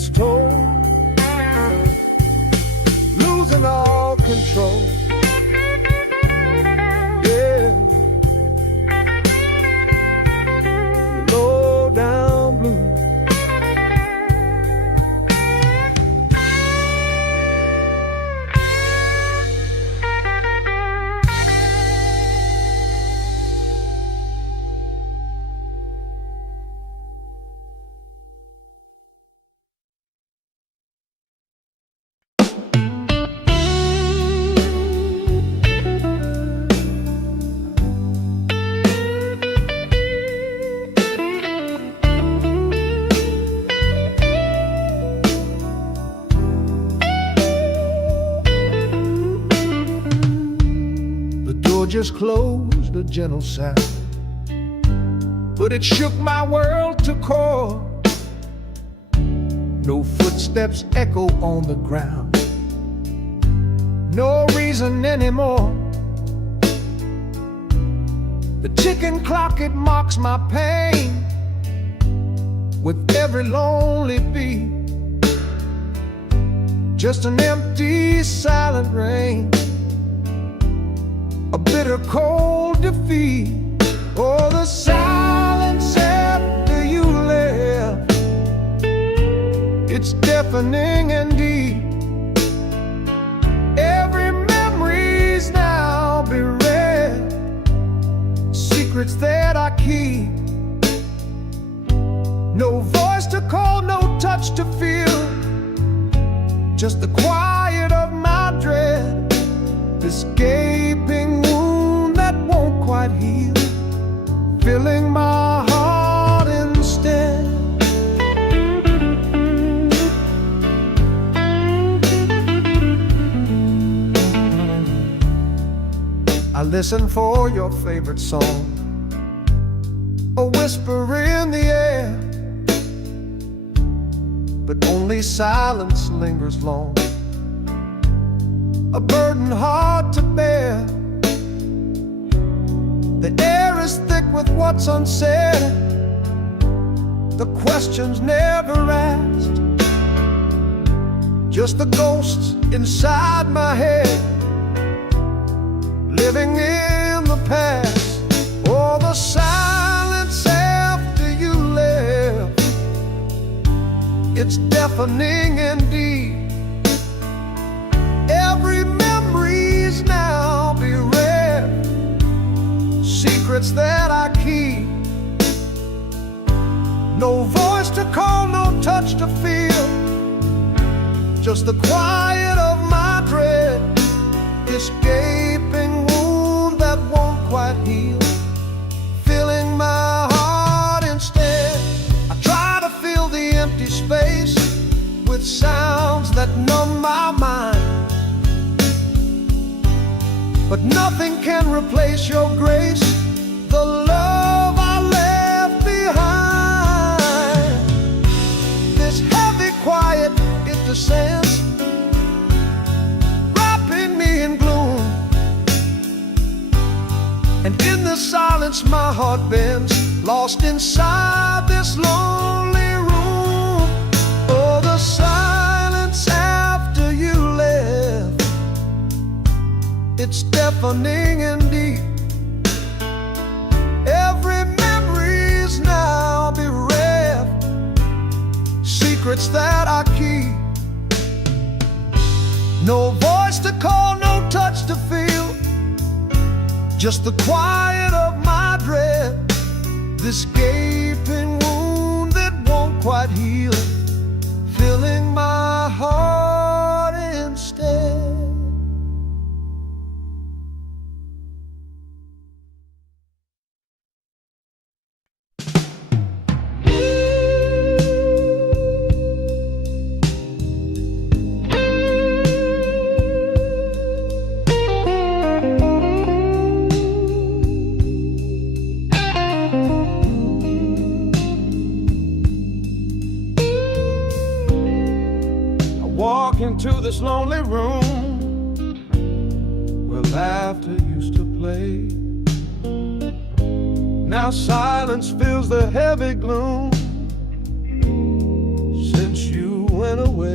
its toll, losing all control. Yeah, low down blues. Just closed, a gentle sound, but it shook my world to core. No footsteps echo on the ground, no reason anymore. The ticking clock, it mocks my pain with every lonely beat. Just an empty, silent rain, a bitter cold defeat. Oh, the silence after you left, it's deafening and deep. Every memory's now bereft, secrets that I keep. No voice to call, no touch to feel, just the quiet of my dread. This gaping wound that won't quite heal, filling my heart instead. I listen for your favorite song, a whisper in the air, but only silence lingers long, a burden hard to bear. The air is thick with what's unsaid, the questions never asked, just the ghosts inside my head, living in the past. Oh, the silence after you left, it's deafening indeed. Every memory's now bereft, secrets that I keep. No voice to call, no touch to feel, just the quiet of my dread. This gaping wound that won't quite heal, filling my heart instead. I try to fill the empty space with sounds that numb my mind, but nothing can replace your grace, the love I left behind. This heavy quiet, it descends, wrapping me in gloom, and in the silence my heart bends, lost inside this lonely room. Oh, the silence after you left, it's deafening and deep. Every memory's now bereft, secrets that I keep. No voice to call, no touch to feel, just the quiet of my dread. This gaping wound that won't quite heal, filling my heart instead. Into this lonely room where laughter used to play. Now silence fills the heavy gloom, since you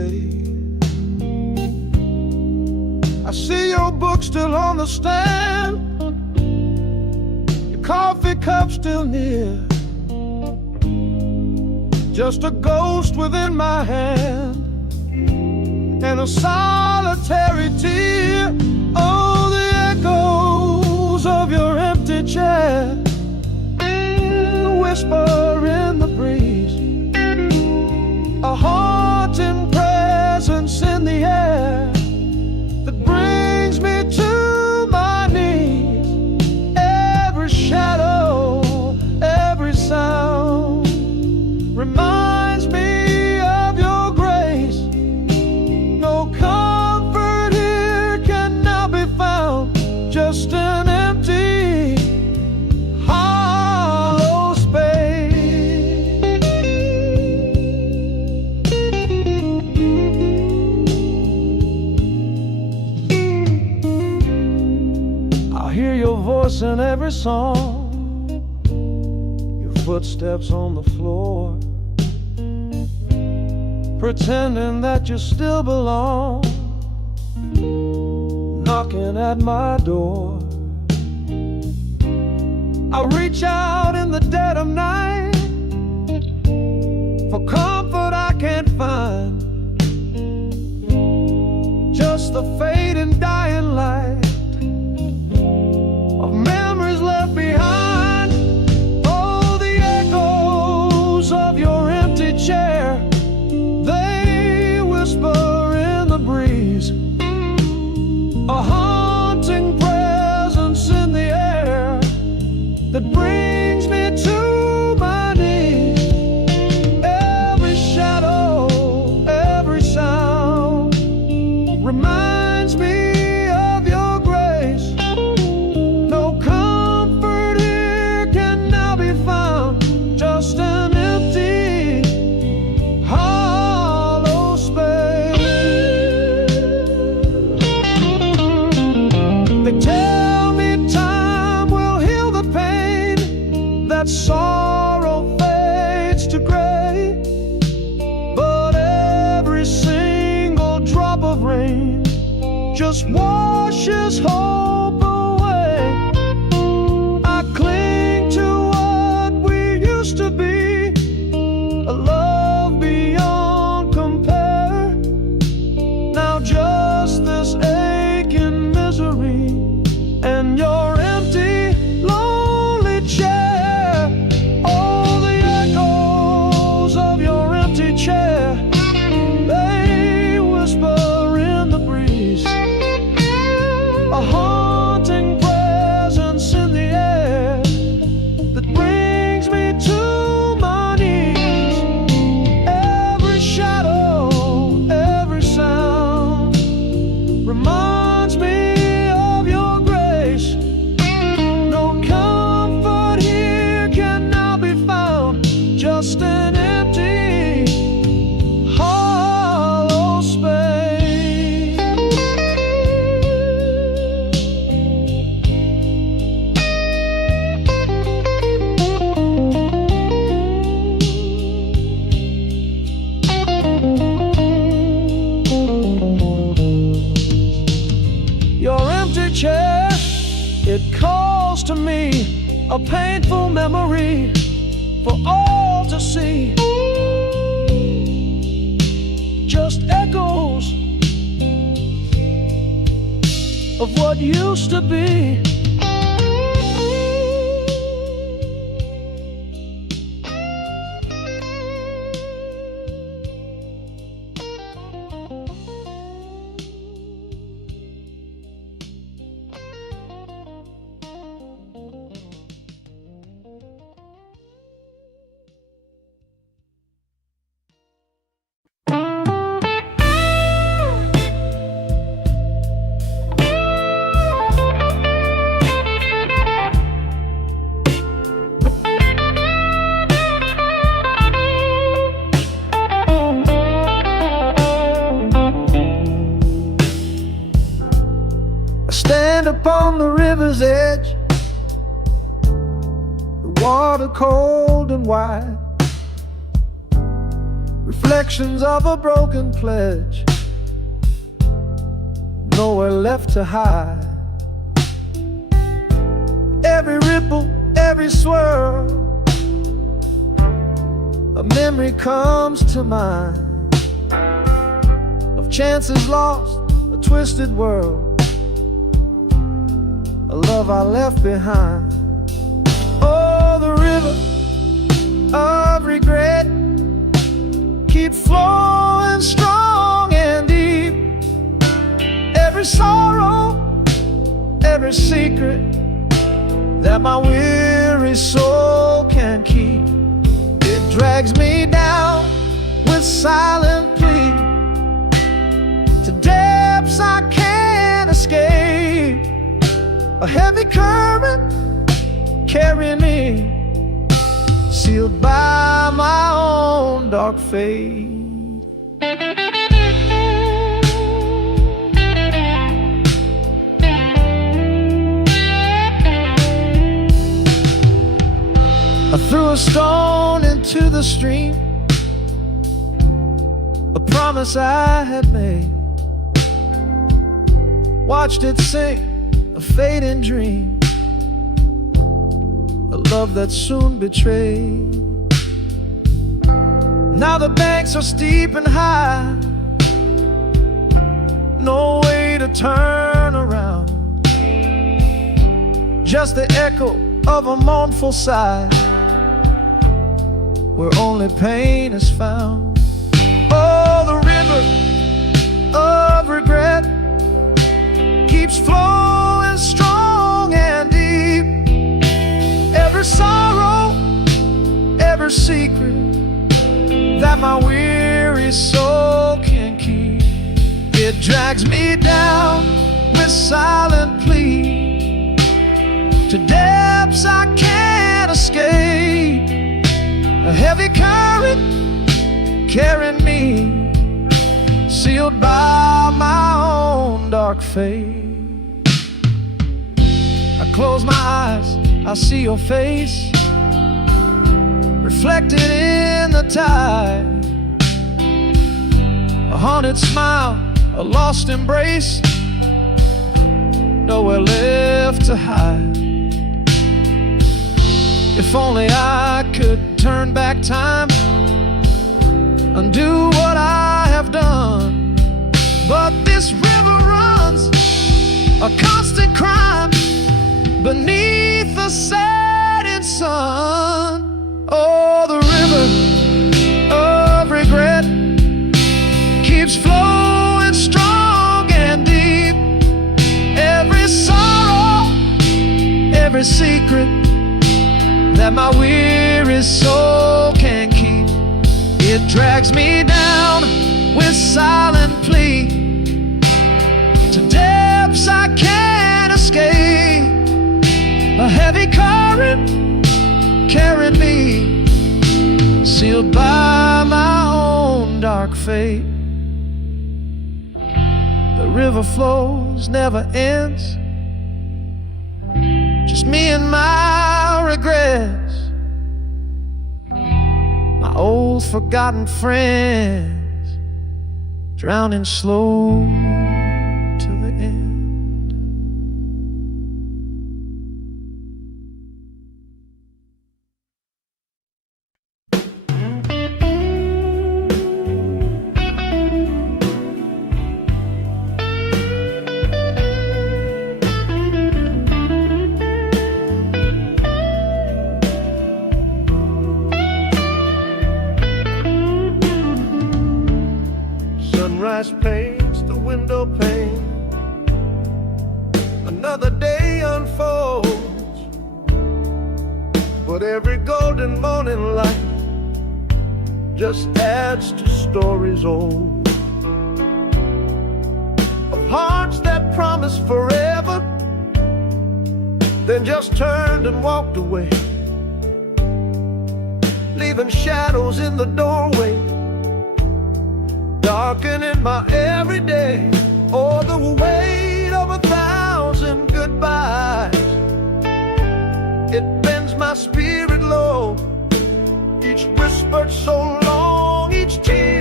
day. I see your book still on the stand, your coffee cup still near, just a ghost within my hand and a solitary tear. Oh, the echoes of your empty chair, the whisper in the breeze, a haunting presence in the air that brings me to my knees. Every shadow, every sound reminds me of your grace. No comfort here can now be found, just an empty, hollow space. I hear your voice in every song, your footsteps on the floor, pretending that you still belong, knocking at my door. I reach out in the dead of night for comfort I can't find, just the fading dying light of memories left behind. Oh, the echoes of your empty chair, they whisper in the breeze, a haunting presence in the air that brings me to my knees. Every shadow, every sound reminds me of your grace. No comfort here can now be found, just an empty, hollow space. They tell me time will heal the pain, that sorrow fades to gray, but every single drop of rain just washes hope away. I cling to what we used to be, a love beyond compare. Now just this aching misery and your empty, lonely chair. Oh, the echoes of your empty chair, they whisper in the breeze, a haunting presence in the air that brings me to my knees. Every shadow, every sound reminds me of your grace. No comfort here can now be found, just an empty, hollow space. Your empty chair, it calls to me, a painful memory for all to see. Just echoes of what used to be. Stand upon the river's edge, the water cold and wide, reflections of a broken pledge, nowhere left to hide. Every ripple, every swirl, a memory comes to mind of chances lost, a twisted world, a love I left behind. Oh, the river of regret keeps flowing strong and deep. Every sorrow, every secret that my weary soul can keep, it drags me down with silent plea to depths I can't escape. A heavy current carrying me, sealed by my own dark fate. I threw a stone into the stream, a promise I had made. Watched it sink, a fading dream, a love that soon betrayed. Now the banks are steep and high, no way to turn around, just the echo of a mournful sigh, where only pain is found. Oh, the river of regret keeps flowing strong and deep. Every sorrow, every secret that my weary soul can keep, it drags me down with silent plea to depths I can't escape. A heavy current carrying me, sealed by my own dark fate. I close my eyes, I see your face reflected in the tide. A haunted smile, a lost embrace, nowhere left to hide. If only I could turn back time, undo what I have done. But this river runs a constant crime beneath the setting sun. Oh, the river of regret keeps flowing strong and deep. Every sorrow, every secret that my weary soul can keep, it drags me down with silent plea to depths I can't escape. A heavy current carrying me, sealed by my own dark fate. The river flows, never ends, just me and my regrets, my old forgotten friends, drowning slow to the end. Sunrise paints the window pane, another day unfolds, but every golden morning light just adds to stories old, of hearts that promised forever, then just turned and walked away, leaving shadows in the doorway, darkening my everyday. Oh, the weight of 1,000 goodbyes, it bends my spirit low, each whispered so long, each tear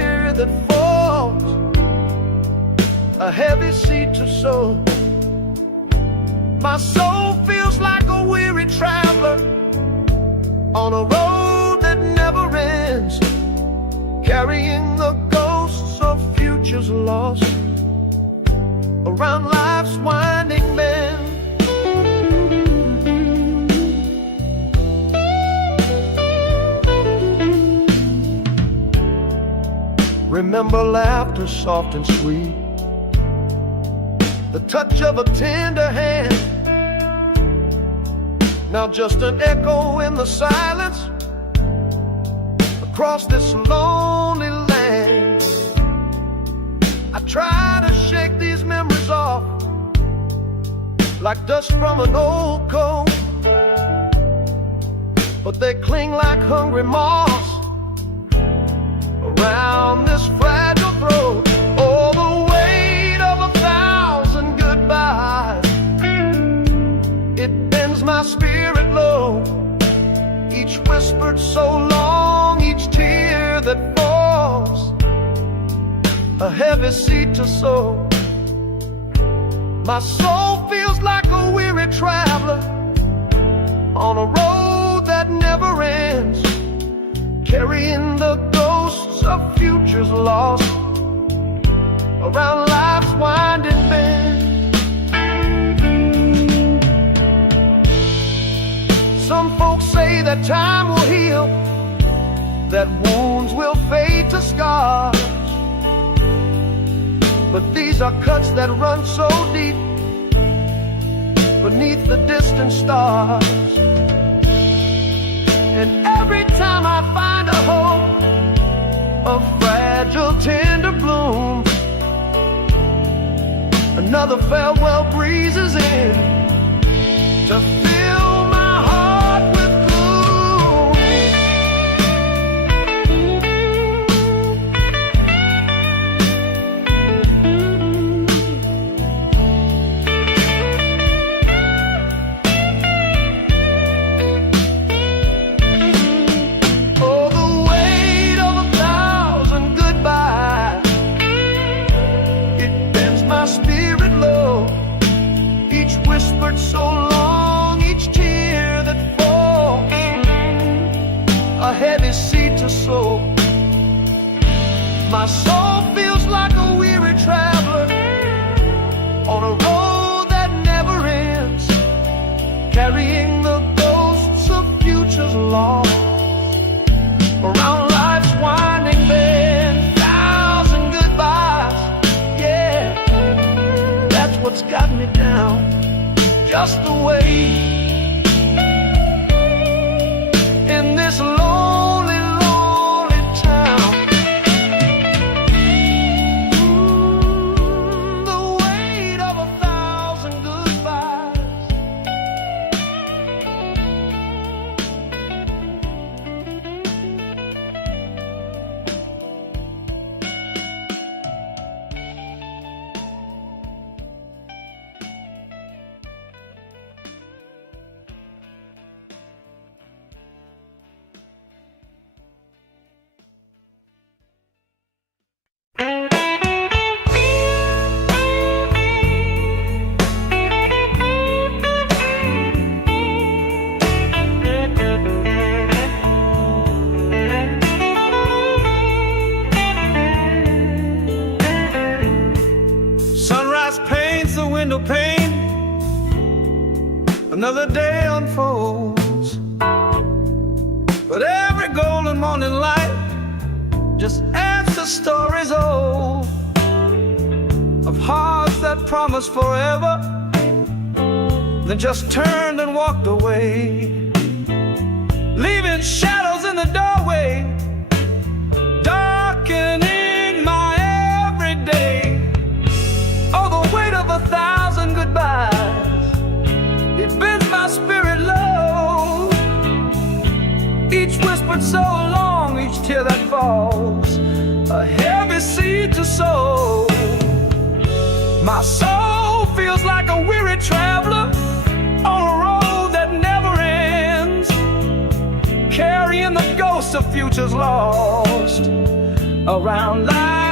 that falls, a heavy seed to sow. My soul feels like a weary traveler on a road that never ends, carrying the ghosts of futures lost around life's winding bend. Remember laughter soft and sweet, the touch of a tender hand. Now just an echo in the silence across this lonely land. I try to shake these memories off like dust from an old coat, but they cling like hungry moths around this fragile throat. Oh, the weight of 1,000 goodbyes, it bends my spirit low. Each whispered so long, each tear that falls, a heavy seed to sow. My soul feels like a weary traveler on a road that never ends, carrying the ghosts of futures lost around life's winding bend. Some folks say that time will heal, that wounds will fade to scars, but these are cuts that run so deep beneath the distant stars. And every time I find a hope, a fragile tender bloom, another farewell breezes in to fill my heart with so long, each tear that falls, a heavy seed to sow. My soul feels like a weary traveler on a road that never ends, carrying the ghosts of futures lost around life's winding bend. 1,000 goodbyes, yeah, that's what's got me down. Just the way in this lonely, lonely town. The weight of 1,000 goodbyes. Window pane, another day unfolds, but every golden morning light just adds to stories old of hearts that promised forever, then just turned and walked away, leaving shadows in the doorway, darkening my everyday. Oh, the weight of 1,000 goodbyes, it bends my spirit low. Each whispered so long, each tear that falls, a heavy seed to sow. My soul feels like a weary traveler on a road that never ends, carrying the ghosts of futures lost around life.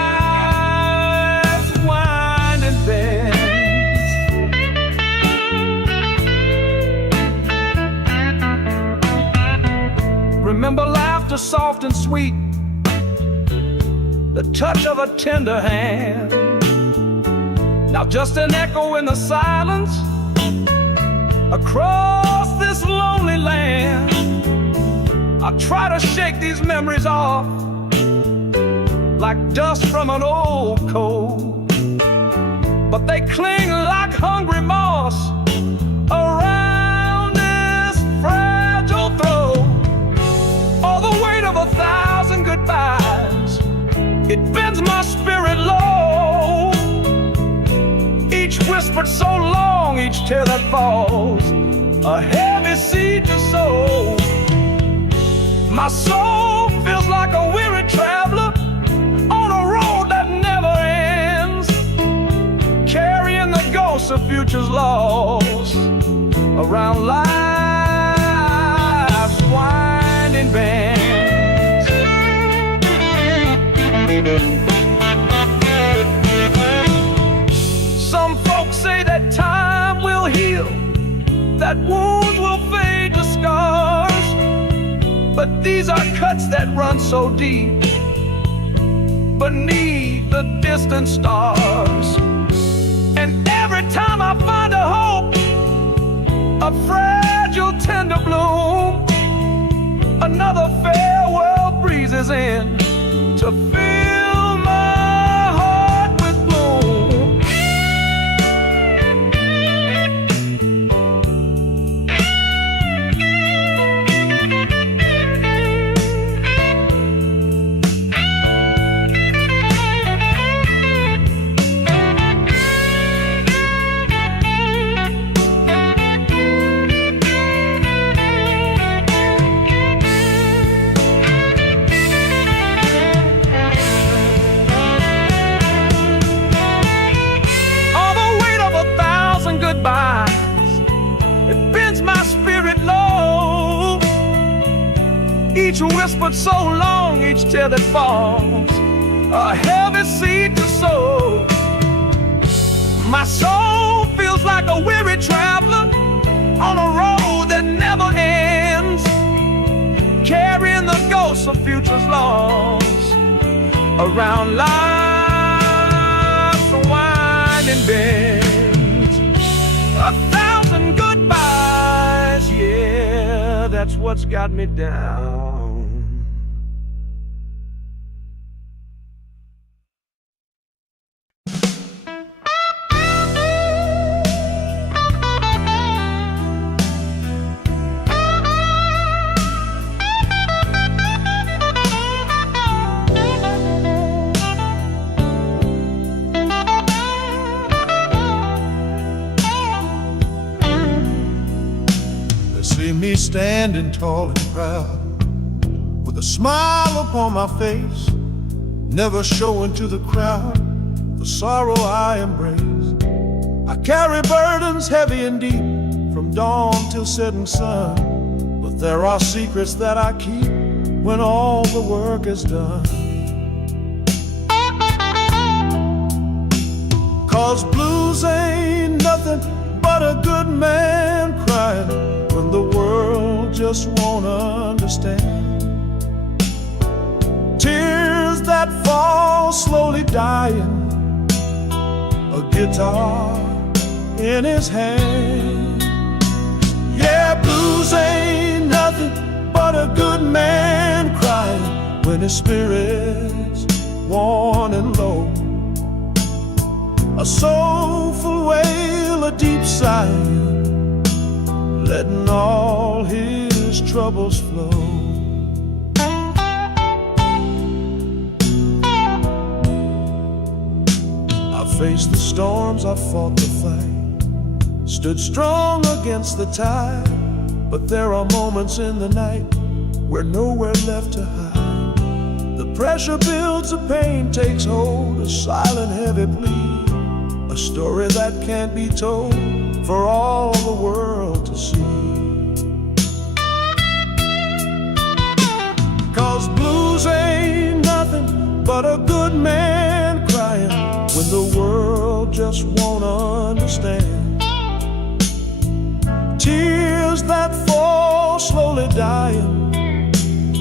remember laughter soft and sweet, the touch of a tender hand. Now just an echo in the silence across this lonely land. I try to shake these memories off like dust from an old coat, but they cling like hungry moss around this fragile throat. Oh, the weight of 1,000 goodbyes, it bends my spirit low. Each whispered so long, each tear that falls, a heavy seed to sow. My soul feels like a weary traveler on a road that never ends, carrying the ghosts of futures lost around life's winding bends. Some folks say that time will heal, that wounds will fade to scars, but these are cuts that run so deep beneath the distant stars. And every time I find a hope, a fragile tender bloom, another farewell breezes in to fill my heart with gloom. It bends my spirit low. Each whispered so long, each tear that falls, a heavy seed to sow. My soul feels like a weary traveler on a road that never ends, carrying the ghosts of futures lost around life's winding bend. 1,000 goodbyes, yeah, that's what's got me down. Me standing tall and proud, with a smile upon my face, never showing to the crowd the sorrow I embrace. I carry burdens heavy and deep, from dawn till setting sun, but there are secrets that I keep when all the work is done. 'Cause blues ain't nothing but a good man crying when the world just won't understand. Tears that fall slowly dying, a guitar in his hand. Yeah, blues ain't nothing but a good man crying when his spirit's worn and low. A soulful wail, a deep sigh, letting all his troubles flow. I faced the storms, I fought the fight, stood strong against the tide, but there are moments in the night where nowhere left to hide. The pressure builds, the pain takes hold, a silent heavy plea, a story that can't be told for all the world to see. 'Cause blues ain't nothing but a good man crying when the world just won't understand. Tears that fall slowly dying,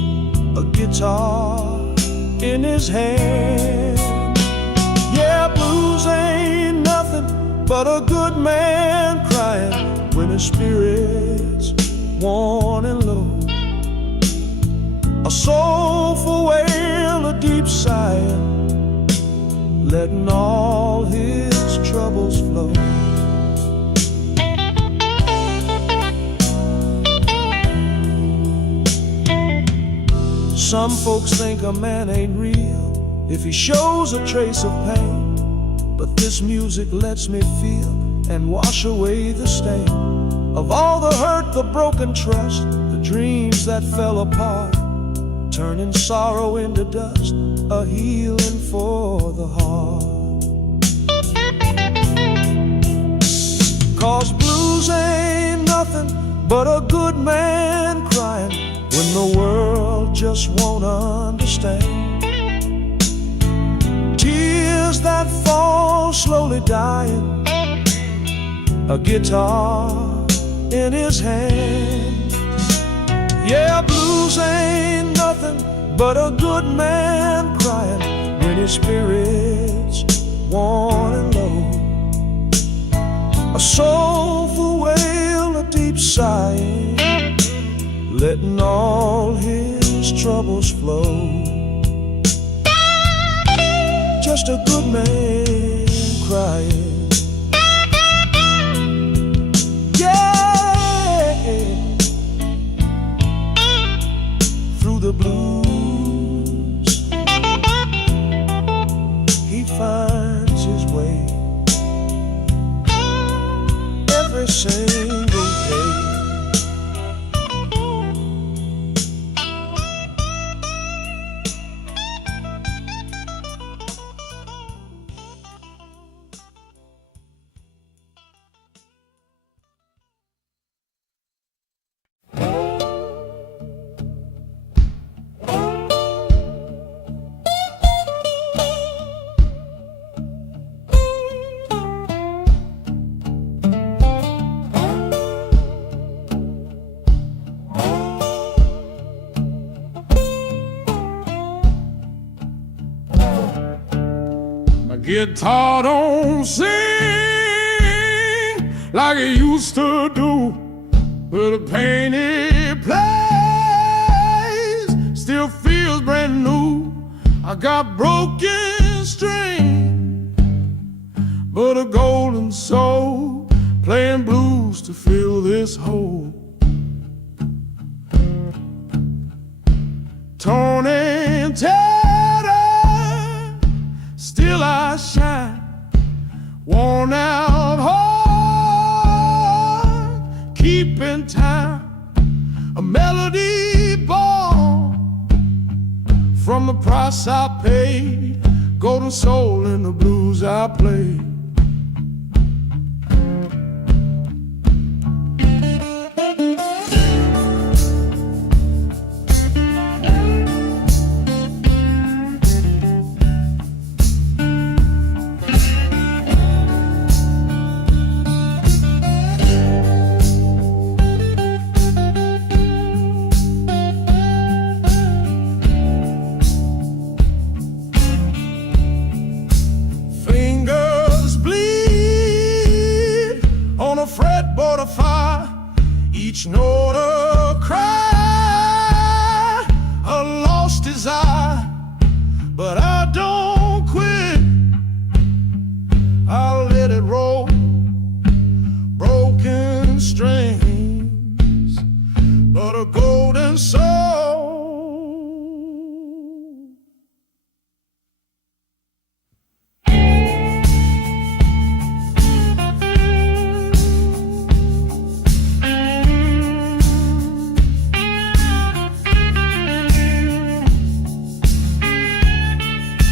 guitar in his hand. Yeah, blues ain't nothing but a good man crying when his spirit's worn and low. A soulful wail, a deep sighing, letting all his troubles flow. Some folks think a man ain't real if he shows a trace of pain, but this music lets me feel and wash away the stain of all the hurt, the broken trust, the dreams that fell apart, turning sorrow into dust, a healing for the heart. 'Cause blues ain't nothing but a good man crying when the world just won't understand. Tears that fall slowly dying, a guitar in his hand. Yeah, blues ain't nothing but a good man crying when his spirit's worn and low. A soulful wail, a deep sighing, letting all his troubles flow. Just a good man crying. Yeah, through the blues he finds his way every single day. Guitar don't sing like it used to do, but the pain it plays still feels brand new. I got broken string, but a golden soul playing blues to fill this hole. Torn and tattered, still I shine, worn out heart, keeping time, a melody born from the price I paid, golden soul in the blues I play. Fretboard of fire, each note a cry, a lost desire, but I don't quit. I'll let it roll, broken strings, but a golden soul.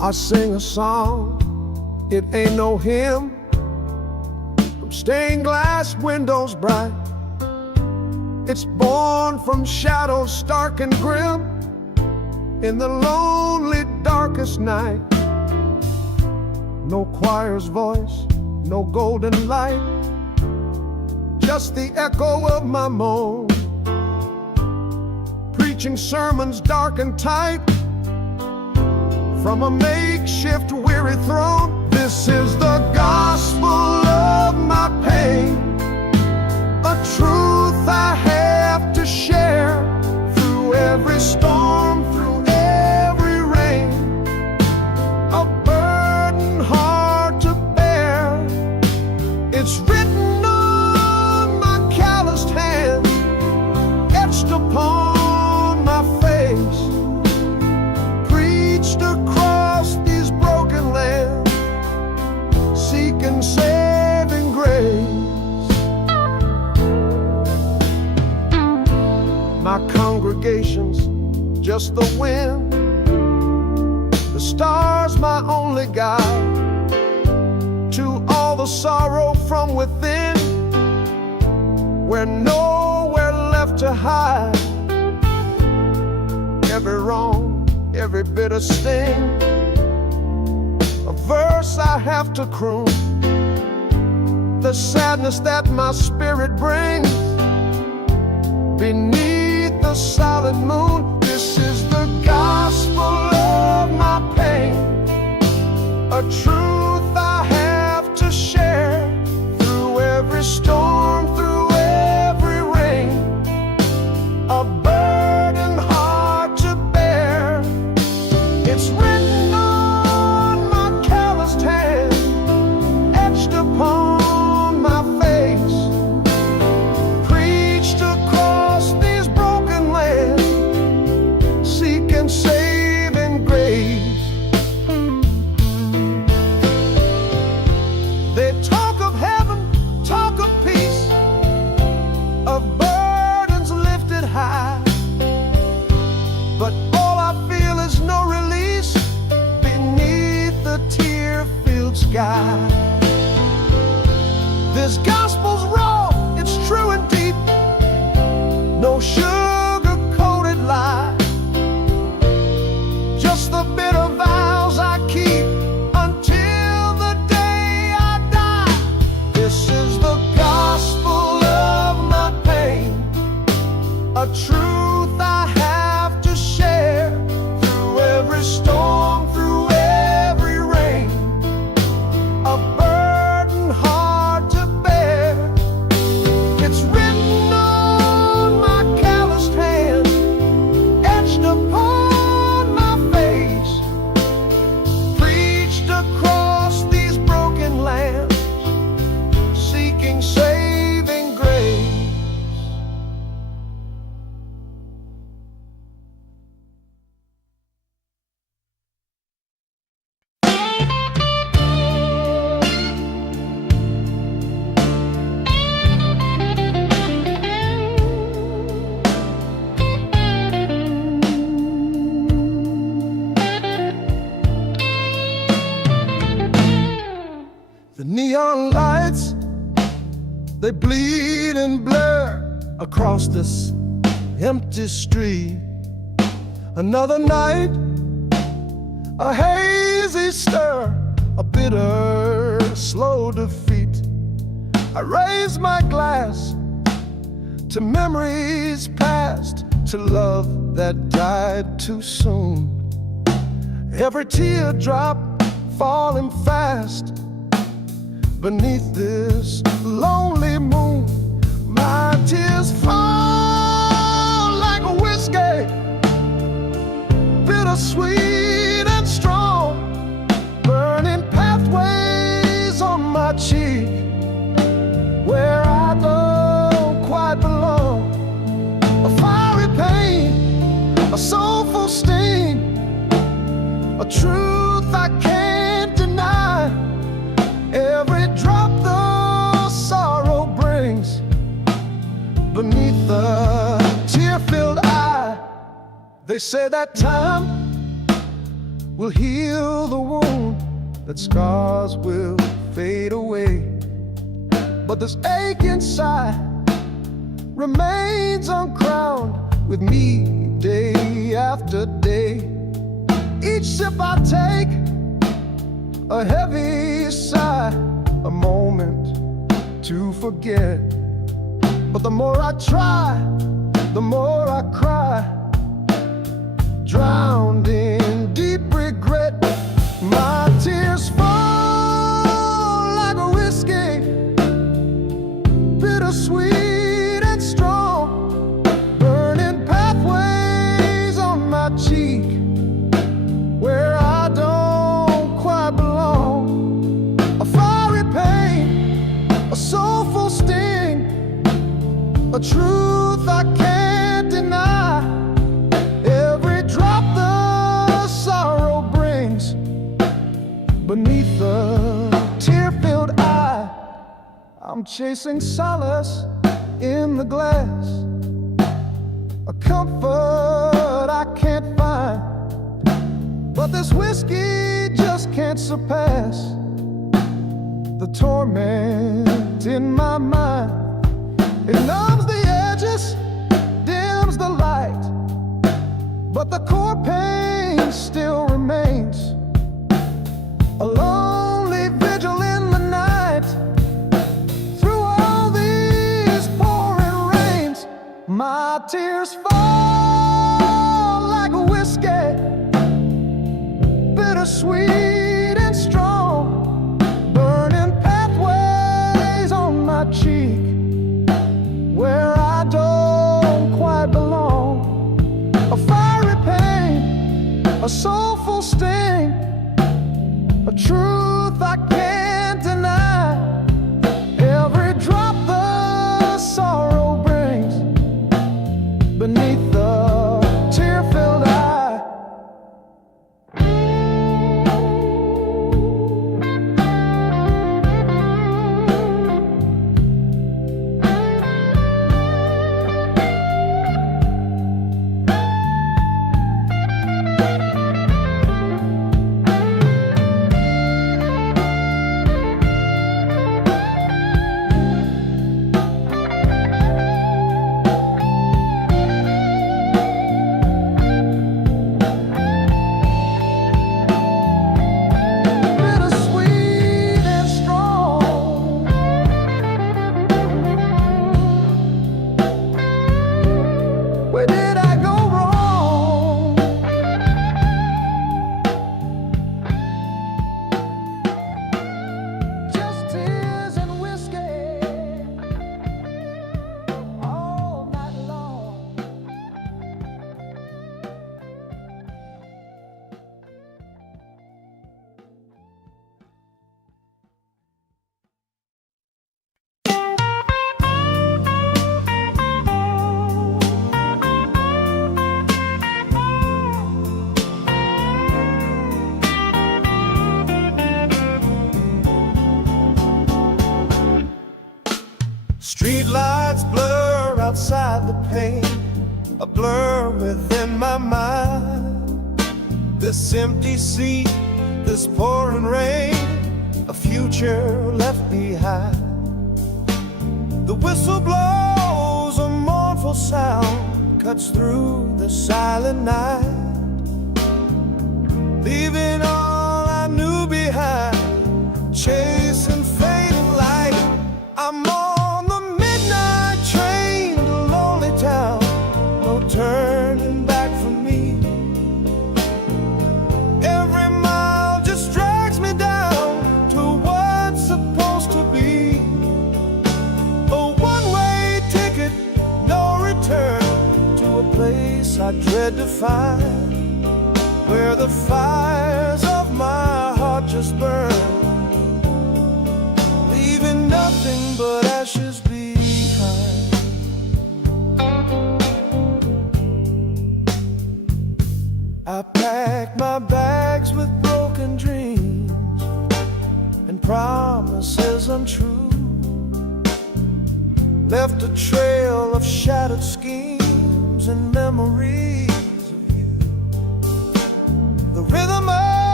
I sing a song, it ain't no hymn, from stained glass windows bright. It's born from shadows stark and grim, in the lonely darkest night. No choir's voice, no golden light, just the echo of my moan, preaching sermons dark and tight from a makeshift weary throne. This is the gospel of my pain, a truth I have to share through every storm, through every rain, a burden hard to bear. It's written on my calloused hand, etched upon my face, preached across these broken lands, seeking saving grace. My congregation's just the wind, the stars my only guide to all the sorrow from within, where nowhere left to hide. Every wrong, every bitter sting, a verse I have to croon, the sadness that my spirit brings beneath the solid moon. This is the gospel of my pain, a truth I have to share through every storm, through every rain, a burden hard to bear. It's written on my calloused hand, etched upon my face, preached across these broken lands, seeking saving grace. They talk of heaven, talk of peace, of burdens lifted high, but all I feel is no release beneath the tear-filled sky. This gospel's raw, it's true and deep, no sugar-coated lie, just the bitter vows I keep until the day I die. This is the gospel of my pain, a truth I have to share through every storm, through every rain, a burden hard to bear. It's written on my calloused hand, etched upon my face, preached across these broken lands, seeking saving grace. The neon lights, they bleed and blur across this empty street. Another night, a hazy stir, a bitter, slow defeat. I raise my glass to memories past, to love that died too soon. Every teardrop falling fast beneath this lonely moon. My tears fall like a whiskey, bittersweet and strong, burning pathways on my cheek where I don't quite belong. A fiery pain, a soulful sting, a truth I can't deny. Every drop the sorrow brings beneath the tear-filled eye. They say that time will heal the wound, that scars will fade away. But this ache inside remains uncrowned with me day after day. Each sip I take, a heavy sigh, a moment to forget. But the more I try, the more I cry, drowned in deep regret. My tears fall like a whiskey, bittersweet and strong, burning pathways on my cheek where I don't quite belong. A fiery pain, a soulful sting, a truth I can't deny. Every drop the sorrow brings beneath the tear-filled eye. I'm chasing solace in the glass, a comfort I can't find. But this whiskey just can't surpass the torment in my mind. It numbs the edges, dims the light, but the core pain still remains. A lonely vigil in the night, through all these pouring rains. My tears fall like a whiskey, bittersweet and strong, burning pathways on my cheek where I don't quite belong. A fiery pain, a soulful sting, a truth I can't deny. Every drop the sorrow brings beneath the tear-filled eye. Where did I go wrong? Just tears and whiskey all night long. Street lights blur outside the pane, a blur within my mind. This empty seat, this pouring rain, a future left behind. The whistle blows, a mournful sound cuts through the silent night, leaving all I knew behind, chasing fading light. I'm on the midnight train to lonely town, no turning back for me. Every mile just drags me down to what's supposed to be a one-way ticket, no return, to a place I dread to find, where the fires of my heart just burn, leaving nothing but ashes behind. I packed my bags with broken dreams and promises untrue, left a trail of shattered schemes and memories of you. The rhythm of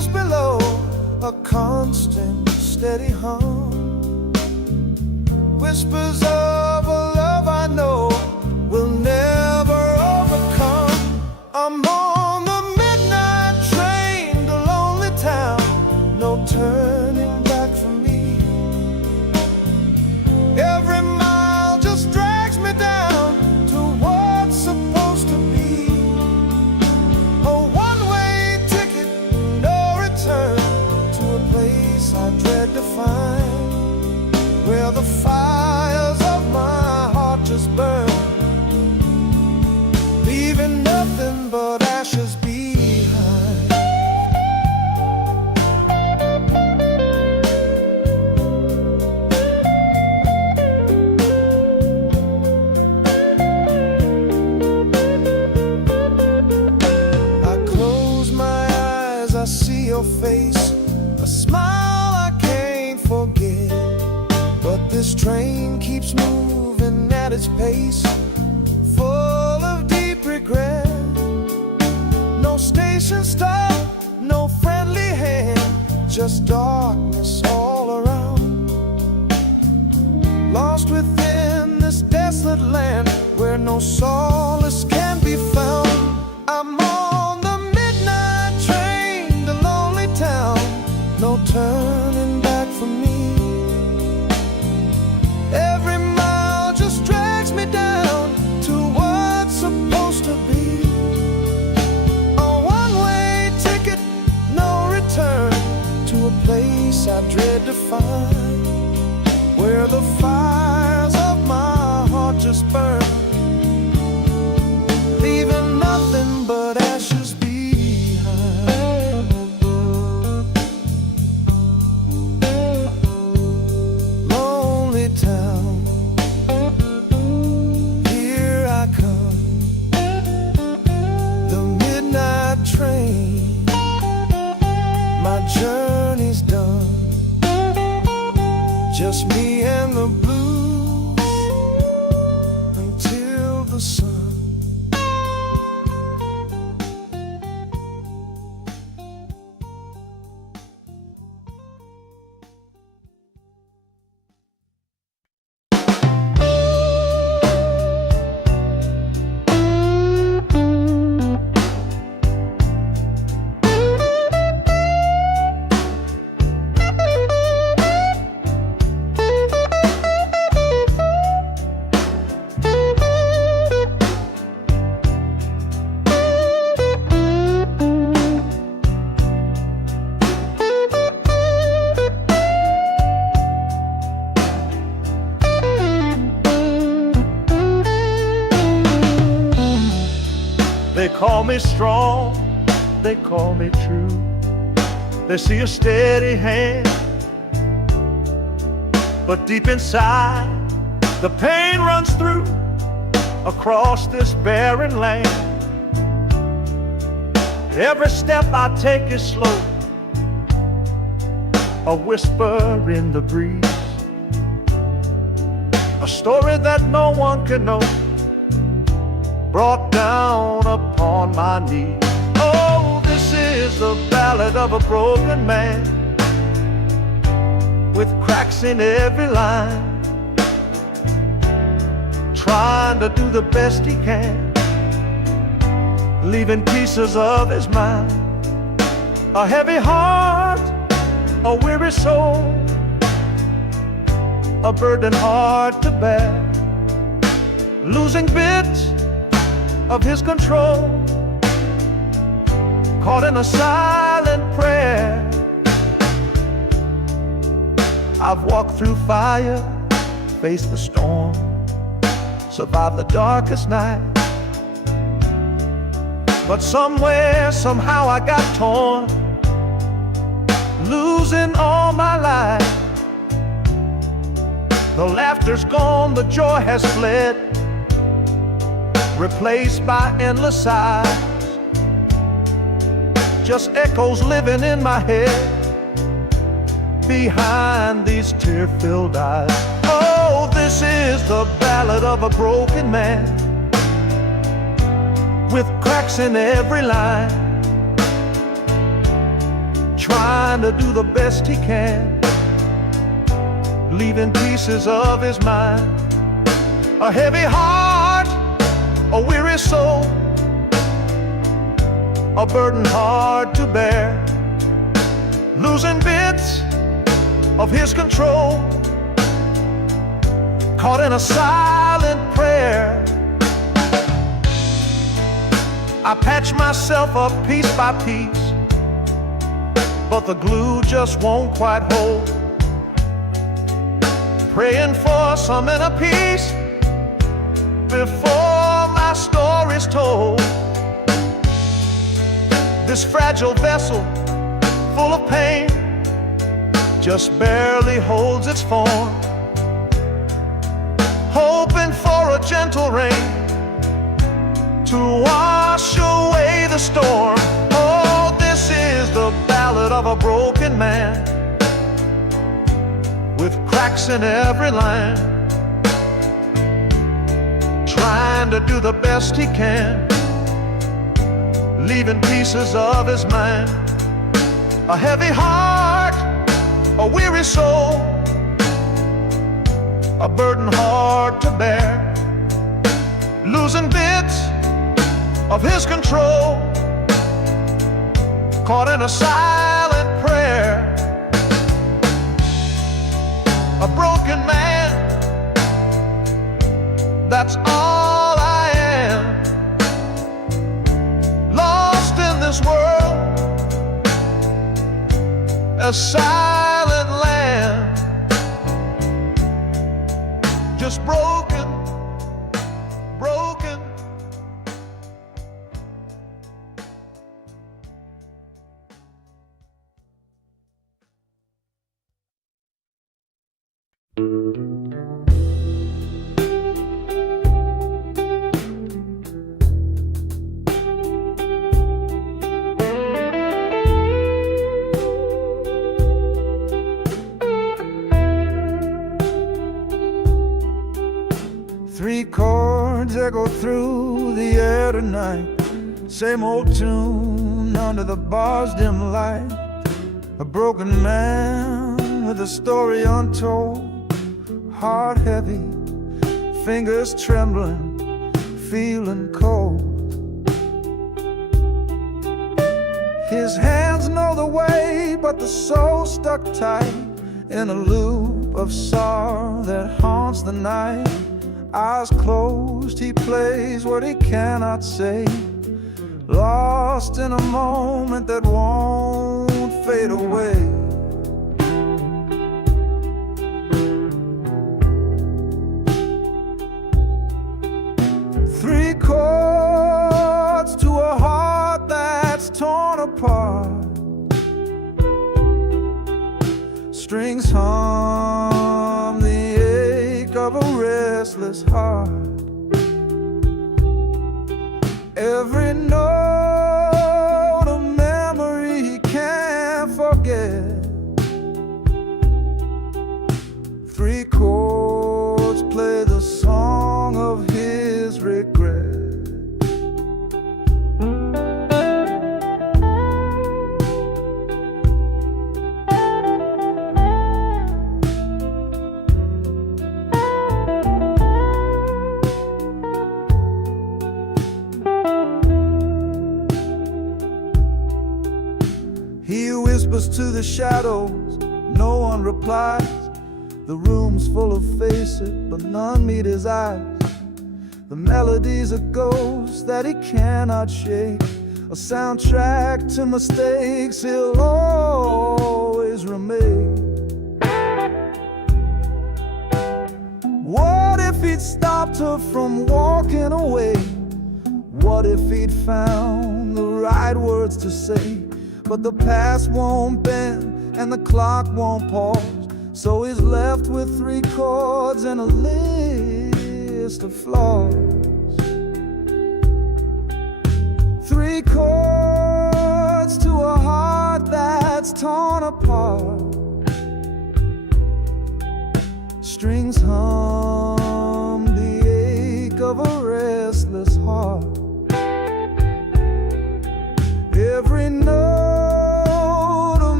a constant, steady hum. Whispers of a love I know will never overcome. I'm on the midnight train to lonely town, no turning back for me. Every mile just drags me down to what's supposed to be. A one-way ticket, no return, to a place I dread to find, where the fires of my heart just burn, leaving nothing but ashes behind. I close my eyes, I see your face, a smile I can't forget. But this train keeps moving at its pace, full of deep regret. No station stop, no friendly hand, just darkness all around. Lost within this desolate land where no solace can be found. I'm on the midnight train to lonely town, no turning back for me. Every mile just drags me down to what's supposed to be. A one-way ticket, no return, to a place I dread to find, where the fires of my heart just burn, leaving nothing but ashes behind. Lonely town, here I come, the midnight train, my journey's done, just me and the blues until the sun. They call me strong, they call me true. They see a steady hand, but deep inside the pain runs through across this barren land. Every step I take is slow, a whisper in the breeze, a story that no one can know, brought down upon my knees. Oh, this is the ballad of a broken man, with cracks in every line, trying to do the best he can, leaving pieces of his mind. A heavy heart, a weary soul, a burden hard to bear, losing bits of his control, caught in a silent prayer. I've walked through fire, faced the storm, survived the darkest night, but somewhere, somehow I got torn, losing all my life. The laughter's gone, the joy has fled, replaced by endless sighs, just echoes living in my head behind these tear-filled eyes. Oh, this is the ballad of a broken man, with cracks in every line, trying to do the best he can, leaving pieces of his mind. A heavy heart, a weary soul, a burden hard to bear, losing bits of his control, caught in a silent prayer. I patch myself up piece by piece, but the glue just won't quite hold. Praying for some inner peace before my story's told. This fragile vessel, full of pain, just barely holds its form, hoping for a gentle rain to wash away the storm. Oh, this is the ballad of a broken man, with cracks in every line, trying to do the best he can, leaving pieces of his mind. A heavy heart, a weary soul, a burden hard to bear, losing bits of his control, caught in a silent prayer. A broken man, that's all I am, lost in this world, a silent land, just broken, broken. Three chords echo through the air tonight, same old tune under the bar's dim light. A broken man with a story untold, heart heavy, fingers trembling, feeling cold. His hands know the way, but the soul stuck tight in a loop of sorrow that haunts the night. Eyes closed, he plays what he cannot say, lost in a moment that won't fade away. Three chords to a heart that's torn apart, strings hum the ache of a restless heart. Every note a memory he can't forget. Three chords play the song of his regret. He whispers to the shadows, no one replies. The room's full of faces, but none meet his eyes. The melody's a ghost that he cannot shake, a soundtrack to mistakes he'll always remake. What if he'd stopped her from walking away? What if he'd found the right words to say? But the past won't bend and the clock won't pause, so he's left with three chords and a list of flaws. Three chords to a heart that's torn apart, strings hum the ache of a restless heart. Every note a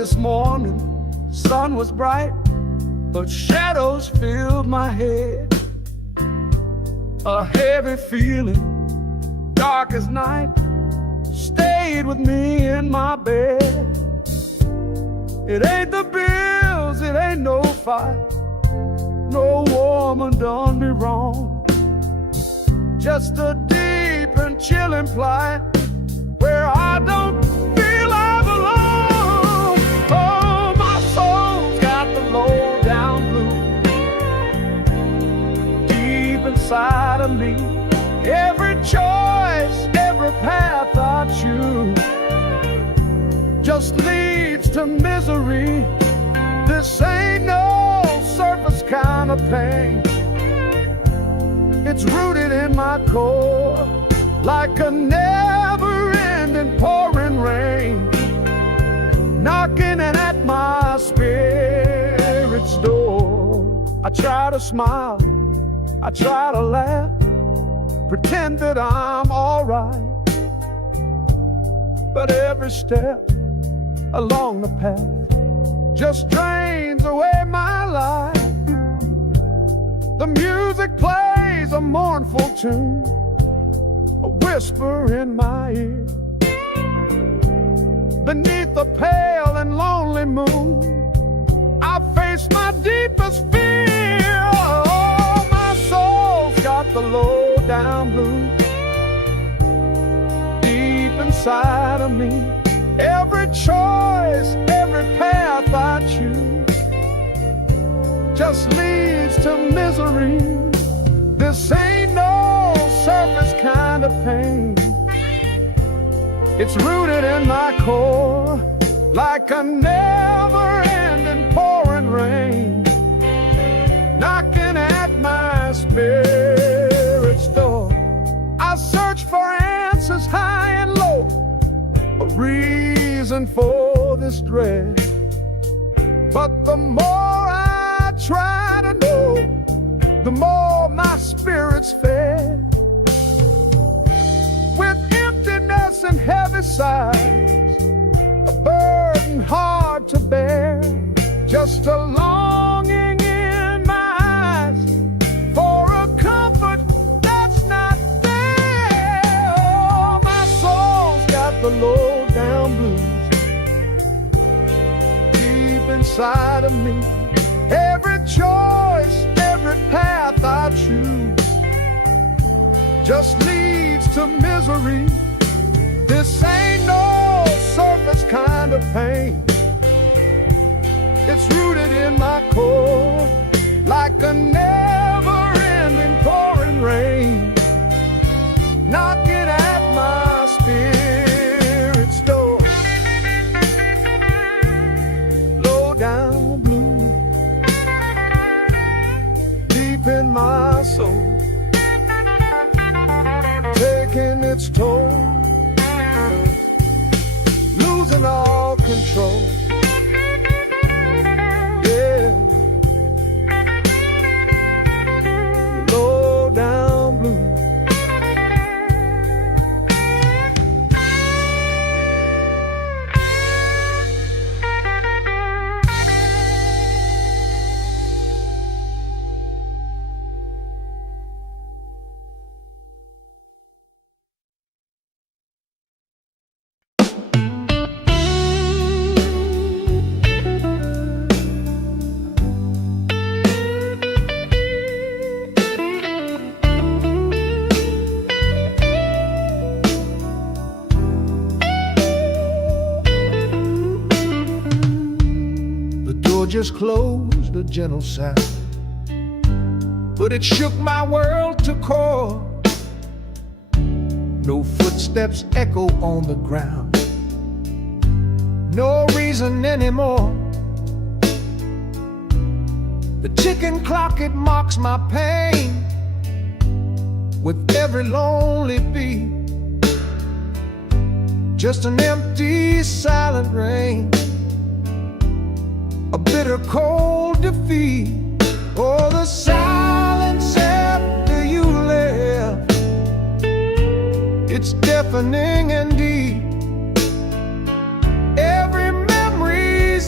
this morning, sun was bright, but shadows filled my head. A heavy feeling, dark as night, stayed with me in my bed. It ain't the bills, it ain't no fight, no woman done me wrong. Just a deep and chilling plight where I don't feel I belong. Oh, my soul's got the low down blues deep inside of me. Every choice, every path I choose just leads to misery. This ain't no surface kind of pain. It's rooted in my core like a never-ending pouring rain, knocking at my spirit's door. I try to smile, I try to laugh, pretend that I'm all right, but every step along the path just drains away my life. The music plays a mournful tune, a whisper in my ear. Beneath the pale and lonely moon, I face my deepest fear. Oh, my soul's got the low down blues deep inside of me. Every choice, every path I choose just leads to misery. This ain't no surface kind of pain. It's rooted in my core like a never-ending pouring rain, knocking at my spirit's door. I search for answers high and low, a reason for this dread, but the more I try to know, the more my spirit's fed. With emptiness and heavy sighs, a burden hard to bear, just a longing in my eyes for a comfort that's not there. Oh, my soul's got the low down blues deep inside of me. Every choice, every path I choose just leads to misery. This ain't no surface kind of pain. It's rooted in my core like a never-ending pouring rain, knocking at my spirit's door. Low down blue deep in my soul, taking its toll, losing all control. Yeah, low down blue. Just closed, a gentle sound, but it shook my world to core. No footsteps echo on the ground, no reason anymore. The ticking clock, it mocks my pain with every lonely beat. Just an empty, silent rain, a bitter cold defeat. Oh, the silence after you left, it's deafening and deep. Every memory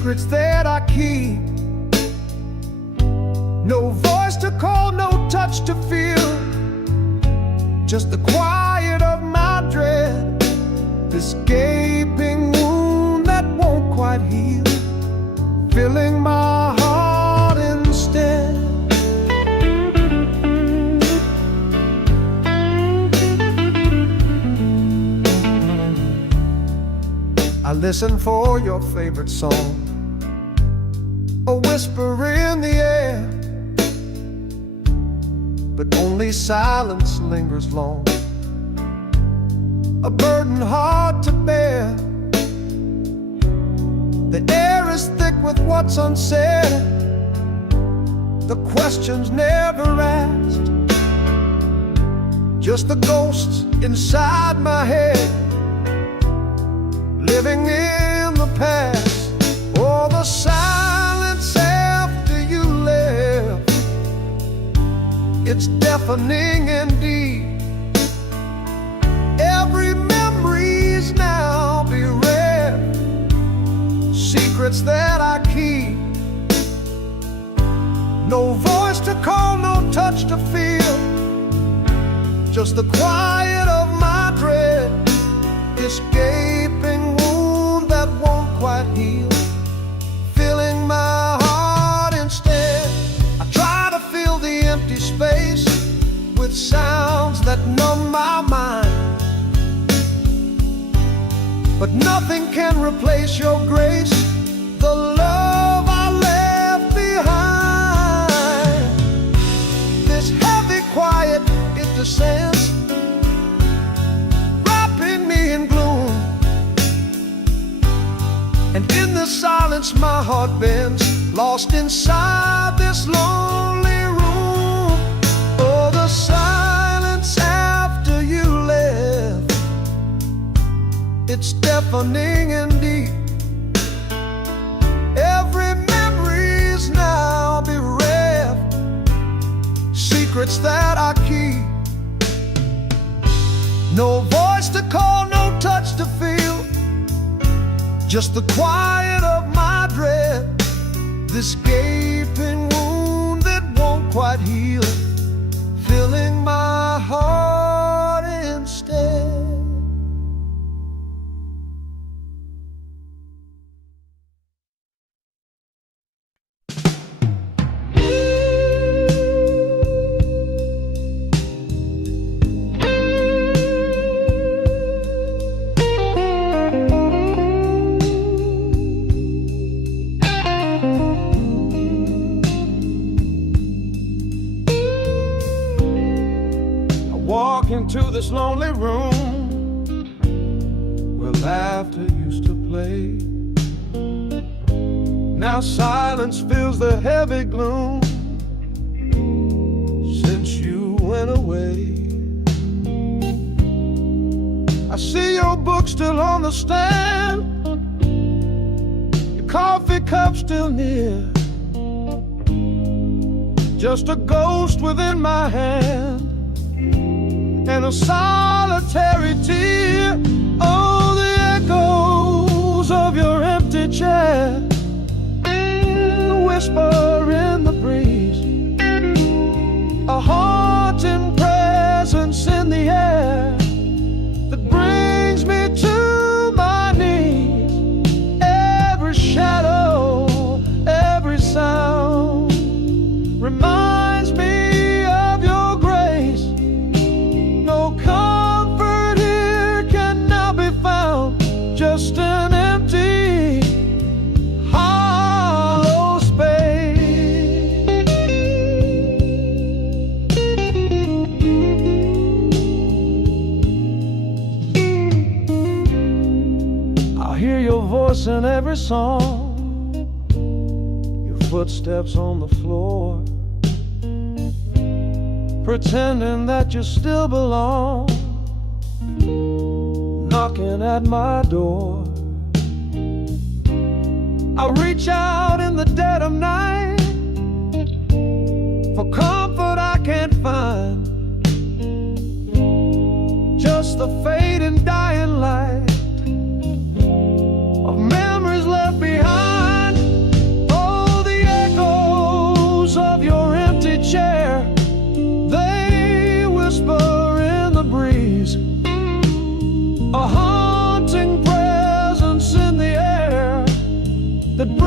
secrets that I keep. No voice to call, no touch to feel, just the quiet of my dread, this gaping wound that won't quite heal, filling my heart instead. I listen for your favorite song, a whisper in the air, but only silence lingers long, a burden hard to bear. The air is thick with what's unsaid, the questions never asked, just the ghosts inside my head, living in the past. Oh, the silence after you left, it's deafening indeed. Every memory's now bereft, secrets that I keep. No voice to call, no touch to feel, just the quiet of my dread, this gaping wound that won't quite heal, filling my heart instead. I try to fill the empty space with sounds that numb my mind, but nothing can replace your grace, the love I left behind. This heavy quiet, it descends, wrapping me in gloom, and in the silence my heart bends, lost inside this lonely room. Oh, the silence after you left, it's deafening indeed. Every memory's now bereft, secrets that I keep. No voice to call, no touch to feel, just the quiet of my dread, this gaping wound that won't quite heal, filling my heart instead. Into this lonely room where laughter used to play. Now silence fills the heavy gloom since you went away. I see your book still on the stand, your coffee cup still near, just a ghost within my hand and a solitary tear. Oh, the echoes of your empty chair, a whisper in the breeze, a haunting presence in the air that brings me to my knees. Every shadow, every sound reminds me of your grace. No comfort here can now be found, just an empty, hollow space. I hear your voice in every song, your footsteps on the floor, pretending that you still belong, knocking at my door. I reach out in the dead of night for comfort I can't find, just the fading dying light of memories left behind.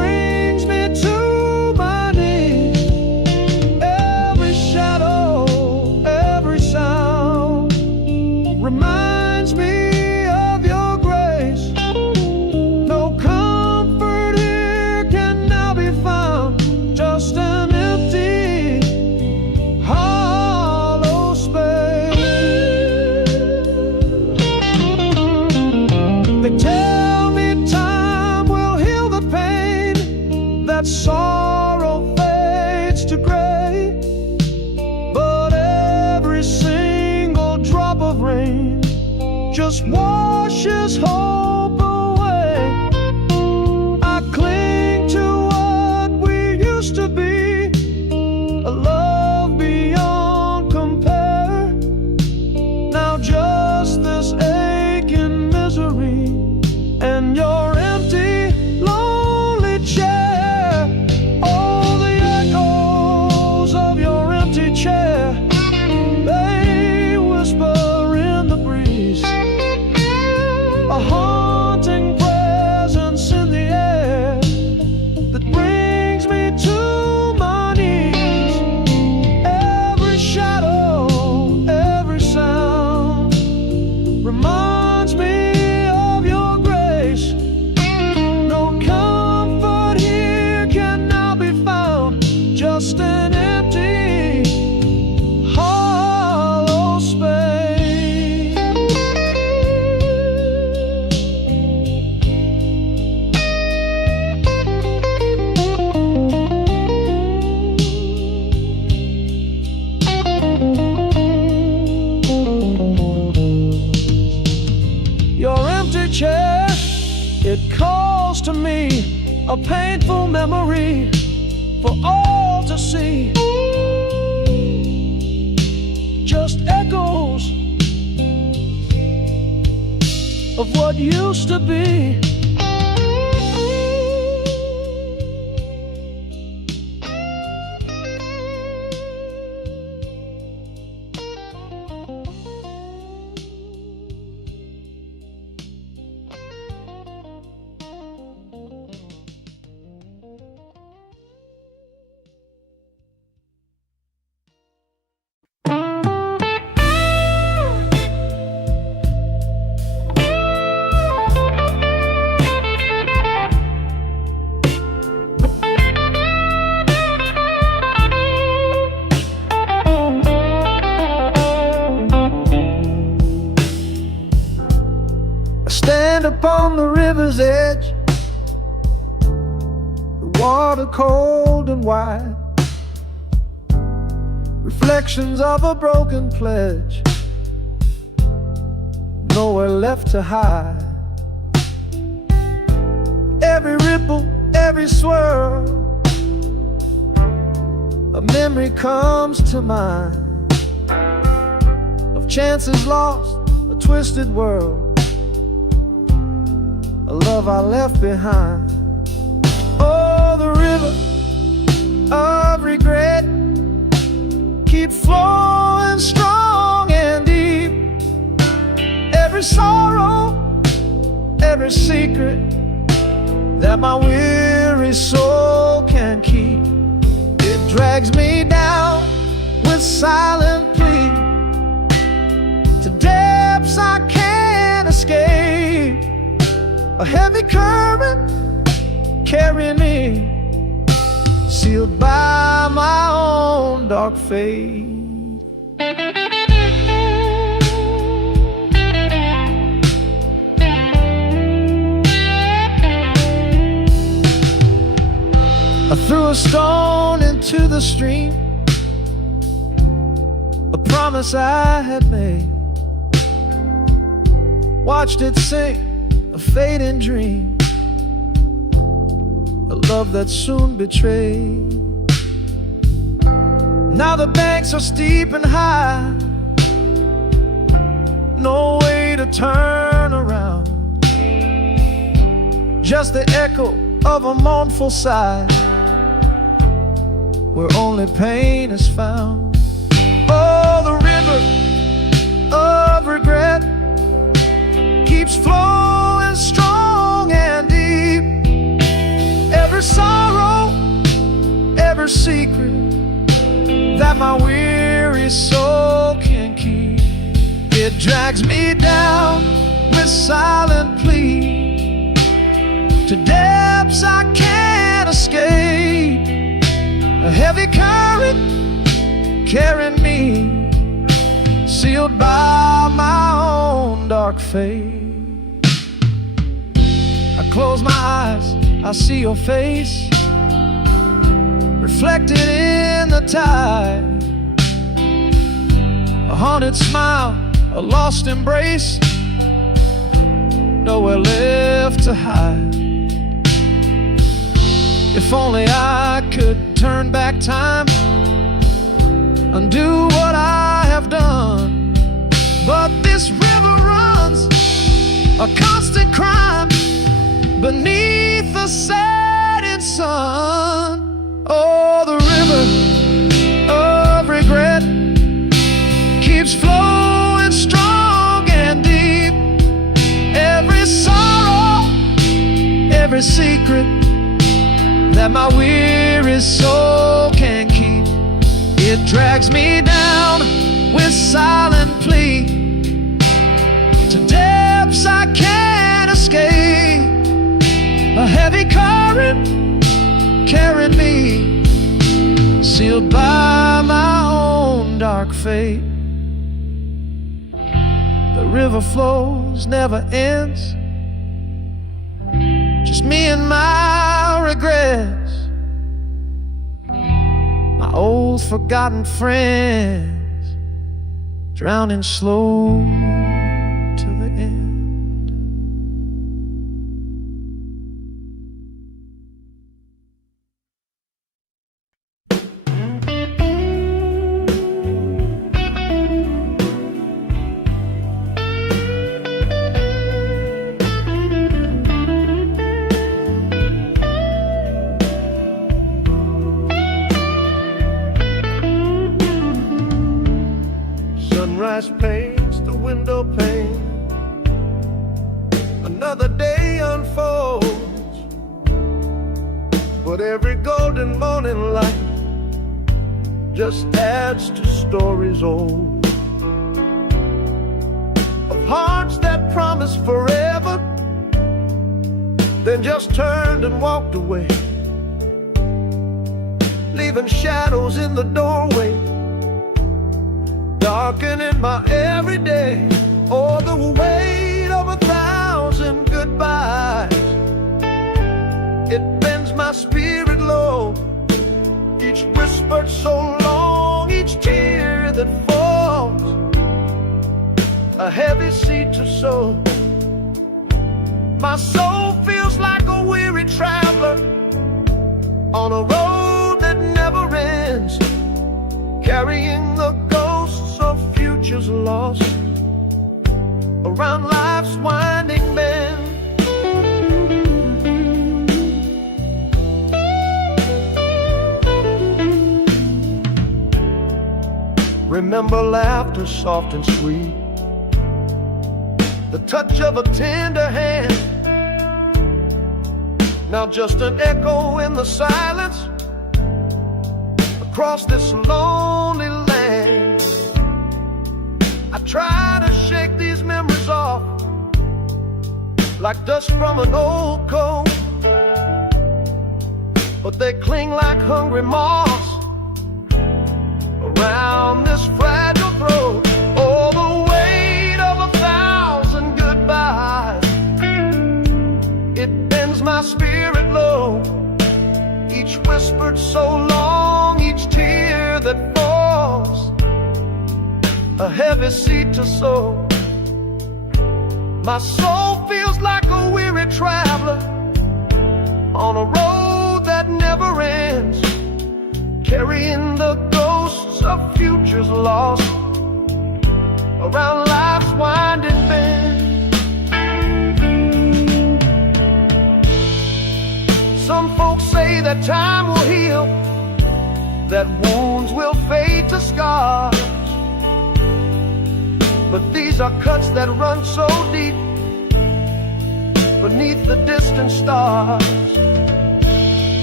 brings me to my knees. Every shadow, every sound reminds me of your grace. No comfort here can now be found, just an empty, hollow space. They tell me time will heal the pain, that sorrow fades to gray, but every single drop of rain just washes hope away. I cling to what we used to be, a love beyond compare. Now just this aching misery and your empty, lonely chair. Oh, the echoes of your empty chair, they whisper in the breeze, a haunting presence in the air that brings me to my knees. Every shadow, every sound reminds me of your grace. No comfort here can now be found, just an empty, hollow space. Your empty chair, it calls to me, a painful memory for all to see. Just echoes of what used to be. I stand upon the river's edge, the water cold and wide, reflections of a broken pledge, nowhere left to hide. Every ripple, every swirl, a memory comes to mind of chances lost, a twisted world, a love I left behind. Oh, the river of regret keeps flowing strong and deep. Every sorrow, every secret that my weary soul can keep, it drags me down with silent plea to depths I can't escape. A heavy current carrying me, sealed by my own dark fate. I threw a stone into the stream, a promise I had made, watched it sink, a fading dream, a love that soon betrayed. Now the banks are steep and high, no way to turn around, just the echo of a mournful sigh, where only pain is found. Oh, the river of regret keeps flowing strong and deep. every sorrow, every secret that my weary soul can keep. It drags me down with silent plea to depths I can't escape. A heavy current carrying me, sealed by my own dark fate. I close my eyes, I see your face reflected in the tide. A haunted smile, a lost embrace, nowhere left to hide. If only I could turn back time, undo what I have done. But this river runs a constant crime beneath the setting sun. Oh, the river of regret keeps flowing strong and deep. Every sorrow, every secret that my weary soul can keep, it drags me down with silent plea to depths I can't escape. A heavy current carrying me, sealed by my own dark fate. The river flows, never ends, just me and my regrets, my old forgotten friends, drowning slow to the end. Sunrise paints the window pane, another day unfolds, but every golden morning light just adds to stories old, of hearts that promised forever, then just turned and walked away, leaving shadows in the doorway, darkening my everyday. Oh, the weight of 1,000 goodbyes, it bends my spirit low. Each whispered so long, each tear that falls, a heavy seed to sow. My soul feels like a weary traveler on a road that never ends, carrying the ghosts of futures lost around life's winding bend. Remember laughter soft and sweet, the touch of a tender hand, now just an echo in the silence across this lonely land. I try to shake these memories off like dust from an old coat, but they cling like hungry moths around this fragile throat. Oh, the weight of 1,000 goodbyes, it bends my spirit low. Each whispered so long, each tear that falls, a heavy seed to sow. My soul feels like a weary traveler on a road that never ends, carrying the ghosts of futures lost around life's winding bend. Some folks say that time will heal, that wounds will fade to scars, but these are cuts that run so deep beneath the distant stars.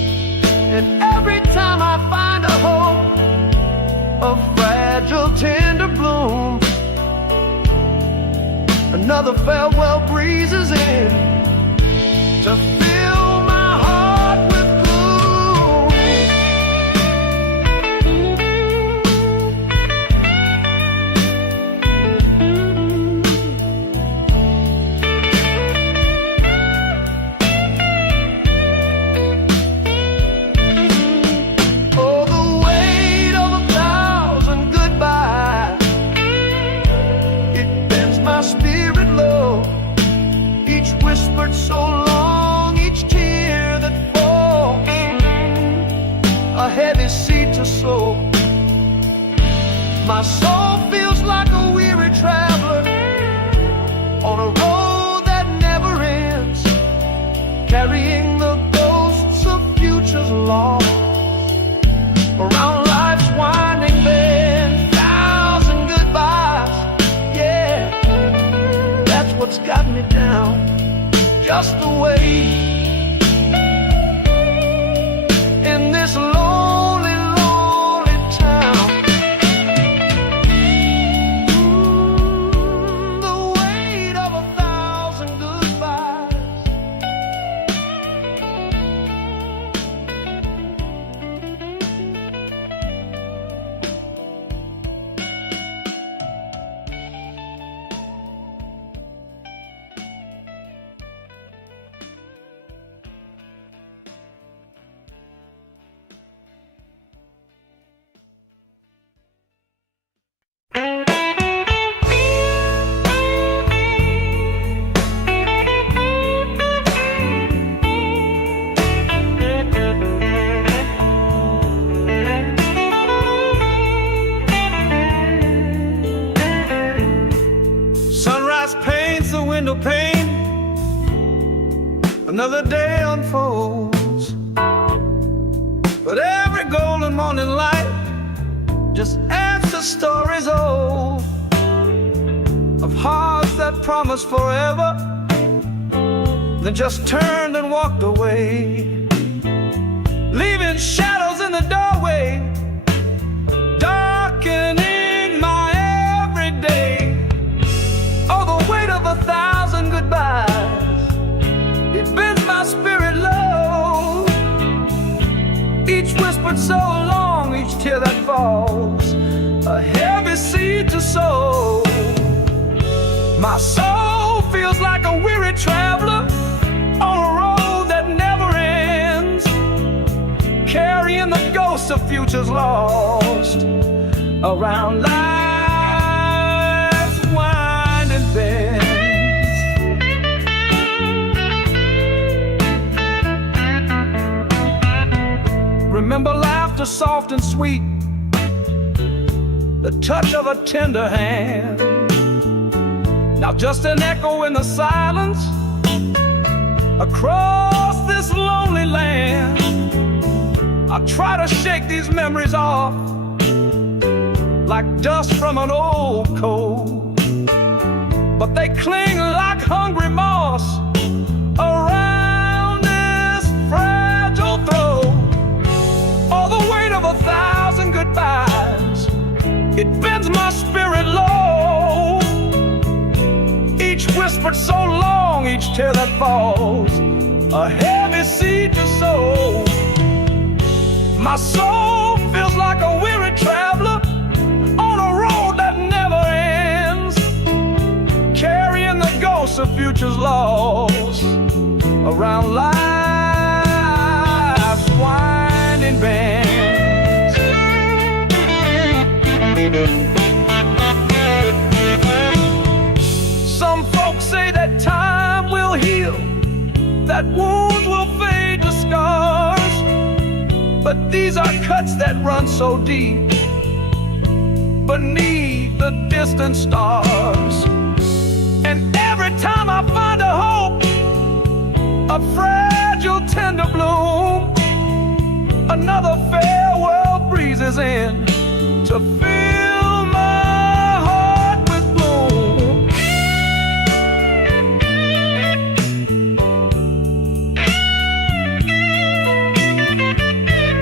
And every time I find a hope, a fragile, tender bloom, another farewell breeze is in to fill my heart with gloom. Oh, the weight of 1,000 goodbyes, it bends my spirit low. Each whispered so long, each tear that falls, a heavy seed to sow. My soul feels like a weary traveler on a road that never ends, carrying the ghosts of futures lost around life's winding bend. 1,000 goodbyes, yeah, that's what's got me down. Just the way in this lonely, lonely town. The weight of 1,000 goodbyes. Sunrise paints the window pane, another day unfolds, but every golden morning light just adds to stories old of hearts that promised forever, then just turned and walked away, leaving shadows in the doorway, darkening my everyday. Oh, the weight of 1,000 goodbyes, it bends my spirit low. Each whispered so long, each tear that falls, a heavy seed to sow. My soul feels like a weary traveler on a road that never ends, carrying the ghosts of futures lost around life's winding bends. Remember laughter soft and sweet, the touch of a tender hand. Now just an echo in the silence across this lonely land. I try to shake these memories off like dust from an old coat, but they cling like hungry moss around this fragile throat. Oh, the weight of 1,000 goodbyes, it bends my spirit low. Each whispered so long, each tear that falls, a heavy seed to sow. My soul feels like a weary traveler on a road that never ends, carrying the ghosts of futures lost around life's winding bends. Some folks say that time will heal, that wounds will fade to scars, but these are cuts that run so deep beneath the distant stars. And every time I find a hope, a fragile tender bloom, another farewell breezes in to fill my heart with gloom.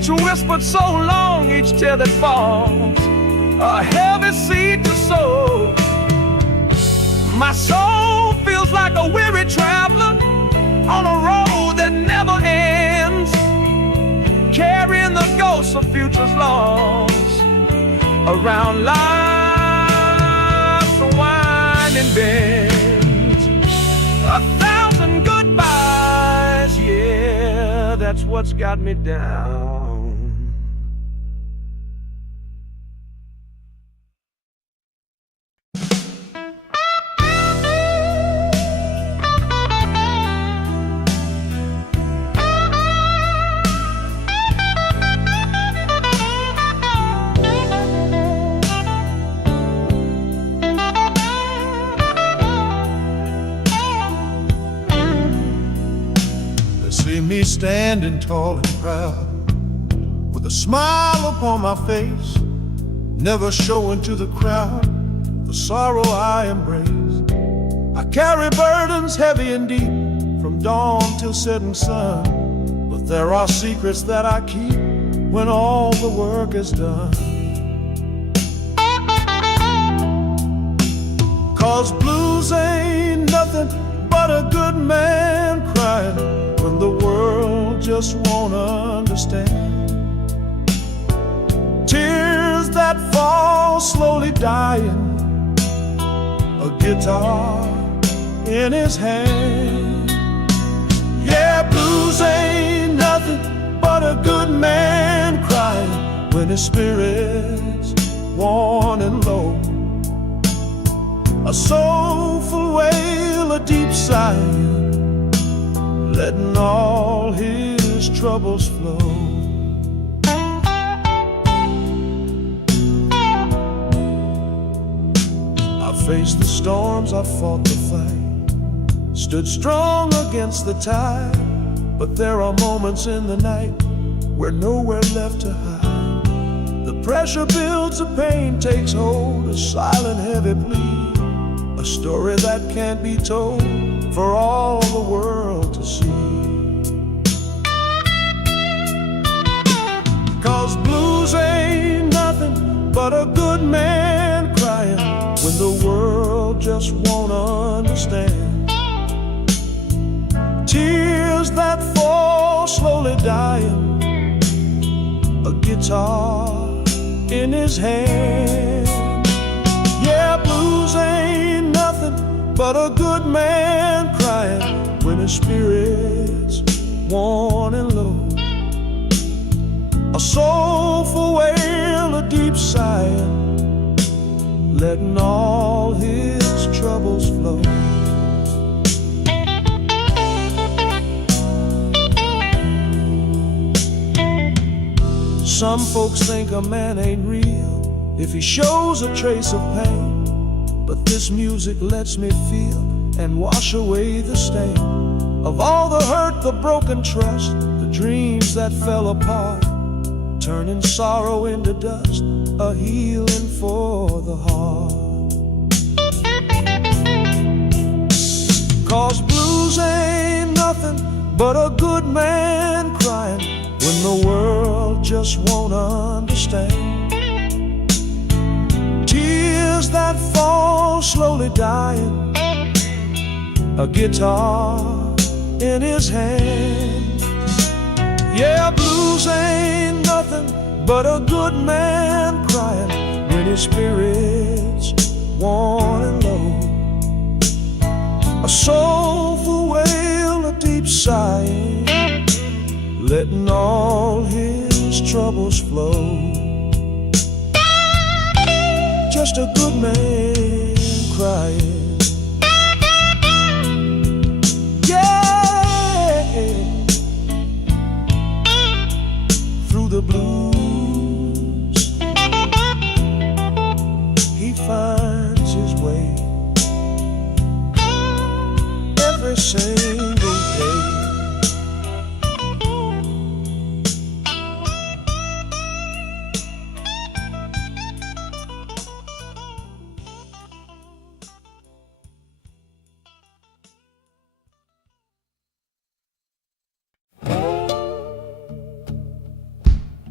Each whispered so long, each tear that falls, a heavy seed to sow. My soul feels like a weary traveler on a road that never ends, carrying the ghosts of futures lost around life's winding bends. 1,000 goodbyes, yeah, that's what's got me down. Me standing tall and proud, with a smile upon my face, never showing to the crowd the sorrow I embrace. I carry burdens heavy and deep, from dawn till setting sun, but there are secrets that I keep when all the work is done. 'Cause blues ain't nothing but a good man crying when the world just won't understand. Tears that fall slowly dying, a guitar in his hand. Yeah, blues ain't nothing but a good man crying when his spirit's worn and low. A soulful wail, a deep sigh, letting all his troubles flow. I faced the storms, I fought the fight, stood strong against the tide, but there are moments in the night where nowhere left to hide. The pressure builds, the pain takes hold, a silent heavy plea, a story that can't be told for all the world to see. 'Cause blues ain't nothing but a good man crying when the world just won't understand. Tears that fall slowly dying, a guitar in his hand. Yeah, blues ain't nothing but a good man crying when his spirit's worn and low. A soulful wail, a deep sigh, letting all his troubles flow. Some folks think a man ain't real if he shows a trace of pain, but this music lets me feel and wash away the stain of all the hurt, the broken trust, the dreams that fell apart, turning sorrow into dust, a healing for the heart. 'Cause blues ain't nothing but a good man crying when the world just won't understand. Tears that fall slowly dying, a guitar in his hand. Yeah, blues ain't nothing but a good man crying when his spirit's worn and low. A soulful wail, a deep sigh, letting all his troubles flow. Just a good man crying. Yeah, through the blues he finds his way every single day.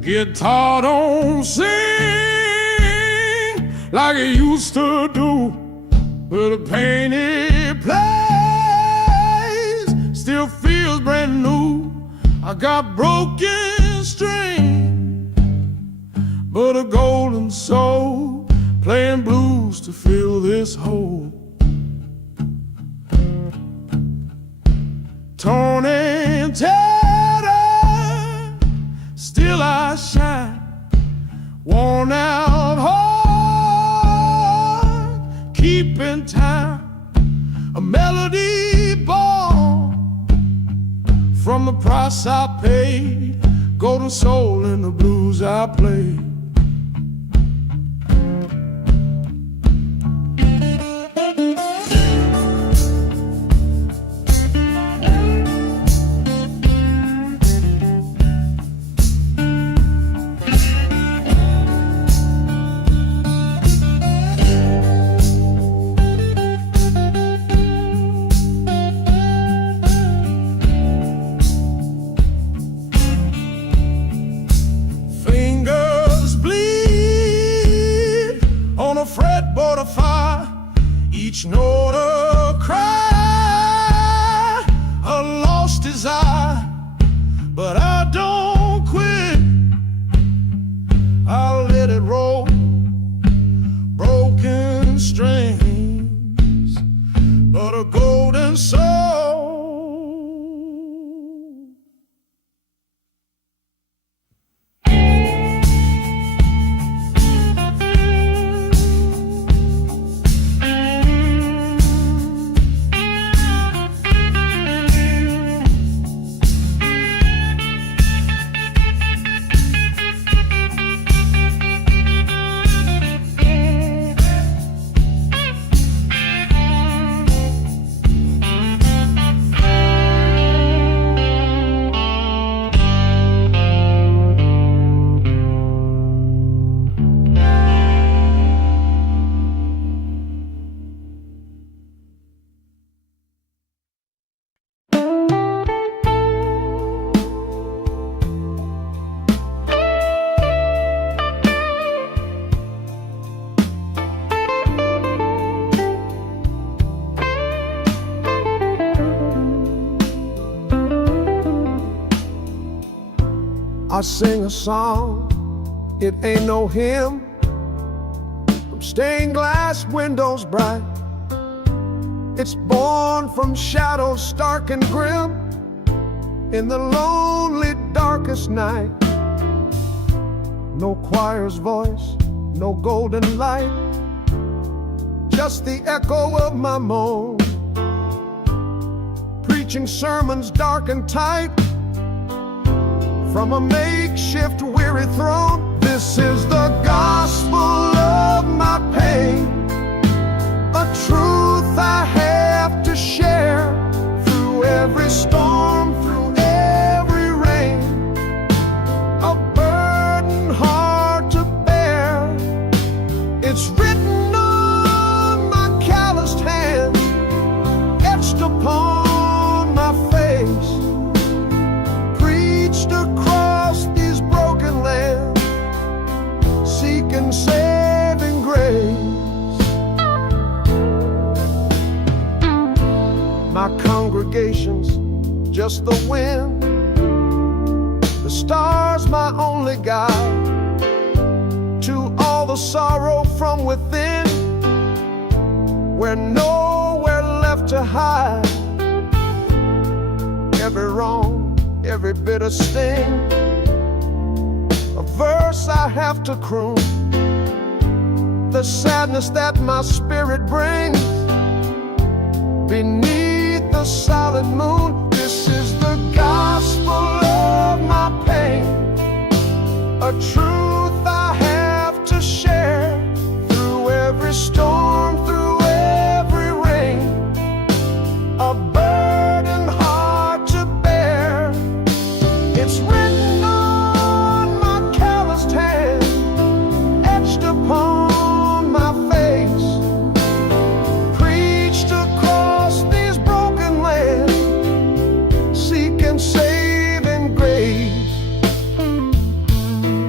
guitar don't sing like it used to do, but the pain it plays still feels brand new. I got broken strings, but a golden soul playing blues to fill this hole. Torn and tattered, still I shine. Worn out heart, keeping time. A melody born from the price I paid. Golden soul in the blues I play. Fretboard of fire, each note a cry, a lost desire. But I don't quit, I'll let it roll. Broken strings, but a golden soul. I sing a song, it ain't no hymn, from stained glass windows bright. It's born from shadows stark and grim, in the lonely darkest night. No choir's voice, no golden light, just the echo of my moan, preaching sermons dark and tight from a makeshift weary throne. This is the gospel of my pain, a truth I have to share through every storm, through every rain, a burden hard to bear. It's written on my calloused hands, etched upon my face, preached across these broken lands, seeking saving grace. My congregation's just the wind, the stars my only guide to all the sorrow from within, where nowhere left to hide. Every wrong, every bitter sting, a verse I have to croon, the sadness that my spirit brings beneath the solid moon. This is the gospel of my pain, a truth I have to share through every storm, through every rain, a burden hard to bear. It's written on my calloused hand, etched upon my face, preached across these broken lands, seeking saving grace.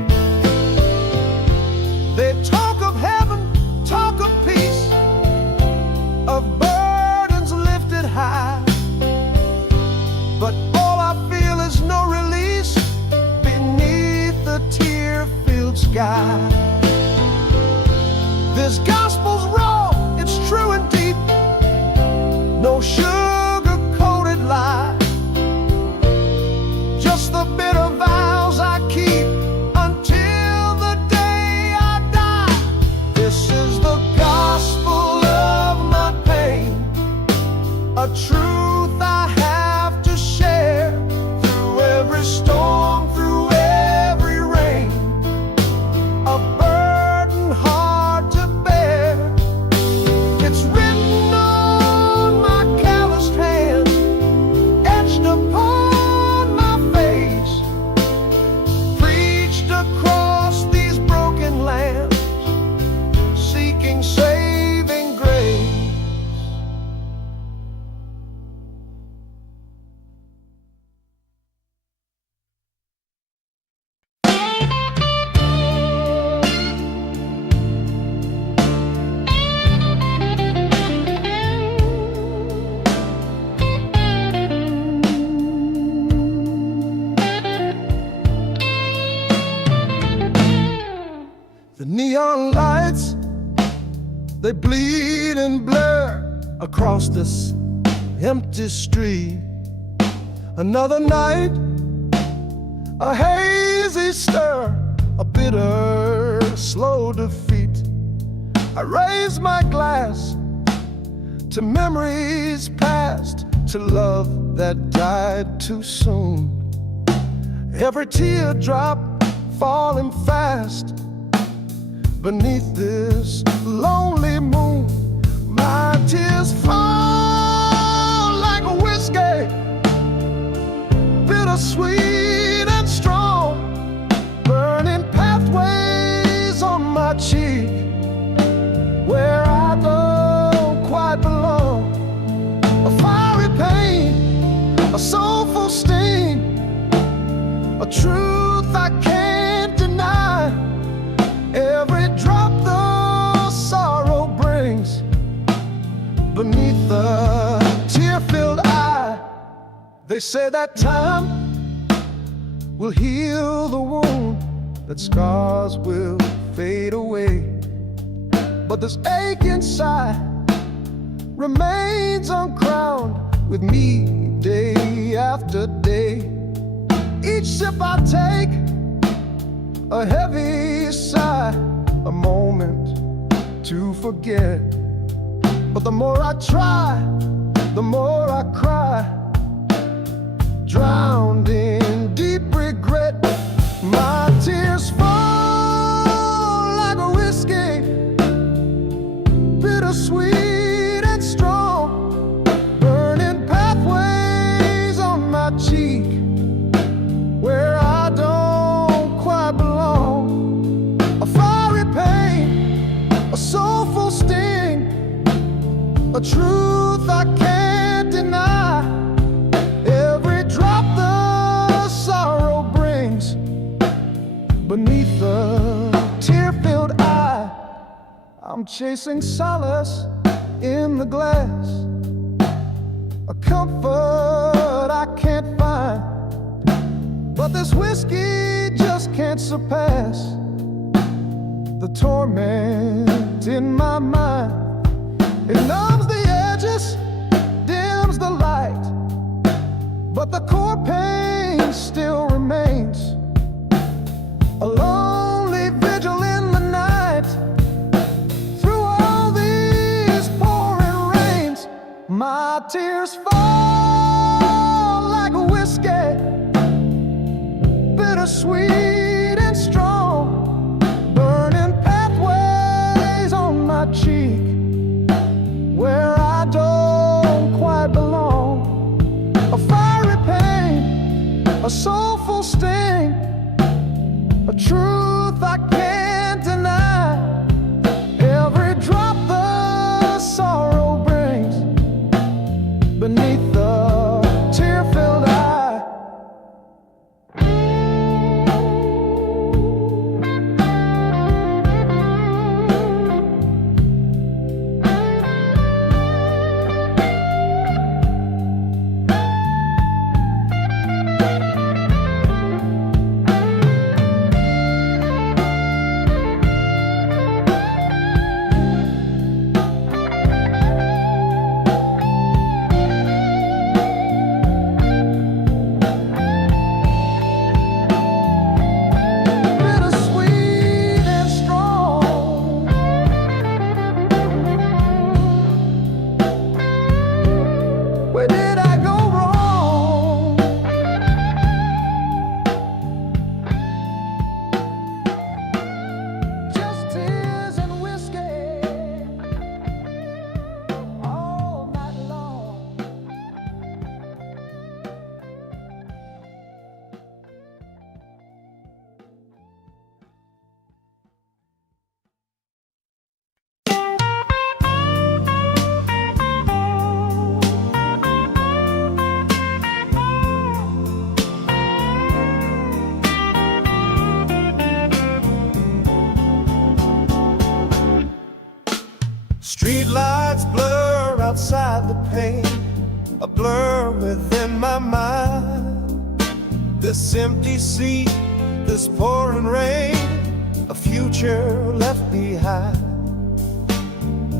They bleed and blur across this empty street. Another night, a hazy stir, a bitter, slow defeat. I raise my glass to memories past, to love that died too soon. Every teardrop falling fast beneath this lonely moon. My tears fall like a whiskey, bittersweet and strong, burning pathways on my cheek where I don't quite belong. A fiery pain, a soulful sting, a truth I can't deny. Every drop the sorrow brings beneath the tear-filled eye. They say that time will heal the wound, that scars will fade away, but this ache inside remains uncrowned with me day after day. Each sip I take, a heavy sigh, a moment to forget. But the more I try, the more I cry, drowned in deep regret. My tears fall like a whiskey, bittersweet and strong, burning pathways on my cheek where I don't quite belong. A fiery pain, a soulful sting, a truth I can't deny. Every drop the sorrow brings beneath the tear-filled eye. I'm chasing solace in the glass, a comfort I can't find, but this whiskey just can't surpass the torment in my mind. It numbs the edges, dims the light, but the core pain still remains. A lonely vigil in the night, through all these pouring rains. My tears fall like a whiskey, bittersweet and strong, burning pathways on my cheek where I don't quite belong. A fiery pain, a soulful sting, a truth I can't deny. Every drop the sorrow brings beneath the tear-filled eye. Streetlights blur outside the pane, a blur within my mind. This empty seat, this pouring rain, a future left behind.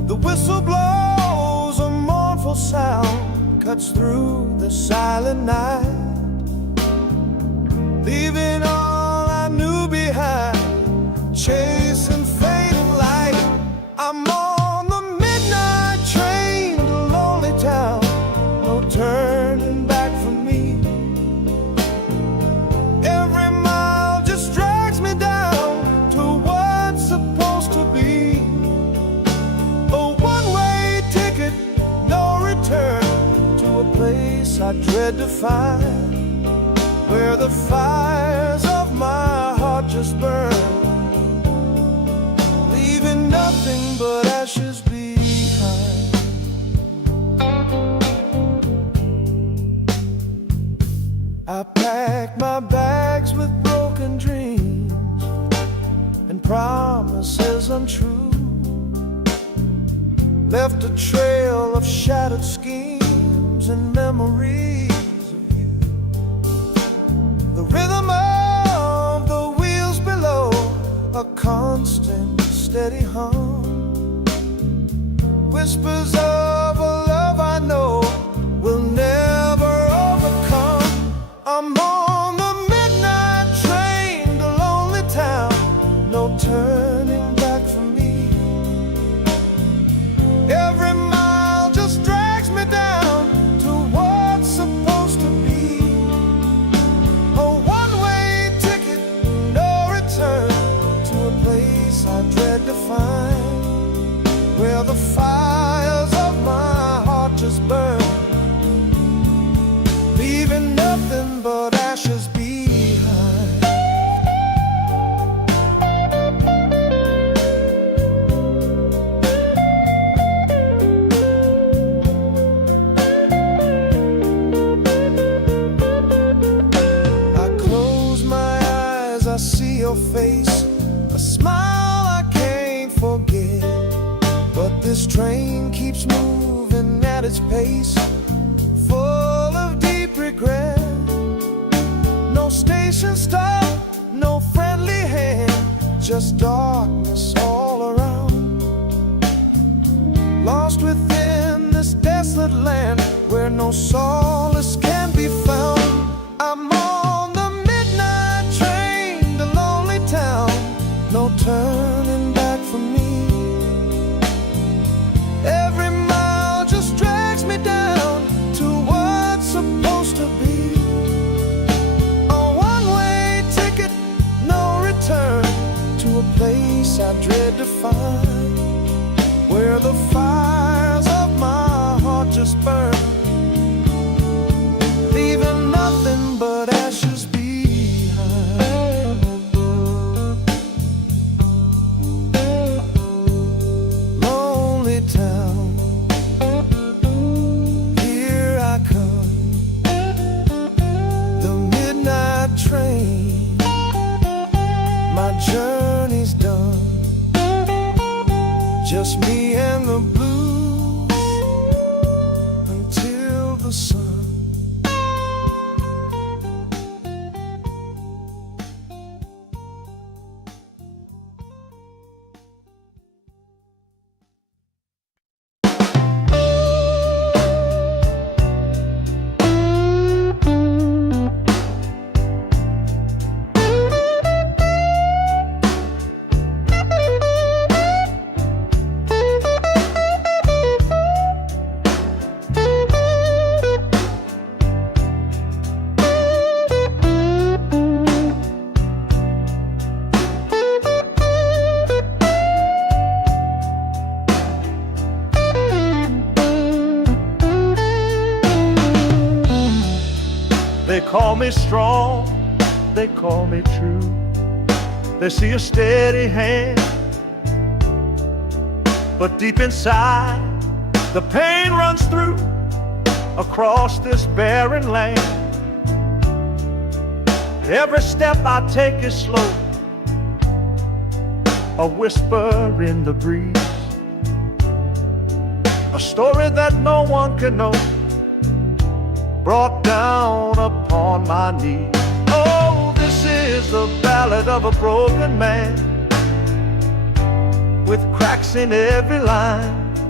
The whistle blows, a mournful sound cuts through the silent night, leaving all I knew behind, chasing fading light. I'm on the midnight train to lonely town, no turning back for me. Every mile just drags me down to what's supposed to be. A one-way ticket, no return, to a place I dread to find, where the fires of my heart just burn, leaving nothing but ashes behind. I packed my bags with broken dreams and promises untrue, left a trail of shattered schemes and memories of you. The rhythm of the wheels below, a constant steady hum, whispers of a love I know will never overcome. I'm on the midnight train to lonely town, no turning back for me. Every mile just drags me down to what's supposed to be. A one-way ticket, no return, to a place I dread to find, where the fires of my heart just burn, leaving nothing but ashes behind. I close my eyes, I see your face, a smile I can't forget. But this train keeps moving at its pace, full of deep regret. No station stop, no friendly hand, just darkness all around. Lost within this desolate land, where no solace can be found. I'm on the midnight train to lonely town, no turning back for me. Every mile just drags me down to what's supposed to be. A one-way ticket, no return, to a place I dread to find, where the fires of my heart just burn, leaving nothing but ashes behind. Lonely town, here I come, the midnight train, my journey's done, just me and the blues until the sun. They call me strong, they call me true. They see a steady hand, but deep inside the pain runs through across this barren land. Every step I take is slow, a whisper in the breeze, a story that no one can know, brought down upon my knees. Oh, this is the ballad of a broken man, with cracks in every line.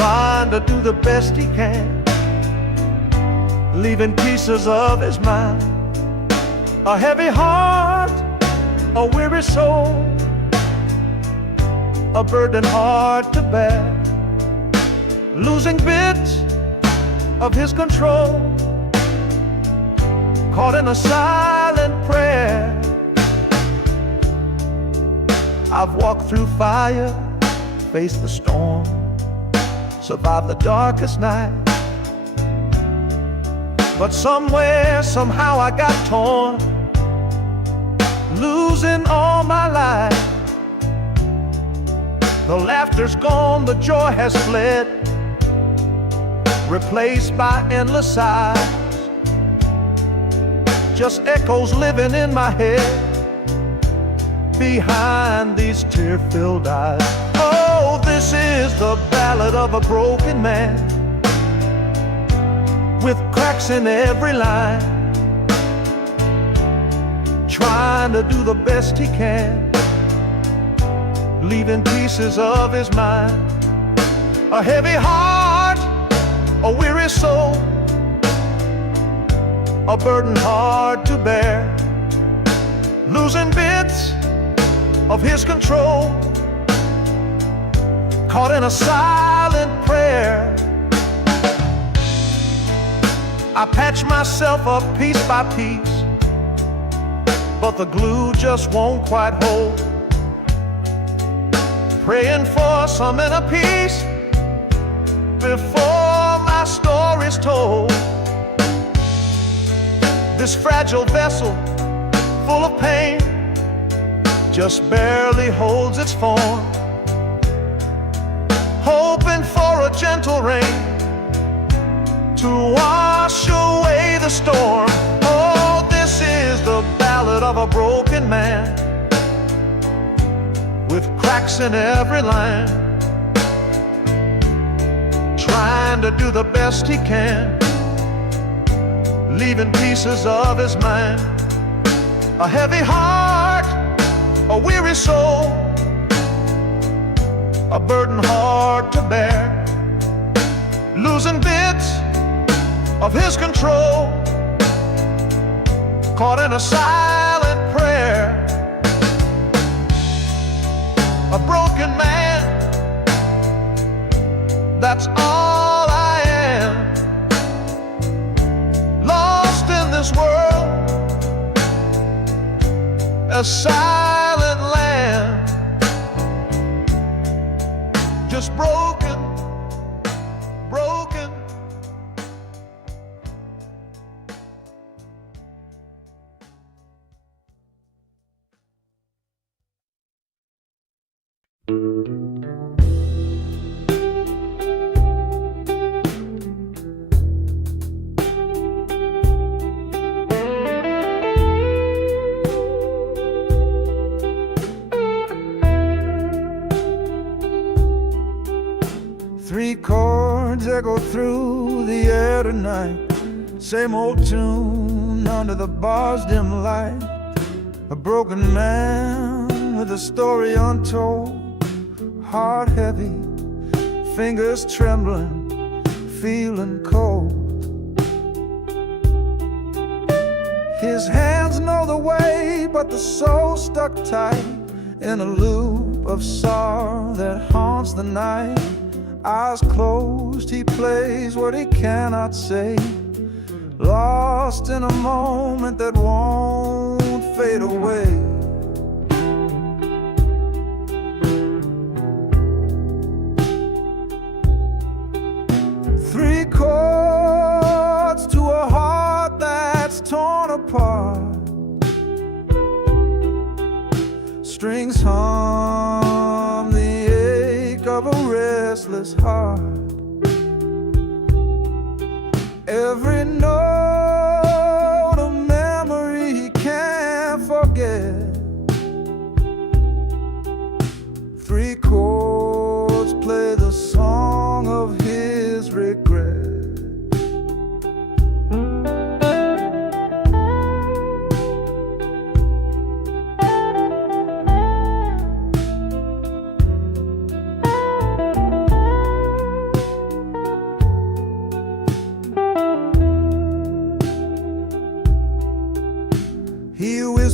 trying to do the best he can, leaving pieces of his mind. A heavy heart, a weary soul, a burden hard to bear, losing bits of his control, caught in a silent prayer. I've walked through fire, faced the storm, survived the darkest night. But somewhere, somehow I got torn, losing all my life. The laughter's gone, the joy has fled, replaced by endless sighs. Just echoes living in my head, behind these tear-filled eyes. Oh, this is the ballad of a broken man, with cracks in every line, trying to do the best he can, leaving pieces of his mind. A heavy heart, a weary soul, a burden hard to bear, losing bits of his control, caught in a silent prayer. I patch myself up piece by piece, but the glue just won't quite hold. Praying for some inner peace before my story's told. This fragile vessel, full of pain, just barely holds its form, hoping for a gentle rain to wash away the storm. Oh, this is the ballad of a broken man, with cracks in every line, trying to do the best he can, leaving pieces of his mind. A heavy heart, a weary soul, a burden hard to bear, losing bits of his control, caught in a silent prayer. A broken man, that's all I am, lost in this world, a silent land, just broken, broken. Three chords echo through the air tonight, same old tune under the bar's dim light. A broken man with a story untold, heart heavy, fingers trembling, feeling cold. His hands know the way, but the soul stuck tight in a loop of sorrow that haunts the night. Eyes closed, he plays what he cannot say, lost in a moment that won't fade away. Three chords to a heart that's torn apart, strings hum the ache of a restless heart. Every note a memory he can't forget. Three chords play the song of his regret.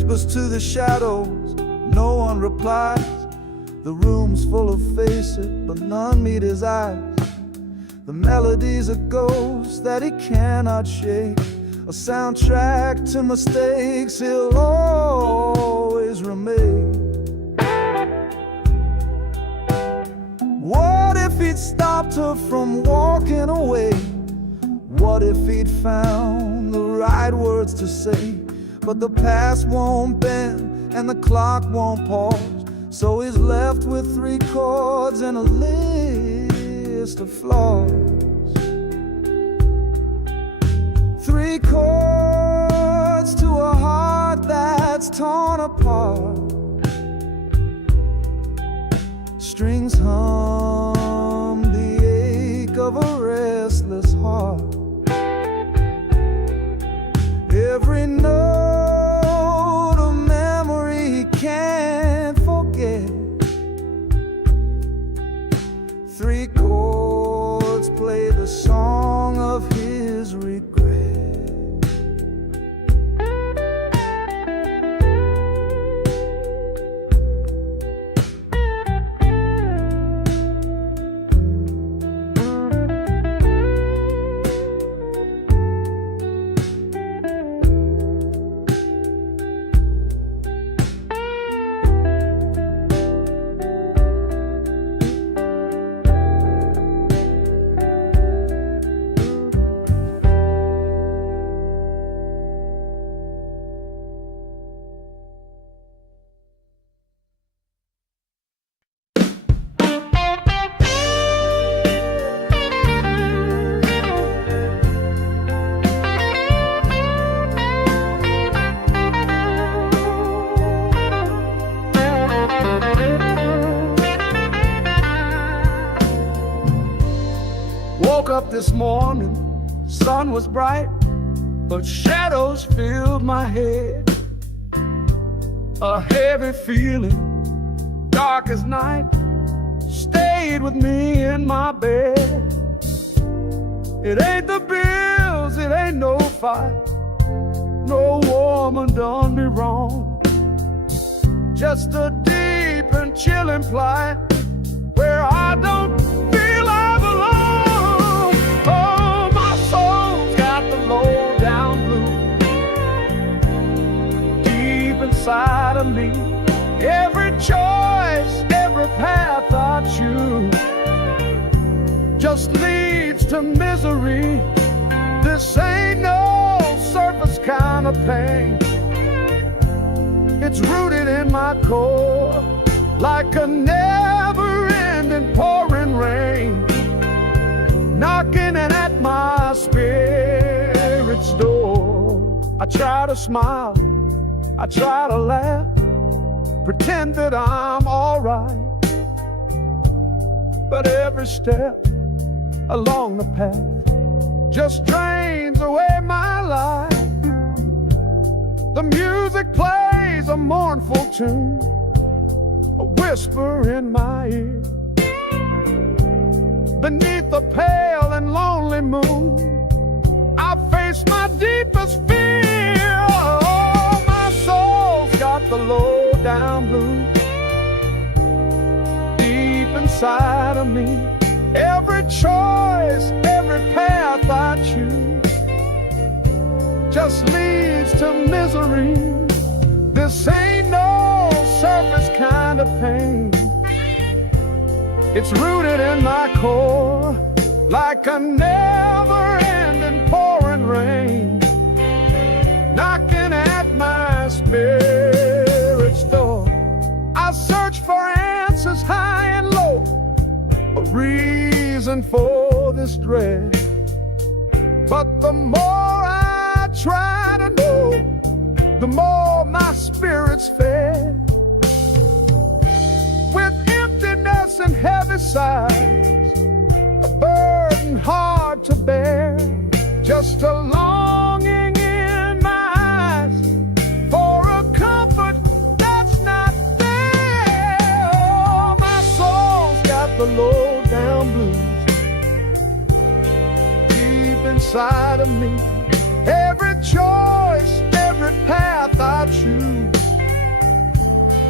whispers to the shadows, no one replies. The room's full of faces, but none meet his eyes. The melody's a ghost that he cannot shake, a soundtrack to mistakes he'll always remain. What if he'd stopped her from walking away? What if he'd found the right words to say? But the past won't bend and the clock won't pause, so he's left with 3 chords and a list of flaws. 3 chords to a heart that's torn apart. Strings hum the ache of a restless heart. Every note a memory he can't forget. 3 chords play the song of his regret. Woke up this morning, sun was bright, but shadows filled my head. A heavy feeling, dark as night, stayed with me in my bed. It ain't the bills, it ain't no fight, no woman done me wrong. Just a deep and chilling plight where I don't feel I belong. Oh, my soul's got the low down blues deep inside of me. Every choice, every path I choose just leads to misery. This ain't no surface kind of pain. It's rooted in my core, like a never-ending pouring rain, knocking at my spirit's door. I try to smile, I try to laugh, pretend that I'm all right, but every step along the path just drains away my life. The music plays a mournful tune, a whisper in my ear. Beneath the pale and lonely moon, I face my deepest fear. Oh, my soul's got the low down blues deep inside of me. Every choice, every path I choose just leads to misery. This ain't no surface kind of pain. It's rooted in my core, like a never-ending pouring rain, knocking at my spirit's door. I search for answers high and low, a reason for this dread, but the more I try to know, the more my spirit's fed. With emptiness and heavy sighs, a burden hard to bear, just a longing in my eyes for a comfort that's not there. Oh, my soul's got the low down blues deep inside of me. Every choice, every path I choose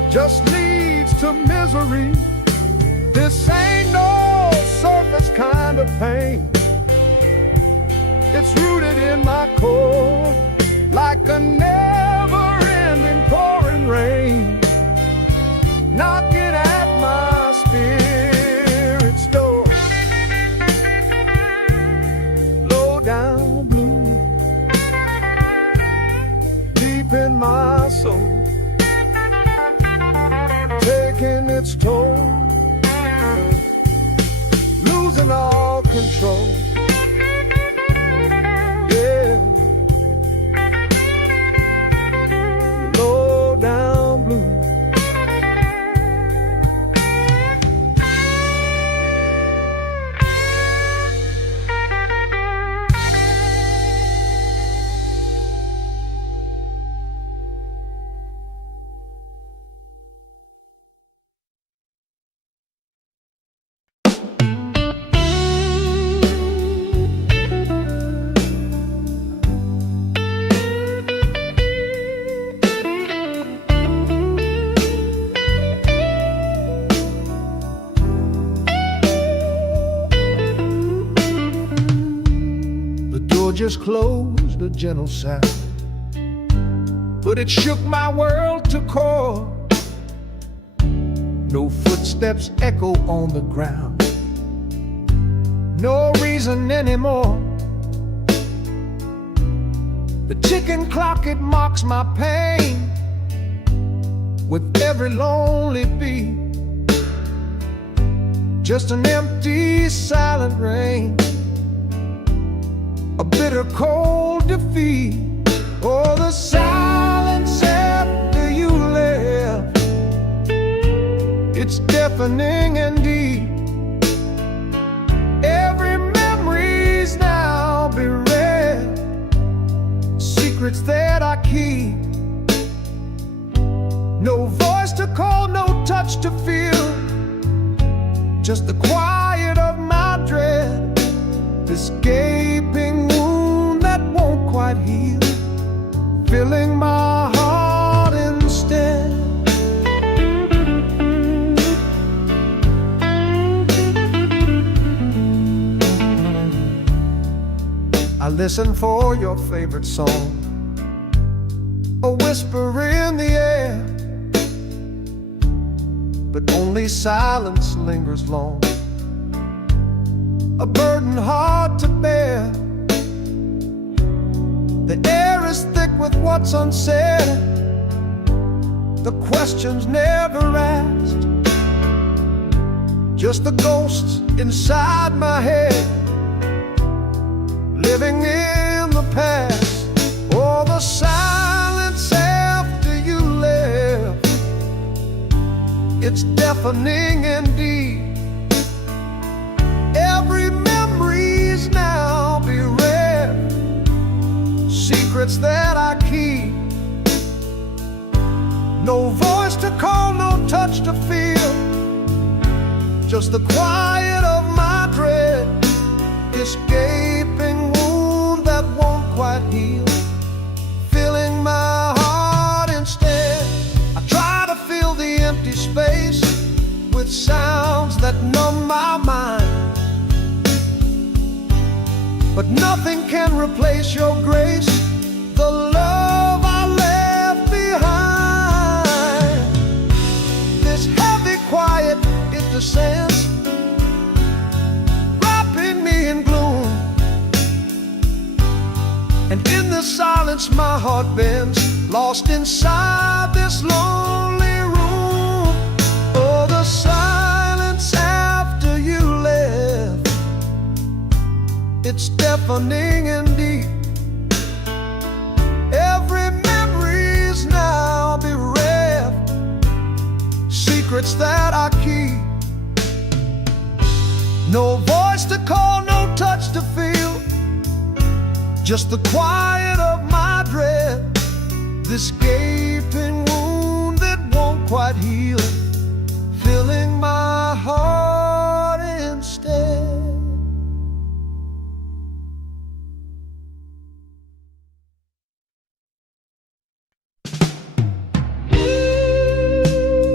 just leads to misery. This ain't no surface kind of pain. It's rooted in my core, like a never-ending pouring rain, knocking at my spirit's door. Low down blue, deep in my soul, taking its toll, losing all control. Yeah, low down blue. Just closed, a gentle sound, but it shook my world to core. No footsteps echo on the ground, no reason anymore. The ticking clock, it mocks my pain with every lonely beat. Just an empty, silent rain, a bitter cold defeat. Oh, the silence after you left, it's deafening and deep. Every memory's now bereft, secrets that I keep. No voice to call, no touch to feel, just the quiet of my dread. This gaping wound that won't quite heal, filling my heart instead. I listen for your favorite song, a whisper in the air, but only silence lingers long, a burden hard to bear. The air is thick with what's unsaid, the questions never asked, just the ghosts inside my head, living in the past. Oh, the silence after you left, it's deafening indeed. Every memory's now bereft, secrets that I keep. No voice to call, no touch to feel, just the quiet of my dread. This gaping wound that won't quite heal, filling my heart instead. I try to fill the empty space with sounds that numb my mind, but nothing can replace your grace, the love I left behind. This heavy quiet, it descends, wrapping me in gloom, and in the silence my heart bends, lost inside this lonely room. Oh, the silence after you left, it's deafening and deep. Every memory's now bereft, secrets that I keep. No voice to call, no touch to feel, just the quiet of my dread. This gaping wound that won't quite heal, filling my heart instead.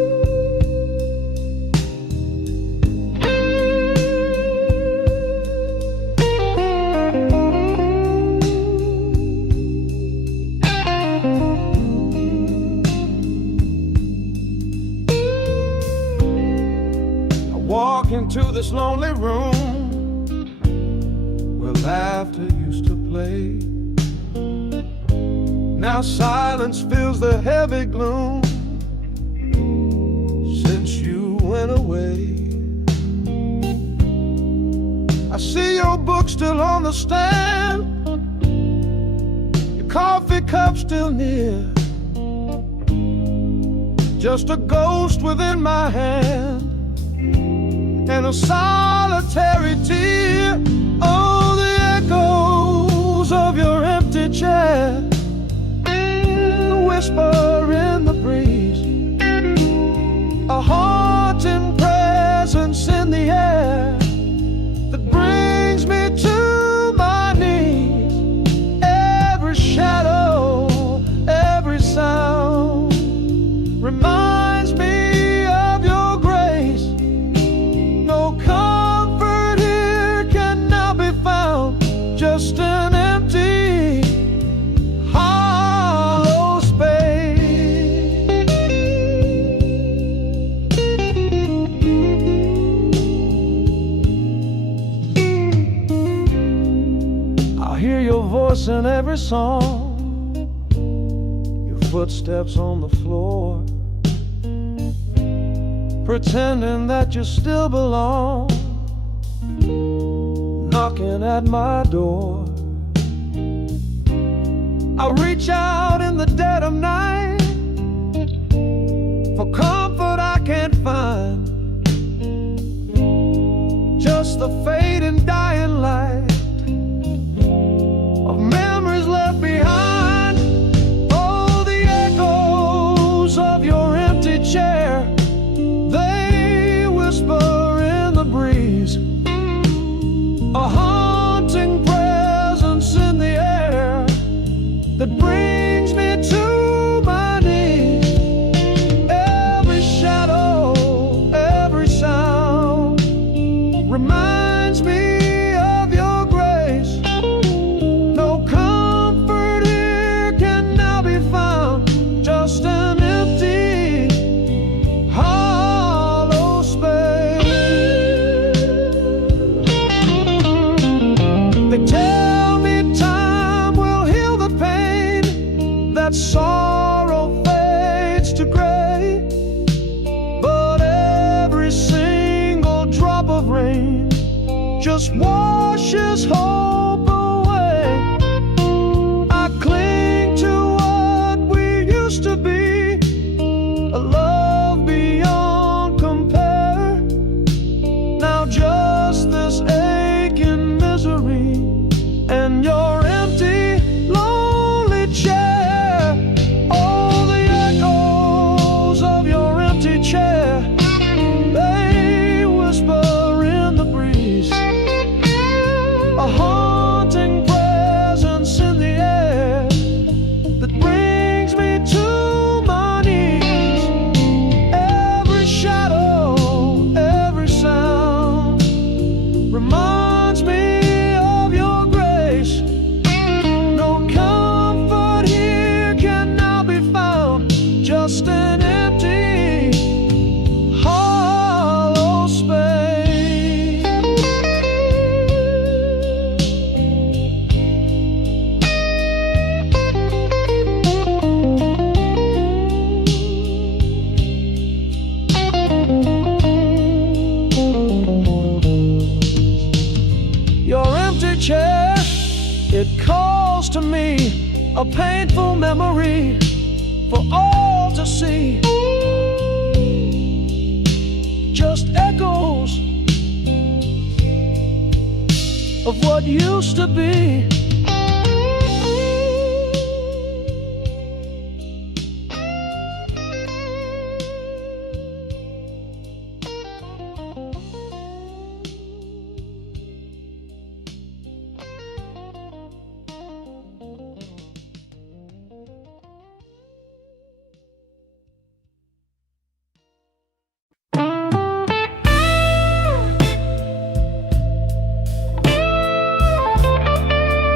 this lonely room where laughter used to play. Now silence fills the heavy gloom since you went away. I see your book still on the stand, your coffee cup still near, just a ghost within my hand and a solitary tear. Oh, the echoes of your empty chair, the whisper in the breeze, a haunting presence in the air that brings me to my knees. Every shadow, every sound reminds me of your grace. No comfort here can now be found, just an empty, hollow space. I hear your voice in every song, your footsteps on the floor, pretending that you still belong, knocking at my door. I reach out in the dead of night for comfort I can't find, just the fading dying light of memories left behind. Oh, the echoes of your empty chair, they whisper in the breeze, a haunting presence in the air that brings me to my knees. Every shadow, every sound reminds me of your grace. No comfort here can now be found, just an empty, hollow space. They tell me time will heal the pain, that sorrow fades to gray, but every single drop of rain just washes hope away. I cling to what we used to be, a love beyond compare. Now just this aching misery and your empty, lonely chair. Oh, the echoes of your empty chair, they whisper in the breeze, a haunting presence in the air that brings me to my knees. Every shadow, every sound reminds me of your grace. No comfort here can now be found, just an empty, hollow space. Your empty chair, it calls to me, a painful memory for all to see. Just echoes of what used to be.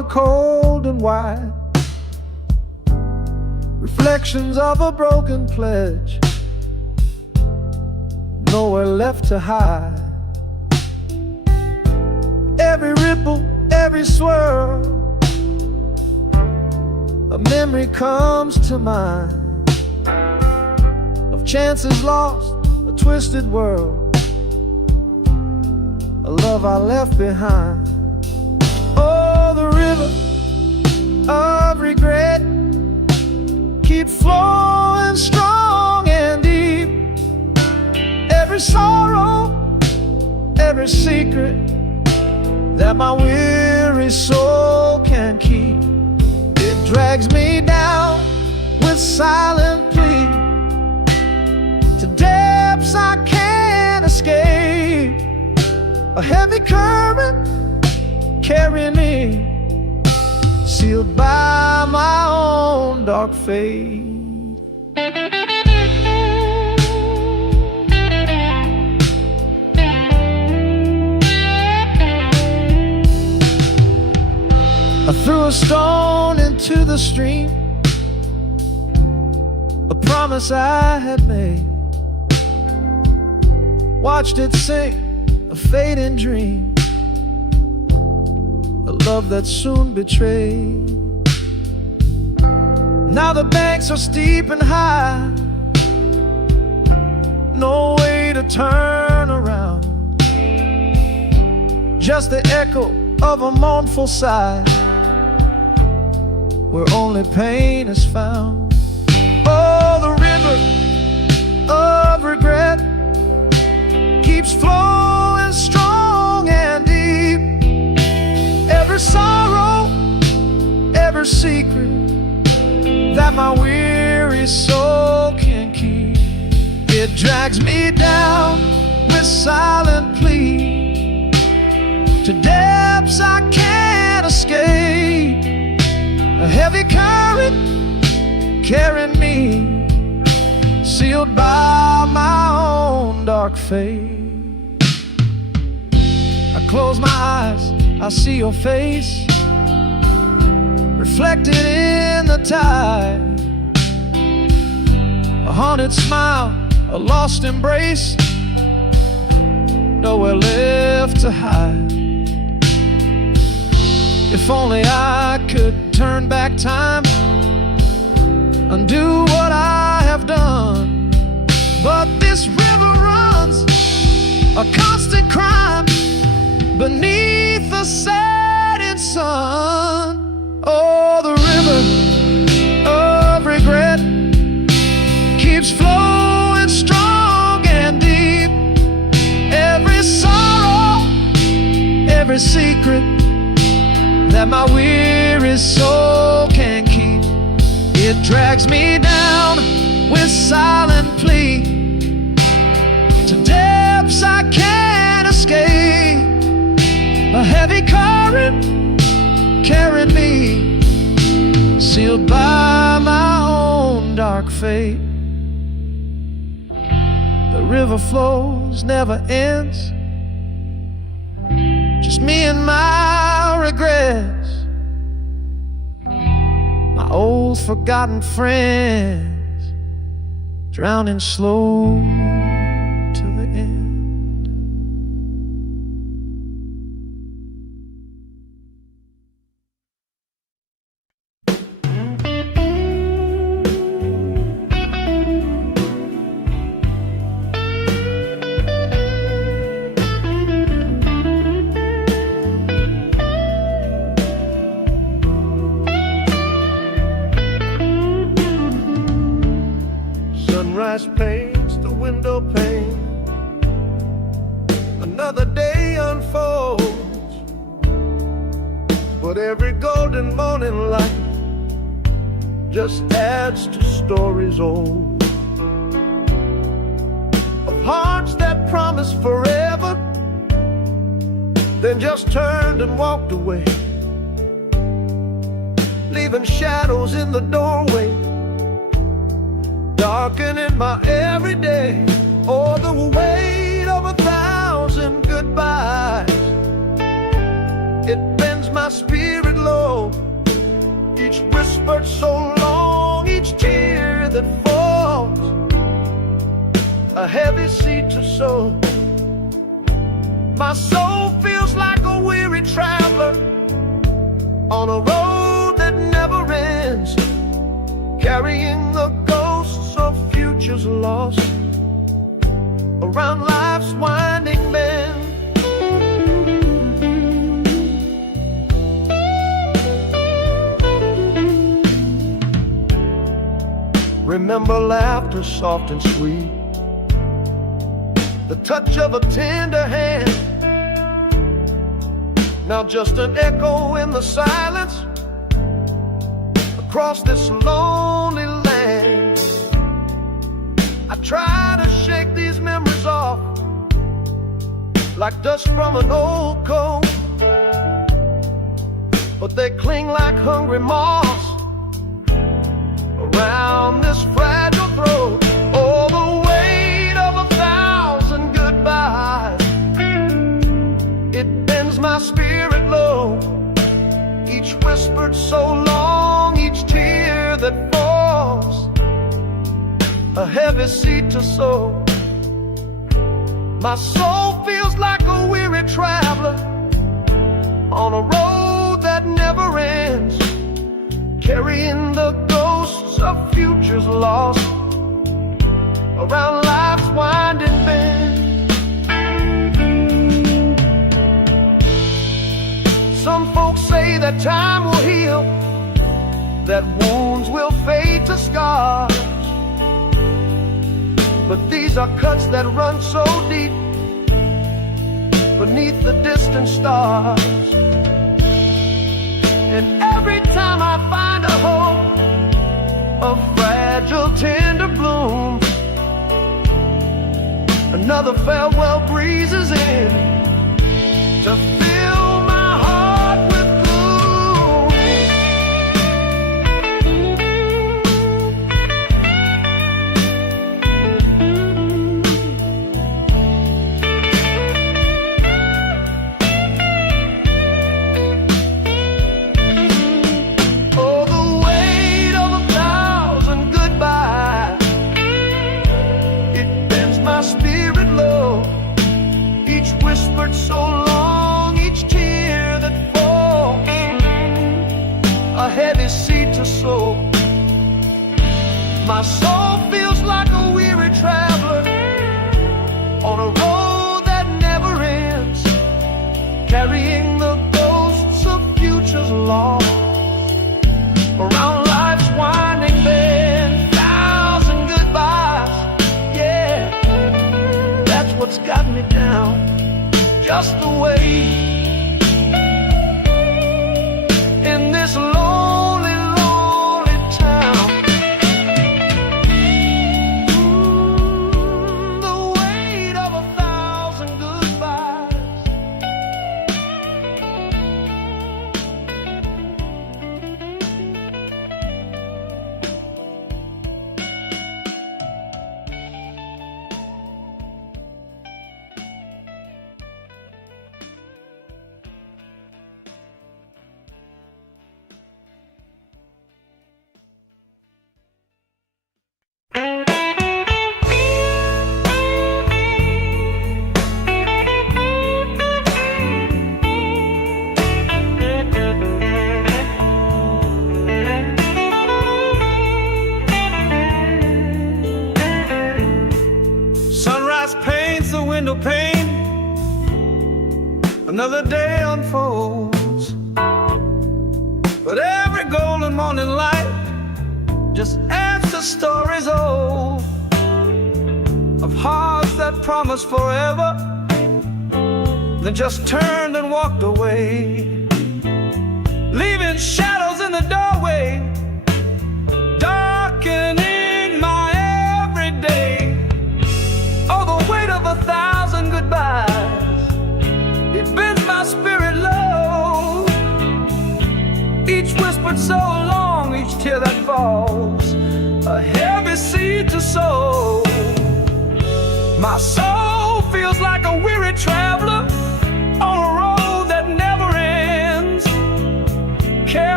water cold and wide, reflections of a broken pledge, nowhere left to hide. Every ripple, every swirl, a memory comes to mind of chances lost, a twisted world, a love I left behind. Oh, the river of regret keeps flowing strong and deep. Every sorrow, every secret that my weary soul can keep, it drags me down with silent plea to depths I can't escape. A heavy current carrying me, sealed by my own dark fate. I threw a stone into the stream, a promise I had made. Watched it sink, a fading dream, a love that soon betrayed. Now the banks are steep and high, no way to turn around, just the echo of a mournful sigh, where only pain is found. Oh, the river of regret keeps flowing strong and deep. Every sorrow, every secret that my weary soul can keep, it drags me down with silent plea to depths I can't escape. A heavy current carrying me, sealed by my own dark fate. I close my eyes, I see your face reflected in the tide. A haunted smile, a lost embrace, nowhere left to hide. If only I could turn back time, undo what I have done. But this river runs a constant crime beneath the setting sun. Oh, the river of regret keeps flowing strong and deep. Every sorrow, every secret that my weary soul can keep, it drags me down with silent plea to depths I can't escape. A heavy current carrying me, sealed by my own dark fate. The river flows, never ends, just me and my regrets, my old forgotten friends, drowning slow to the end. Sunrise paints the window pane, another day unfolds, but every golden morning light just adds to stories old, of hearts that promised forever, then just turned and walked away, leaving shadows in the doorway, darkening my everyday. Oh, the weight of 1,000 goodbyes, it bends my spirit low, each whispered so long, each tear that falls, a heavy seed to sow. My soul feels like a weary traveler on a road that never ends, carrying the ghosts of futures lost around life's winding bend. Remember laughter soft and sweet, the touch of a tender hand. Now just an echo in the silence across this lonely land. I try to shake these memories off like dust from an old coat, but they cling like hungry moths around this fragile throat. Oh, the weight of 1,000 goodbyes, it bends my spirit low, each whispered so long, each tear that falls, a heavy seed to sow. My soul feels like a weary traveler on a road that never ends, carrying the ghosts of futures lost around life's winding bend. Some folks say that time will heal, that wounds will fade to scars, but these are cuts that run so deep beneath the distant stars. And every time I find a hope, a fragile tender bloom, another farewell breezes in to fill my heart with so long, each tear that falls, a heavy seed to sow. My soul feels like a weary traveler on a road that never ends, carrying the ghosts of futures lost around life's winding bend. 1,000 goodbyes, yeah, that's what's got me down. Just the way in this lonely, lonely town. The weight of 1,000 goodbyes. Pane, another day unfolds, but every golden morning light just adds to stories old of hearts that promised forever, then just turned and walked away, leaving shadows in the doorway, darkening my everyday. Oh, the weight of 1,000 goodbyes, it bends my spirit low, each whispered so long, each tear that falls, a heavy seed to sow. My soul feels like a weary traveler on a road that never ends,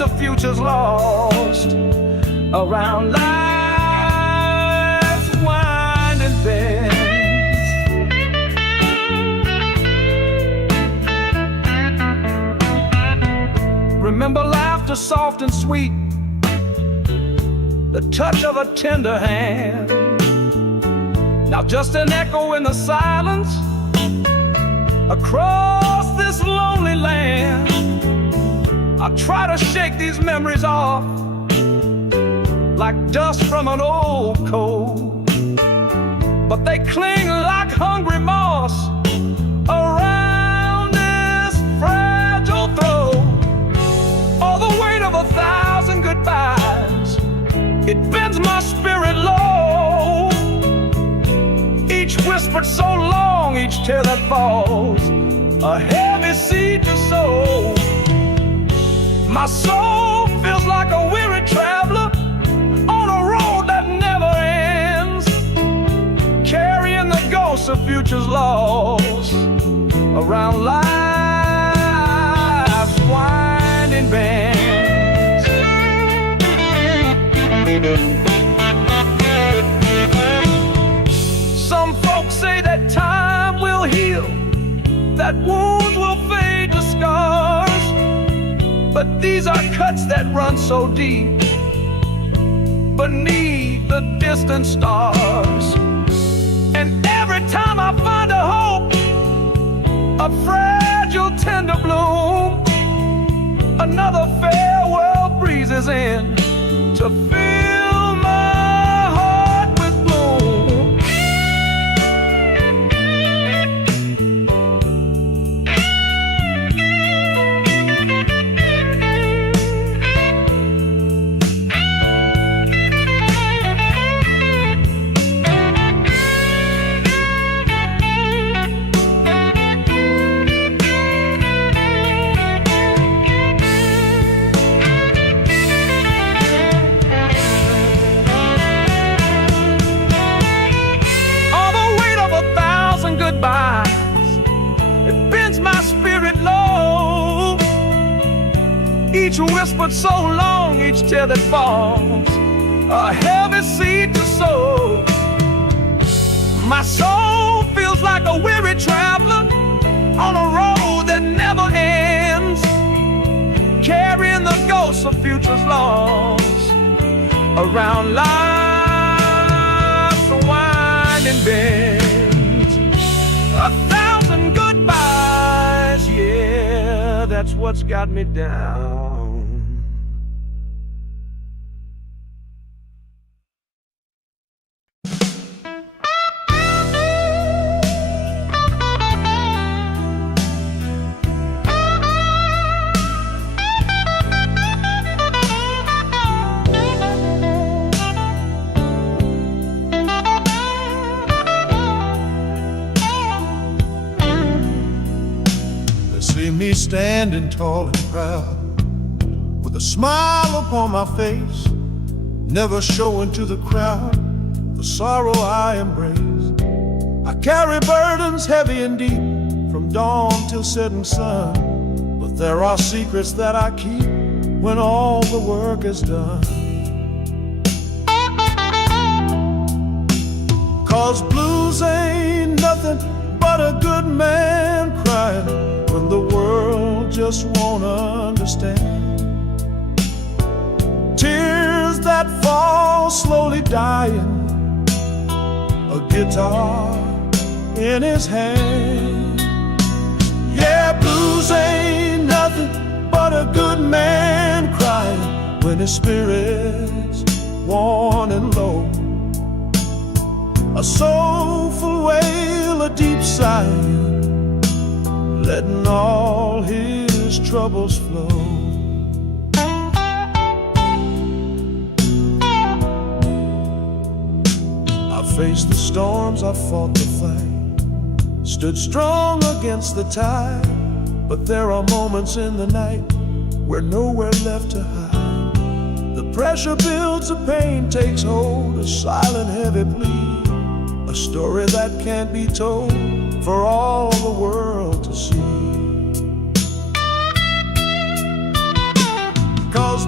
ghosts of futures lost around life's winding bends. Remember laughter soft and sweet, the touch of a tender hand. Now just an echo in the silence across this lonely land. I try to shake these memories off like dust from an old coat, but they cling like hungry moss around this fragile throat. Oh, the weight of 1,000 goodbyes, it bends my spirit low. Each whispered so long, each tear that falls, a heavy seed to sow. My soul feels like a weary traveler on a road that never ends, carrying the ghosts of futures lost around life's winding bends. Some folks say that time will heal, that wounds will fade to scars, but these are cuts that run so deep beneath the distant stars. And every time I find a hope, a fragile tender bloom, another farewell breezes in to fill my heart with gloom. It bends my spirit low. Each whispered so long, each tear that falls, a heavy seed to sow. My soul feels like a weary traveler on a road that never ends, carrying the ghosts of futures lost around life's winding bend. 1,000 goodbyes, yeah, that's what's got me down. Me standing tall and proud, with a smile upon my face, never showing to the crowd the sorrow I embrace. I carry burdens heavy and deep, from dawn till setting sun, but there are secrets that I keep when all the work is done. 'Cause blues ain't nothing but a good man crying when the world just won't understand. Tears that fall slowly dying, a guitar in his hand. Yeah, blues ain't nothing but a good man crying when his spirit's worn and low. A soulful wail, a deep sigh, letting all his troubles flow. I faced the storms, I fought the fight, stood strong against the tide, but there are moments in the night where nowhere left to hide. The pressure builds, the pain takes hold, a silent heavy plea, a story that can't be told for all the world to see. 'Cause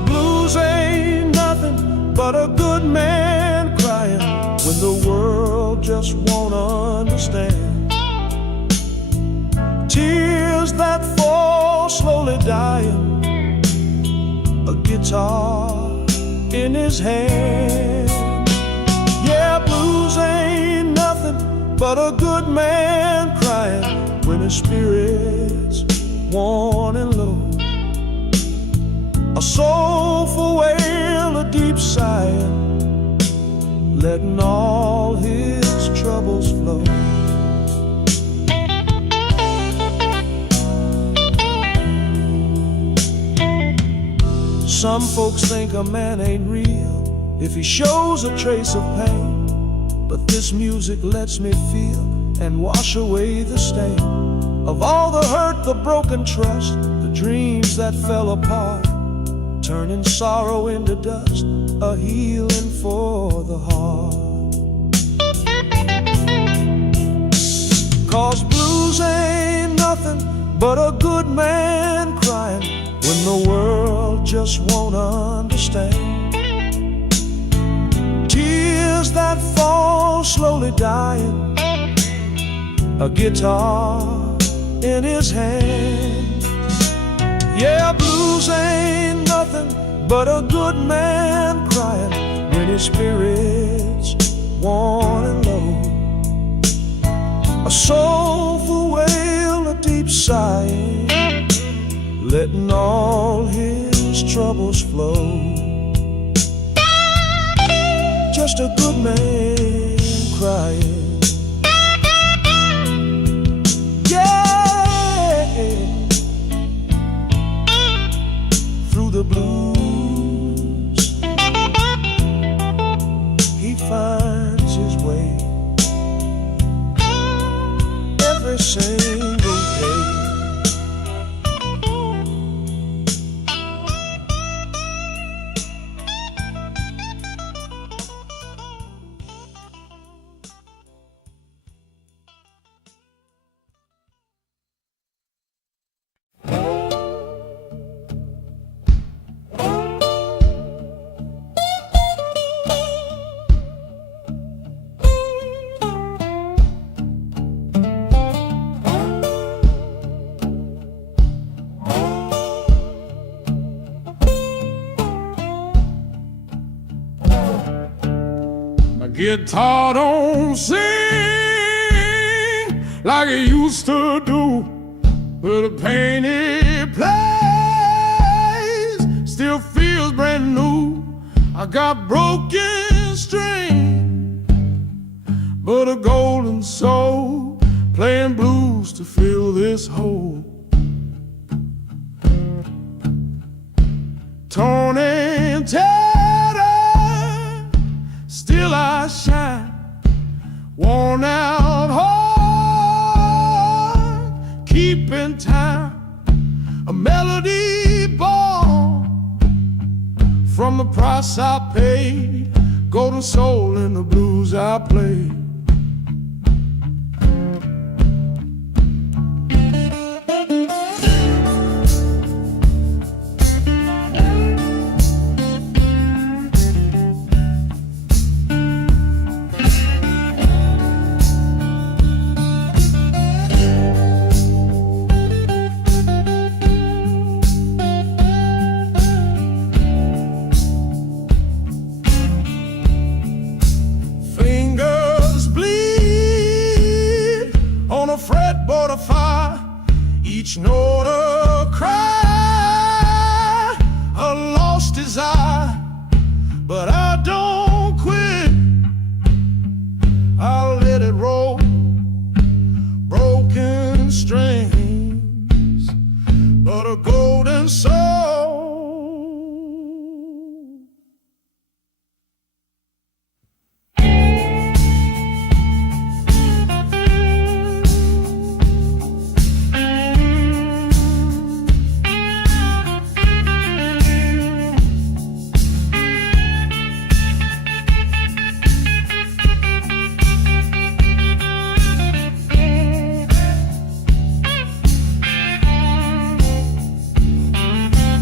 but a good man crying when the world just won't understand. Tears that fall slowly dying, a guitar in his hand. Yeah, blues ain't nothing but a good man crying when his spirit's worn and low. A soulful wail, a deep sighing, letting all his troubles flow. Some folks think a man ain't real if he shows a trace of pain, but this music lets me feel and wash away the stain of all the hurt, the broken trust, the dreams that fell apart, turning sorrow into dust, a healing for the heart. 'Cause blues ain't nothing but a good man crying when the world just won't understand. Tears that fall slowly dying, a guitar in his hand. Yeah, blues ain't nothing but a good man crying when his spirit's worn and low. A soulful wail, a deep sighing, letting all his troubles flow. Just a good man crying. Yeah, through the blues he finds his way every single day. Guitar don't sing like it used to do, but the pain it plays still feels brand new. I got broken strings, but a golden soul playing blues to fill this hole. Torn and tattered, still I shine, worn out heart, keeping time, a melody born from the price I paid, golden soul in the blues I played. Fretboard of fire, each note a cry, a lost desire, but I don't quit. I'll let it roll, broken strings, but a golden soul.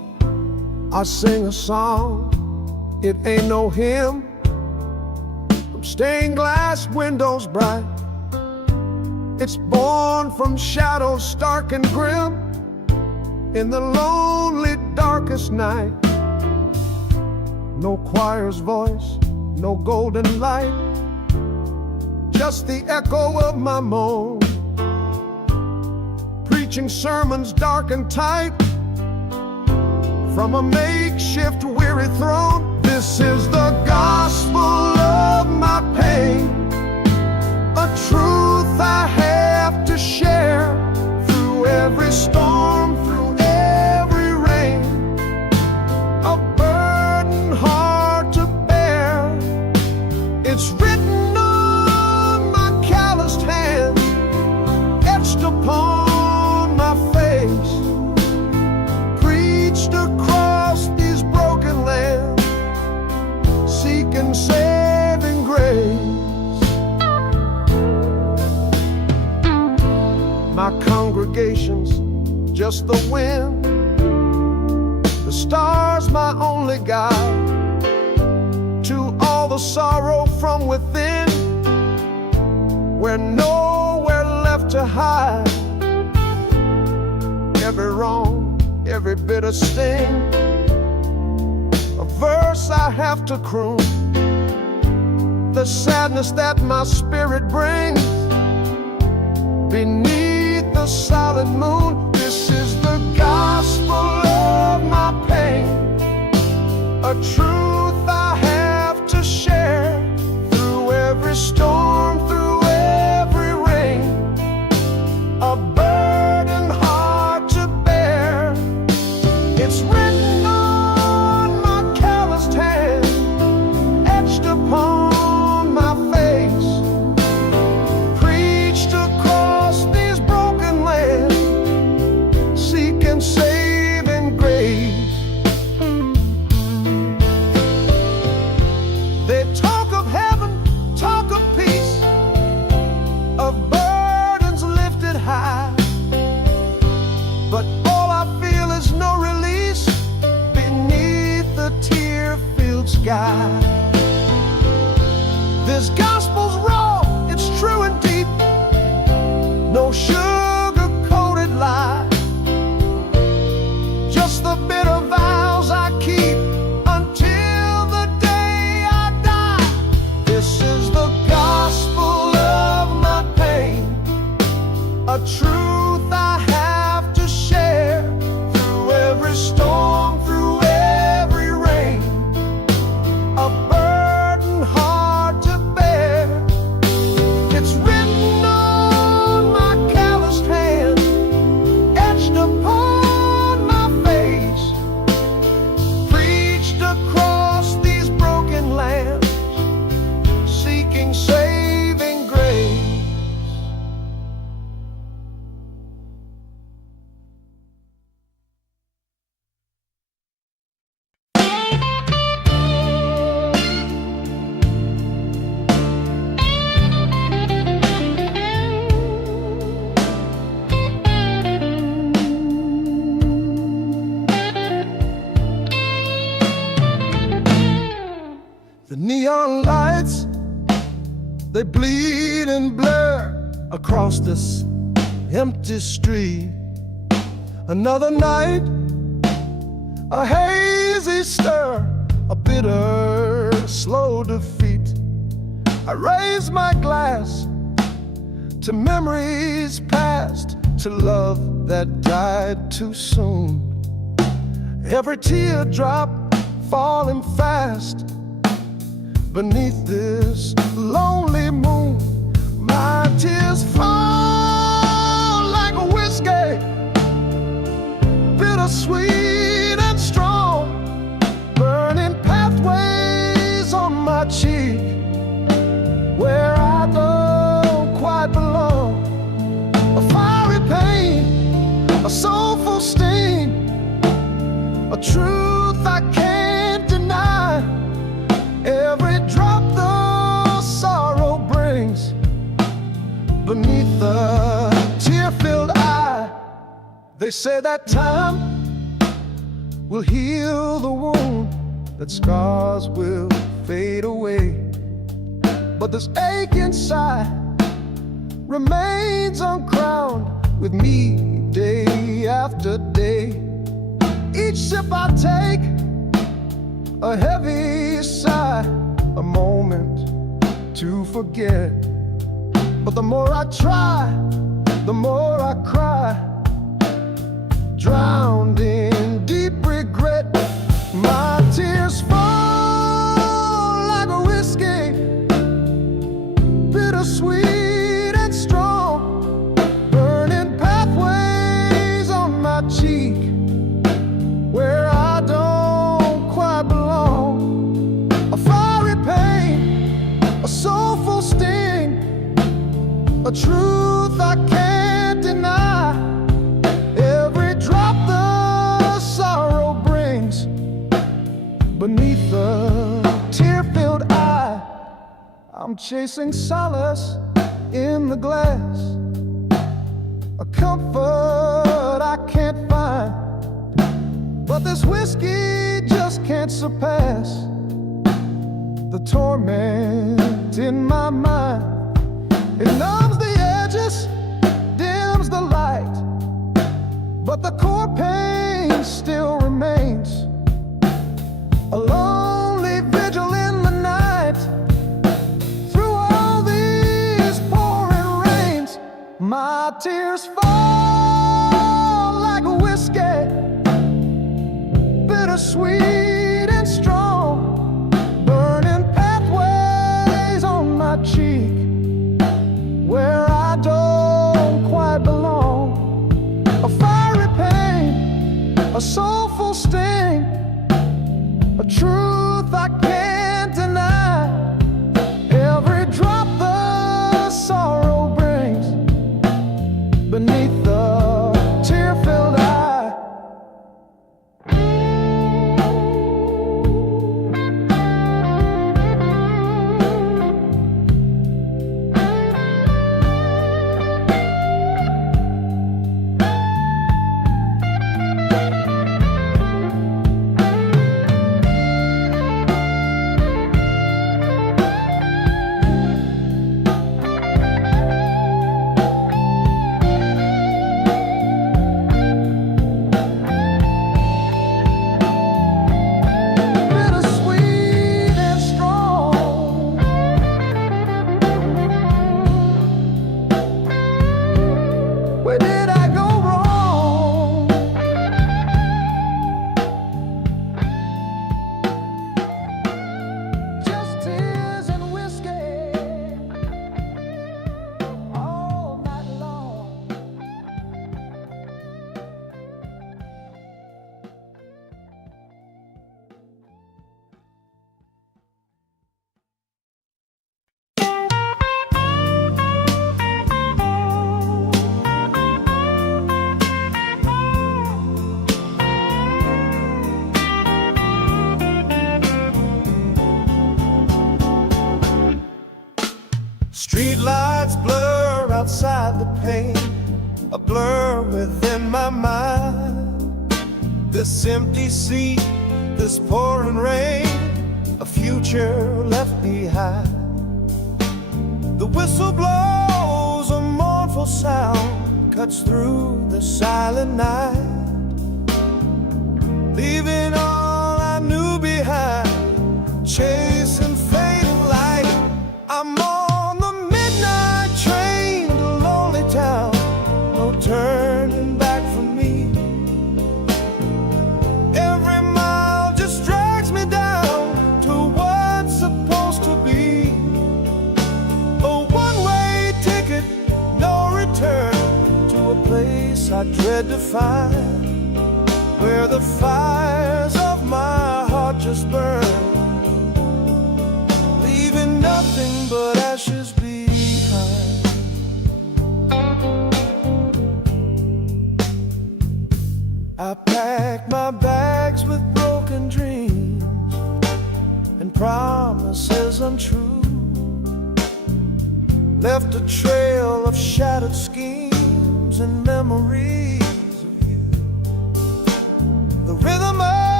I sing a song, it ain't no hymn, from stained glass windows bright. It's born from shadows stark and grim, in the lonely darkest night. No choir's voice, no golden light, just the echo of my moan, preaching sermons dark and tight from a makeshift weary throne. This is the gospel of my pain, a truth I have to share through every storm, through every rain, a burden hard to bear. It's written on my calloused hand, etched upon my face, preached across these broken lands, seeking saving grace. My congregation's just the wind, the stars my only guide to all the sorrow from within, where nowhere left to hide. Every wrong, every bitter sting, a verse I have to croon, the sadness that my spirit brings beneath the solid moon. This is the gospel of my pain, a truth I have to share through every storm, through every rain, a burden hard to bear. It's written on my calloused hand, etched upon my face, preached across these broken lands, seeking saving grace. They talk of heaven, talk of peace, of burdens lifted high, but all I feel is no release beneath the tear-filled sky. This gospel's raw, it's true and deep, no sugar-coated lie, just the bitter vows I keep until the day I die. This is the gospel of my pain, a truth I have to share through every storm, through every rain, a burden hard to bear. It's written on my calloused hand, etched upon my face, preached across these broken lands, seeking saving grace. The neon lights, they bleed and blur across this empty street. Another night, a hazy stir, a bitter, slow defeat. I raise my glass to memories past, to love that died too soon. Every teardrop falling fast beneath this lonely moon. My tears fall like a whiskey, bittersweet and strong, burning pathways on my cheek where I don't quite belong. A fiery pain, a soulful sting, a truth I can't deny. Every drop the sorrow brings beneath the tear-filled eye. They say that time will heal the wound, that scars will fade away. But this ache inside remains uncrowned with me day after day. Each sip I take, a heavy sigh, a moment to forget. But the more I try, the more I cry, drowned in deep regret. My tears fall like a whiskey, bittersweet and strong, burning pathways on my cheek where I don't quite belong. A fiery pain, a soulful sting, a truth I can't deny. Every drop the sorrow brings beneath the tear-filled eye. I'm chasing solace in the glass, a comfort I can't find. But this whiskey just can't surpass the torment in my mind. It numbs the edges, dims the light, but the core pain still remains. A lonely vigil in the night, through all these pouring rains. My tears fall like a whiskey, bittersweet and strong, burning pathways on my cheek where I don't quite belong. A fiery pain, a soulful sting, a truth I can't deny. Every drop the sorrow brings beneath the tear-filled eye. Street lights blur outside the pane, a blur within my mind. This empty seat, this pouring rain, a future left behind. The whistle blows, a mournful sound cuts through the silent night, leaving all I knew behind, chasing fading light. I'm on the midnight train to lonely town, no turning back for me. Every mile just drags me down to what's supposed to be a one-way ticket, no return, to a place I dread to find, where the fires of my heart just burn, leaving nothing but ashes behind. I packed my bags with broken dreams and promises untrue, left a trail of shattered schemes and memories of you. The rhythm of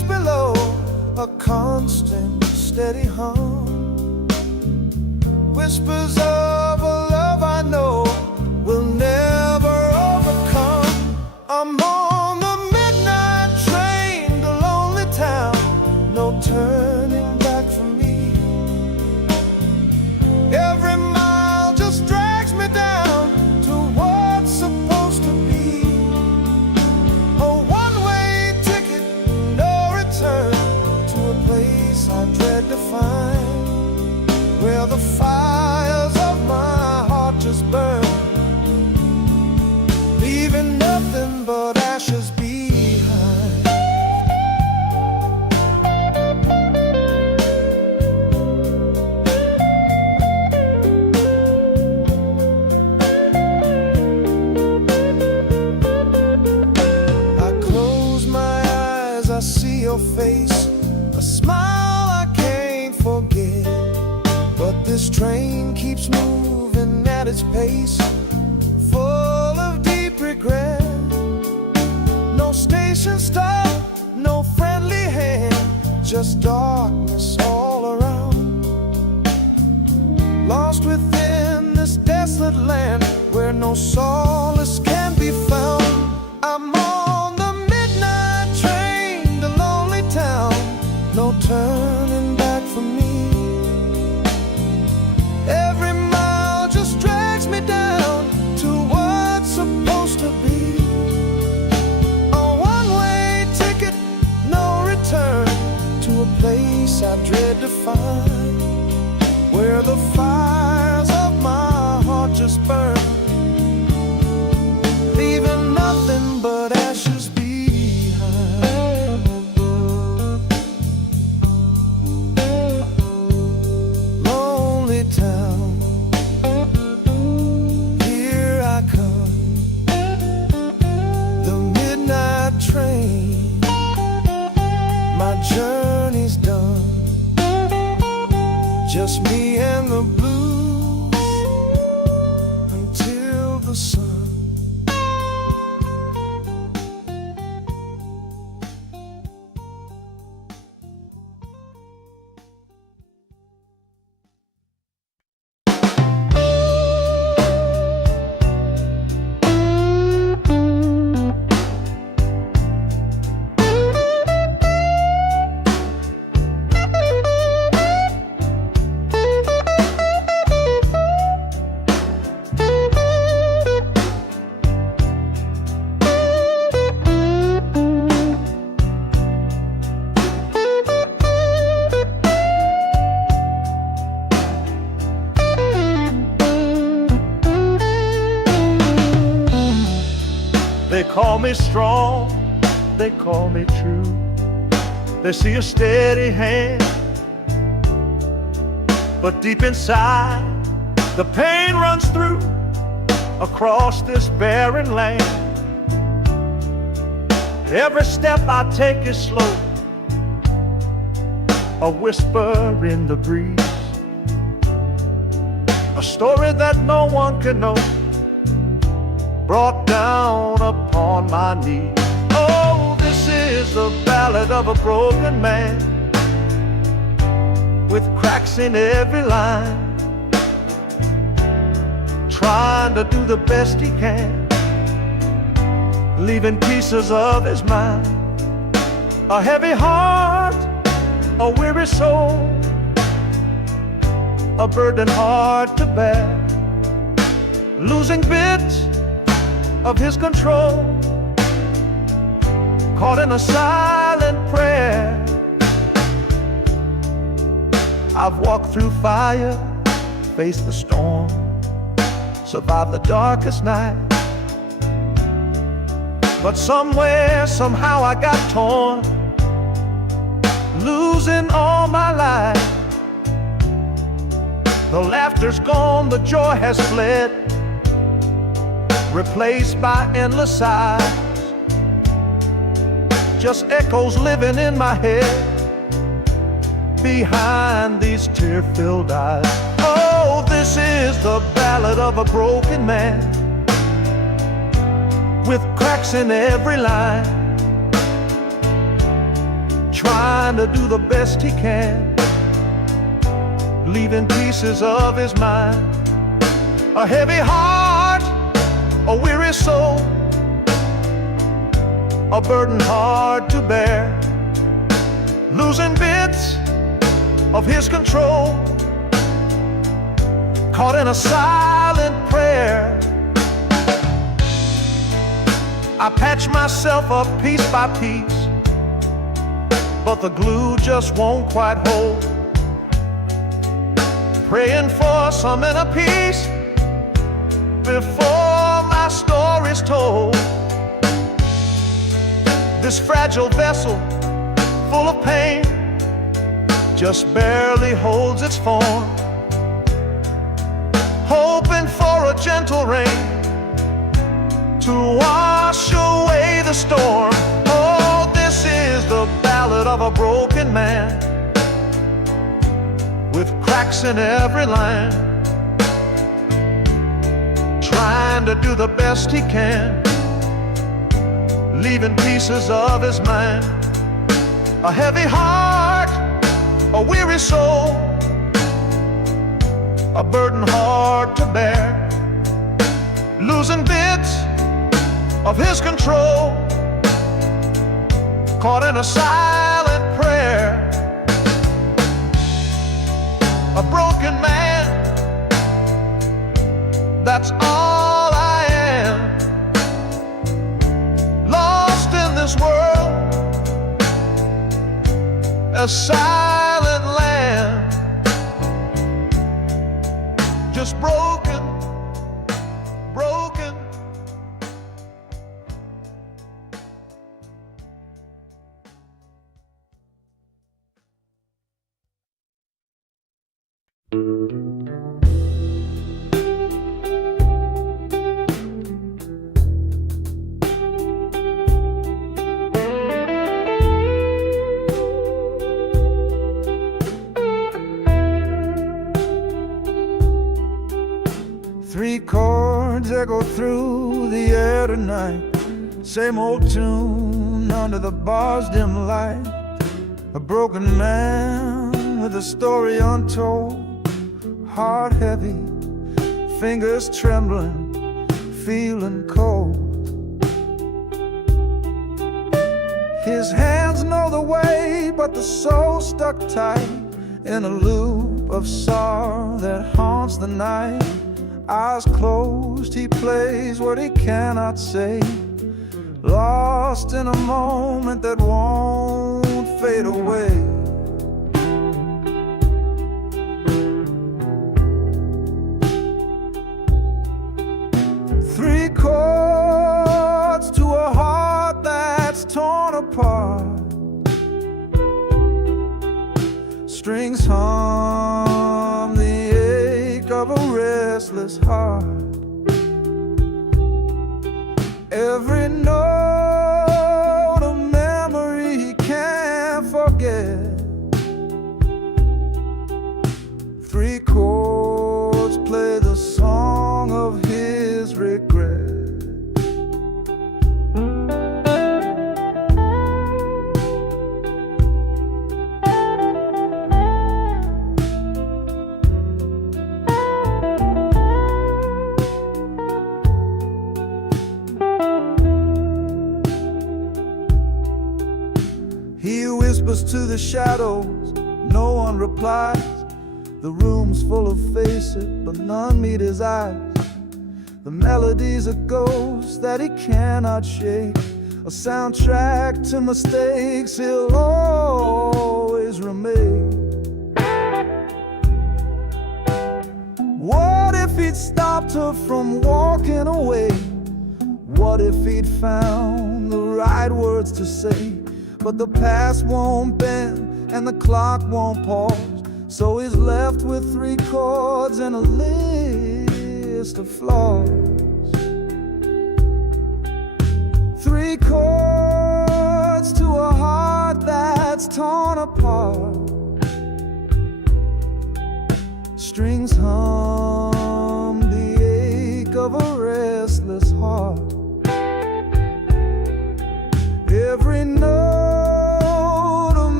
a constant, steady hum. Whispers of a love I know will never overcome. I'm on the midnight train to lonely town, no turning back for me. Every mile just drags me down to what's supposed to be. A one-way ticket, no return, to a place I dread to find, where the fires of my heart just burn, leaving nothing but ashes behind. I close my eyes, I see your face, a smile I can't forget. But this train keeps moving at its pace, full of deep regret. No station stop, no friendly hand, just darkness all around. Lost within this desolate land where no solace can be found. I'm on the midnight train to lonely town, no turning back for me. Every mile just drags me down to what's supposed to be. A one-way ticket, no return, to a place I dread to find, where the fires of my heart just burn, leaving nothing but ashes behind. Lonely town, here I come, the midnight train, my journey's done, just me and the blues until the sun. They call me strong, they call me true. They see a steady hand, but deep inside the pain runs through across this barren land. Every step I take is slow, a whisper in the breeze, a story that no one can know, brought down upon my knees. Oh, this is the ballad of a broken man, with cracks in every line, trying to do the best he can, leaving pieces of his mind. A heavy heart, a weary soul, a burden hard to bear, losing bits of his control, caught in a silent prayer. I've walked through fire, faced the storm, survived the darkest night, but somewhere, somehow I got torn, losing all my life. The laughter's gone, the joy has fled, replaced by endless sighs, just echoes living in my head behind these tear-filled eyes. Oh, this is the ballad of a broken man, with cracks in every line, trying to do the best he can, leaving pieces of his mind. A heavy heart, a weary soul, a burden hard to bear, losing bits of his control, caught in a silent prayer. I patch myself up piece by piece, but the glue just won't quite hold. Praying for some inner peace before my story's told. This fragile vessel, full of pain, just barely holds its form, hoping for a gentle rain to wash away the storm. Oh, this is the ballad of a broken man, with cracks in every line, trying to do the best he can, leaving pieces of his mind. A heavy heart, a weary soul, a burden hard to bear, losing bits of his control, caught in a silent prayer. A broken man, that's all I am, lost in this world, a silent land, just broken, broken. Three chords echo through the air tonight, same old tune under the bar's dim light. A broken man with a story untold, heart heavy, fingers trembling, feeling cold. His hands know the way, but the soul stuck tight in a loop of sorrow that haunts the night. Eyes closed, he plays what he cannot say, lost in a moment that won't fade away. Three chords to a heart that's torn apart, strings hum the ache of a restless heart. Every note a memory he can't forget. Three chords play the song of his regret. He whispers to the shadows, no one replies. The room's full of faces, but none meet his eyes. The melody's a ghost that he cannot shake, a soundtrack to mistakes he'll always remain. What if he'd stopped her from walking away? What if he'd found the right words to say? But the past won't bend and the clock won't pause, so he's left with three chords and a list of flaws. Three chords to a heart that's torn apart, strings hum the ache of a restless heart. Every note a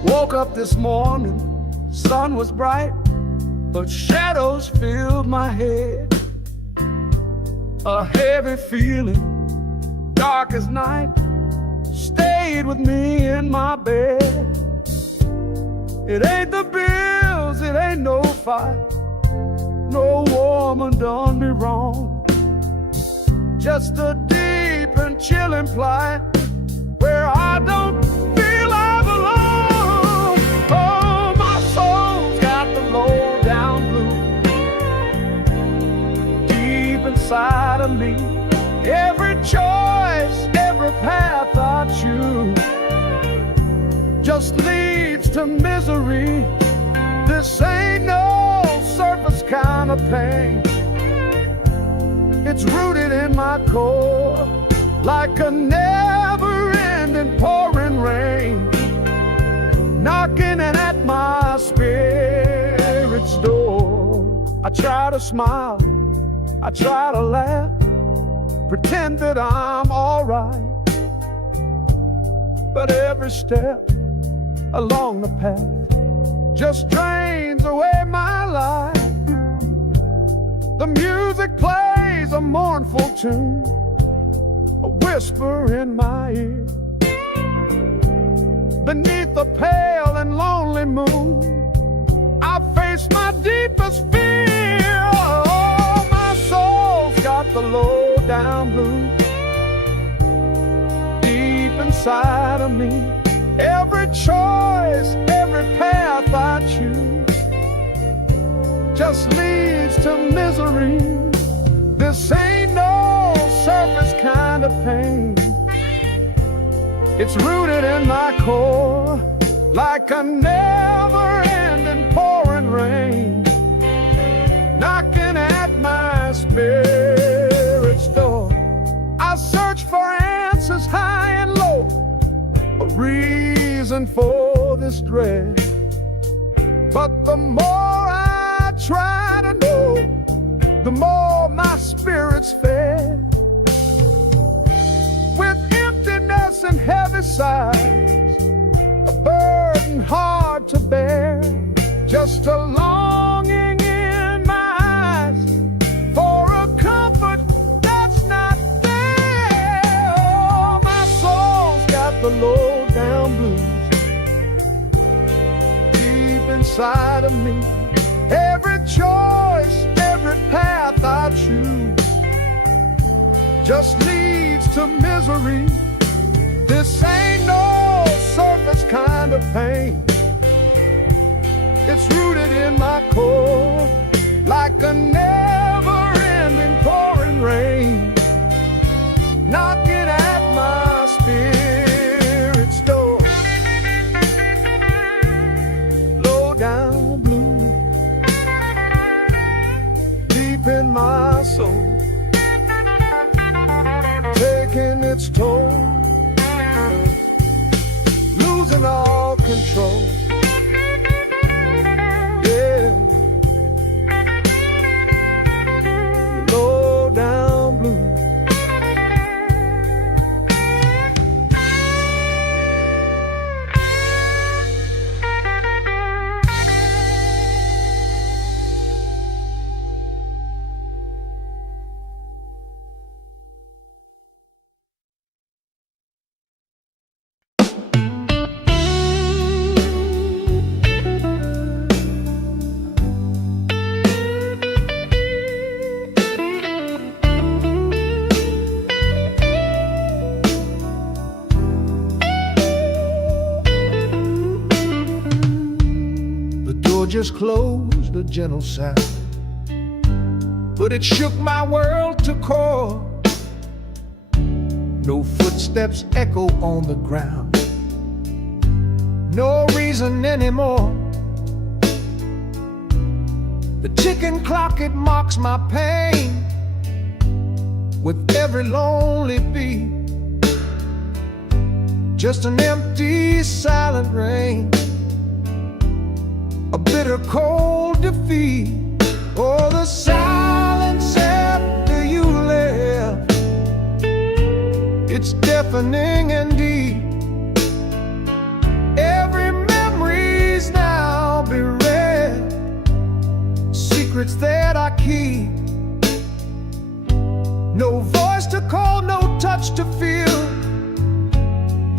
Woke up this morning, sun was bright, but shadows filled my head. A heavy feeling, dark as night, stayed with me in my bed. It ain't the bills, it ain't no fight, no woman done me wrong. Just a deep and chilling plight where I don't feel I belong. Oh, my soul's got the low down blue deep inside of me. Every choice, every path I choose just leads to misery. This ain't no surface kind of pain. It's rooted in my core like a never-ending pouring rain, knocking at my spirit's door. I try to smile, I try to laugh, pretend that I'm alright, but every step along the path just drains away my life. The music plays a mournful tune, a whisper in my ear. Beneath the pale and lonely moon, I face my deepest fear. Oh, my soul's got the low down blues deep inside of me. Every choice, every path I choose just leads to misery. This ain't no surface kind of pain. It's rooted in my core like a never-ending pouring rain, knocking at my spirit's door. I search for answers high and low, a reason for this dread. But the more I try to know, the more my spirit's fed. With emptiness and heavy sighs, a burden hard to bear, just a longing in my eyes for a comfort that's not there. Oh, my soul's got the low down blues deep inside of me. Every choice, every path I choose just leads to misery. This ain't no surface kind of pain. It's rooted in my core like a never-ending pouring rain, knocking at my spirit's door. Low down blue deep in my soul, taking its toll, losing all control. Yeah, low down blue. Just closed, a gentle sound, but it shook my world to core. No footsteps echo on the ground, no reason anymore. The ticking clock, it mocks my pain with every lonely beat. Just an empty, silent rain, a bitter cold defeat. Oh, the silence after you left, it's deafening and deep. Every memory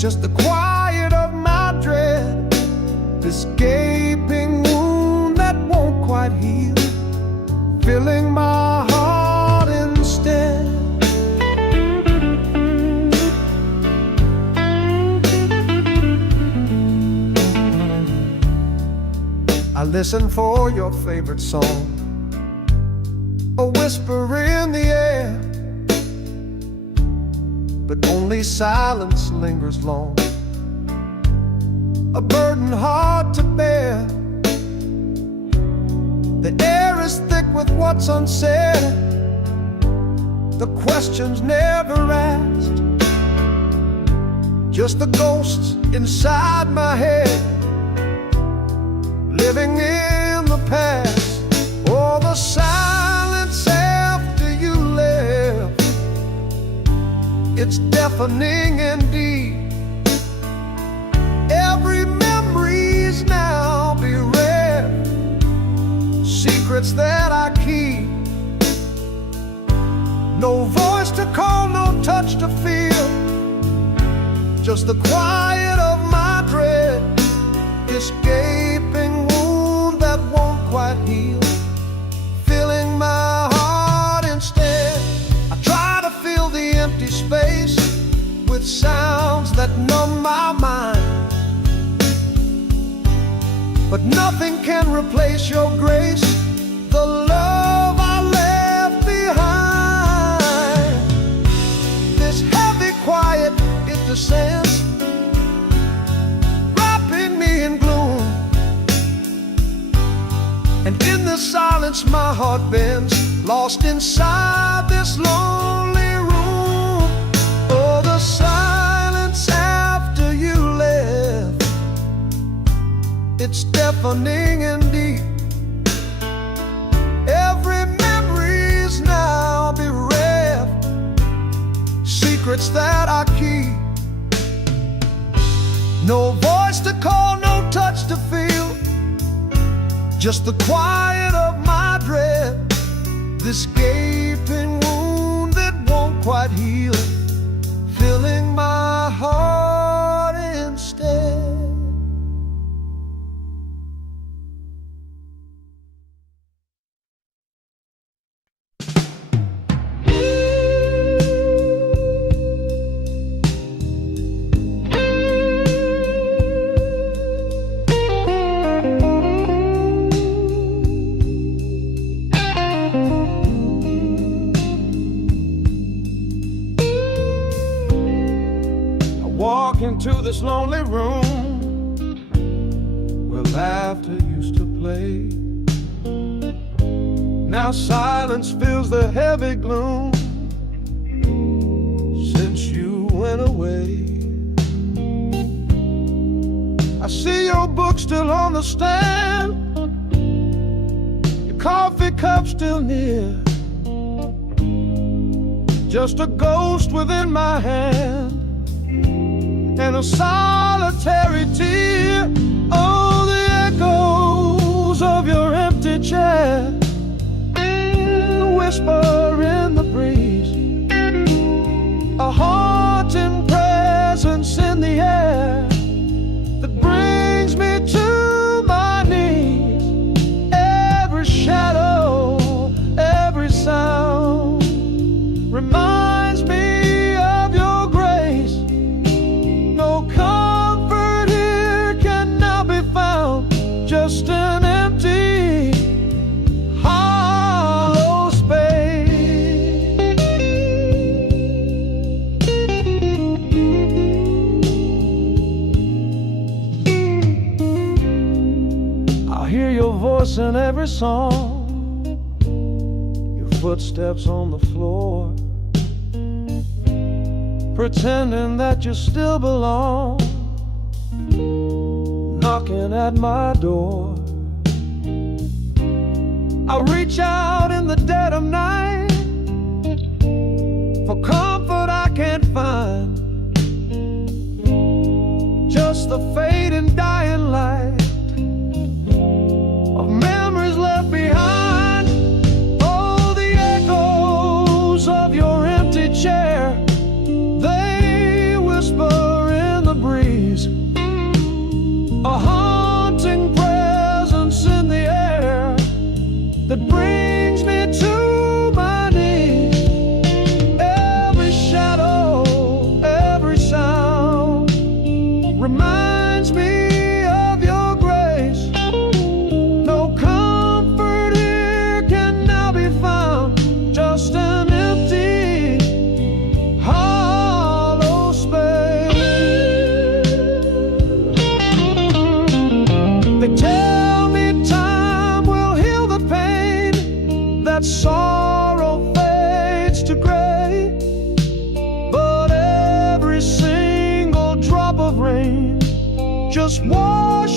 just the quiet of my dread, this gaping wound that won't quite heal, filling my heart instead. I listen for your favorite song, a whisper in the air, but only silence lingers long, a burden hard to bear. The air is thick with what's unsaid, the questions never asked, just the ghosts inside my head, living in the past. Oh, the silence after you left, it's deafening indeed. Every memory's now bereft, secrets that I keep. No voice to call, no touch to feel, just the quiet of my dread, this gaping wound that won't quite heal, filling my heart instead. I try to fill the empty space with sounds that numb my mind, but nothing can replace your grace, the love I left behind. This heavy quiet, it descends, wrapping me in gloom, and in the silence my heart bends, lost inside this lonely room. Oh, the silence after you left, it's deafening indeed. Every memory's now bereft, secrets that I keep. No voice to call, no touch to feel, just the quiet of my dread, this gaping wound that won't quite heal, filling my heart instead. Walk into this lonely room where laughter used to play. Now silence fills the heavy gloom since you went away. I see your book still on the stand, your coffee cup still near, just a ghost within my hand and a solitary tear. Oh, the echoes of your empty chair, a whisper in the breeze, a haunting presence in the air that brings me to my knees. Every shadow, every sound reminds me of your grace. No comfort here can now be found, just an empty, hollow space. I hear your voice in every song, your footsteps on the floor, pretending that you still belong, knocking at my door. I reach out in the dead of night for comfort I can't find, just the fading dying light of memories left behind. Oh, the echoes of your empty chair, they whisper in the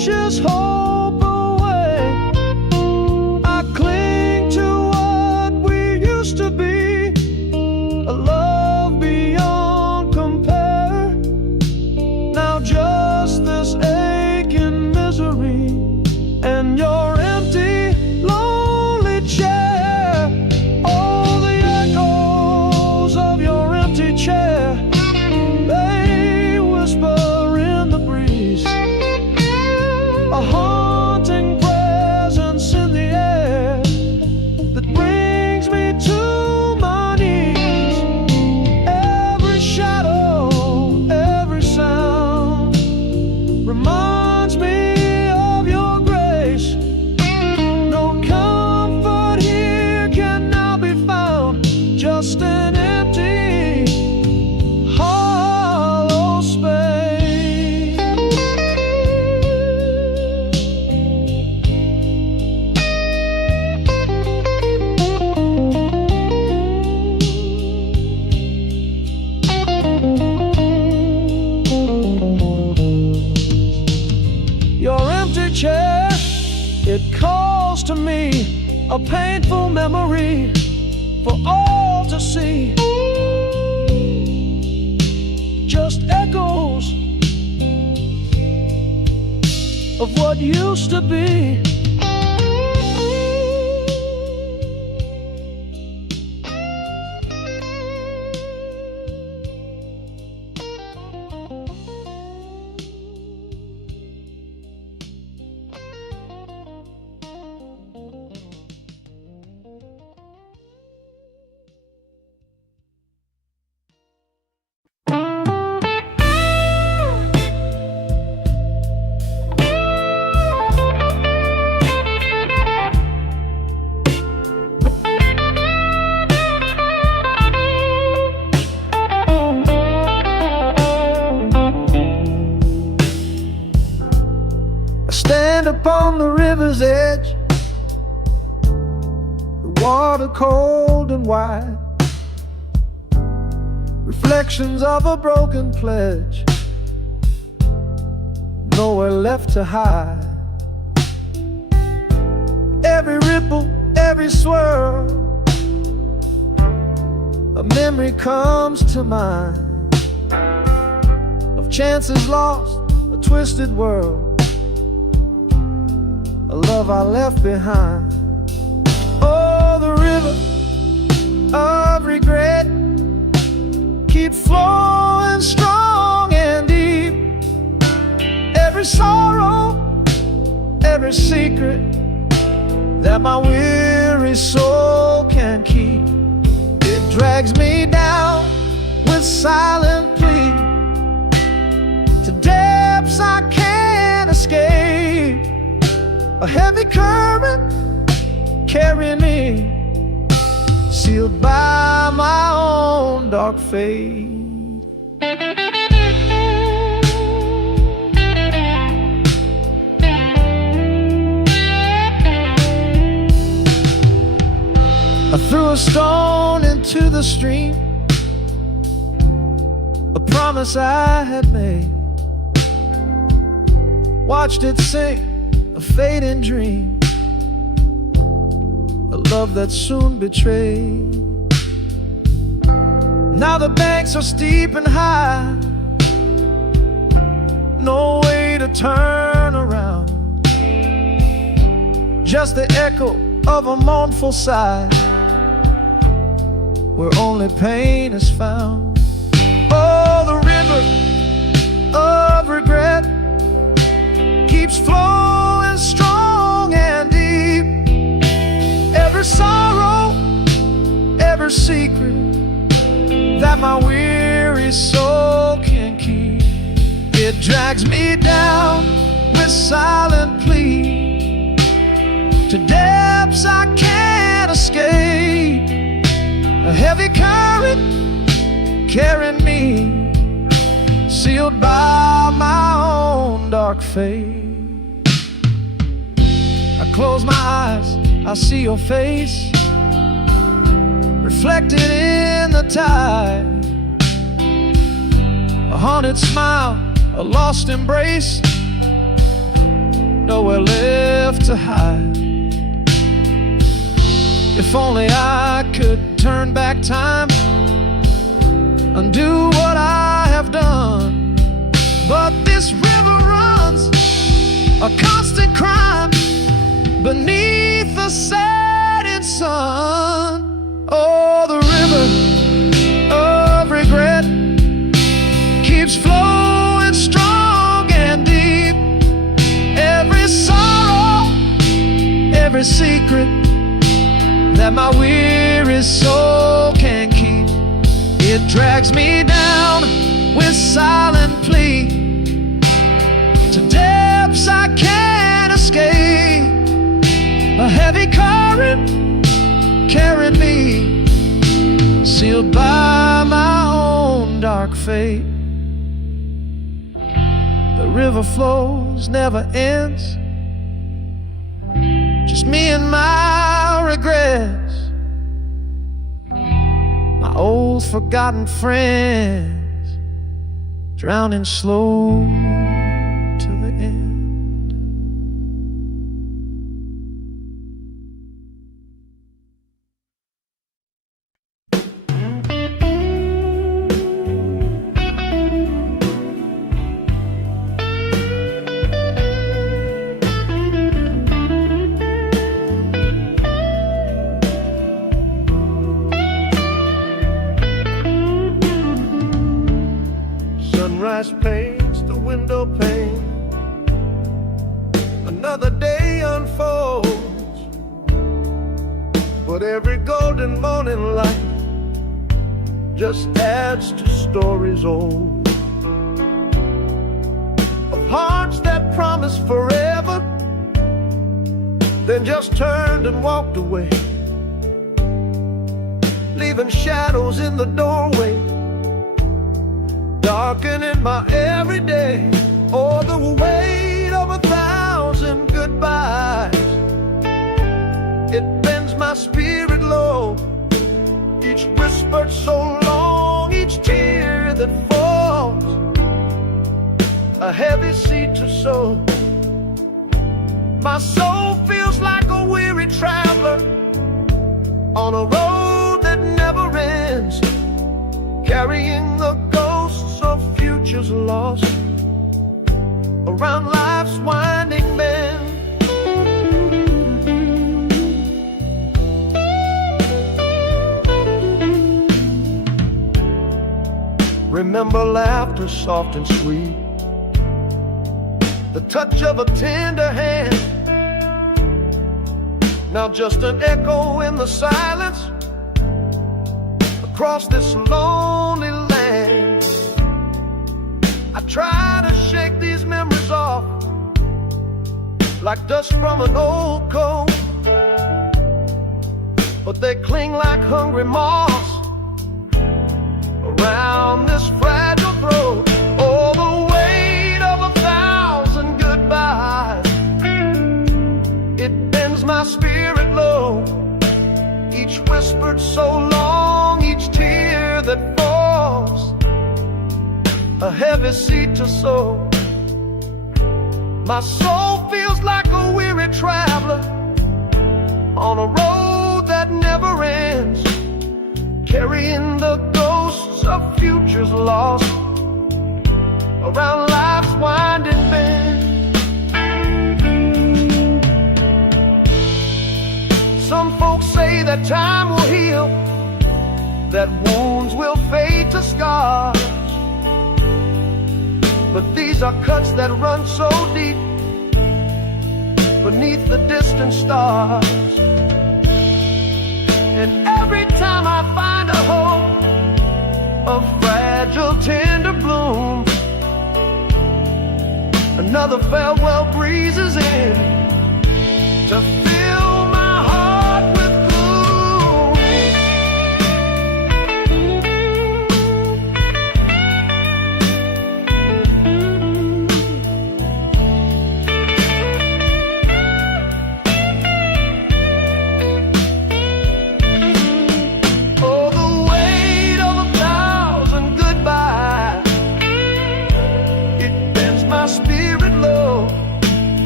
pushes hope away. I cling to what we used to be, a love beyond compare. Now just this aching misery and your empty, lonely chair. All the echoes of your empty chair, they whisper in the breeze, a haunting presence in the air that brings me to my knees. Every shadow, every sound reminds me of your grace. No comfort here can now be found, just an empty, hollow space. Your empty chair, it calls to me, a painful memory for all to see. Just echoes of what used to be. Stand upon the river's edge, the water cold and wide, reflections of a broken pledge, nowhere left to hide. Every ripple, every swirl, a memory comes to mind of chances lost, a twisted world, a love I left behind. Oh, the river of regret keeps flowing strong and deep. Every sorrow, every secret that my weary soul can keep, it drags me down with silent plea to depths I can't escape. A heavy current carrying me, sealed by my own dark fate. I threw a stone into the stream, a promise I had made, watched it sink, a fading dream, a love that soon betrayed. Now the banks are steep and high, no way to turn around, just the echo of a mournful sigh, where only pain is found. Oh, the river of regret keeps flowing strong and deep. Every sorrow, every secret that my weary soul can keep, it drags me down with silent plea to depths I can't escape. A heavy current carrying me, sealed by my own dark fate. I close my eyes, I see your face reflected in the tide, a haunted smile, a lost embrace, nowhere left to hide. If only I could turn back time, undo what I have done. But this river runs a constant crime beneath the setting sun. Oh, the river of regret keeps flowing strong and deep. Every sorrow, every secret that my weary soul can keep, it drags me down with silent plea to depths I can't escape. A heavy current carried me, sealed by my own dark fate. The river flows, never ends, just me and my regrets, my old forgotten friends, drowning slow to the end. Sunrise paints the window pane, another day unfolds, but every golden morning light just adds to stories old, of hearts that promised forever, then just turned and walked away, leaving shadows in the doorway, darkening my everyday. Oh, the weight of 1,000 goodbyes, it bends my spirit low. Each whispered so long, each tear that falls, a heavy seed to sow. My soul feels like a weary traveler on a road that never ends, carrying the ghosts of futures lost around life's winding bend. Remember laughter soft and sweet, the touch of a tender hand, now just an echo in the silence across this lonely land. I try to shake these memories off like dust from an old coat, but they cling like hungry moths around this fragile throat. Oh, the weight of 1,000 goodbyes, it bends my spirit low. Each whispered so long, each tear that falls, a heavy seed to sow. My soul feels like a weary traveler on a road that never ends, carrying the ghosts of futures lost around life's winding bend. Some folks say that time will heal, that wounds will fade to scars, but these are cuts that run so deep beneath the distant stars. And every time I find a hope, a fragile tender bloom, another farewell breezes in to fill my heart with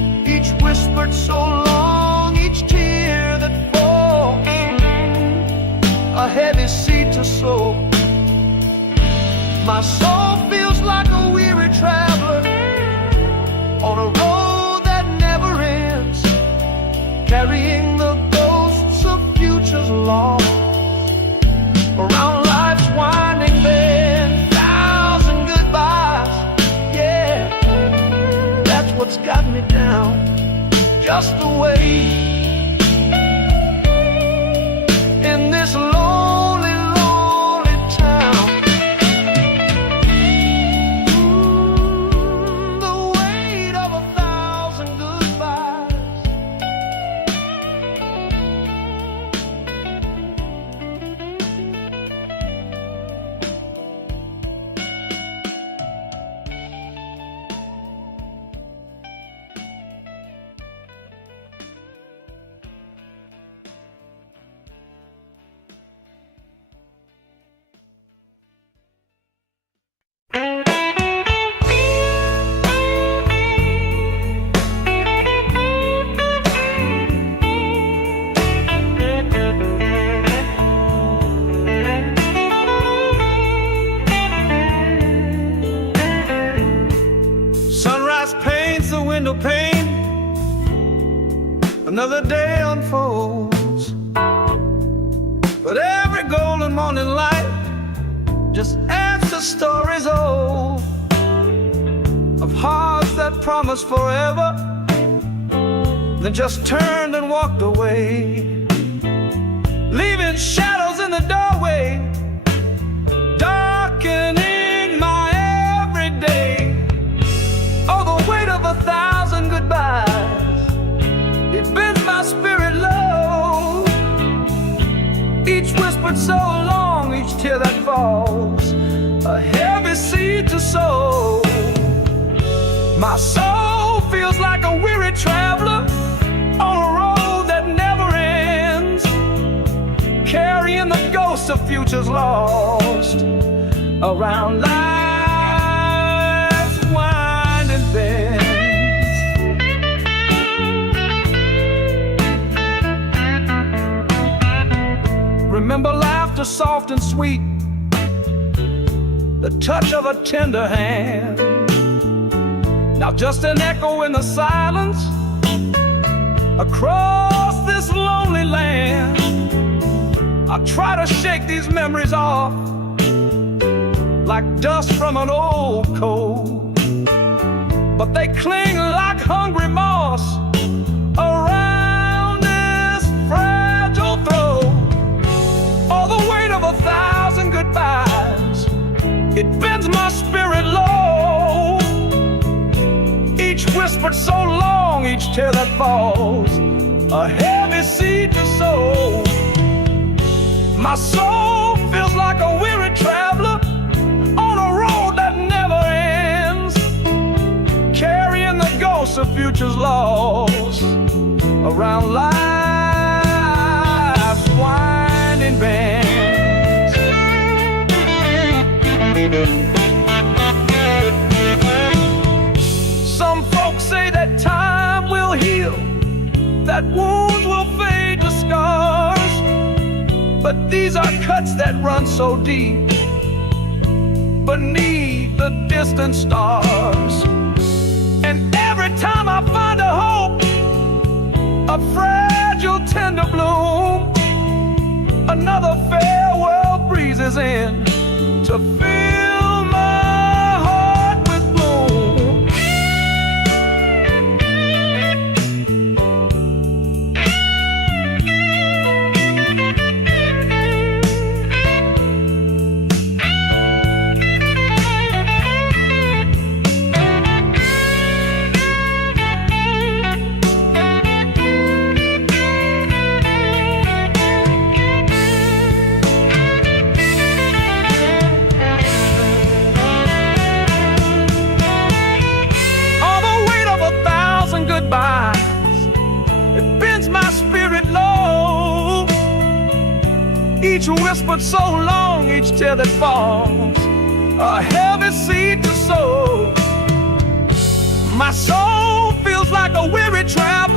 whispered so long, each tear that falls, a heavy seed to sow. My soul feels like a weary traveler on a road that never ends, carrying the ghosts of futures lost around life's winding bend. Thousand goodbyes, yeah, that's what's got me down. Just the way in this lonely, lonely town. The weight of 1,000 goodbyes. Sunrise paints the window pane, another day unfolds, but every golden morning light just adds to stories old, of hearts that promised forever, then just turned and walked away, leaving shadows in the doorway, darkening my everyday. Oh, the weight of 1,000 goodbyes, it bends my spirit low. Each whispered so long, each tear that falls, a heavy seed to sow. My soul feels like a weary traveler on a road that never ends, carrying the ghosts of futures lost around life's winding bends. Remember laughter soft and sweet, the touch of a tender hand. Now just an echo in the silence across this lonely land. I try to shake these memories off like dust from an old coat, but they cling like hungry moss around this fragile throat. Oh, the weight of 1,000 goodbyes, it bends my spirit low. Each whispered so long, each tear that falls, a heavy seed to sow. My soul feels like a weary traveler on a road that never ends, carrying the ghosts of futures lost around life's winding bends. Some folks say that time will heal, that wounds will fade to scars, but these are cuts that run so deep beneath the distant stars. And every time I find a hope, a fragile tender bloom, another farewell breezes in to fill my heart with gloom. It bends my spirit low. Each whispered so long, each tear that falls, a heavy seed to sow. My soul feels like a weary traveler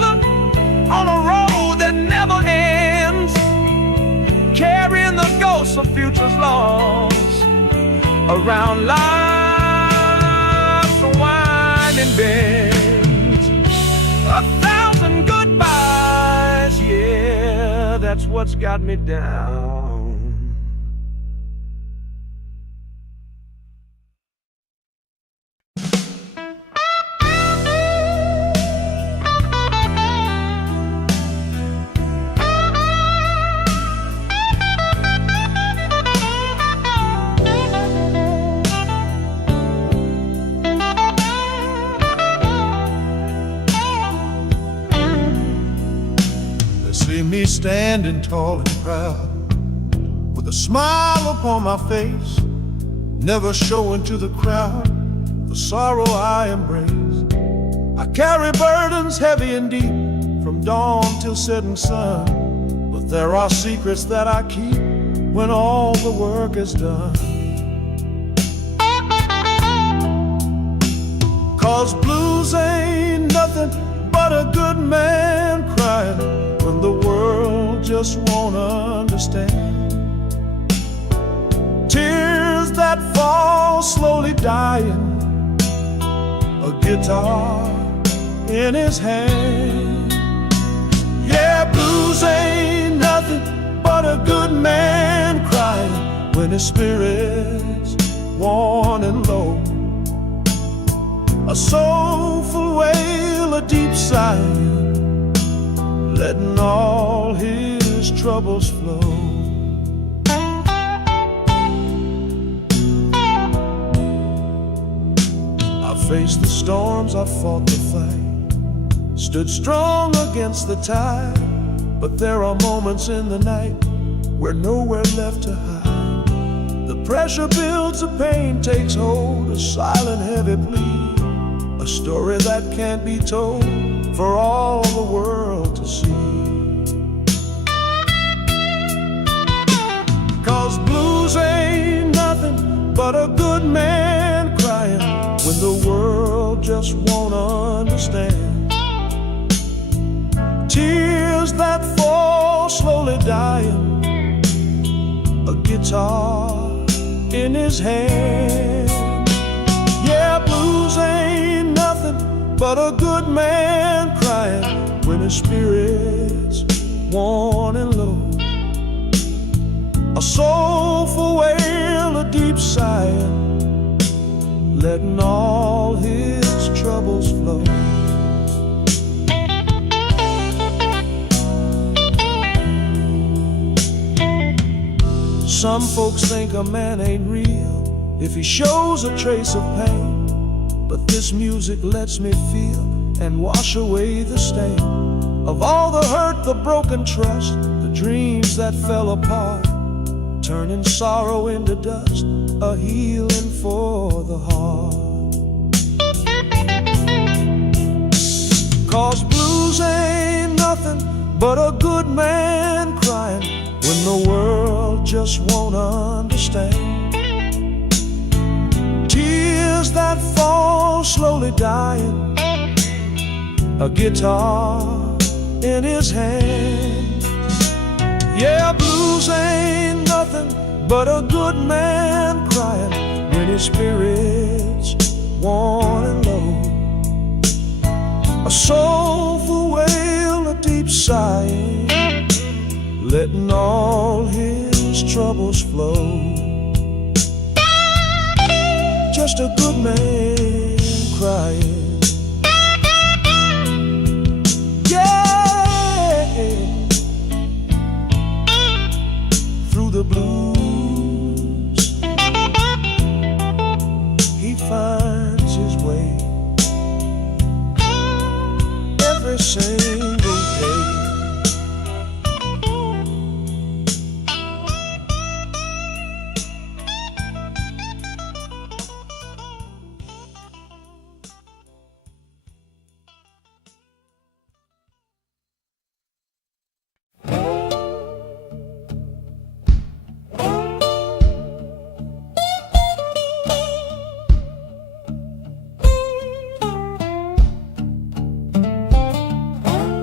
around life's winding bends. 1,000 goodbyes, yeah, that's what's got me down. Me standing tall and proud, with a smile upon my face, never showing to the crowd the sorrow I embrace. I carry burdens heavy and deep, from dawn till setting sun, but there are secrets that I keep when all the work is done. 'Cause blues ain't nothing but a good man crying when the world just won't understand. Tears that fall slowly dying, a guitar in his hand. Yeah, blues ain't nothing but a good man crying when his spirit's worn and low. A soulful wail, a deep sigh, letting all his troubles flow. I faced the storms, I fought the fight, stood strong against the tide, but there are moments in the night where nowhere left to hide. The pressure builds, the pain takes hold, a silent heavy plea, a story that can't be told for all the world to see. 'Cause blues ain't nothing but a good man crying when the world just won't understand. Tears that fall slowly dying, a guitar in his hand. Yeah, blues ain't nothing but a good man crying when his spirit's worn and low. A soulful wail, a deep sigh, letting all his troubles flow. Some folks think a man ain't real if he shows a trace of pain, but this music lets me feel and wash away the stain of all the hurt, the broken trust, the dreams that fell apart, turning sorrow into dust, a healing for the heart. 'Cause blues ain't nothing but a good man crying when the world just won't understand. Tears that fall slowly dying, a guitar in his hand. Yeah, blues ain't nothing but a good man crying when his spirit's worn and low. A soulful wail, a deep sigh, letting all his troubles flow. Just a good man crying. Yeah, through the blues he finds his way every single day.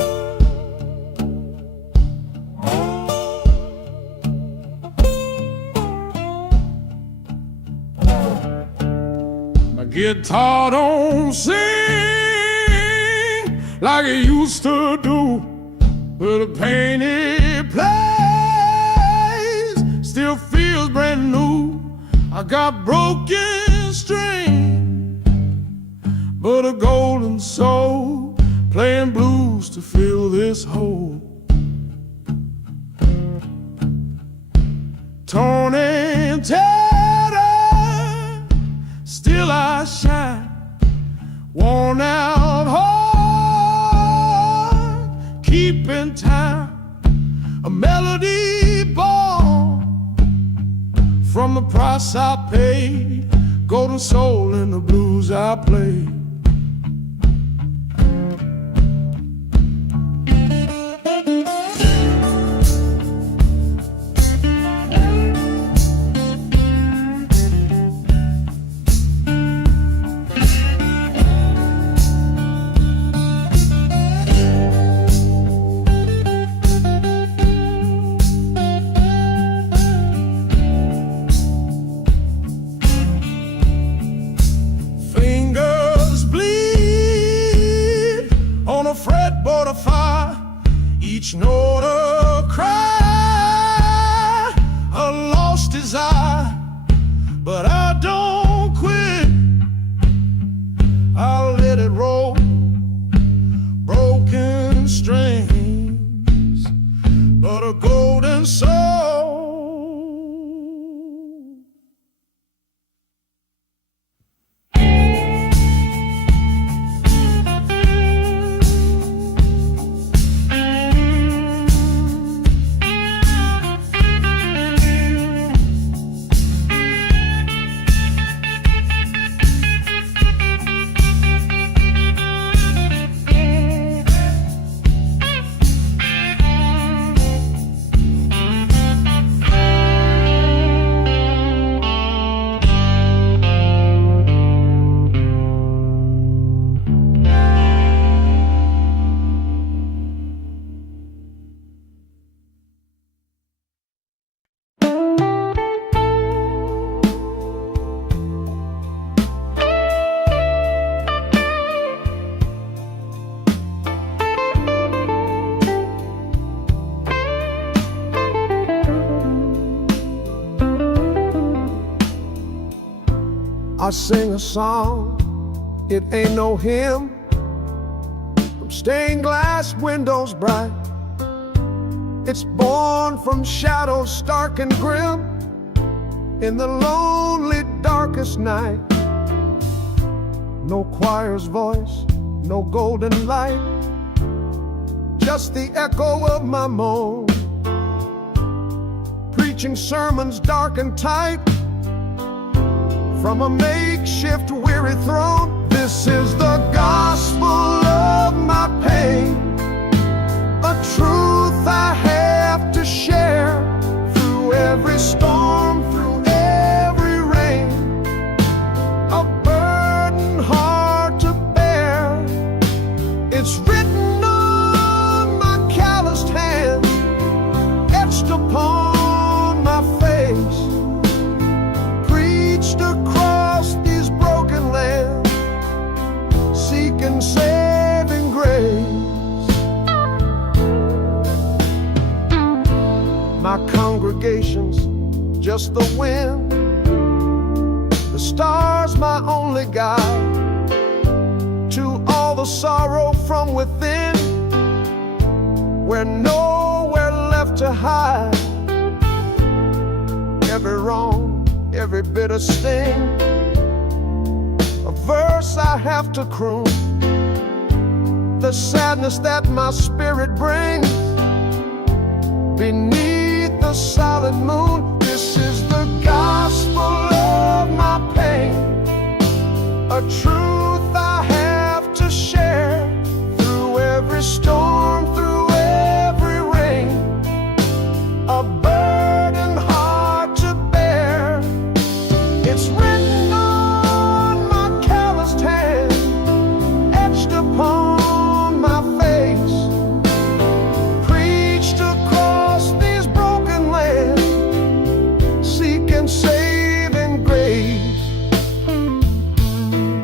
Guitar don't sing like it used to do, but the pain it plays still feels brand new. I got broken strings, but a golden soul playing blues to fill this hole. Torn and tattered, still I shine. Worn out heart, keeping time. A melody born from the price I paid. Golden soul in the blues I play. Fretboard of fire, each note a cry, a lost desire, but I don't quit. I'll let it roll, broken strings, but a golden soul. I sing a song, it ain't no hymn, from stained glass windows bright. It's born from shadows stark and grim, in the lonely darkest night. No choir's voice, no golden light, just the echo of my moan, preaching sermons dark and tight from a makeshift weary throne. This is the gospel of my pain, a truth I have to share through every storm, through every rain, a burden hard to bear. It's written on my calloused hand, etched upon my face, preached across these broken lands, seeking saving grace. My congregation's just the wind, the stars my only guide to all the sorrow from within, where nowhere left to hide. Every wrong, every bitter sting, a verse I have to croon, the sadness that my spirit brings beneath the solid moon. This is the gospel of my pain, a truth I have to share through every storm, through every rain, a burden hard to bear. It's written on my calloused hand, etched upon my face, preached across these broken lands, seeking saving grace.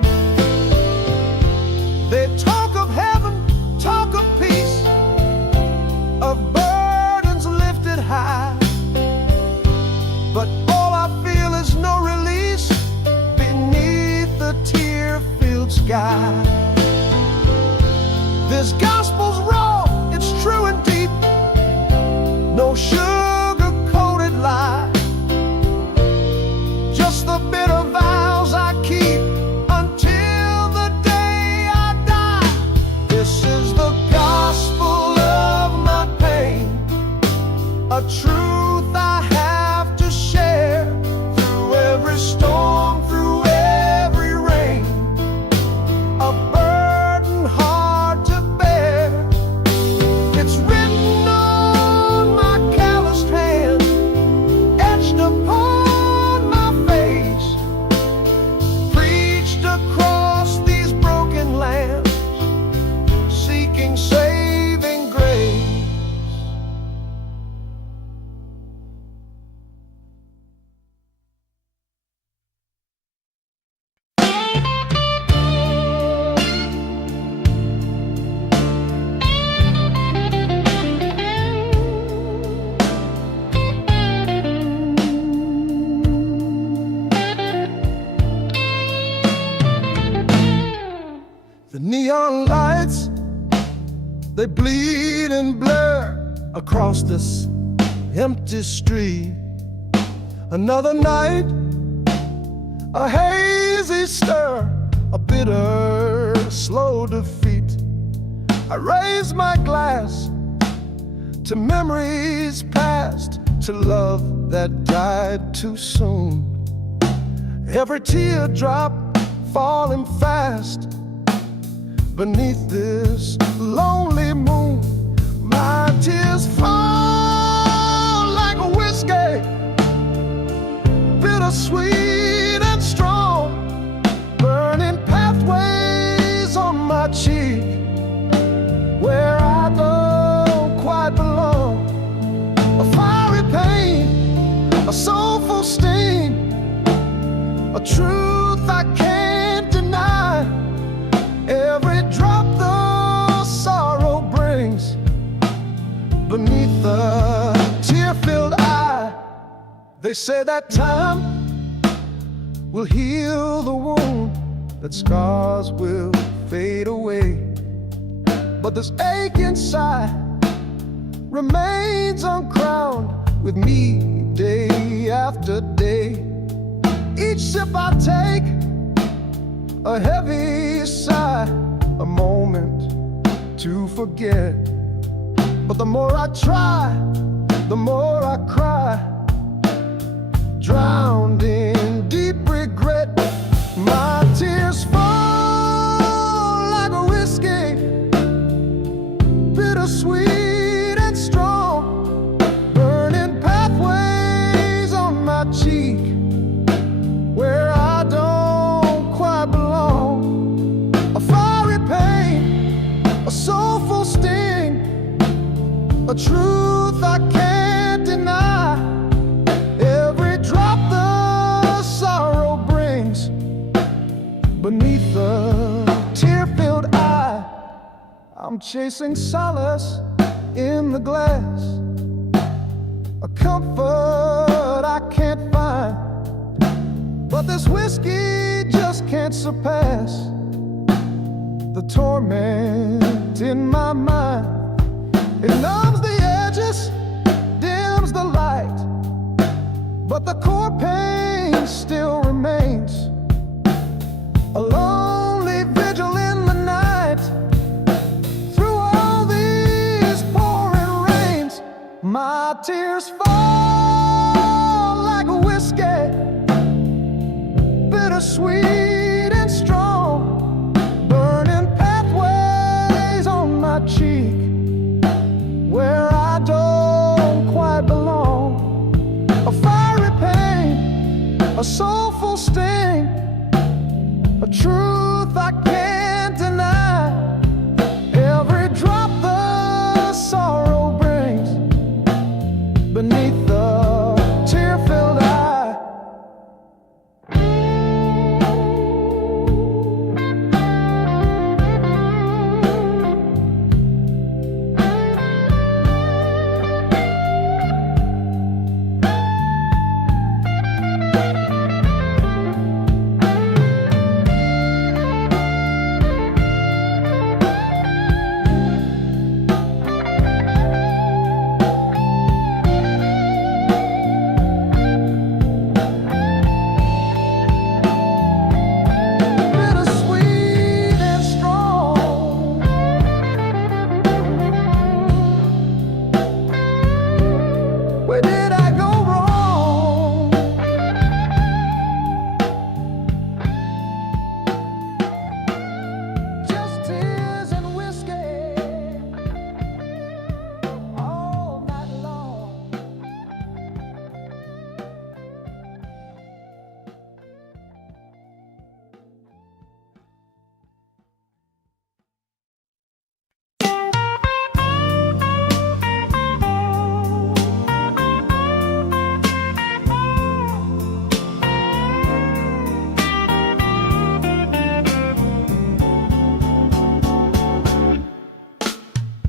gospel's raw, it's true and deep. No sugar-coated lie, just the bitter vows I keep until the day I die. This is the gospel of my pain, a truth I have to share through every storm, through every rain, a burden hard to bear. It's written on my calloused hand, etched upon my face, preached across these broken lands, seeking saving grace. The neon lights, they bleed and blur across this empty street. Another night, a hazy stir, a bitter, slow defeat. I raise my glass to memories past, to love that died too soon. Every teardrop falling fast beneath this lonely moon. My tears fall like a whiskey, bittersweet and strong, burning pathways on my cheek where I don't quite belong. A fiery pain, a soulful sting, a truth I can't deny. Every drop the sorrow brings beneath the tear-filled eye. They say that time will heal the wound, that scars will fade away, but this ache inside remains uncrowned with me day after day. Each sip I take, a heavy sigh, a moment to forget. But the more I try, the more I cry, drowned in deep regret. My tears fall like a whiskey, bittersweet and strong, burning pathways on my cheek where I don't quite belong. A fiery pain, a soulful sting, a truth I can't deny. Every drop the sorrow brings beneath the tear-filled eye. I'm chasing solace in the glass, a comfort I can't find, but this whiskey just can't surpass the torment in my mind. It numbs the edges, dims the light, but the core pain still remains. A lonely vigil in the night, through all these pouring rains. My tears fall like a whiskey, bittersweet and strong, burning pathways on my cheek where I don't quite belong. A fiery pain, a soulful sting, a truth I can't deny. Every drop the sorrow brings beneath the tear-filled eye.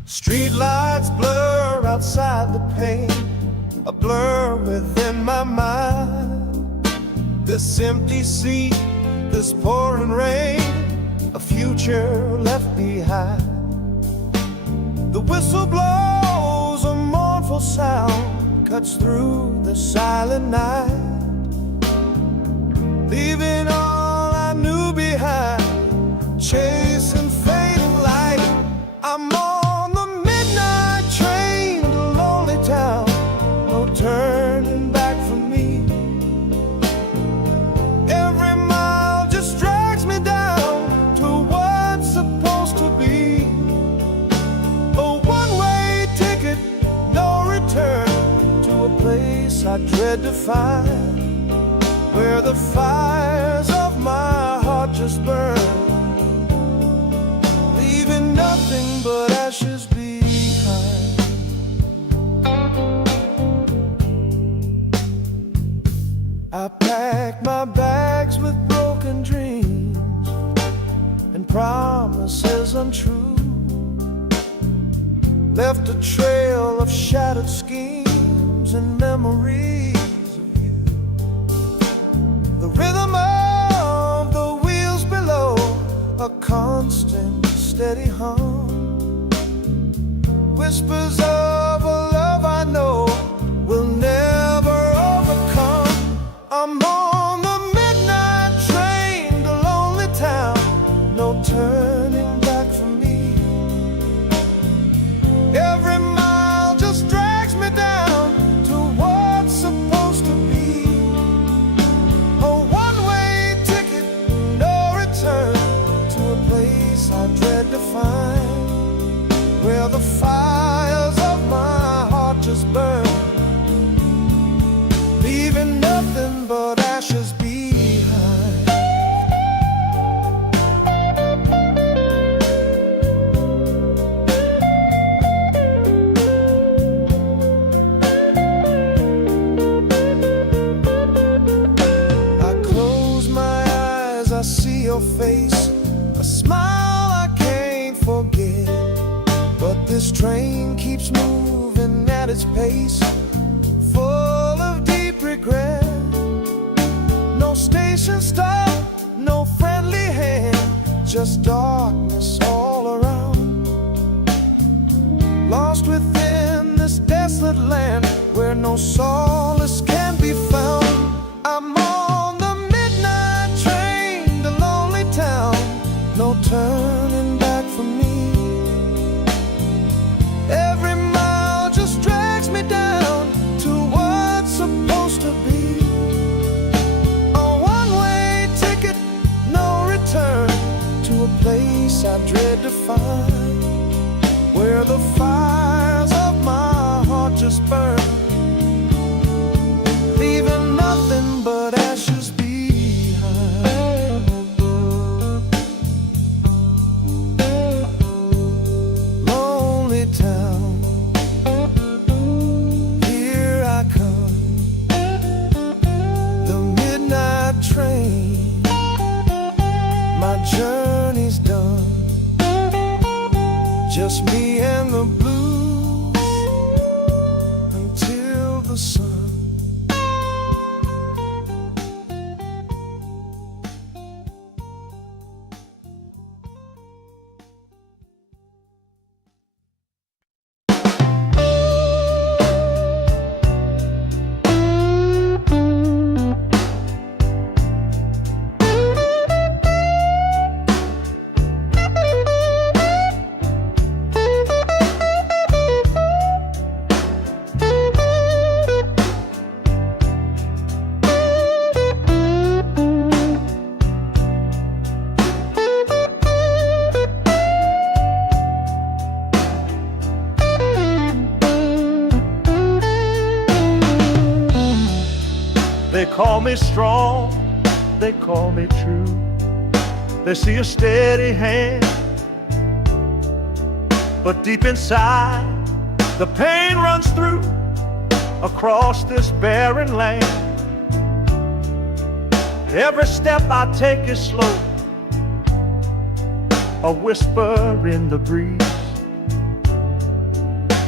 Streetlights blur outside the pane, a blur within my mind. This empty seat, this pouring rain, a future left behind. The whistle blows, a mournful sound cuts through the silent night, leaving all I knew behind, chasing fading light. I'm on the midnight train to lonely town, no turning back for me. Every mile just drags me down to what's supposed to be. A one-way ticket, no return, to a place I dread to find, where the fires of my heart just burn, leaving nothing but ashes behind. I packed my bags with broken dreams and promises untrue, left a trail of shattered schemes and memories of you. The rhythm of the wheels below, a constant steady hum, whispers of a love I know will never overcome. I'm on the midnight train to lonely town, no turning back for me. Every mile just drags me down to what's supposed to be. A one-way ticket, no return, to a place I dread to find, where the fires of my heart just burn, leaving nothing but ashes behind. I close my eyes, I see your face, a smile I can't forget. But this train keeps moving at its pace, full of deep regret. No station stop, no friendly hand, just darkness all around. Lost within this desolate land, where no solace can be found. I'm on the midnight train to lonely town, no turning back for me. Every mile just drags me down to what's supposed to be. A one-way ticket, no return, to a place I dread to find, where the fires of my heart just burn, leaving nothing but ashes behind. Lonely town, here I come, the midnight train, my journey's done, just me and the blues until the sun. They call me strong, they call me true. They see a steady hand, but deep inside the pain runs through across this barren land. Every step I take is slow, a whisper in the breeze.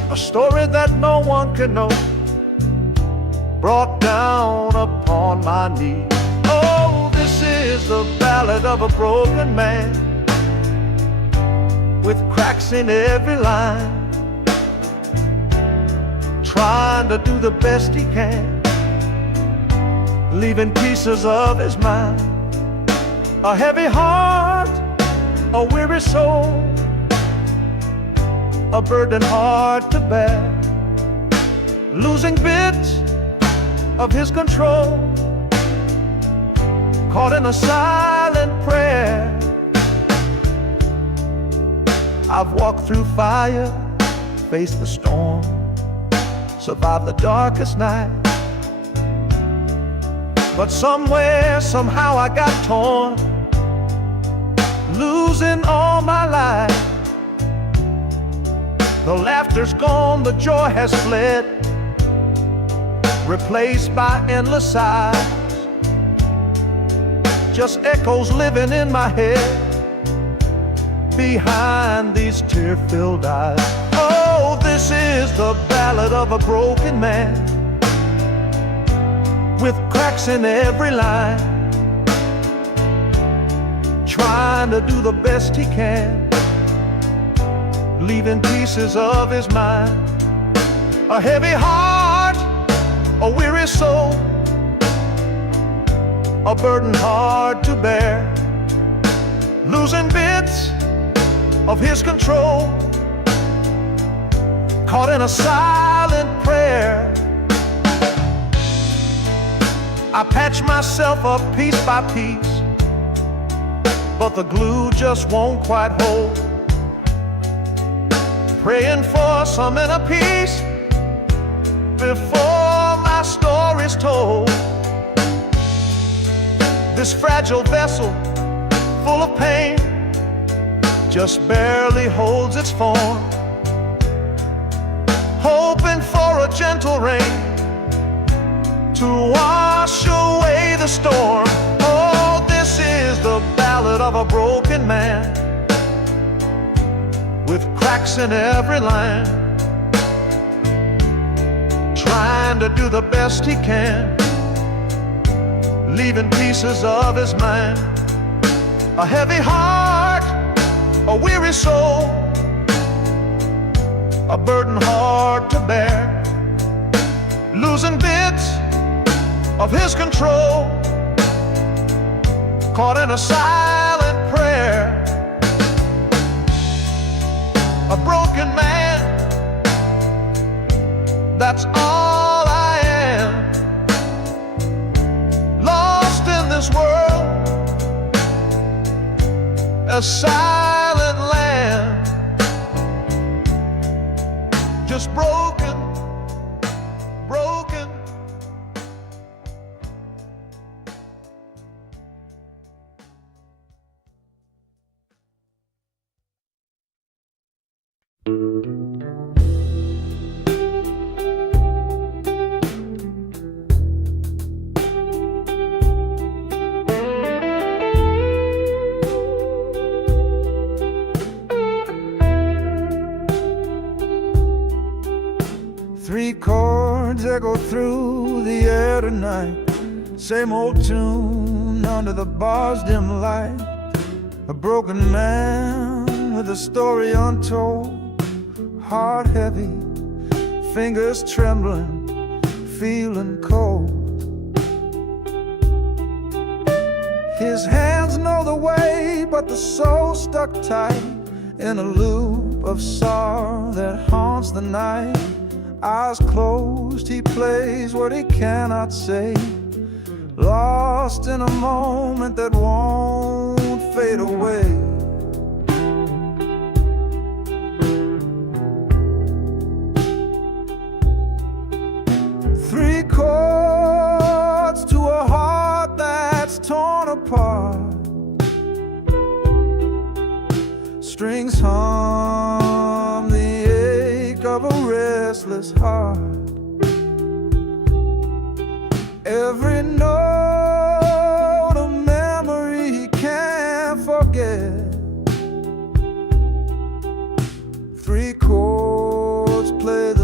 a story that no one can know, brought down upon my knee. Oh, this is the ballad of a broken man, with cracks in every line, trying to do the best he can, leaving pieces of his mind. A heavy heart, a weary soul, a burden hard to bear, losing bits of his control, caught in a silent prayer. I've walked through fire, faced the storm, survived the darkest night, but somewhere, somehow I got torn, losing all my life. The laughter's gone, the joy has fled, replaced by endless sighs, just echoes living in my head behind these tear-filled eyes. Oh, this is the ballad of a broken man, with cracks in every line, trying to do the best he can, leaving pieces of his mind. A heavy heart, a weary soul, a burden hard to bear, losing bits of his control, caught in a silent prayer. I patch myself up piece by piece, but the glue just won't quite hold, praying for some inner peace before my story's told. This fragile vessel, full of pain, just barely holds its form, hoping for a gentle rain to wash away the storm. Oh, this is the ballad of a broken man, with cracks in every line, trying to do the best he can, leaving pieces of his mind. A heavy heart, a weary soul, a burden hard to bear, losing bits of his control, caught in a silent prayer. A broken man, that's all I am, lost in this world, a silent land, just broken, broken. Three chords echo through the air tonight, same old tune under the bar's dim light. A broken man with a story untold, heart heavy, fingers trembling, feeling cold. His hands know the way, but the soul stuck tight in a loop of sorrow that haunts the night. Eyes closed, he plays what he cannot say, lost in a moment that won't fade away. Three chords to a heart that's torn apart, strings hum the ache of a restless heart. Every note a memory he can't forget. Three chords play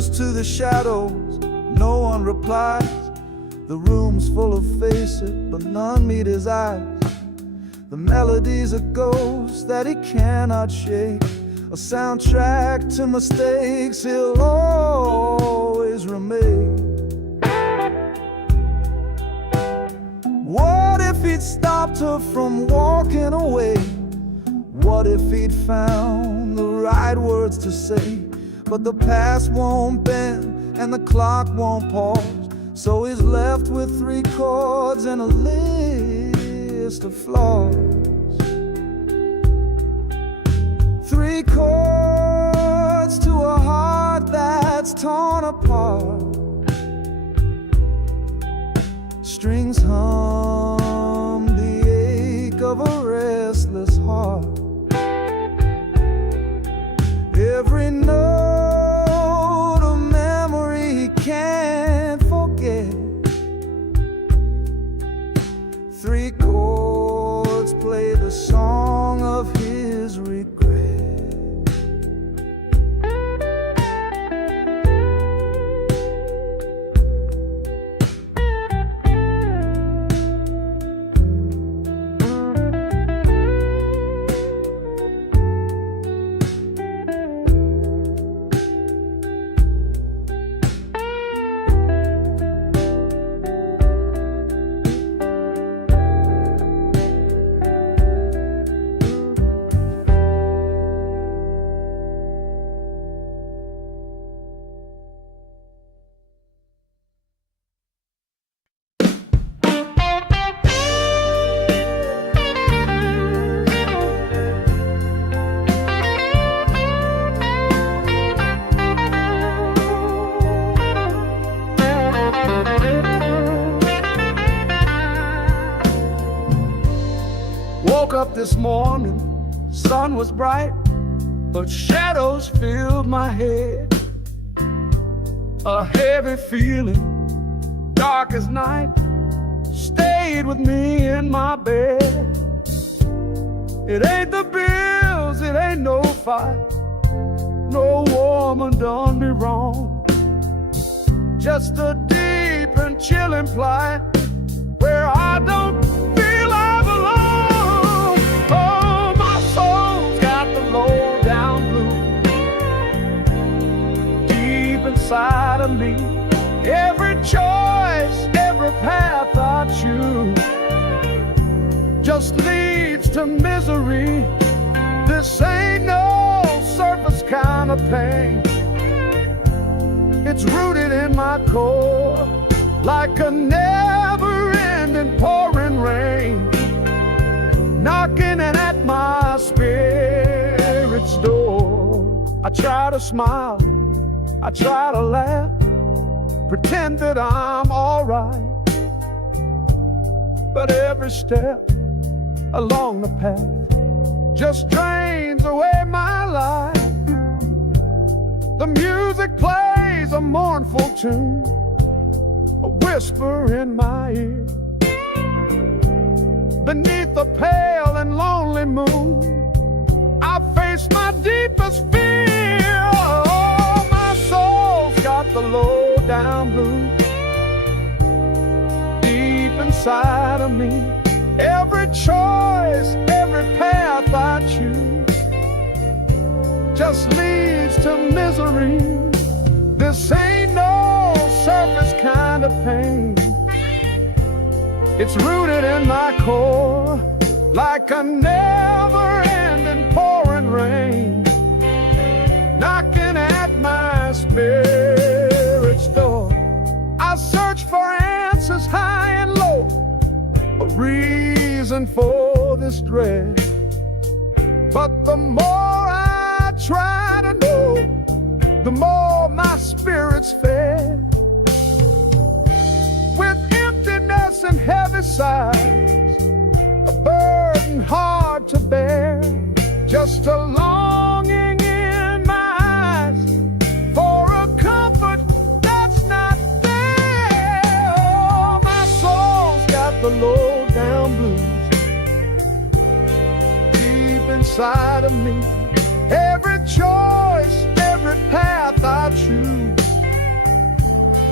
whispers to the shadows, no one replies. The room's full of faces, but none meet his eyes. The melody's a ghost that he cannot shake, a soundtrack to mistakes he'll always remain. What if he'd stopped her from walking away? What if he'd found the right words to say? But the past won't bend and the clock won't pause, so he's left with 3 chords and a list of flaws. 3 chords to a heart that's torn apart. Strings hum the ache of a restless heart. Every note a memory he can't forget. 3 chords play the song of his regret. Woke up this morning, sun was bright, but shadows filled my head. A heavy feeling, dark as night, stayed with me in my bed. It ain't the bills, it ain't no fight, no woman done me wrong. Just a deep and chilling plight where I don't feel I belong. Oh, my soul's got the low down blues deep inside of me. Every choice, every path I choose just leads to misery. This ain't no surface kind of pain. It's rooted in my core like a never-ending pouring rain, knocking at my spirit's door. I try to smile, I try to laugh, pretend that I'm all right, but every step along the path just drains away my life. The music plays a mournful tune, a whisper in my ear. Beneath the pale and lonely moon, I face my deepest fear. Oh, my soul's got the low down blues deep inside of me. Every choice, every path I choose just leads to misery. This ain't no surface kind of pain. It's rooted in my core like a never-ending pouring rain, knocking at my spirit's door. I search for answers high and low, a reason for this dread, but the more I try to know, the more my spirit's fed. With emptiness and heavy sighs, a burden hard to bear, just a longing in my eyes for a comfort that's not there. Oh, my soul's got the low down blues deep inside of me. Every choice, every path I choose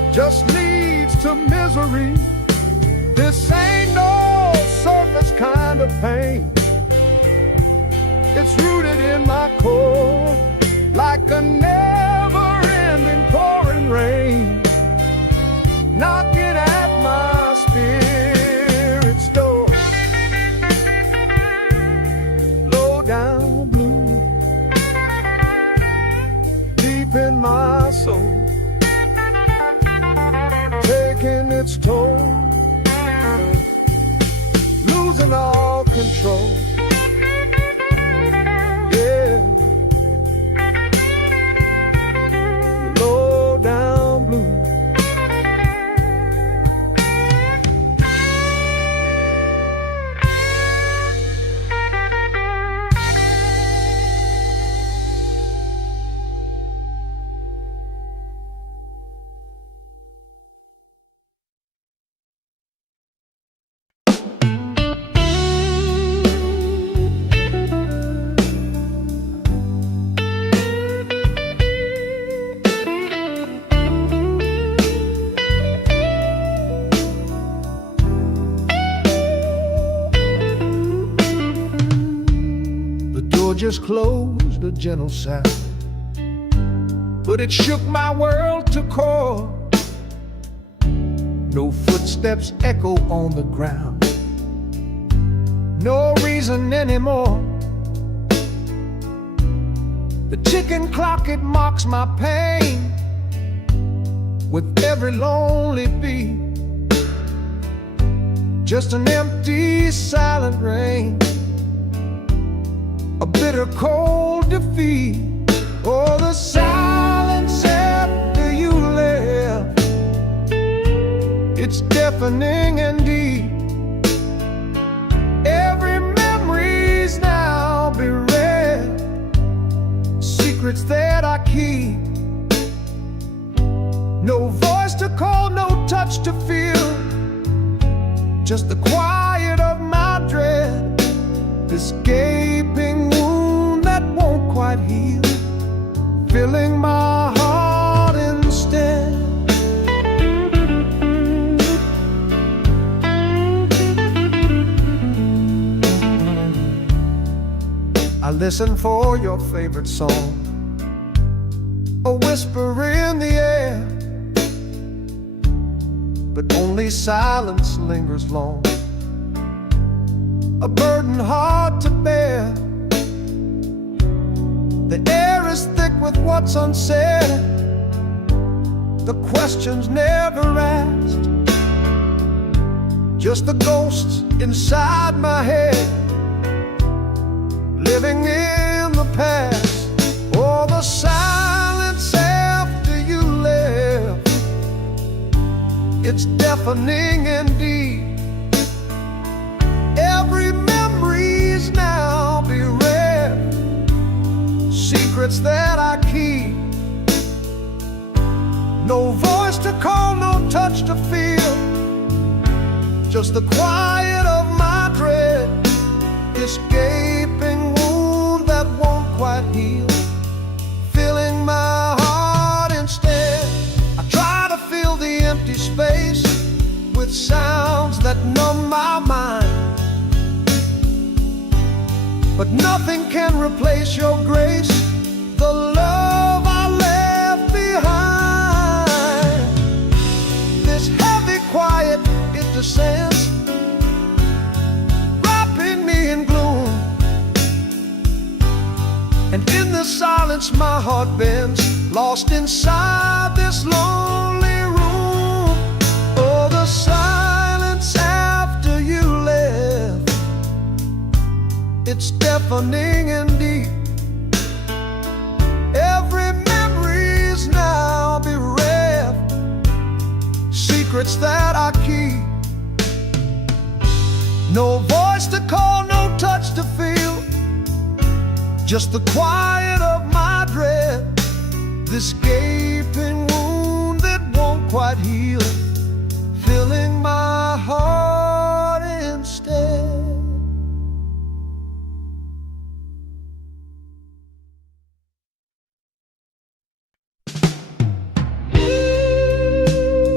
just leads to misery. This ain't no surface kind of pain. It's rooted in my core, like a never-ending pouring rain, knocking at my spirit's door. Low down blue, deep in my soul, taking its toll, losing all control. Yeah, low down blue. Just closed, a gentle sound, but it shook my world to core. No footsteps echo on the ground, no reason anymore. The ticking clock, it mocks my pain with every lonely beat. Just an empty, silent rain, a bitter cold defeat. Oh, the silence after you left, it's deafening and deep. Every memory's now bereft, secrets that I keep. No voice to call, no touch to feel, just the quiet of my dread. This gaping wound that won't quite heal, filling my heart instead. I listen for your favorite song, a whisper in the air, but only silence lingers long, a burden hard to bear. The air is thick with what's unsaid, the questions never asked, just the ghosts inside my head, living in the past. Oh, the silence after you left, it's deafening indeed. Every memory's now bereft, secrets that I keep. No voice to call, no touch to feel, just the quiet of my dread. This gaping wound that won't quite heal, filling my heart instead. I try to fill the empty space with sounds that numb my mind, but nothing can replace your grace, the love I left behind. This heavy quiet, it descends, wrapping me in gloom, and in the silence my heart bends, lost inside this lonely room. Oh, the silence after you left, it's deafening and deep. Every memory's now bereft, secrets that I keep. No voice to call, no touch to feel, just the quiet of my dread. This gaping wound that won't quite heal, filling my heart instead.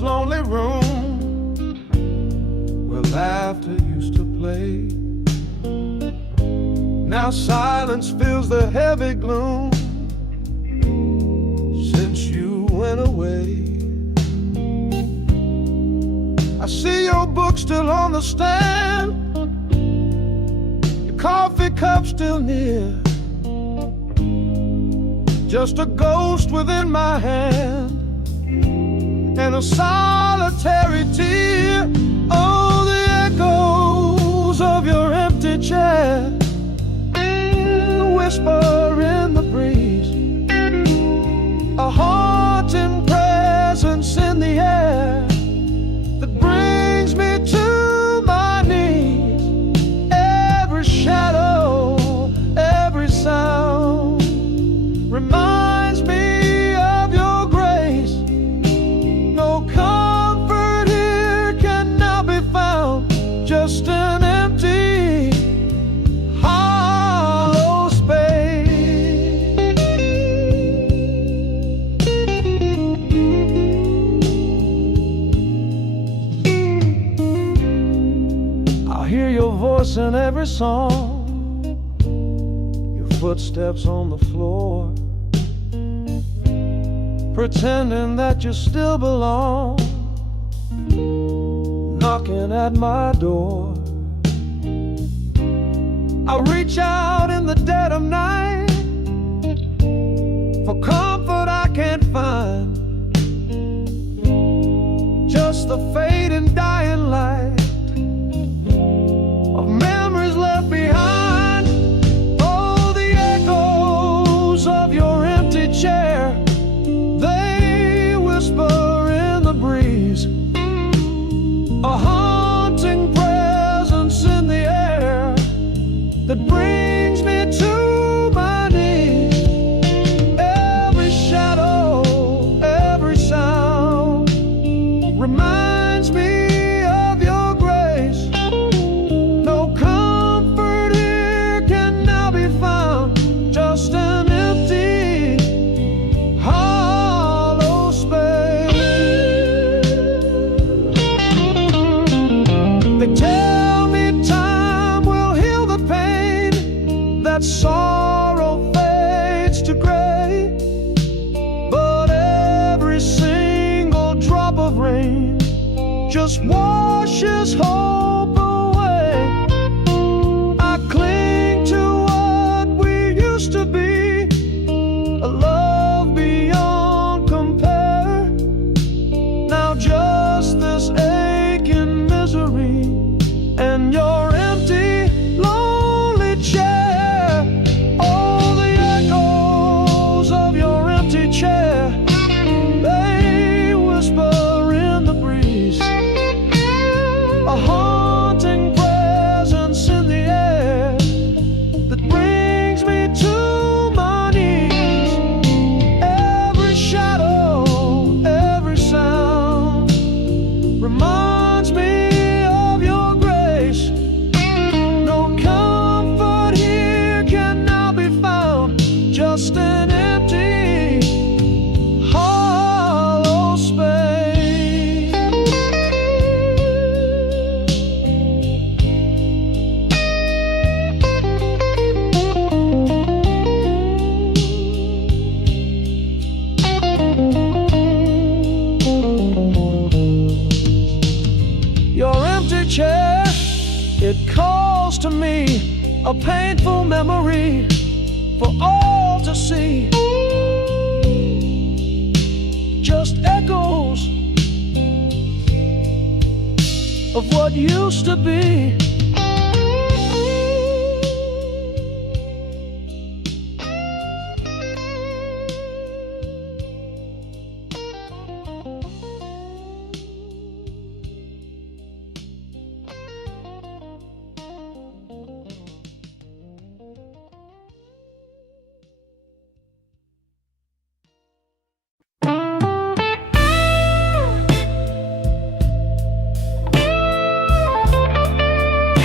this lonely room where laughter used to play. Now silence fills the heavy gloom since you went away. I see your book still on the stand, your coffee cup still near, just a ghost within my hand and a solitary tear. Oh, the echoes of your empty chair, a whisper in the breeze, a haunting presence in the air that brings me to my knees. Every shadow, every sound reminds me of your grace. No comfort here can now be found, just an empty, hollow space. I hear your voice in every song, your footsteps on the floor, pretending that you still belong, knocking at my door. I reach out in the dead of night for comfort I can't find, just the fading dying light of memories left behind. Oh, the echoes of your empty chair, they whisper in the breeze, a haunting presence in the air that brings me to my knees. Every shadow, every sound reminds me of your grace. No comfort here can now be found, just an empty, hollow space. They tell me time will heal the pain, that sorrow fades to gray, but every single drop of rain just washes hope away. I cling to what we used to be, a love beyond compare. Now just this aching misery and your empty, lonely chair. Oh, the echoes of your empty chair, they whisper in the breeze, a haunting presence in the air that brings me to my knees. Every shadow, every sound reminds me of your grace. No comfort here can now be found, just an empty, hollow space. Your empty chair, it calls to me, a painful memory for all to see. Just echoes of what used to be.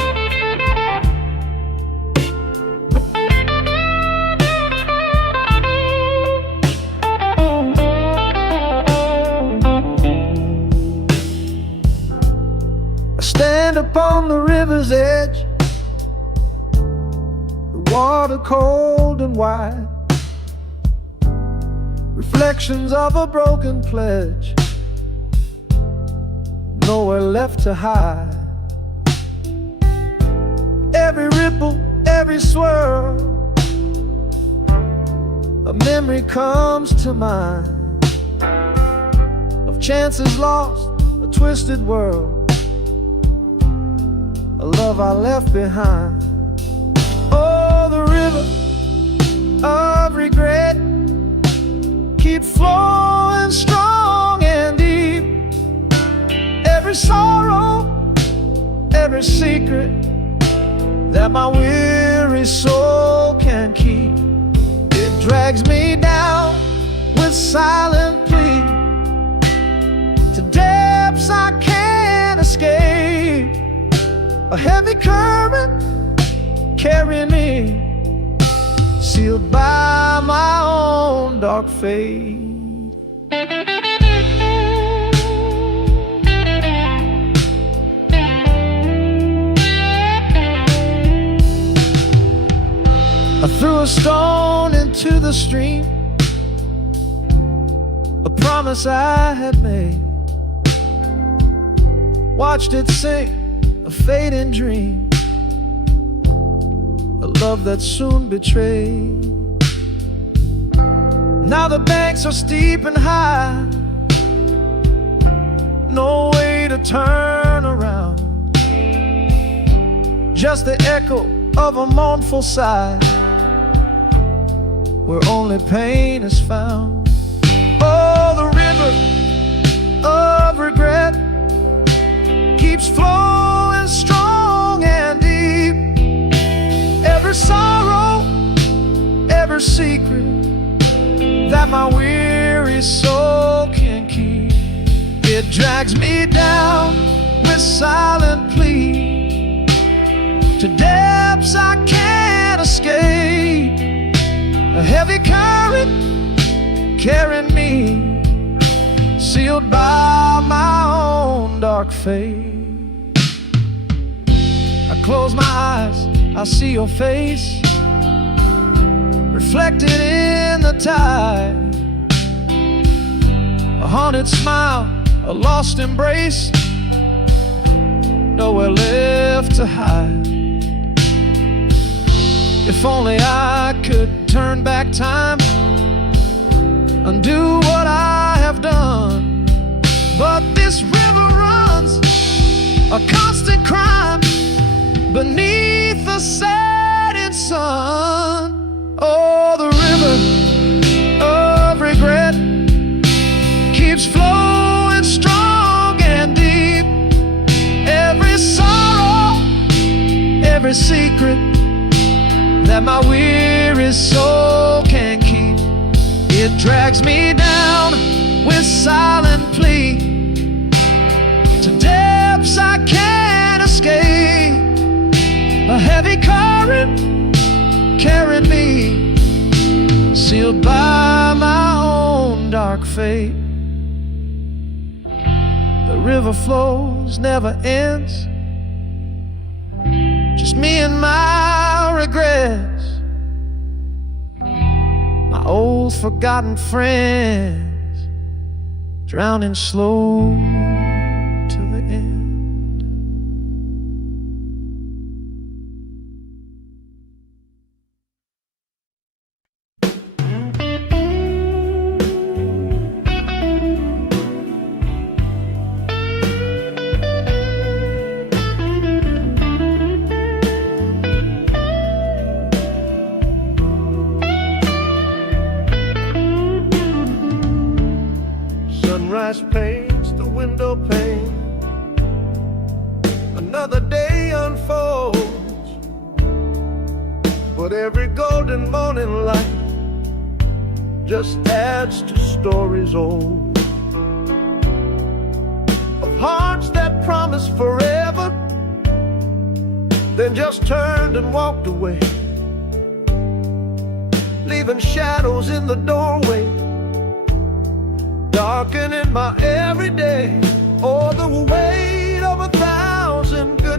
stand upon the river's edge, the water cold and wide, reflections of a broken pledge, nowhere left to hide. Every ripple, every swirl, a memory comes to mind of chances lost, a twisted world, a love I left behind. Oh, the river of regret keeps flowing strong and deep. Every sorrow, every secret that my weary soul can keep, it drags me down with silent plea to depths I can't escape. A heavy current carrying me, sealed by my own dark fate. I threw a stone into the stream, a promise I had made, watched it sink, a fading dream, a love that soon betrayed. Now the banks are steep and high, no way to turn around, just the echo of a mournful sigh, where only pain is found. Oh, the river of regret keeps flowing strong and deep. Every sorrow, every secret that my weary soul can keep, it drags me down with silent plea to depths I can't escape. A heavy current carrying me, sealed by my own dark fate. I close my eyes, I see your face reflected in the tide, a haunted smile, a lost embrace, nowhere left to hide. If only I could turn back time, undo what I have done, but this river runs a constant crime beneath the setting sun. Oh, the river of regret keeps flowing strong and deep. Every sorrow, every secret that my weary soul can keep, it drags me down with silent plea to depths I can't escape. A heavy current carrying me, sealed by my own dark fate. The river flows, never ends, just me and my regrets, my old forgotten friends, drowning slow to the end. Sunrise paints the window pane, another day unfolds, but every golden morning light just adds to stories old, of hearts that promised forever, then just turned and walked away, leaving shadows in the doorway, darkening my everyday. Oh, the weight of 1,000 good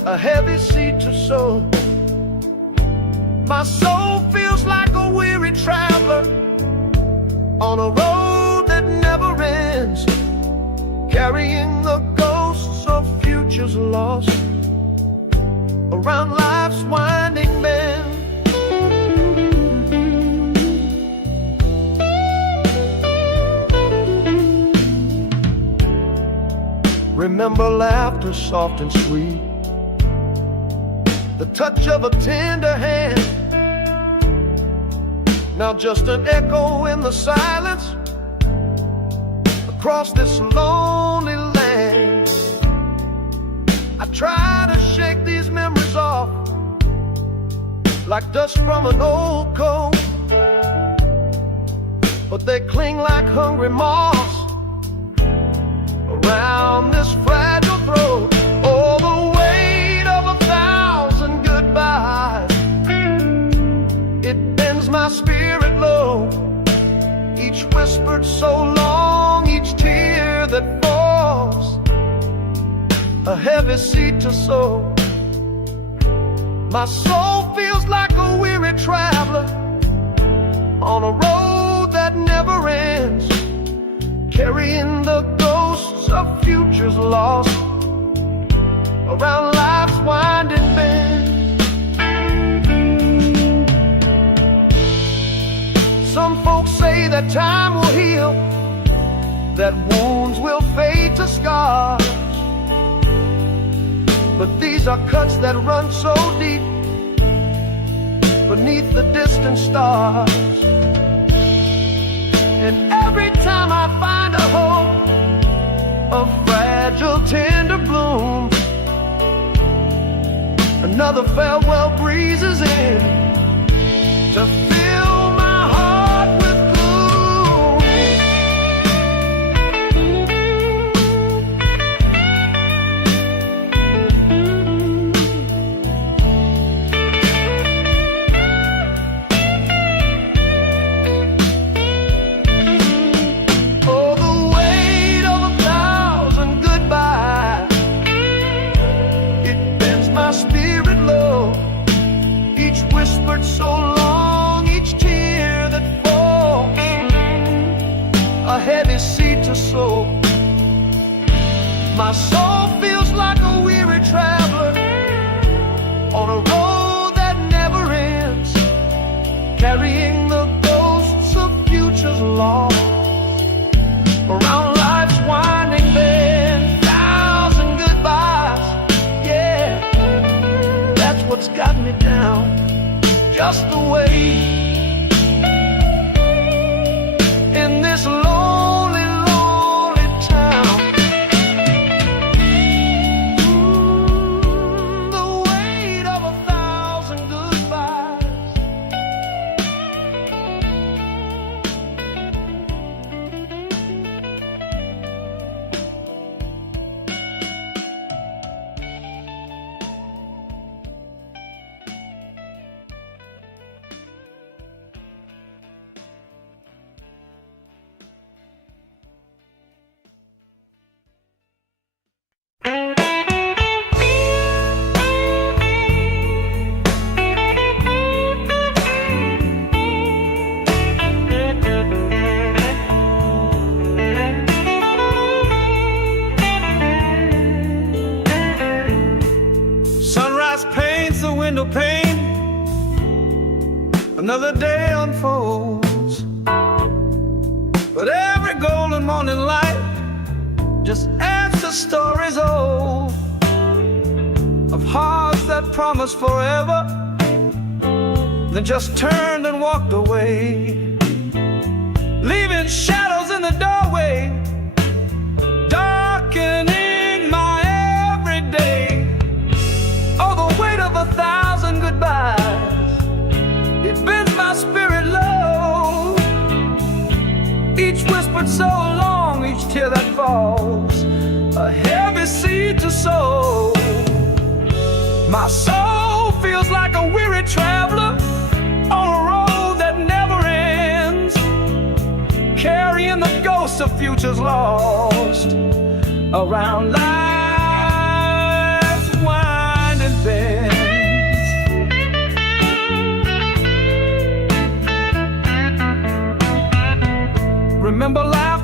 a heavy seed to sow. My soul feels like a weary traveler on a road that never ends, carrying the ghosts of futures lost around life's winding bend. Remember laughter soft and sweet, the touch of a tender hand. Now just an echo in the silence across this lonely land. I try to shake these memories off like dust from an old coat, but they cling like hungry moths around this fragile throat. Oh, the weight of 1,000 goodbyes, it bends my spirit low. Each whispered so long, each tear that falls, a heavy seed to sow. My soul feels like a weary traveler on a road that never ends, carrying the ghosts of futures lost around life's winding bend. Some folks say that time will heal, that wounds will fade to scars, but these are cuts that run so deep beneath the distant stars. And every time I find a hope, a fragile tender bloom, another farewell breezes in to fill my heart with so long, each tear that falls, a heavy seed to sow. My soul feels like a weary traveler on a road that never ends, carrying the ghosts of futures lost around life's winding bend. 1,000 goodbyes, yeah, that's what's got me down. Just the way in this lonely, lonely town. The weight of 1,000 goodbyes. Pane, another day unfolds, but every golden morning light just adds to stories old of hearts that promised forever, then just turned and walked away, leaving shadows in the doorway, darkening my everyday. Oh, the weight of 1,000 goodbyes, it bends my spirit low. Each whispered so long, each tear that falls, a heavy seed to sow. My soul feels like a weary traveler on a road that never ends, carrying the ghosts of futures lost around life's winding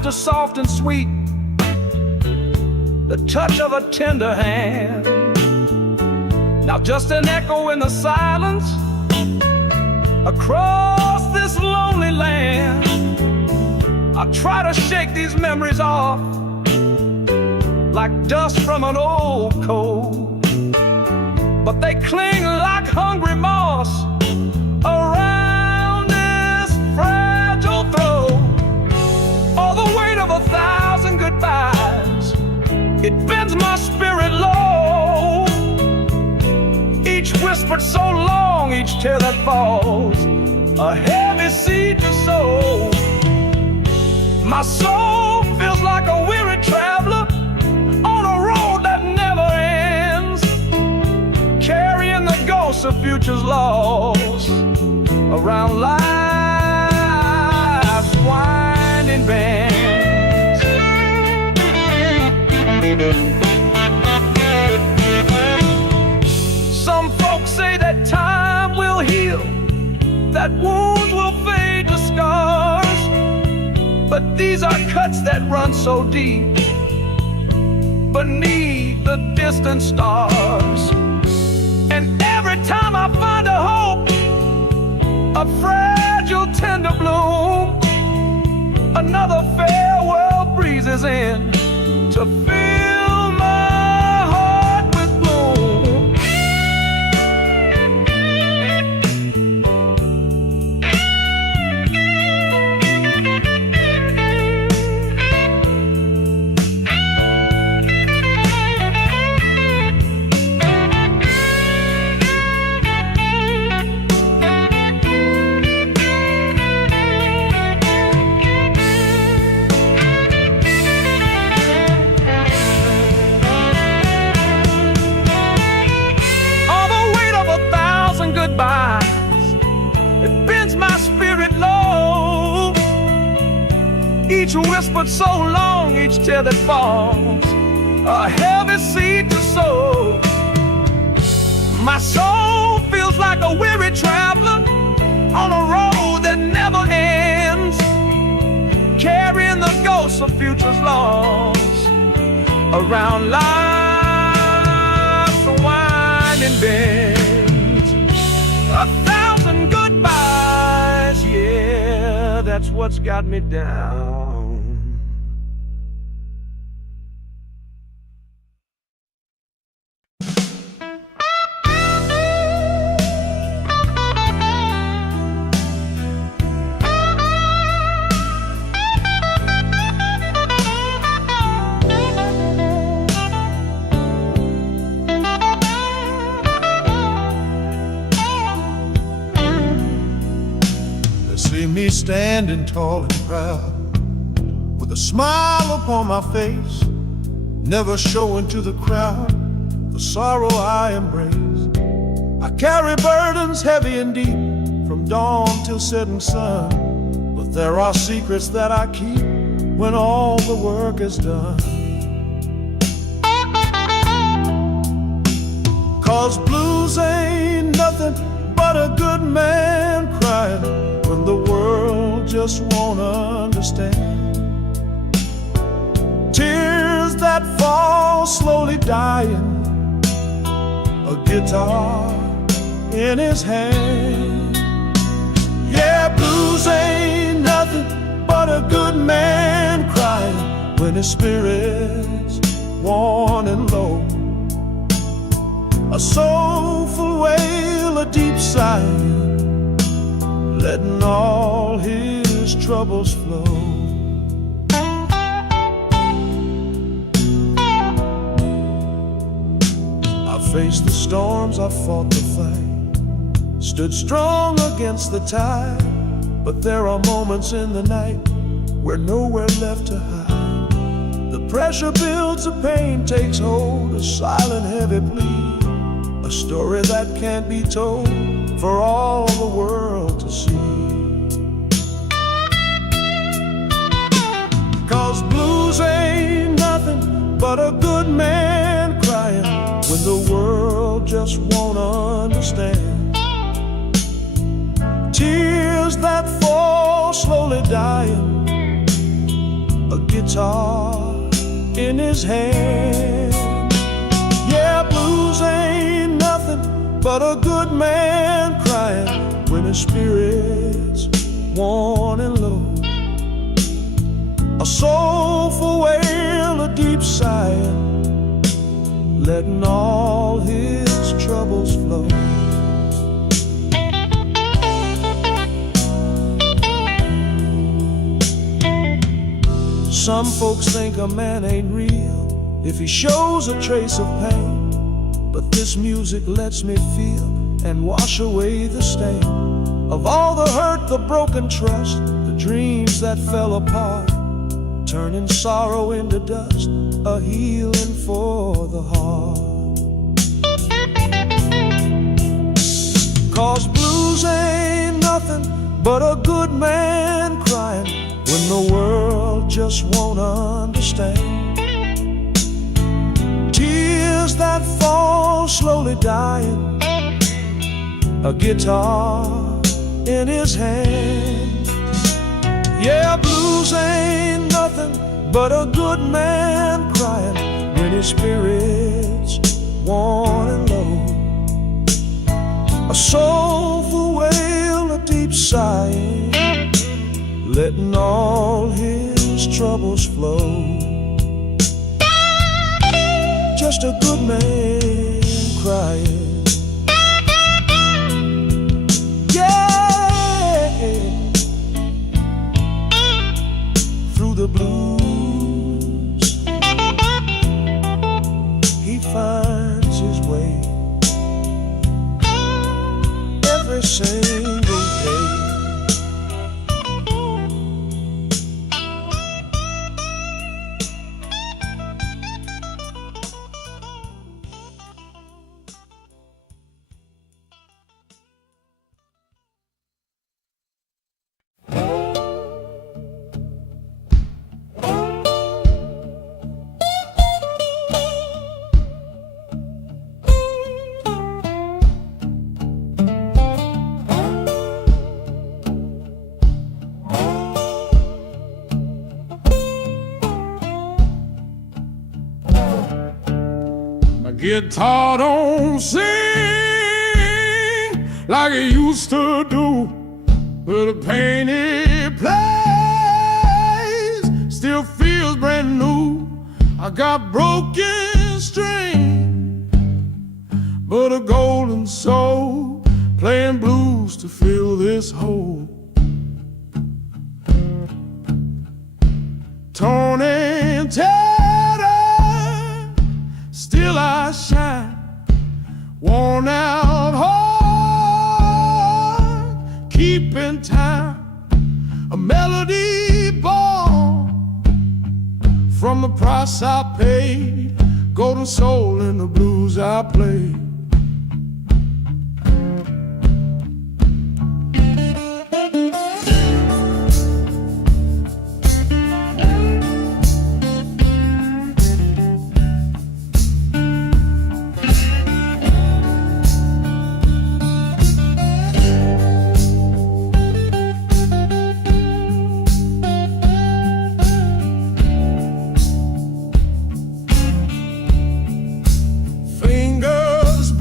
laughter soft and sweet, the touch of a tender hand. Now just an echo in the silence across this lonely land. I try to shake these memories off like dust from an old coat, but they cling like hungry moss around this fragile throat. Oh, the weight of 1,000 goodbyes, it bends my spirit low. Each whispered so long, each tear that falls, a heavy seed to sow. My soul feels like a weary traveler on a road that never ends, carrying the ghosts of futures lost around life's winding bends. Some folks say that time will heal, that wounds will fade to scars, but these are cuts that run so deep beneath the distant stars. And every time I find a hope, a fragile tender bloom, another farewell breezes in to fill my heart with gloom. It bends my spirit low. Each whispered so long, each tear that falls, a heavy seed to sow. My soul feels like a weary traveler on a road that never ends, carrying the ghosts of futures lost around life's winding bend. 1,000 goodbyes, yeah, that's what's got me down. Me standing tall and proud, with a smile upon my face, never showing to the crowd the sorrow I embrace. I carry burdens heavy and deep, from dawn till setting sun, but there are secrets that I keep when all the work is done. 'Cause blues ain't nothing but a good man crying when the world just won't understand. Tears that fall slowly dying, a guitar in his hand. Yeah, blues ain't nothing but a good man crying when his spirit's worn and low. A soulful wail, a deep sigh, letting all his troubles flow. I faced the storms, I fought the fight, stood strong against the tide, but there are moments in the night where nowhere left to hide. The pressure builds, the pain takes hold, a silent heavy plea, a story that can't be told for all the world to see. 'Cause blues ain't nothing but a good man crying when the world just won't understand. Tears that fall slowly dying, a guitar in his hand. Yeah, blues ain't nothing but a good man crying when his spirit's worn and low. A soulful wail, a deep sighing, letting all his troubles flow. Some folks think a man ain't real if he shows a trace of pain, but this music lets me feel and wash away the stain of all the hurt, the broken trust, the dreams that fell apart, turning sorrow into dust, a healing for the heart. 'Cause blues ain't nothing but a good man crying when the world just won't understand. Tears that fall slowly dying, a guitar in his hand. Yeah, blues ain't nothing but a good man crying when his spirit's worn and low. A soulful wail, a deep sighing, letting all his troubles flow. Just a good man crying. Yeah, through the blues he finds his way every single day. Guitar don't sing like it used to do, but the pain it plays still feels brand new. I got broken string, but a golden soul playing blues to fill this hole. Torn and tattered, still I shine, worn out heart, keeping time, a melody born from the price I paid, golden soul in the blues I played.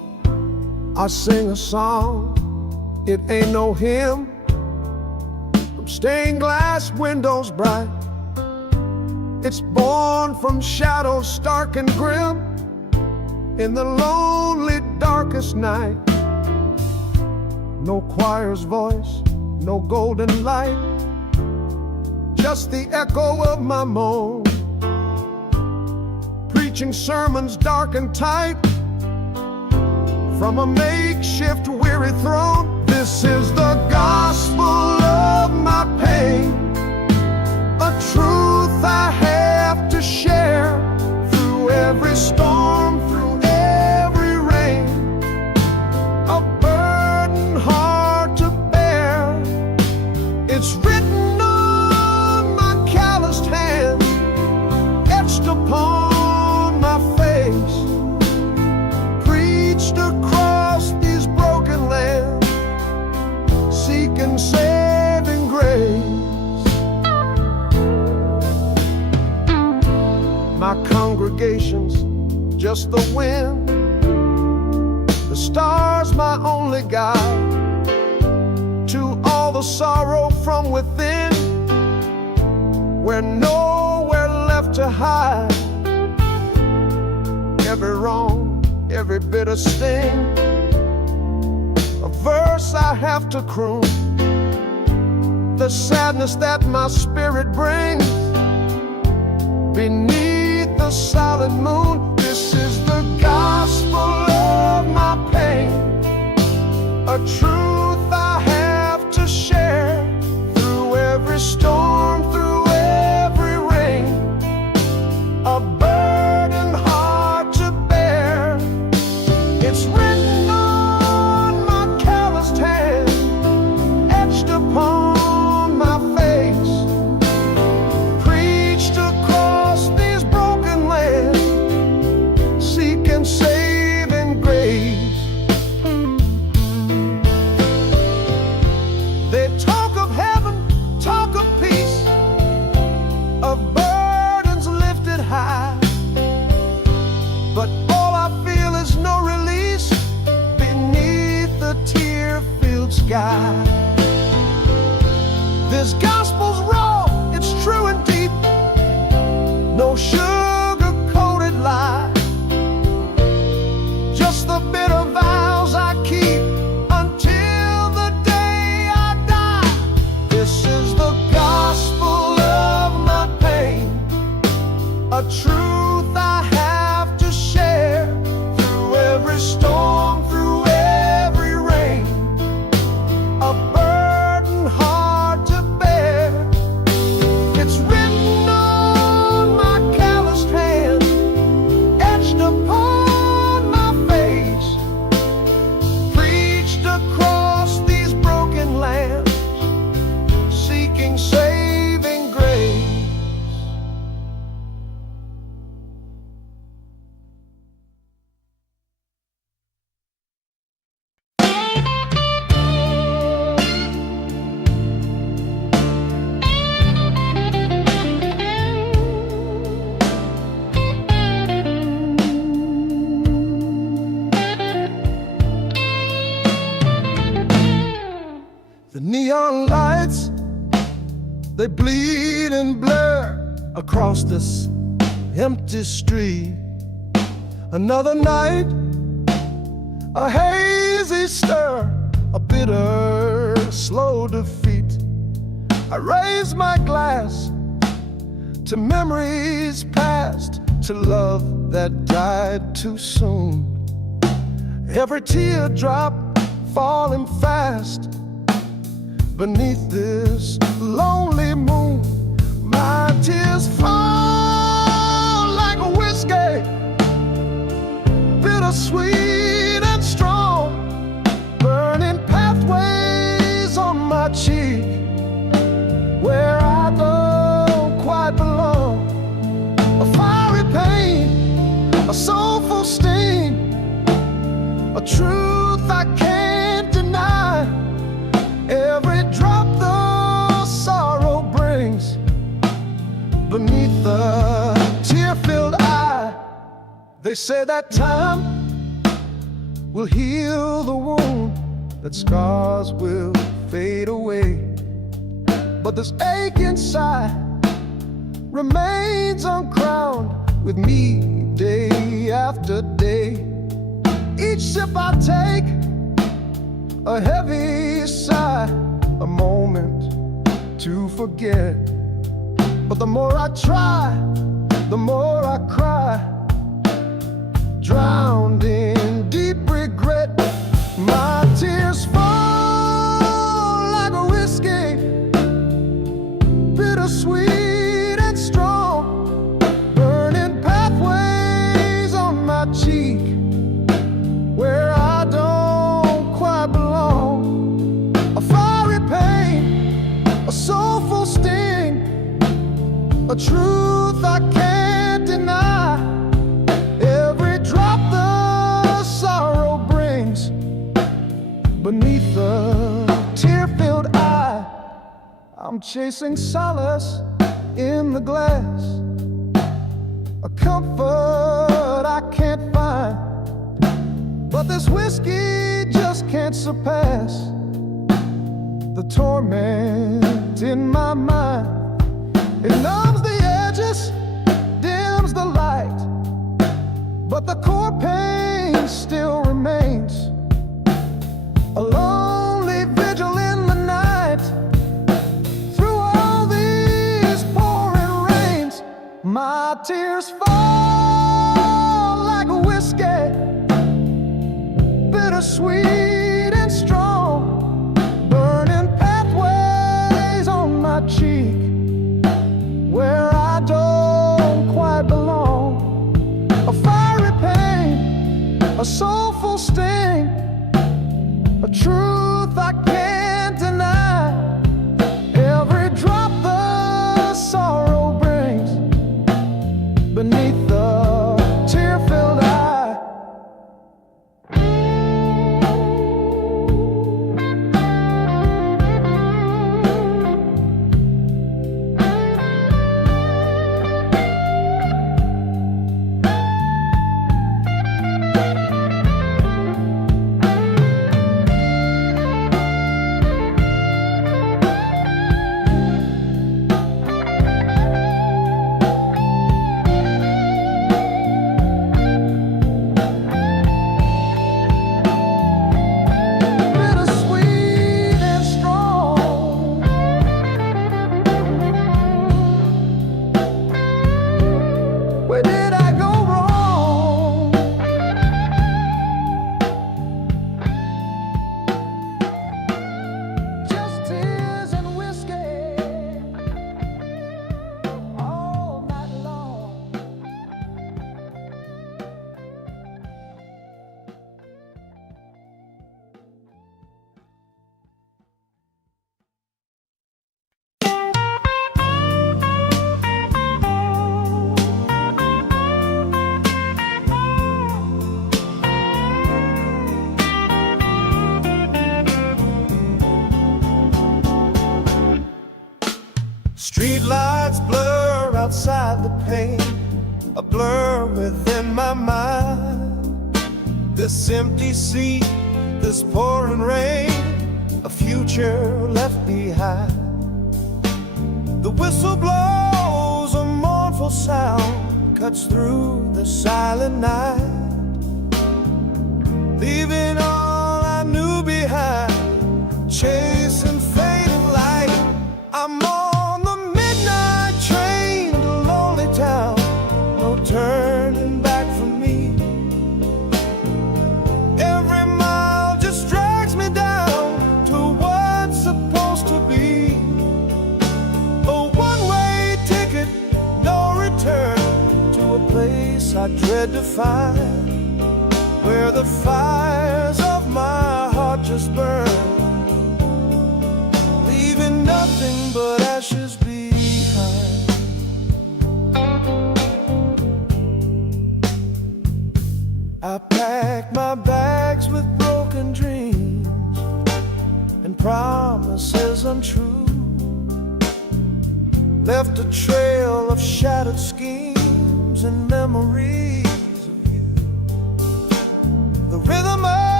I sing a song, it ain't no hymn, from stained glass windows bright. It's born from shadows stark and grim, in the lonely darkest night. No choir's voice, no golden light, just the echo of my moan, preaching sermons dark and tight from a makeshift weary throne. This is the gospel of my pain, a truth I have to share through every storm, through every rain, a burden hard to bear. It's written on my calloused hands, etched upon my face, preached across these broken lands, seeking saving grace. My congregation's just the wind, the stars my only guide to all the sorrow from within, where nowhere left to hide. Every wrong, every bitter sting, a verse I have to croon, the sadness that my spirit brings beneath the solid moon. This is the gospel of my pain, a truth I have to share through every storm, through every rain, a burden hard to bear. It's written on my calloused hand, etched upon my face, preached across these broken lands, seeking saving grace. They talk of heaven, talk of peace, of burdens lifted high, but all I feel is no release beneath the tear-filled sky. This gospel's raw, it's true and deep, no sugar-coated lie, just the bitter vows I keep until the day I die. This is the gospel of my pain, a truth I have to share through every storm, through every rain, a burden hard to bear. It's written on my calloused hand, etched upon my face, preached across these broken lands, seeking saving grace. The neon lights, they bleed and blur across this empty street. Another night, a hazy stir, a bitter, slow defeat. I raise my glass to memories past, to love that died too soon. Every teardrop falling fast beneath this lonely moon. My tears fall like a whiskey, bittersweet and strong, burning pathways on my cheek, where I don't quite belong. A fiery pain, a soulful sting, a truth I can't deny. Every drop the sorrow brings beneath the tear-filled eye. They say that time will heal the wound, that scars will fade away. But this ache inside remains uncrowned with me day after day. Each sip I take, a heavy sigh, a moment to forget. But the more I try, the more I cry, drowned in deep regret. My tears fall like a whiskey, bittersweet and strong, burning pathways on my cheek where I don't quite belong. A fiery pain, a soulful sting, a truth I can't deny. Every drop the sorrow brings beneath the tear-filled eye. I'm chasing solace in the glass, a comfort I can't find. But this whiskey just can't surpass the torment in my mind. It numbs the edges, dims the light, but the core pain still remains. A lonely vigil in the night, through all these pouring rains. My tears fall like a whiskey, bittersweet and strong, burning pathways on my cheek where I don't quite belong. A fiery pain, a soulful sting, a truth I can't deny. Every drop the sorrow brings beneath the tear-filled eye. Street lights blur outside the pane, a blur within my mind. This empty seat, this pouring rain, a future left behind. The whistle blows, a mournful sound cuts through the silent night, leaving all I knew behind, chasing fading light. I'm on the midnight train to lonely town, no turning back for me. Every mile just drags me down to what's supposed to be a one-way ticket, no return, to a place I dread to find, where the fires of my heart just burn, leaving nothing but ashes behind. I packed my bags with broken dreams and promises untrue, left a trail of shattered schemes and memories of you. The rhythm of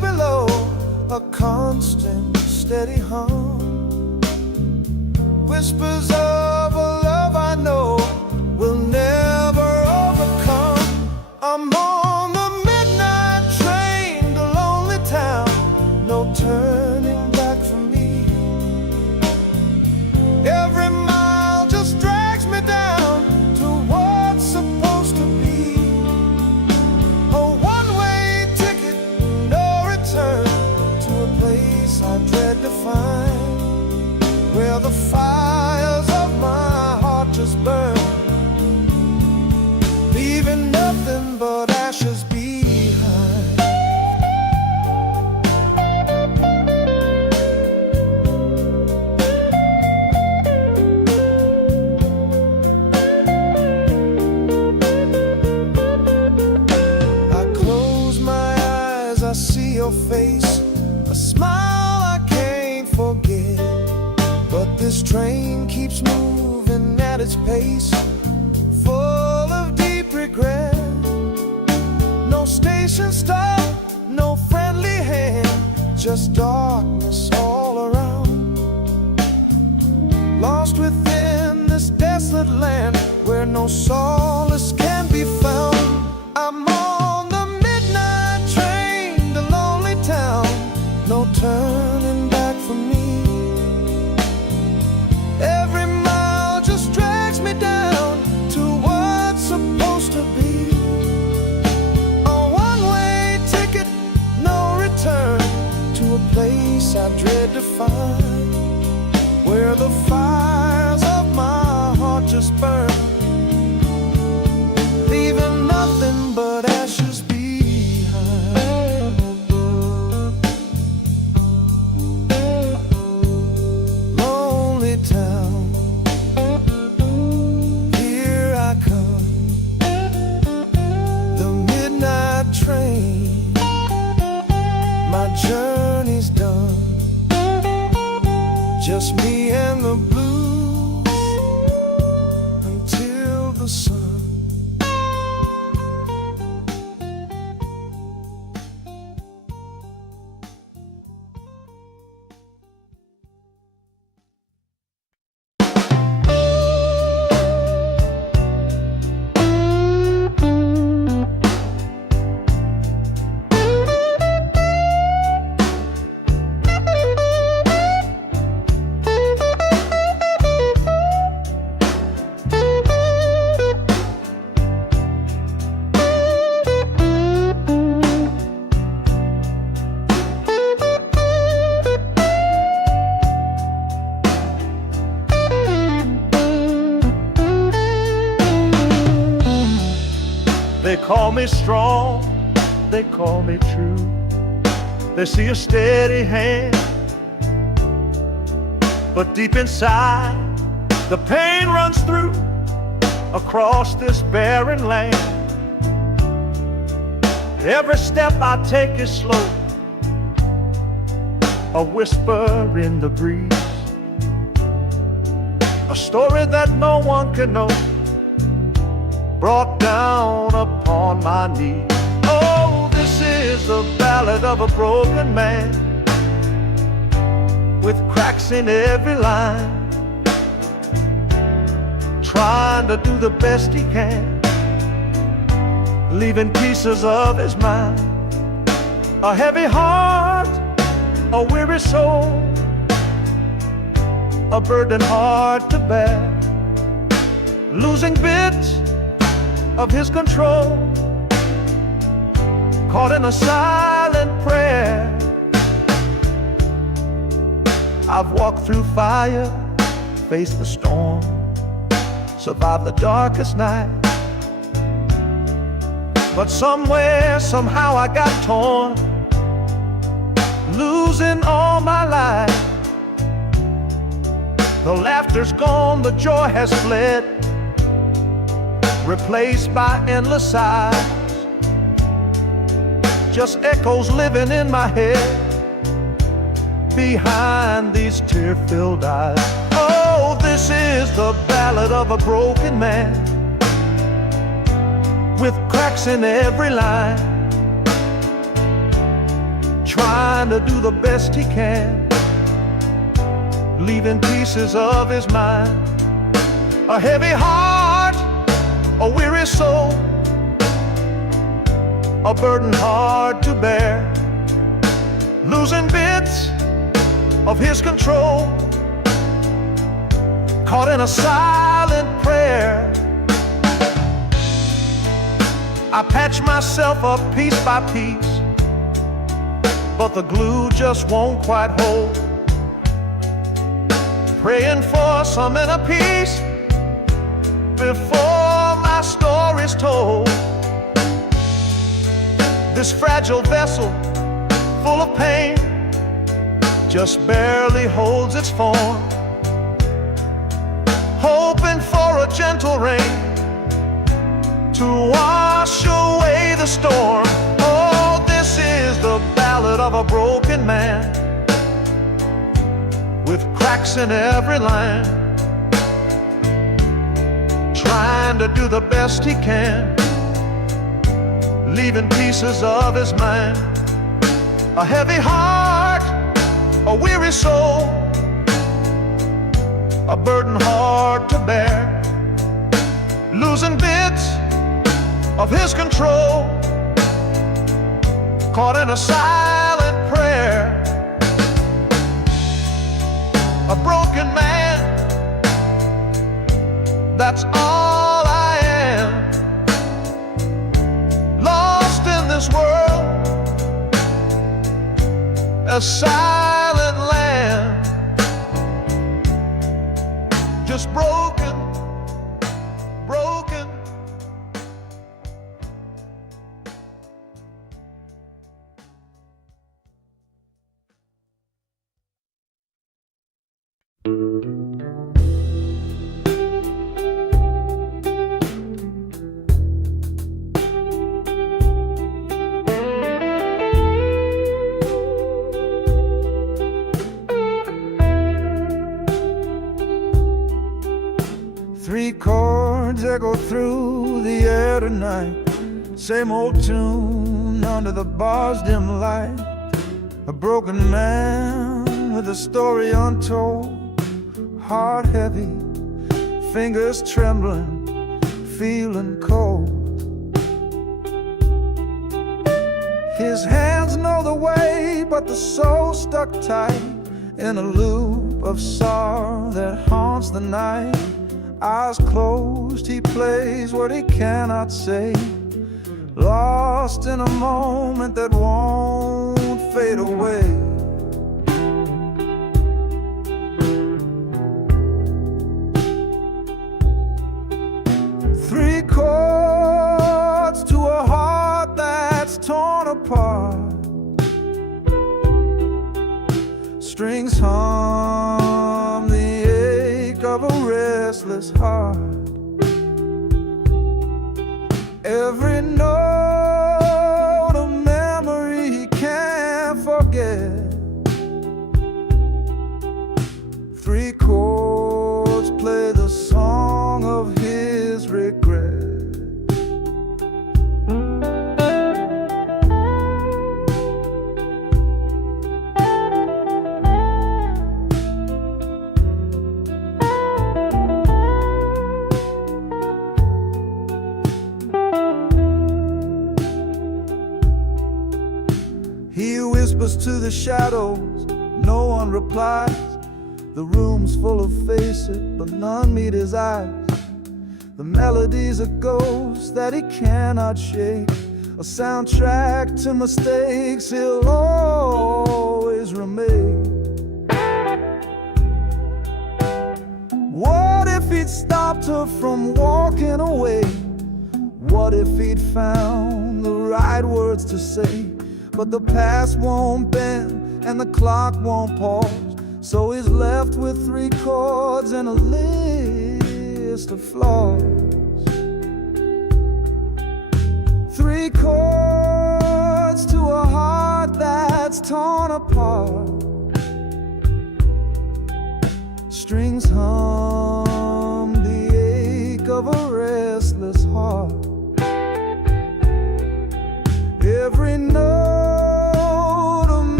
a constant, steady hum. Whispers of a love I know will never overcome. I'm on the midnight train to lonely town, no turning back for me. Every mile just drags me down to what's supposed to be. A one-way ticket, no return, to a place I dread to find, where the fires of my heart just burn, leaving nothing but ashes behind. I close my eyes, I see your face, a smile I can't forget. But this train keeps moving at its pace, full of deep regret. No station stop, no friendly hand, just darkness all around. Lost within this desolate land where no solace can be found. I'm on the midnight train to lonely town, no turning back for me. Every mile just drags me down to what's supposed to be. A one-way ticket, no return, to a place I dread to find, where the fires of my heart just burn, leaving nothing but ashes behind. Lonely town, here I come, the midnight train, my journey's done, just me and the blues until the sun. They call me strong, they call me true. They see a steady hand, but deep inside the pain runs through across this barren land. Every step I take is slow, a whisper in the breeze, a story that no one can know, brought down upon my knees. Oh, this is the ballad of a broken man, with cracks in every line, trying to do the best he can, leaving pieces of his mind. A heavy heart, a weary soul, a burden hard to bear, losing bits of his control, caught in a silent prayer. I've walked through fire, faced the storm, survived the darkest night, but somewhere, somehow I got torn, losing all my life. The laughter's gone, the joy has fled, replaced by endless sighs, just echoes living in my head behind these tear-filled eyes. Oh, this is the ballad of a broken man, with cracks in every line, trying to do the best he can, leaving pieces of his mind. A heavy heart, a weary soul, a burden hard to bear, losing bits of his control, caught in a silent prayer. I patch myself up piece by piece, but the glue just won't quite hold. Praying for some inner peace before my story's told. This fragile vessel, full of pain, just barely holds its form, hoping for a gentle rain to wash away the storm. Oh, this is the ballad of a broken man, with cracks in every line, trying to do the best he can, leaving pieces of his mind. A heavy heart, a weary soul, a burden hard to bear, losing bits of his control, caught in a silent prayer. A broken man, that's all I am, lost in this world, a silent land, just broken, broken. Three chords echo through the air tonight, same old tune under the bar's dim light. A broken man with a story untold, heart heavy, fingers trembling, feeling cold. His hands know the way, but the soul stuck tight in a loop of sorrow that haunts the night. Eyes closed, he plays what he cannot say, lost in a moment that won't fade away. Three chords to a heart that's torn apart, strings hum the ache of a restless heart. Every note a memory he can't forget. Three chords play the song of his regret. He whispers to the shadows, no one replies. The room's full of faces, but none meet his eyes. The melody's a ghost that he cannot shake, a soundtrack to mistakes he'll always remake. What if he'd stopped her from walking away? What if he'd found the right words to say? But the past won't bend and the clock won't pause, so he's left with three chords and a list of flaws. Three chords to a heart that's torn apart, strings hum the ache of a restless heart. Every note a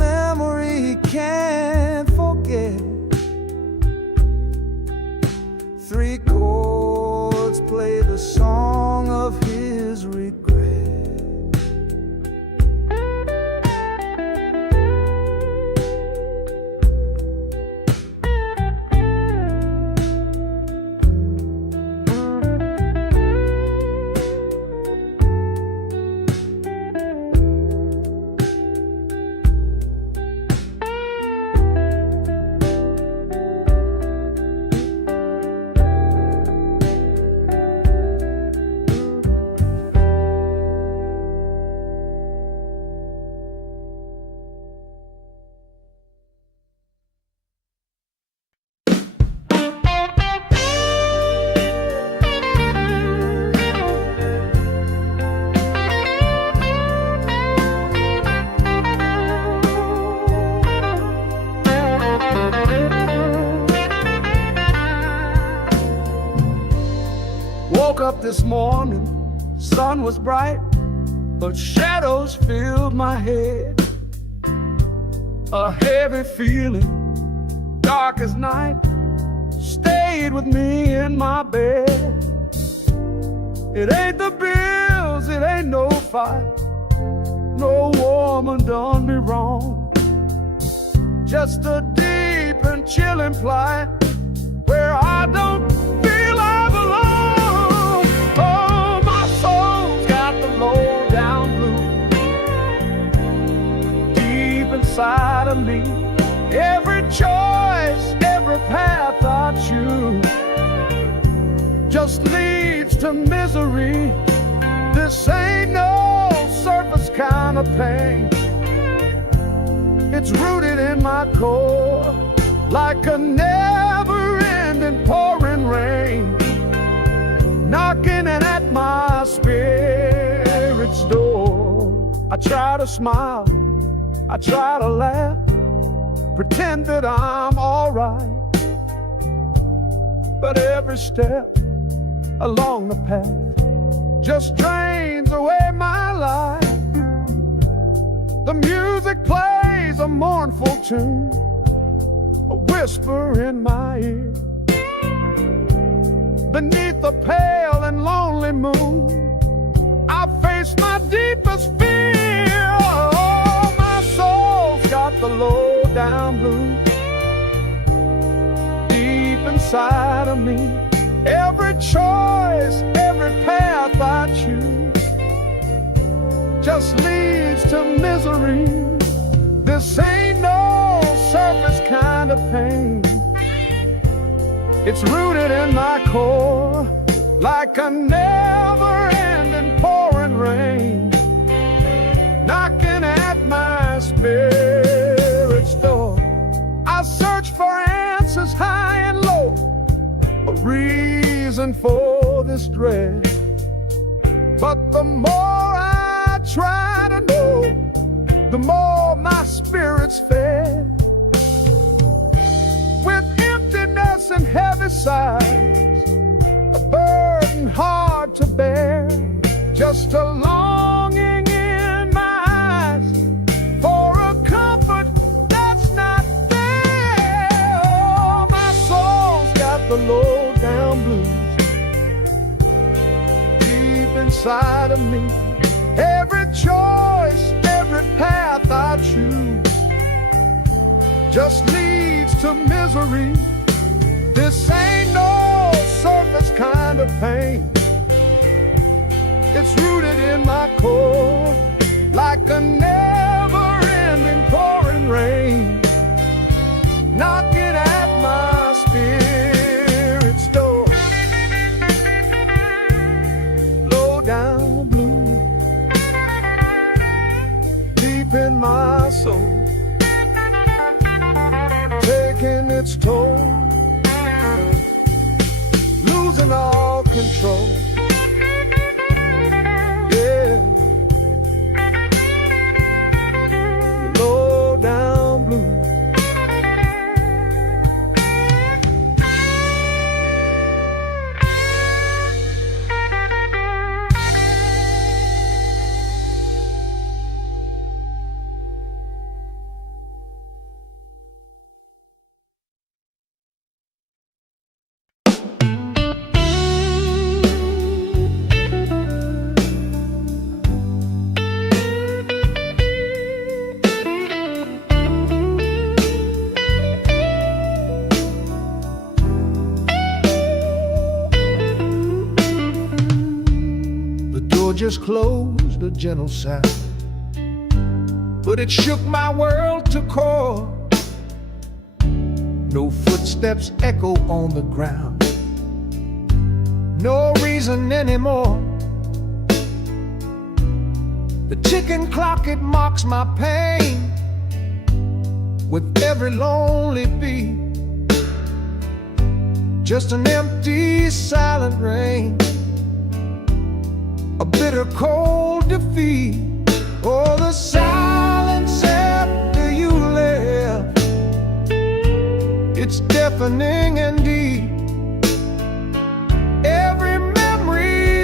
up this morning, sun was bright, but shadows filled my head. A heavy feeling, dark as night, stayed with me in my bed. It ain't the bills, it ain't no fight, no woman done me wrong. Just a deep and chilling plight where I don't feel I belong. Oh, my soul's got the low down blues deep inside of me. Every choice, every path I choose just leads to misery. This ain't no surface kind of pain. It's rooted in my core like a never-ending pouring rain, knocking at my spirit's door. I try to smile, I try to laugh, pretend that I'm all right, but every step along the path just drains away my life. The music plays a mournful tune, a whisper in my ear. Beneath the pale and lonely moon, I face my deepest fear. Oh, my soul's got the low down blues deep inside of me. Every choice, every path I choose just leads to misery. This ain't no surface kind of pain. It's rooted in my core like a never-ending pouring rain, knocking at my spirit's door. I search for answers high and low, a reason for this dread, but the more I try to know, the more my spirit's fed. With emptiness and heavy sighs, a burden hard to bear, just a longing in my eyes for a comfort that's not there. Oh, my soul's got the low down blues deep inside of me. Every choice, every path I choose just leads to misery. This ain't no surface kind of pain. It's rooted in my core like a never-ending pouring rain, knocking at my spirit's door. Low down blue deep in my soul, taking its toll, losing all control. Yeah, low down blue. Just closed, a gentle sound, but it shook my world to core. No footsteps echo on the ground, no reason anymore. The ticking clock, it mocks my pain with every lonely beat. Just an empty, silent rain, a bitter cold defeat. Oh, the silence after you left, it's deafening and deep. Every memory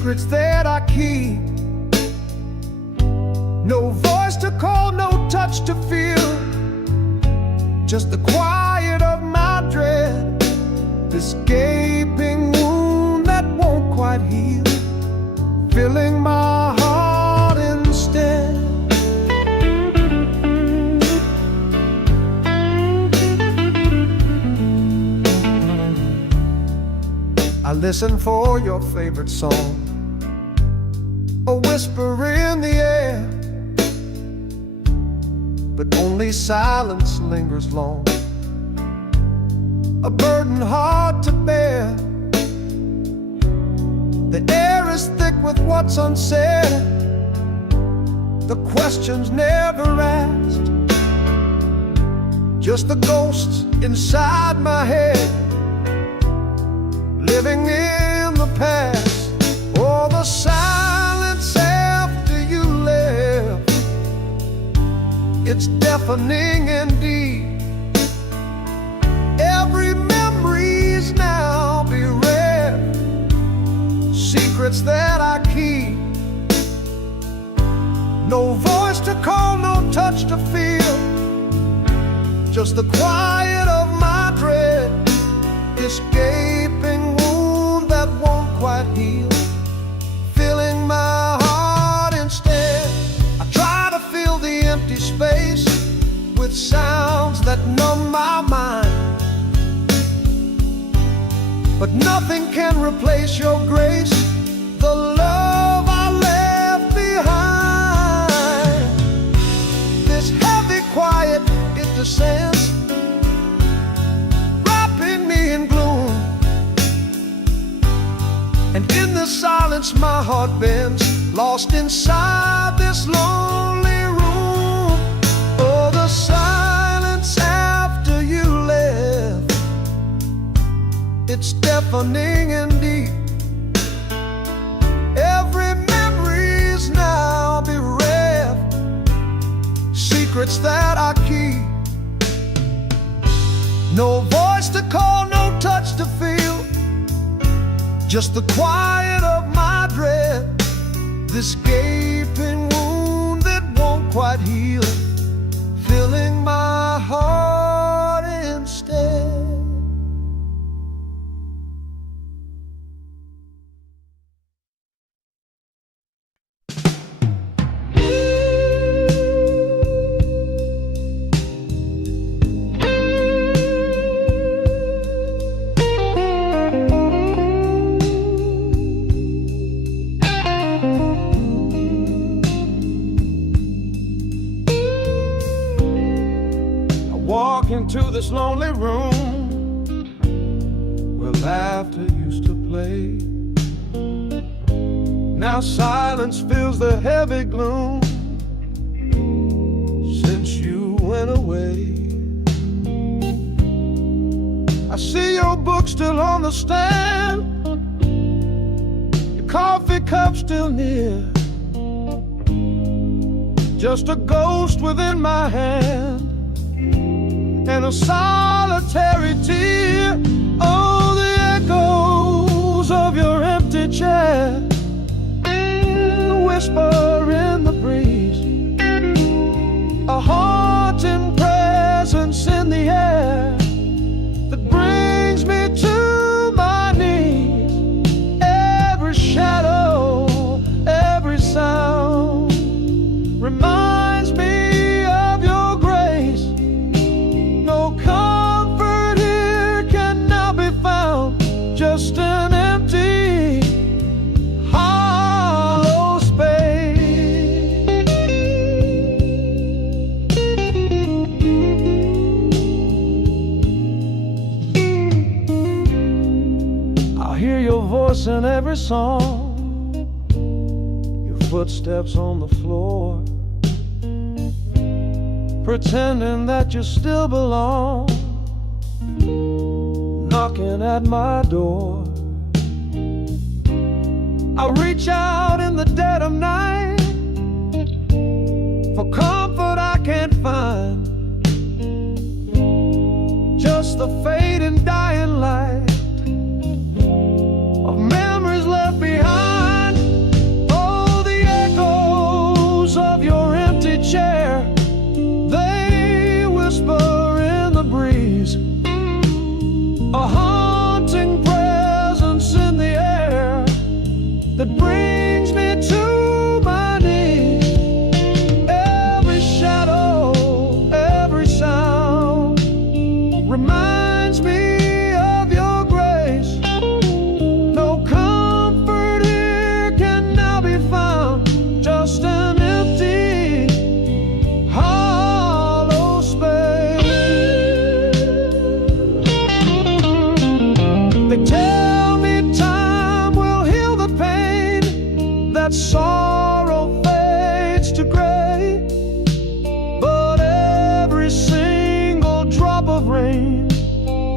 secrets that I keep. No voice to call, no touch to feel, just the quiet of my dread, this gaping wound that won't quite heal, filling my heart instead. I listen for your favorite song, a whisper in the air, but only silence lingers long, a burden hard to bear. The air is thick with what's unsaid, the questions never asked, just the ghosts inside my head, living in the past. Oh, the silence after you left, it's deafening indeed. Every memory's now bereft, secrets that I keep. No voice to call, no touch to feel, just the quiet of my dread, this gaping wound that won't quite heal, filling my heart instead. I try to fill the empty space with sounds that numb my mind, but nothing can replace your grace, the love I left behind. This heavy quiet, it descends, wrapping me in gloom, and in the silence my heart bends, lost inside this lonely room. Oh, the silence after you left, it's deafening indeed. Every memory's now bereft, secrets that I keep. No voice to call, no touch to feel, just the quiet of my dread, this gaping wound that won't quite heal, filling my heart instead. Into this lonely room where laughter used to play. Now silence fills the heavy gloom since you went away. I see your book still on the stand, your coffee cup still near, just a ghost within my hand and a solitary tear. Oh, the echoes of your empty chair, a whisper in the breeze, a haunting presence in the air that brings me to my knees. Every shadow, every sound reminds me of your grace. No comfort here can now be found, just an empty, hollow space. I hear your voice in every song, your footsteps on the floor, pretending that you still belong, knocking at my door. I reach out in the dead of night for comfort I can't find, just the fading dying light of memories left behind.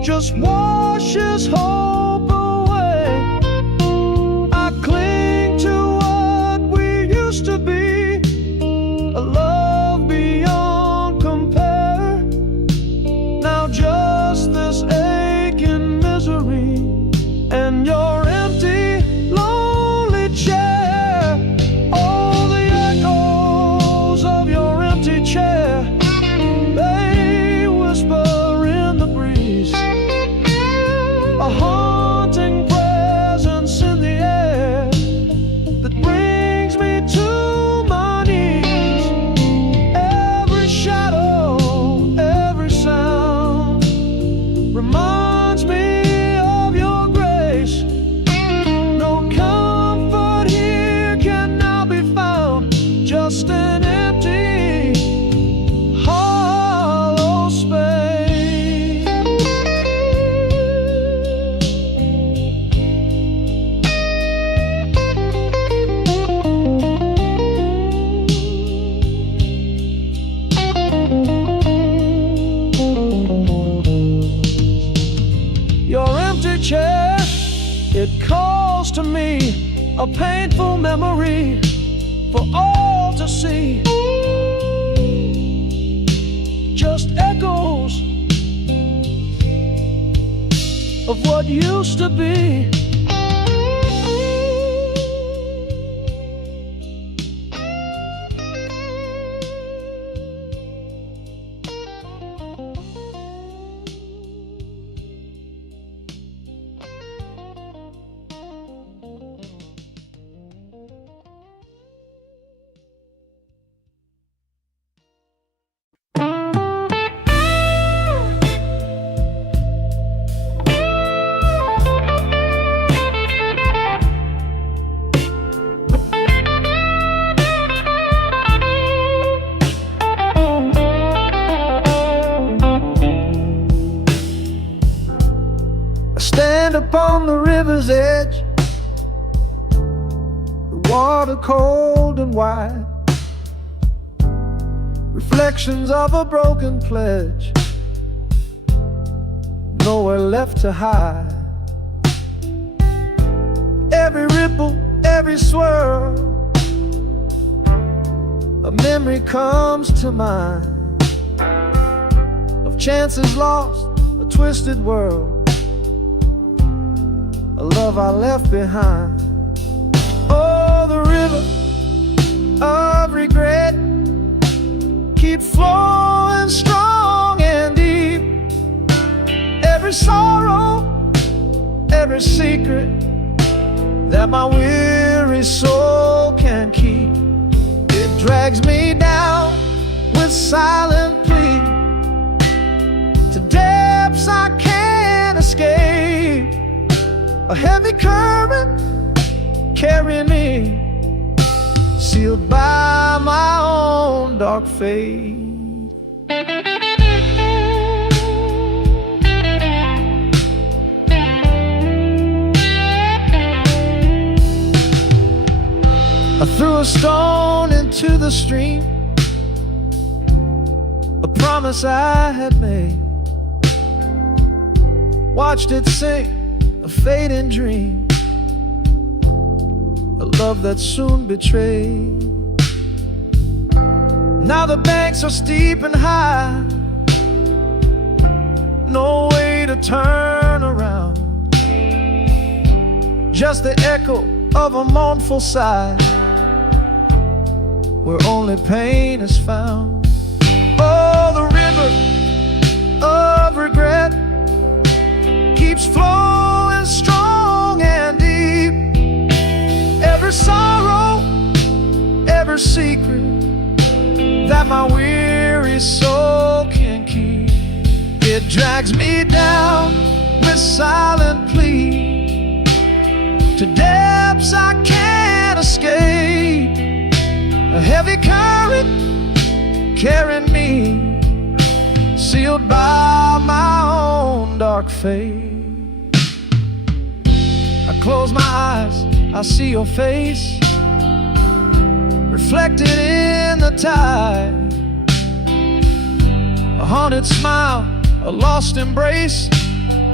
just washes hope away. I cling to what we used to be, a love beyond compare. Now just this aching misery and your empty, lonely chair. Oh, the echoes of your empty chair, they whisper in the breeze, a haunting presence in the air that brings me to my knees. Every shadow, every sound reminds me of your grace. No comfort here can now be found, just an empty, hollow space. Your empty chair, it calls to me, a painful memory for all to see. Just echoes of what used to be. I stand upon the river's edge, the water cold and wide, reflections of a broken pledge, nowhere left to hide. Every ripple, every swirl, a memory comes to mind of chances lost, a twisted world, a love I left behind. Oh, the river of regret keeps flowing strong and deep. Every sorrow, every secret that my weary soul can keep, it drags me down with silent plea to depths I can't escape. A heavy current carrying me, sealed by my own dark fate. I threw a stone into the stream, a promise I had made, watched it sink, a fading dream, a love that soon betrayed. Now the banks are steep and high, no way to turn around, just the echo of a mournful sigh, where only pain is found. Oh, the river of regret keeps flowing strong and deep. Every sorrow, every secret that my weary soul can keep, it drags me down with silent plea to depths I can't escape. A heavy current carrying me, sealed by my own dark fate. I close my eyes, I see your face reflected in the tide, a haunted smile, a lost embrace,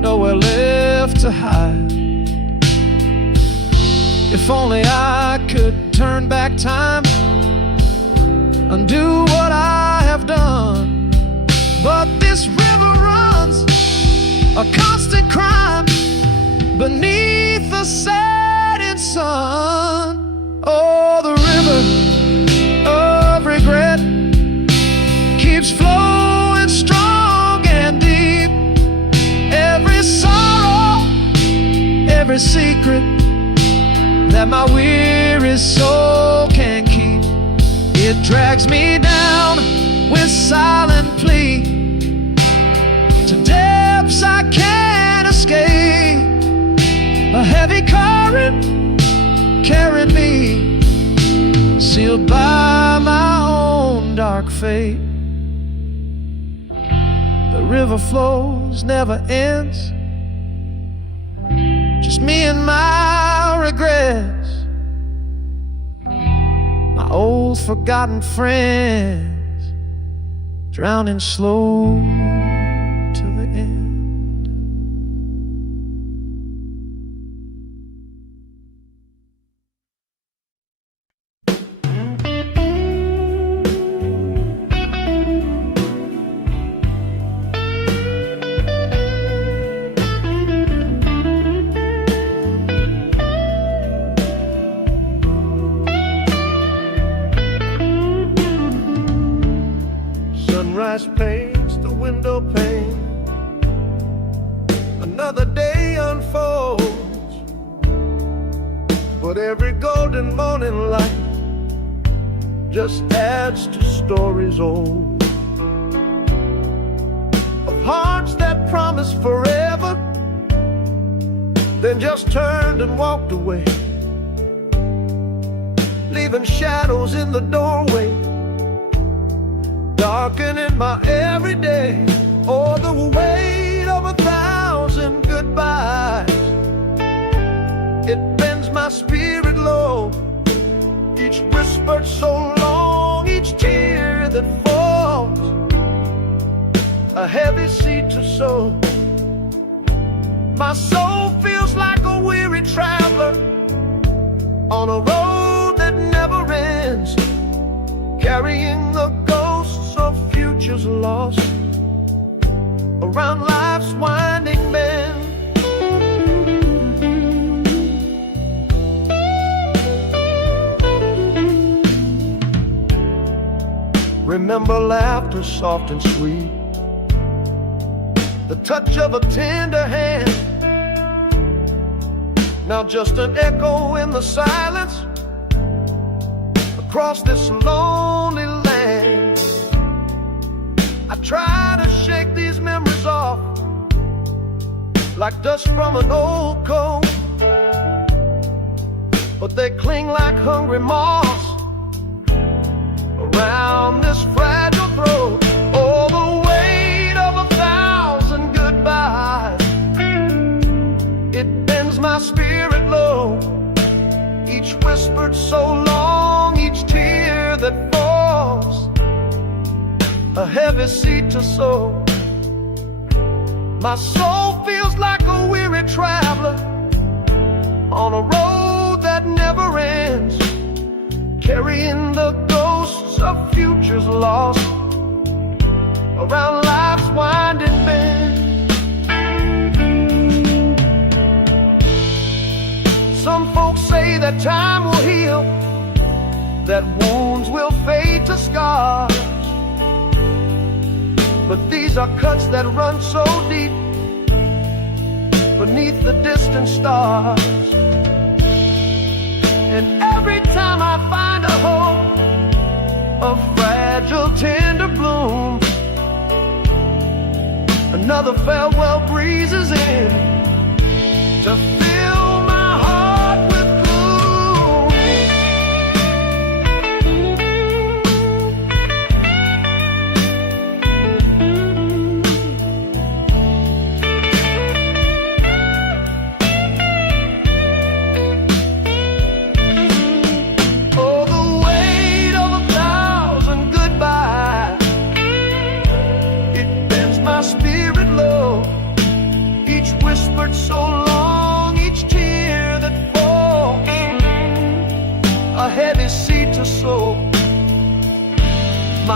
nowhere left to hide. If only I could turn back time, undo what I have done. But this river runs a constant crime beneath the setting sun. Oh, the river of regret keeps flowing strong and deep. Every sorrow, every secret that my weary soul can keep, it drags me down with silent plea to depths I can't escape. A heavy current carried me, sealed by my own dark fate. The river flows, never ends, just me and my regrets, my old forgotten friends, drowning slow to the end. Sunrise paints the window pane, another day unfolds, but every golden morning light just adds to stories old, of hearts that promised forever, then just turned and walked away, leaving shadows in the doorway, darkening my everyday. Oh, the weight of 1,000 goodbyes, it bends my spirit low. Each whispered so long, each tear that falls, a heavy seed to sow. My soul feels like a weary traveler on a road that never ends, carrying the ghosts of futures lost around life's winding bend. Remember laughter soft and sweet, the touch of a tender hand, now just an echo in the silence across this lonely land. I try to shake these memories off like dust from an old coat, but they cling like hungry moths around this fragile throat. Oh, the weight of 1,000 goodbyes, it bends my spirit low. Each whispered so long, each tear that falls, a heavy seed to sow. My soul feels like a weary traveler on a road that never ends, carrying the ghosts of futures lost around life's winding bend. Some folks say that time will heal, that wounds will fade to scars, but these are cuts that run so deep beneath the distant stars. And every time I find a hope, a fragile tender bloom, another farewell breezes in to fill my heart with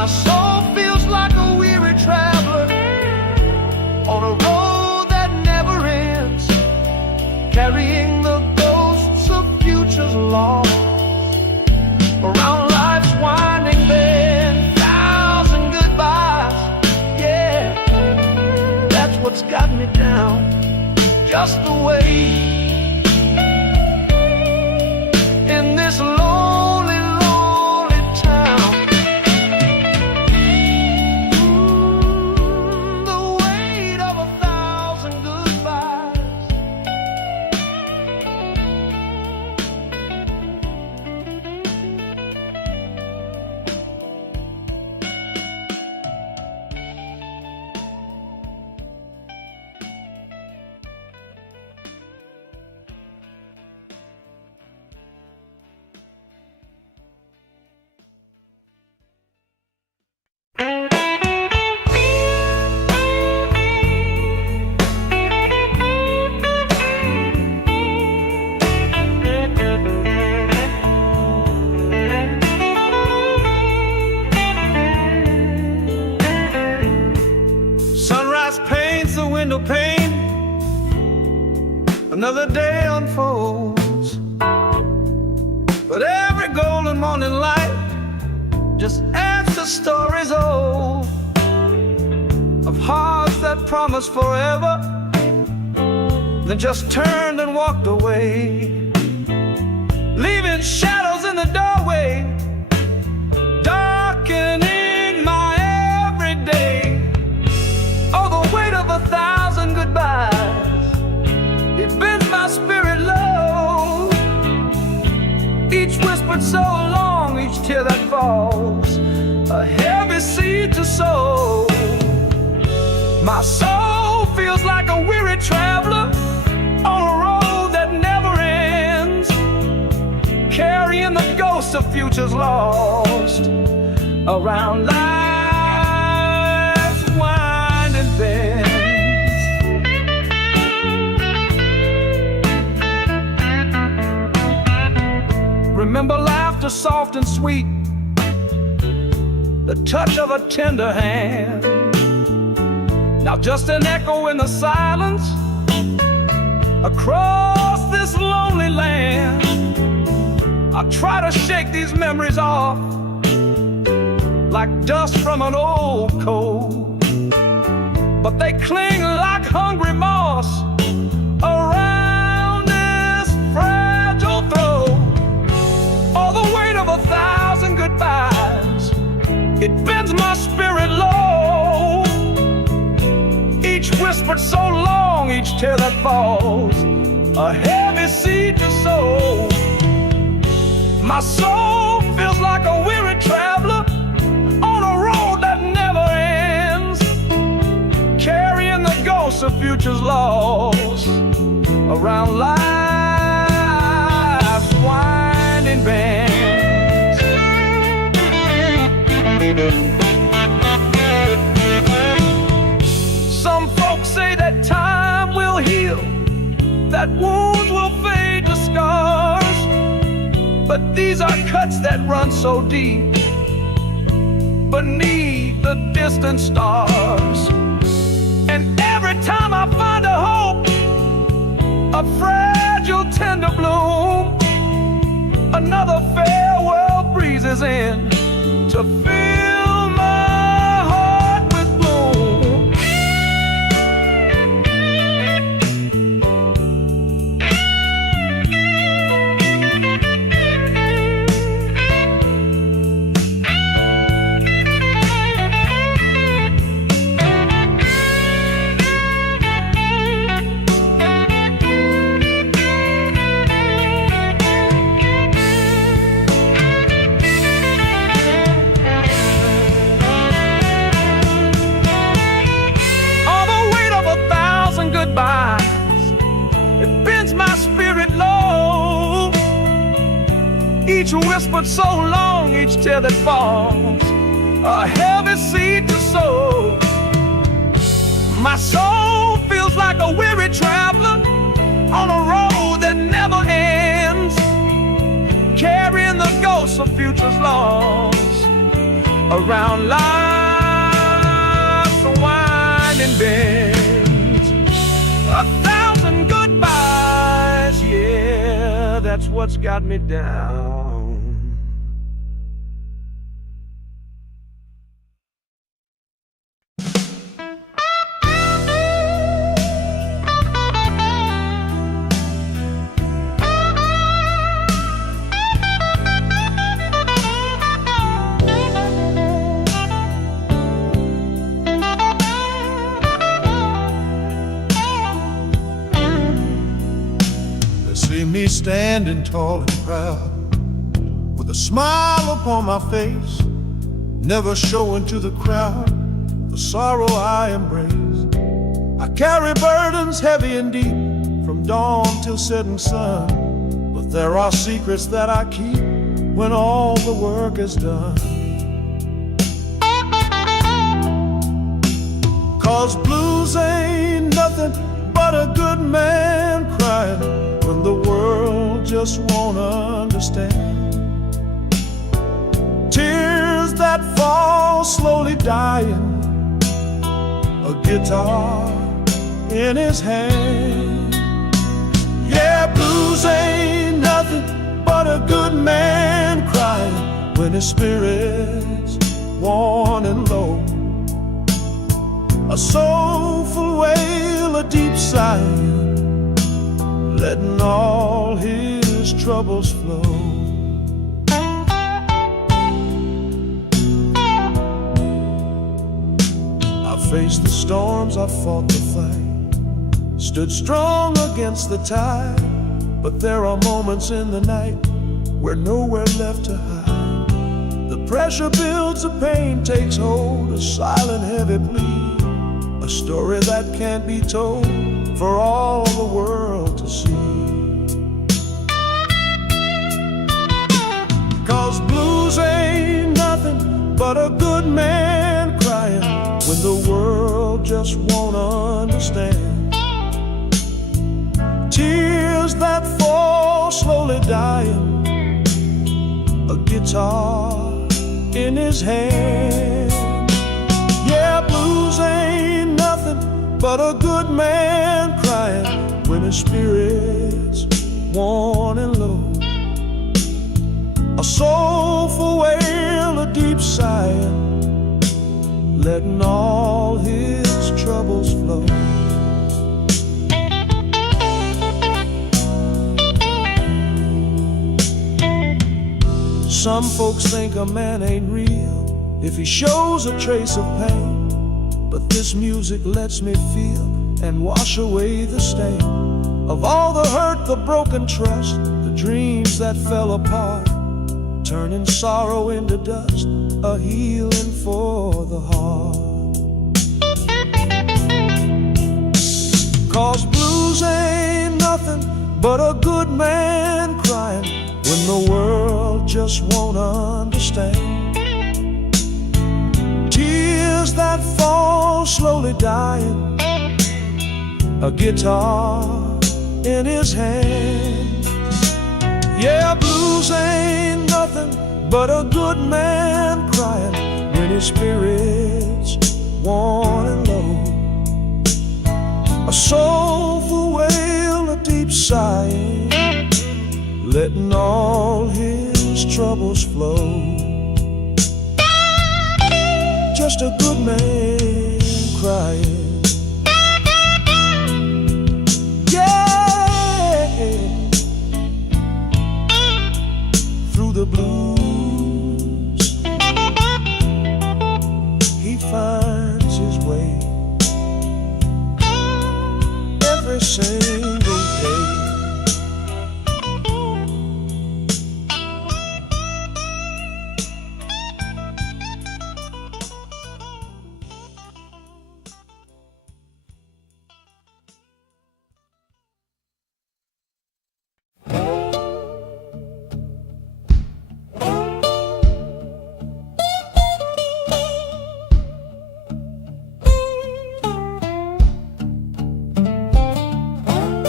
My soul feels like a weary traveler on a road that never ends, carrying the ghosts of futures lost around life's winding bend. Thousand goodbyes, yeah, that's what's got me down. Just the way in this lonely, lonely town. The weight of 1,000 goodbyes. Sunrise paints the window pane, another day unfolds, but every golden morning light just adds to stories old of hearts that promised forever, then just turned and walked away, leaving shadows in the doorway, darkening my everyday. Oh, the weight of 1,000 goodbyes, it bends my spirit low. Each whispered so long, each tear that falls, a heavy seed to sow. My soul feels like a weary traveler on a road that never ends, carrying the ghosts of futures lost around life's winding bends. Remember laughter soft and sweet, the touch of a tender hand. Now just an echo in the silence across this lonely land. I try to shake these memories off like dust from an old coat, but they cling like hungry moss around this fragile throat. All the weight of 1,000 goodbyes, it bends my spirit low. Each whispered so long, each tear that falls, a heavy seed to sow. My soul feels like a weary traveler on a road that never ends, carrying the ghosts of futures lost around life's winding bends. Some folks say that time will heal, that wounds will fade to scars, but these are cuts that run so deep beneath the distant stars. And every time I find a hope, a fragile tender bloom, another farewell breezes in to fill my heart with gloom. It bends my spirit low. Each whispered so long, each tear that falls, a heavy seed to sow. My soul feels like a weary traveler on a road that never ends, carrying the ghosts of futures lost around life's winding bends. 1,000 goodbyes, yeah, that's what's got me down. See me standing tall and proud, with a smile upon my face, never showing to the crowd the sorrow I embrace. I carry burdens heavy and deep, from dawn till setting sun, but there are secrets that I keep when all the work is done. 'Cause blues ain't nothing but a good man crying when the world just won't understand. Tears that fall slowly dying, a guitar in his hand. Yeah, blues ain't nothing but a good man crying when his spirit's worn and low. A soulful wail, a deep sigh, letting all his troubles flow. I faced the storms, I fought the fight, stood strong against the tide, but there are moments in the night where nowhere left to hide. The pressure builds, the pain takes hold, a silent heavy plea, a story that can't be told for all the world to see. 'Cause blues ain't nothing but a good man crying when the world just won't understand. Tears that fall slowly dying, a guitar in his hand. Yeah, blues ain't nothing but a good man crying when his spirit's worn and low. A soulful wail, a deep sigh, letting all his troubles flow. Some folks think a man ain't real if he shows a trace of pain, but this music lets me feel and wash away the stain of all the hurt, the broken trust, the dreams that fell apart, turning sorrow into dust, a healing for the heart. 'Cause blues ain't nothing but a good man crying when the world just won't understand. Tears that fall slowly dying, a guitar in his hand. Yeah, blues ain't nothing but a good man crying when his spirit's worn and low. A soulful wail, a deep sigh, letting all his troubles flow. Just a good man crying. Yeah, through the blues he finds his way every single day.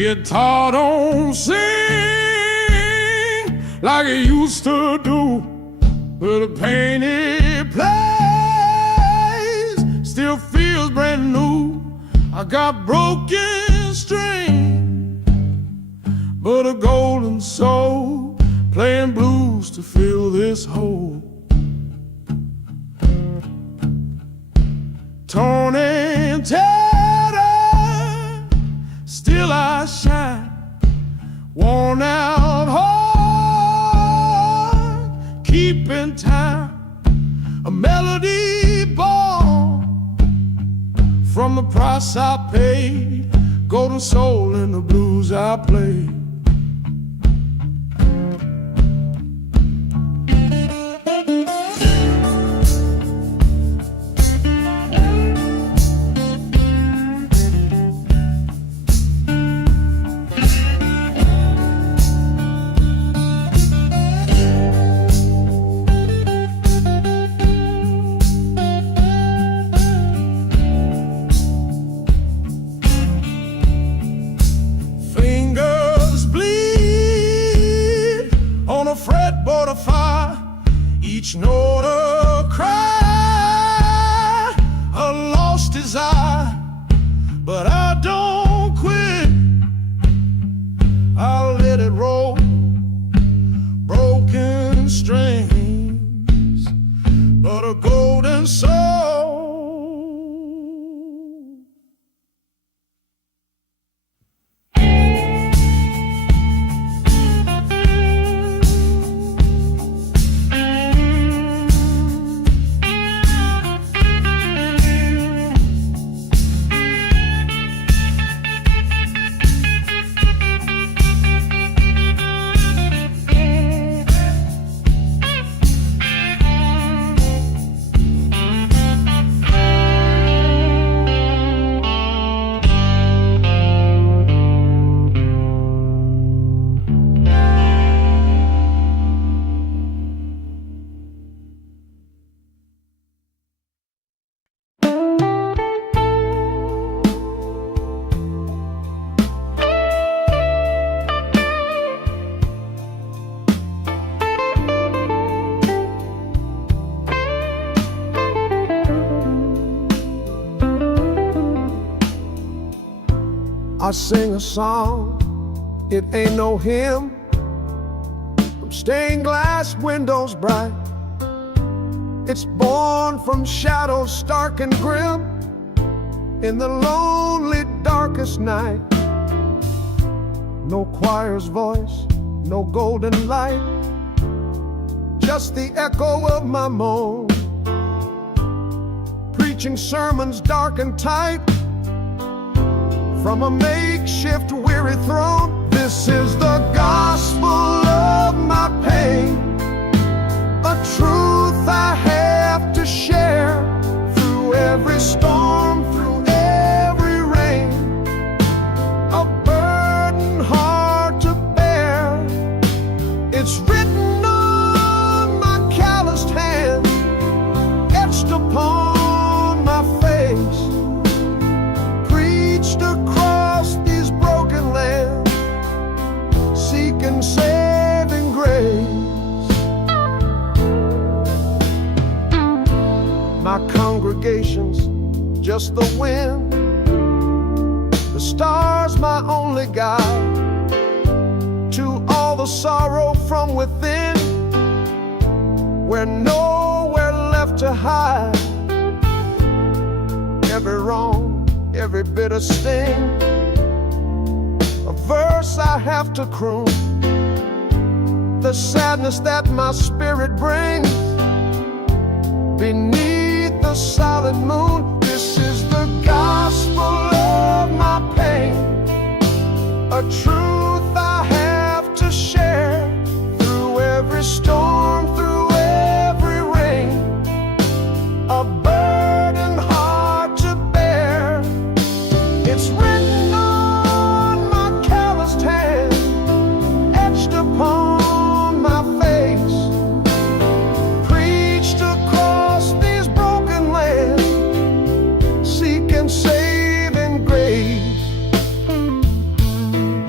Guitar don't sing like it used to do, but the pain it plays still feels brand new. I got broken strings, but a golden soul playing blues to fill this hole. Torn and tattered, still I shine. Worn out heart, keeping time. A melody born from the price I paid. Golden soul in the blues I play. Fretboard of fire, each note a cry, a lost desire. But I don't quit, I'll let it roll. Broken strings, but a golden soul. I sing a song, it ain't no hymn, from stained glass windows bright. It's born from shadows stark and grim, in the lonely darkest night. No choir's voice, no golden light, just the echo of my moan, preaching sermons dark and tight from a makeshift weary throne. This is the gospel of my pain, a truth I have to share through every storm, through every rain, a burden hard to bear. It's written on my calloused hand, etched upon my face, preached across these broken lands, seeking saving grace. My congregation's just the wind, the stars my only guide to all the sorrow from within, where nowhere left to hide. Every wrong, every bitter sting, a verse I have to croon, the sadness that my spirit brings beneath the solid moon. This is the gospel of my pain, a truth I have to share through every storm, through every rain, a burden hard to bear. It's written on my calloused hand, etched upon my face, preached across these broken lands, seeking saving grace.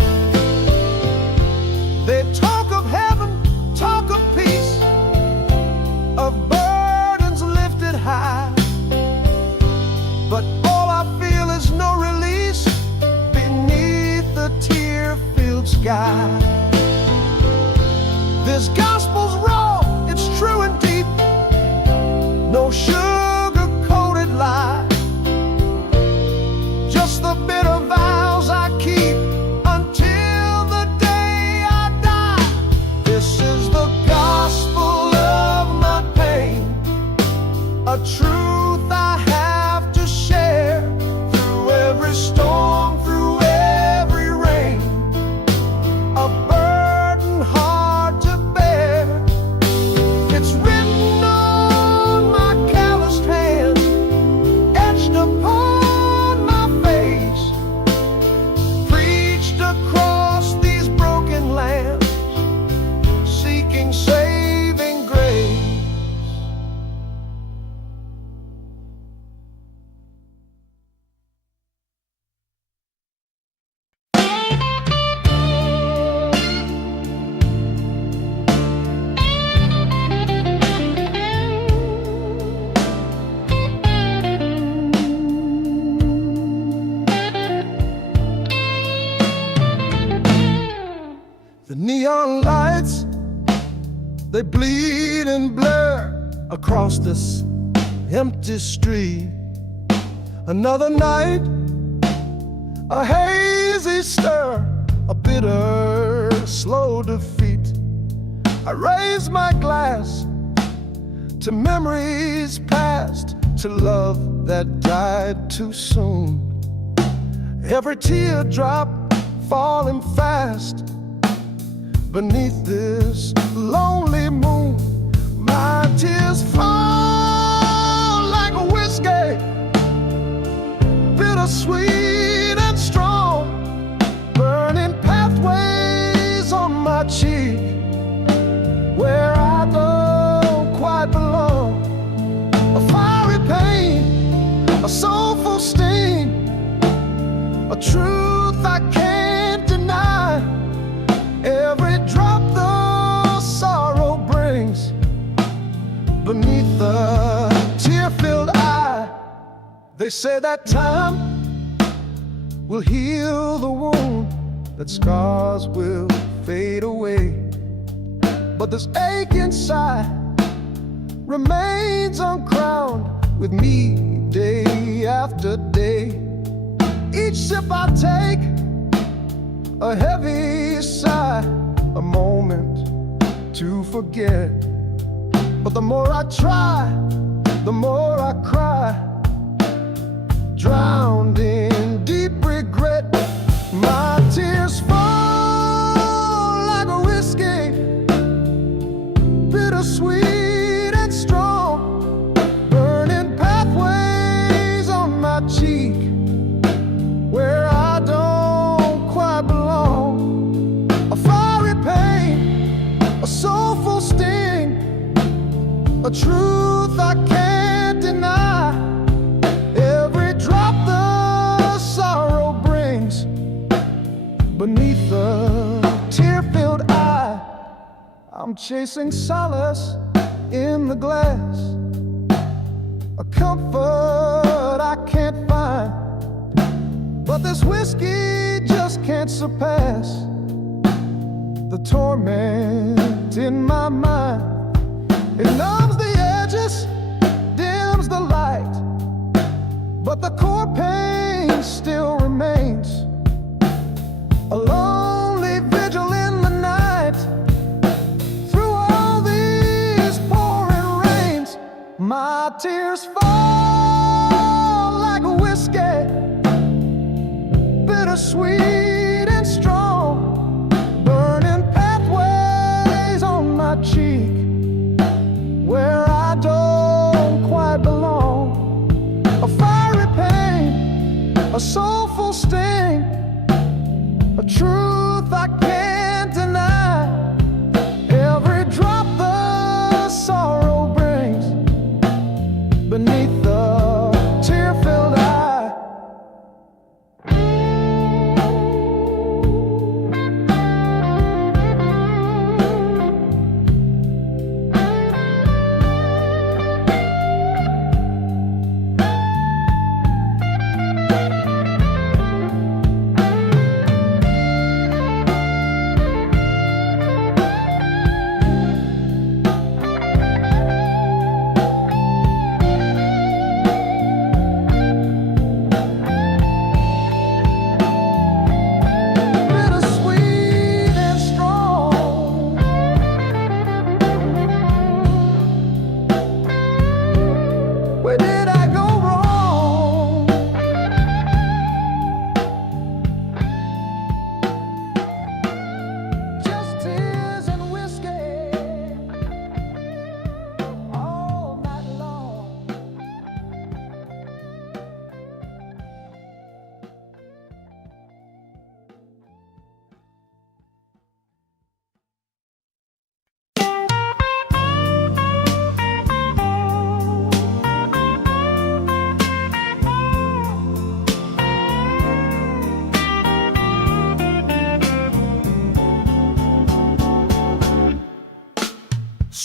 sky. This gospel's raw, it's true and deep, no sugar-coated lie, just the bitter vows I keep until the day I die. This is the gospel of my pain, a truth I have to share through every storm, through every rain, a burden hard to bear. It's written on my calloused hand, etched upon my face, preached across these broken lands, seeking saving grace. The neon lights, they bleed and blur across this empty street. Another night, a hazy stir, a bitter, slow defeat. I raise my glass to memories past, to love that died too soon. Every teardrop falling fast beneath this lonely moon. My tears fall like a whiskey, bittersweet and strong, burning pathways on my cheek where I don't quite belong. A fiery pain, a soulful sting, a truth I can't deny. Every drop the sorrow brings beneath the tear-filled eye. They say that time will heal the wound, that scars will fade away, but this ache inside remains uncrowned with me day after day. Each sip I take, a heavy sigh, a moment to forget. But the more I try, the more I cry, drowned in deep regret. My tears fall like a whiskey, bittersweet and strong, burning pathways on my cheek where I don't quite belong. A fiery pain, a soulful sting, a truth I can't deny. Every drop the sorrow brings beneath the tear-filled eye. I'm chasing solace in the glass, a comfort I can't find, but this whiskey just can't surpass the torment in my mind. It numbs the edges, dims the light, but the core pain still remains. A lonely vigil in the night, through all these pouring rains. My tears fall like a whiskey, bittersweet and strong, burning pathways on my cheek where I don't quite belong. A fiery pain, a soulful sting, a truth I can't deny. Every drop the sorrow brings beneath the tear-filled eye.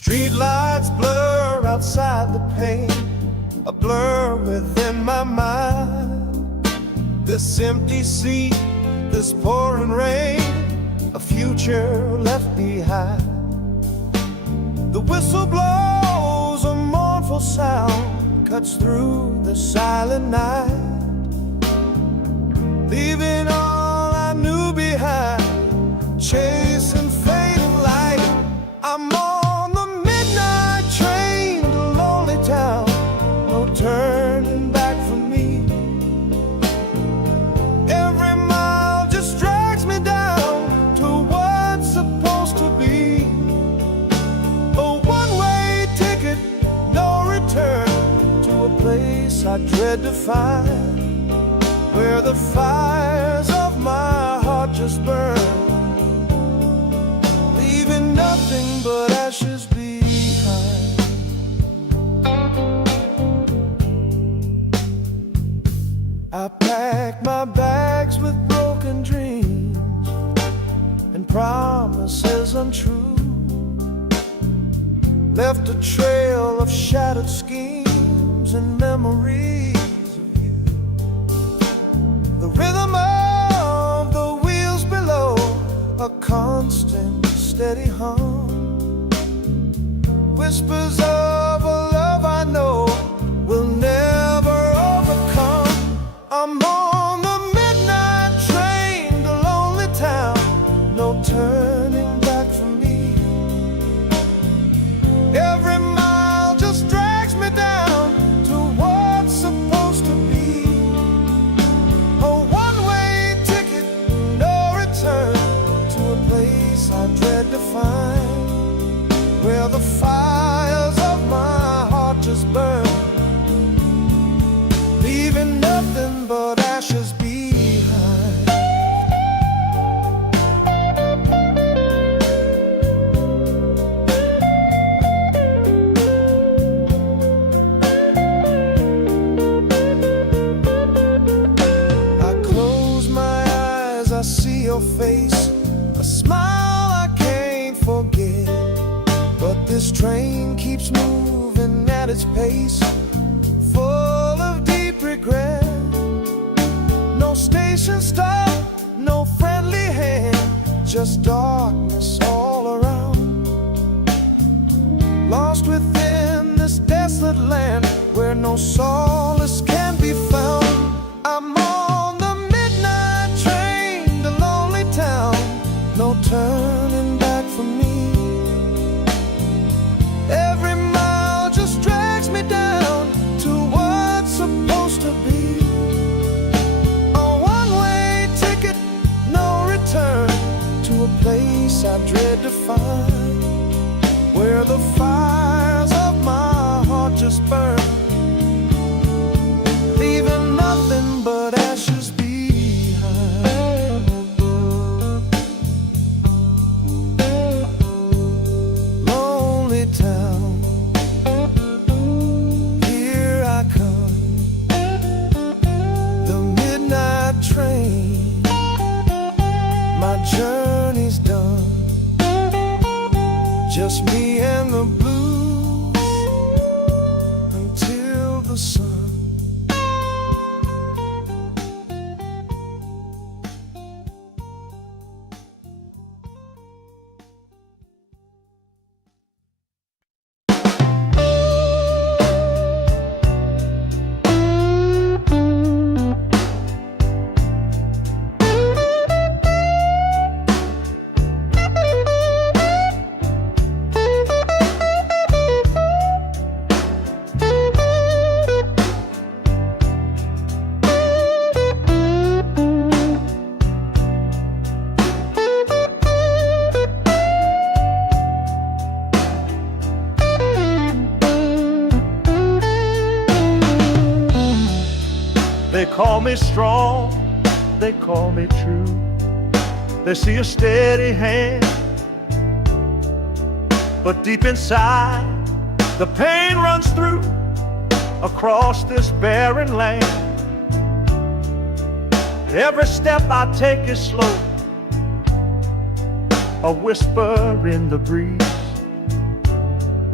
Streetlights blur outside the pane, a blur within my mind. This empty seat, this pouring rain, a future left behind. The whistle blows, a mournful sound cuts through the silent night, leaving all I knew behind, chasing fading light. I'm on the midnight train to lonely town, no turning back for me. Every mile just drags me down to what's supposed to be. A one-way ticket, no return, to a place I dread to find, where the fires of my heart just burn, leaving nothing but ashes behind. I packed my bags with broken dreams and promises untrue, left a trail of shattered schemes and memories of you. The rhythm of the wheels below, a constant steady hum, whispers of a love I know will never overcome. I'm on the midnight train to lonely town, no turning back for me. Every mile just drags me down to what's supposed to be. A one-way ticket, no return, to a place I dread to find, where the fires of my heart just burn, leaving nothing but ashes behind. I close my eyes, I see your face, a smile I can't forget. But this train keeps moving at its pace, full of deep regret. No station stop, no friendly hand, just darkness all around. Lost within this desolate land, where no solace can be found. I'm on the midnight train to lonely town, no turning back for me. Every mile just drags me down to what's supposed to be. A one-way ticket, no return, to a place I dread to find, where the fires of my heart just burn, leaving nothing but ashes behind. Lonely town, here I come, the midnight train, my journey's done, just me and the blues until the sun. They call me strong, they call me true. They see a steady hand, but deep inside the pain runs through across this barren land. Every step I take is slow, a whisper in the breeze.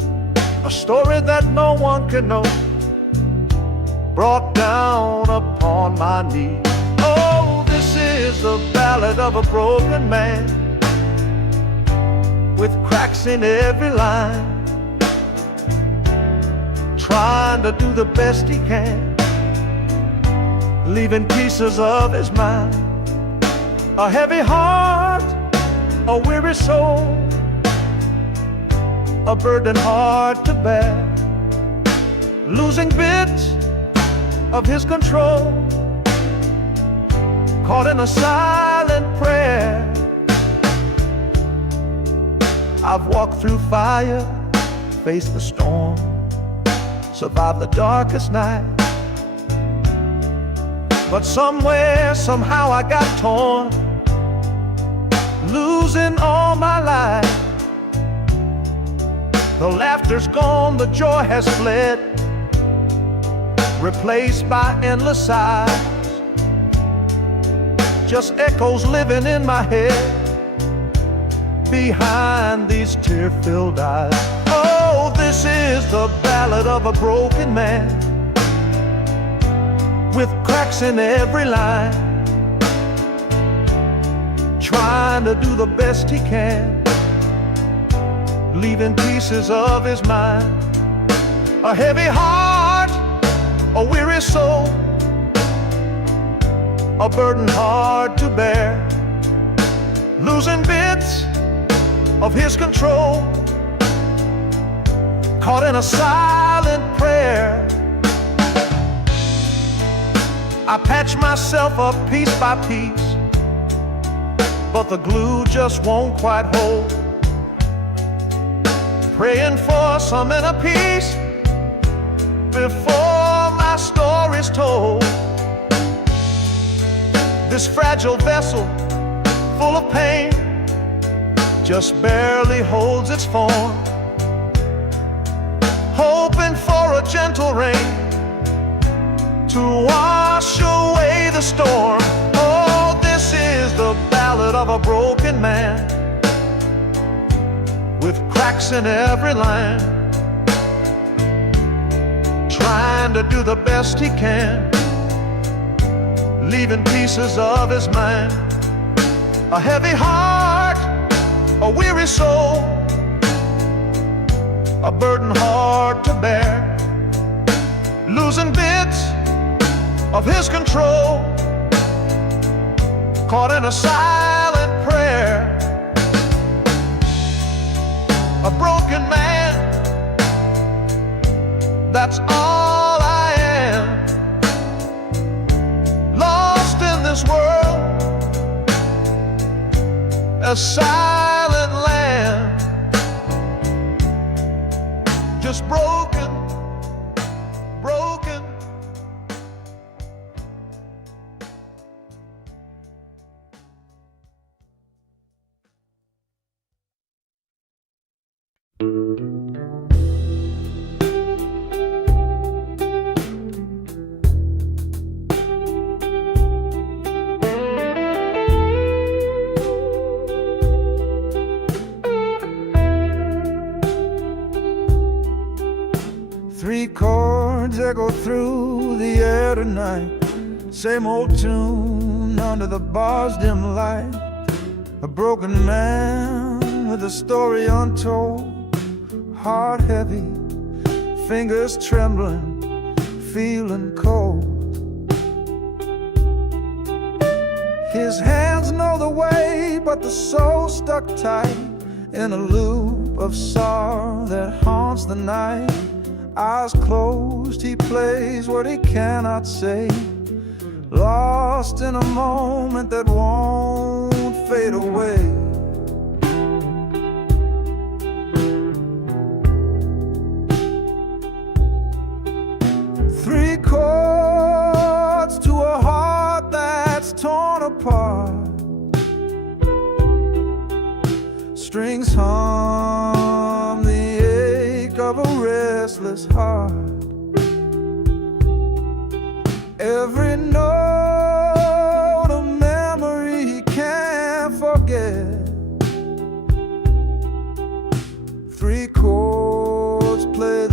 a story that no one can know, brought down upon my knee. Oh, this is the ballad of a broken man, with cracks in every line, trying to do the best he can, leaving pieces of his mind. A heavy heart, a weary soul, a burden hard to bear, losing bits of his control, caught in a silent prayer. I've walked through fire, faced the storm, survived the darkest night, but somewhere, somehow I got torn, losing all my life. The laughter's gone, the joy has fled, replaced by endless sighs, just echoes living in my head behind these tear-filled eyes. Oh, this is the ballad of a broken man, with cracks in every line, trying to do the best he can, leaving pieces of his mind. A heavy heart, a weary soul, a burden hard to bear, losing bits of his control, caught in a silent prayer. I patch myself up piece by piece, but the glue just won't quite hold, praying for some inner peace before my story's told. This fragile vessel, full of pain, just barely holds its form, hoping for a gentle rain to wash away the storm. Oh, this is the ballad of a broken man, with cracks in every line, trying to do the best he can, leaving pieces of his mind. A heavy heart, a weary soul, a burden hard to bear, losing bits of his control, caught in a silent prayer. A broken man, that's all I am, lost in this world, a silent land, just broken, broken. Three chords echo through the air tonight, same old tune under the bar's dim light. A broken man with a story untold, heart heavy, fingers trembling, feeling cold. His hands know the way, but the soul stuck tight in a loop of sorrow that haunts the night. Eyes closed, he plays what he cannot say, lost in a moment that won't fade away. Three chords to a heart that's torn apart, strings hum the ache of a restless heart. Every note a memory he can't forget. Three chords play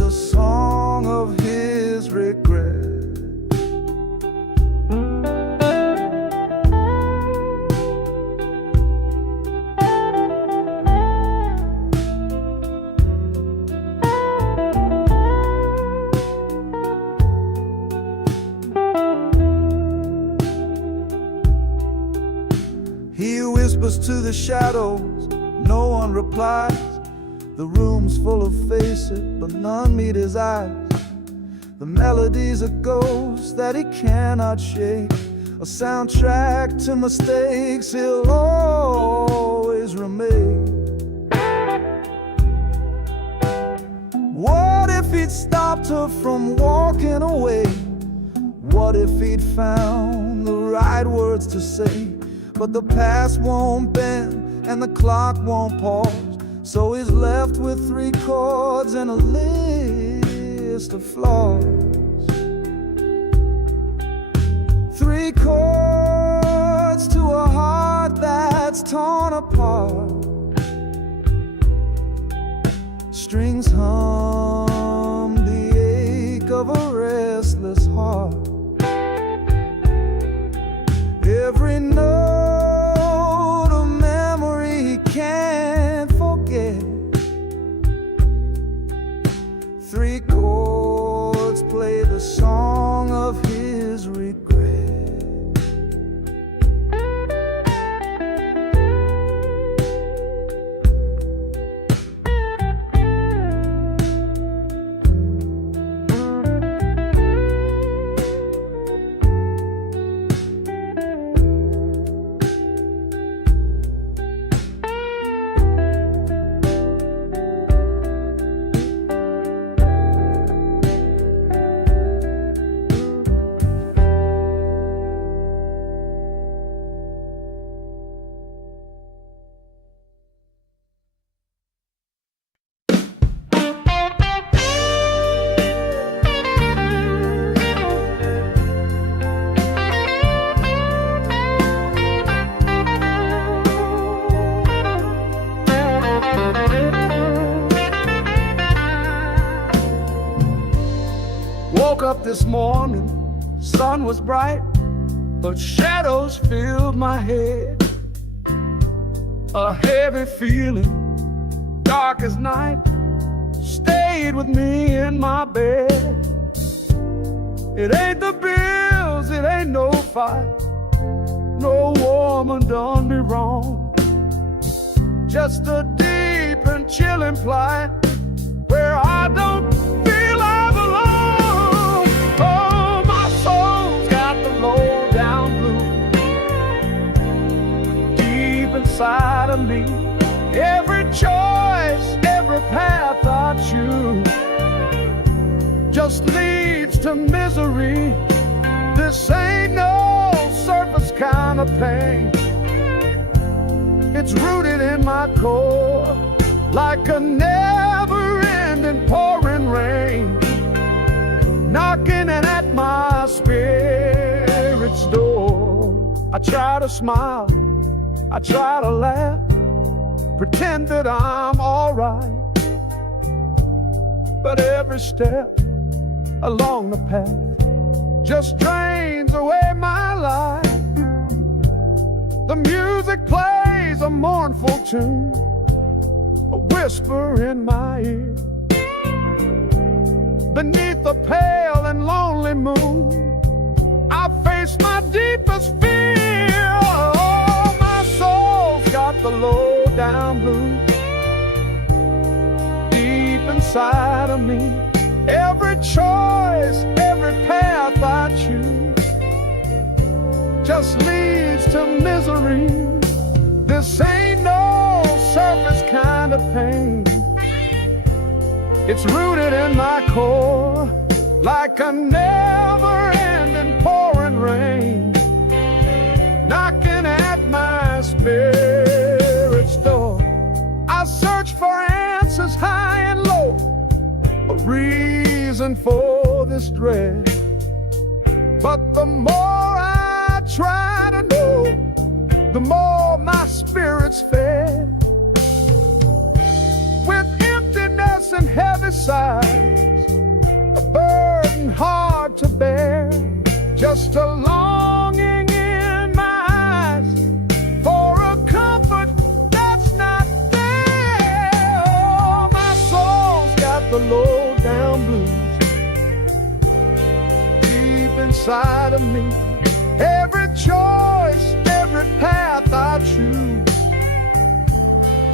whispers to the shadows, no one replies. The room's full of faces, but none meet his eyes. The melody's a ghost that he cannot shake, a soundtrack to mistakes he'll always remain. What if he'd stopped her from walking away? What if he'd found the right words to say? But the past won't bend and the clock won't pause, so he's left with 3 chords and a list of flaws. 3 chords to a heart that's torn apart. Strings hum the ache of a restless heart. Every note a memory he can't forget. 3 chords play the song of his regret. Woke up this morning, sun was bright, but shadows filled my head. A heavy feeling, dark as night, stayed with me in my bed. It ain't the bills, it ain't no fight, no woman done me wrong. Just a deep and chilling plight where I don't feel I belong. Oh, my soul's got the low down blues deep inside of me. Every choice, every path I choose just leads to misery. This ain't no surface kind of pain. It's rooted in my core like a never-ending pouring rain, knocking at my spirit's door. I try to smile, I try to laugh, pretend that I'm all right, but every step along the path just drains away my life. The music plays a mournful tune, a whisper in my ear. Beneath the pale and lonely moon, I face my deepest fear. Oh, my soul's got the low down blues deep inside of me. Every choice, every path I choose just leads to misery. This ain't no surface kind of pain. It's rooted in my core like a never-ending pouring rain, knocking at my spirit's door. I search for answers high and low, a reason for this dread, but the more I try to know, the more my spirit's fed. With emptiness and heavy sighs, a burden hard to bear, just a longing in my eyes for a comfort that's not there. Oh, my soul's got the low down blues deep inside of me. Every choice, every path I choose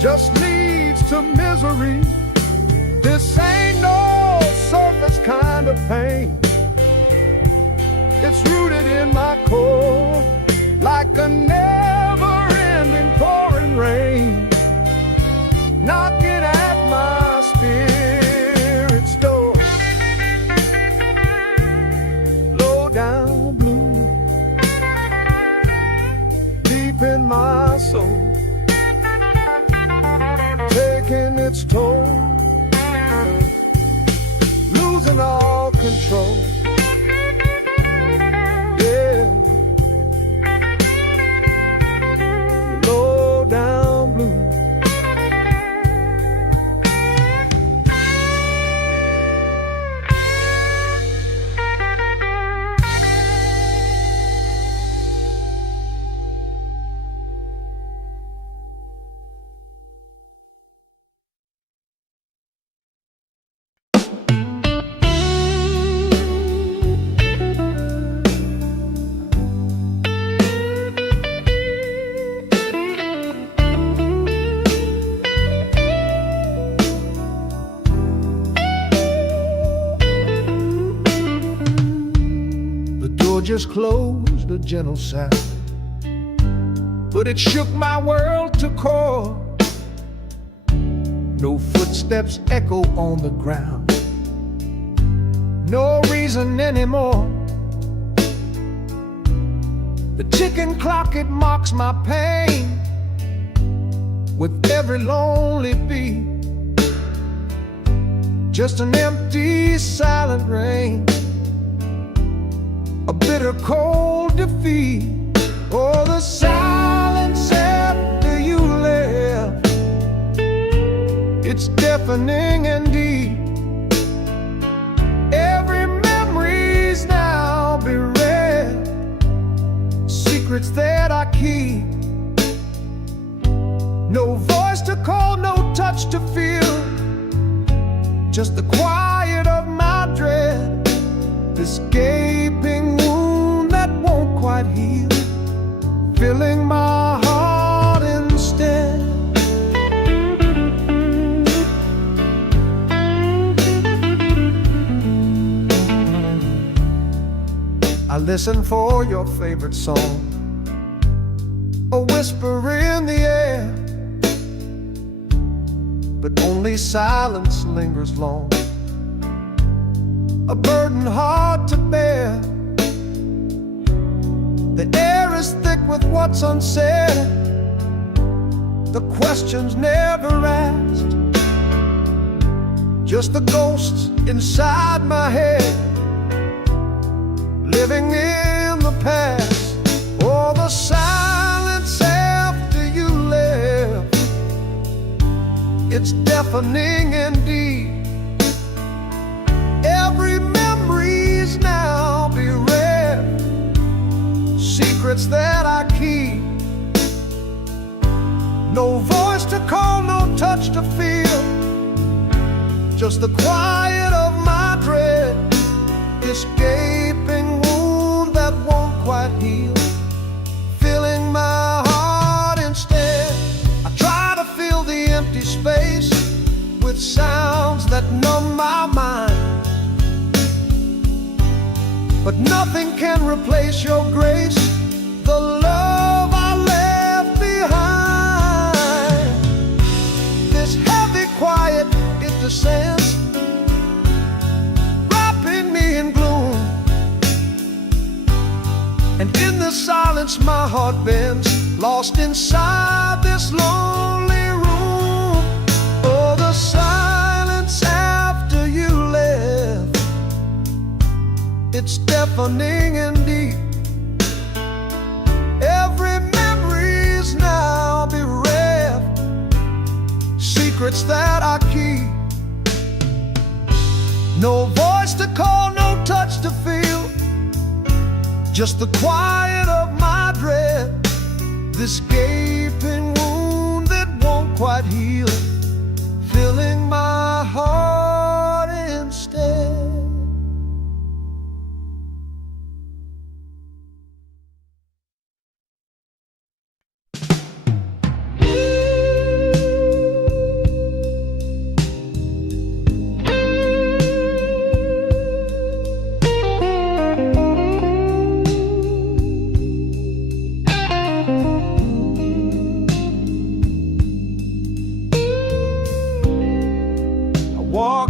just leads to misery. This ain't no surface kind of pain. It's rooted in my core, like a never-ending pouring rain, knocking at my spirit's door. Low down blue, deep in my soul, taking its toll, losing all control. Yeah, low down blue. Just closed, a gentle sound, but it shook my world to core. No footsteps echo on the ground, no reason anymore. The ticking clock, it mocks my pain with every lonely beat. Just an empty, silent rain, a bitter cold defeat. Oh, the silence after you left, it's deafening and deep. Every memory's now bereft, secrets that I keep. No voice to call, no touch to feel, just the quiet of my dread. This gaping wound that won't quite heal, filling my heart instead. I listen for your favorite song, a whisper in the air, but only silence lingers long, a burden hard to bear. The air is thick with what's unsaid, the questions never asked, just the ghosts inside my head, living in the past. Oh, the silence after you left, it's deafening indeed. Every memory's now bereft, secrets that I keep. No voice to call, no touch to feel, just the quiet of my dread. This gaping wound that won't quite heal, filling my heart instead. I try to fill the empty space with sounds that numb my mind, but nothing can replace your grace, the love I left behind. This heavy quiet, it descends, wrapping me in gloom, and in the silence my heart bends, lost inside this lonely room. Oh, the silence after you left, it's deafening and deep. Every memory's now bereft, secrets that I keep. No voice to call, no touch to feel, just the quiet of my dread. This gaping wound that won't quite heal, filling my heart instead.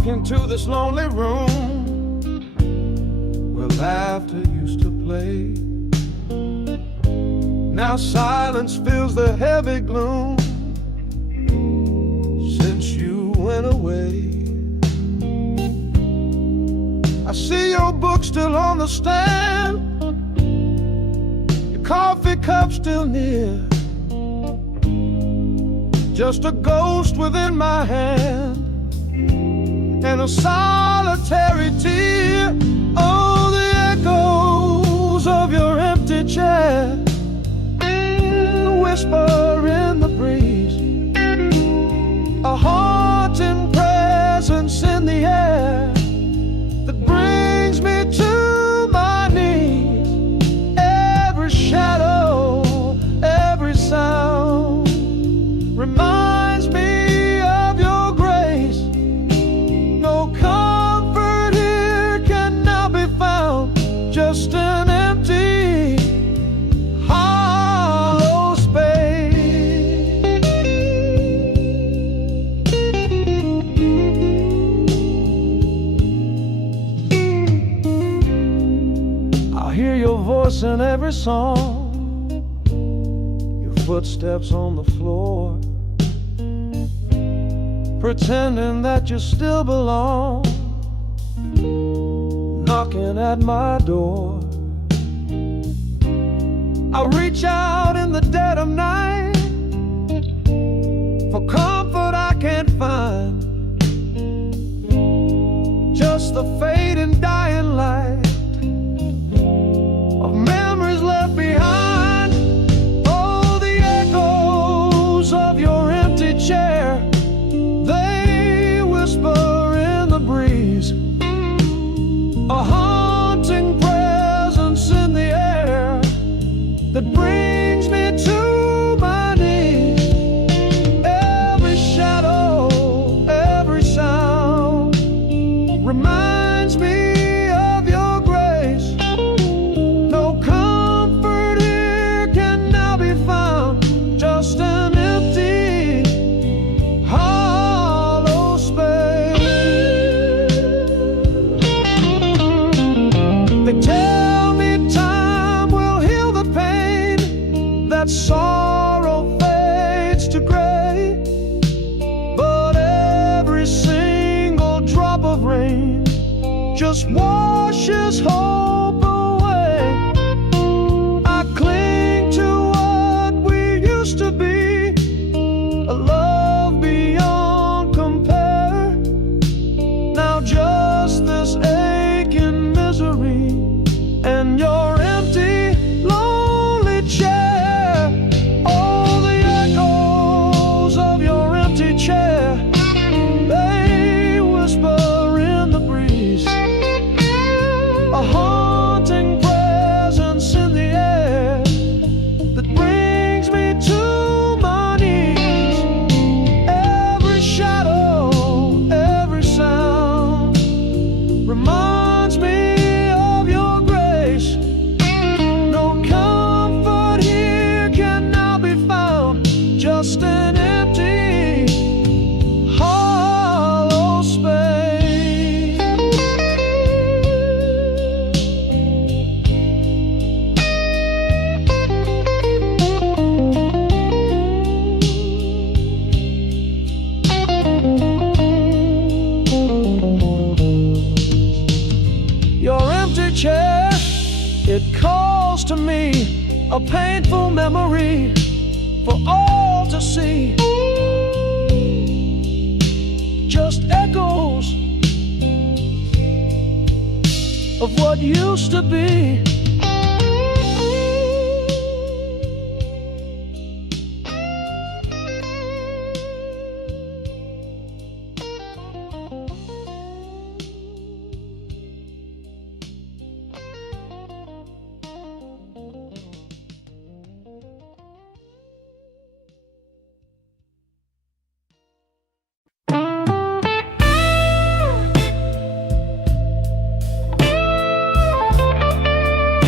into this lonely room where laughter used to play. Now silence fills the heavy gloom since you went away. I see your book still on the stand, your coffee cup still near, just a ghost within my hand and a solitary tear. Oh, the echoes of your empty chair, the whisper in the breeze, a haunting presence in the air that brings me to my knees. Every shadow, every sound reminds me of your grace. No comfort here can now be found, just an empty, hollow space. I hear your voice in every song, your footsteps on the floor, pretending that you still belong, knocking at my door. I reach out in the dead of night for comfort I can't find, just the fading dying light of memories left behind. Oh, the echoes of your empty chair, they whisper in the breeze, a haunting presence in the air that brings me to my knees. Every shadow, every sound reminds me of your grace. No comfort here can now be found, just an empty, hollow space. They tell me time will heal the pain, that sorrow fades to gray, but every single drop of rain just washes hope away. I cling to what we used to be, a love beyond compare. Now just this aching misery and your empty, lonely chair. Oh, the echoes of your empty chair, they whisper in the breeze, a haunting presence in the air that brings me to my knees. Every shadow, every sound reminds me of your grace. No comfort here can now be found, just an empty, hollow space. Your empty chair, it calls to me, a painful memory for all to see. Just echoes of what used to be.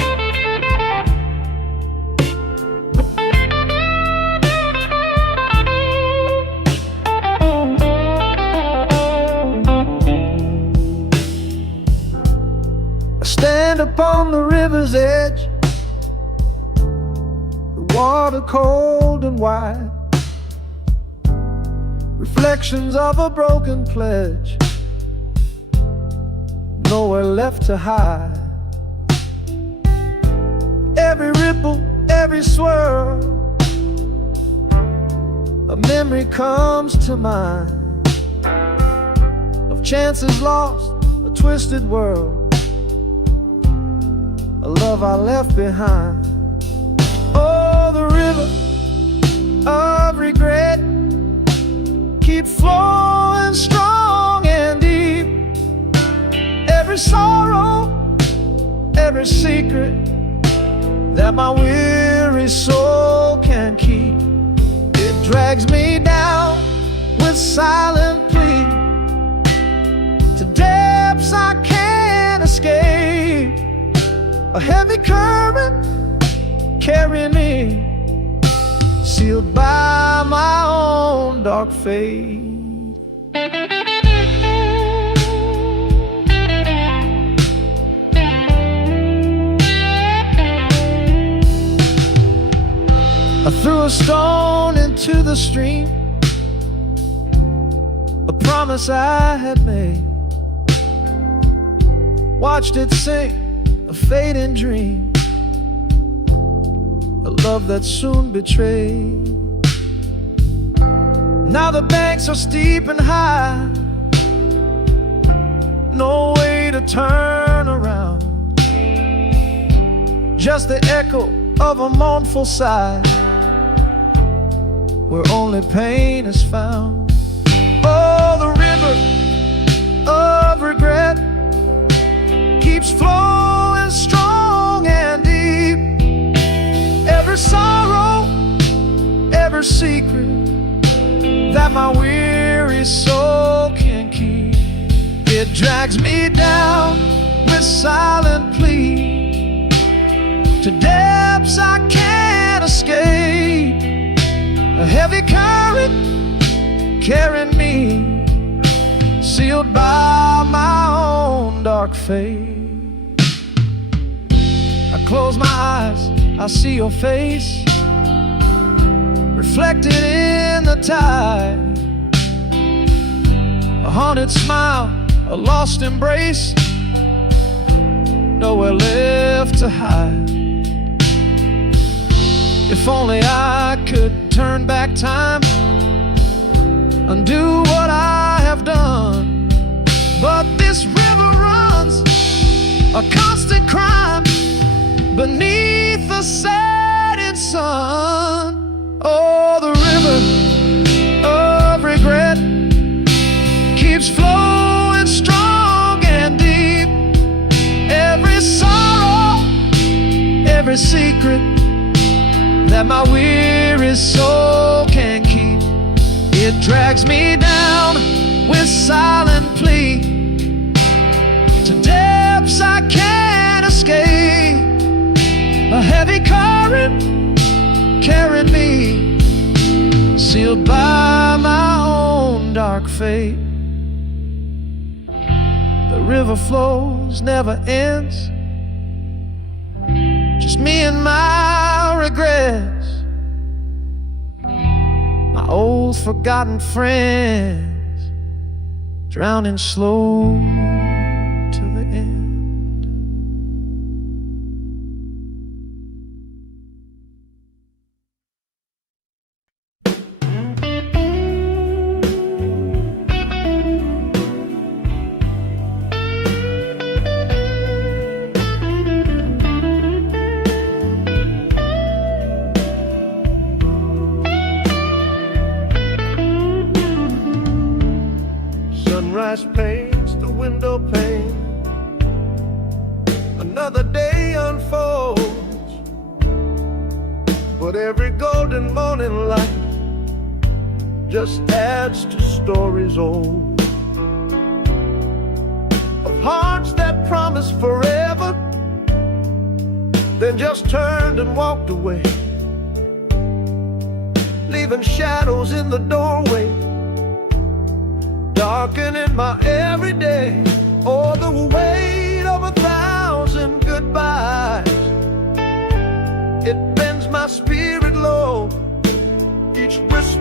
stand upon the river's edge, the water cold and wide, reflections of a broken pledge, nowhere left to hide. Every ripple, every swirl, a memory comes to mind of chances lost, a twisted world, a love I left behind. Oh, the river of regret keeps flowing strong and deep. Every sorrow, every secret that my weary soul can keep, it drags me down with silent plea to depths I can't escape. A heavy current carrying me, sealed by my own dark fate. I threw a stone into the stream, a promise I had made, watched it sink, a fading dream, a love that soon betrayed. Now the banks are steep and high, no way to turn around, just the echo of a mournful sigh, where only pain is found. Oh, the river of regret keeps flowing strong and deep. Every sorrow, every secret that my weary soul can keep, it drags me down with silent plea to depths I can't escape. A heavy current carrying me, sealed by my own dark fate. I close my eyes, I see your face reflected in the tide, a haunted smile, a lost embrace, nowhere left to hide. If only I could turn back time, undo what I have done, but this river runs a constant crime beneath the setting sun. Oh, the river of regret keeps flowing strong and deep. Every sorrow, every secret that my weary soul can keep, it drags me down with silent plea to depths I can't escape. A heavy current carried me, sealed by my own dark fate. The river flows, never ends, just me and my regrets, my old forgotten friends, drowning slow to the end. Sunrise paints the window pane, another day unfolds, but every golden morning light just adds to stories old, of hearts that promised forever, then just turned and walked away, leaving shadows in the doorway, darkening my everyday. Oh, the weight of 1,000 good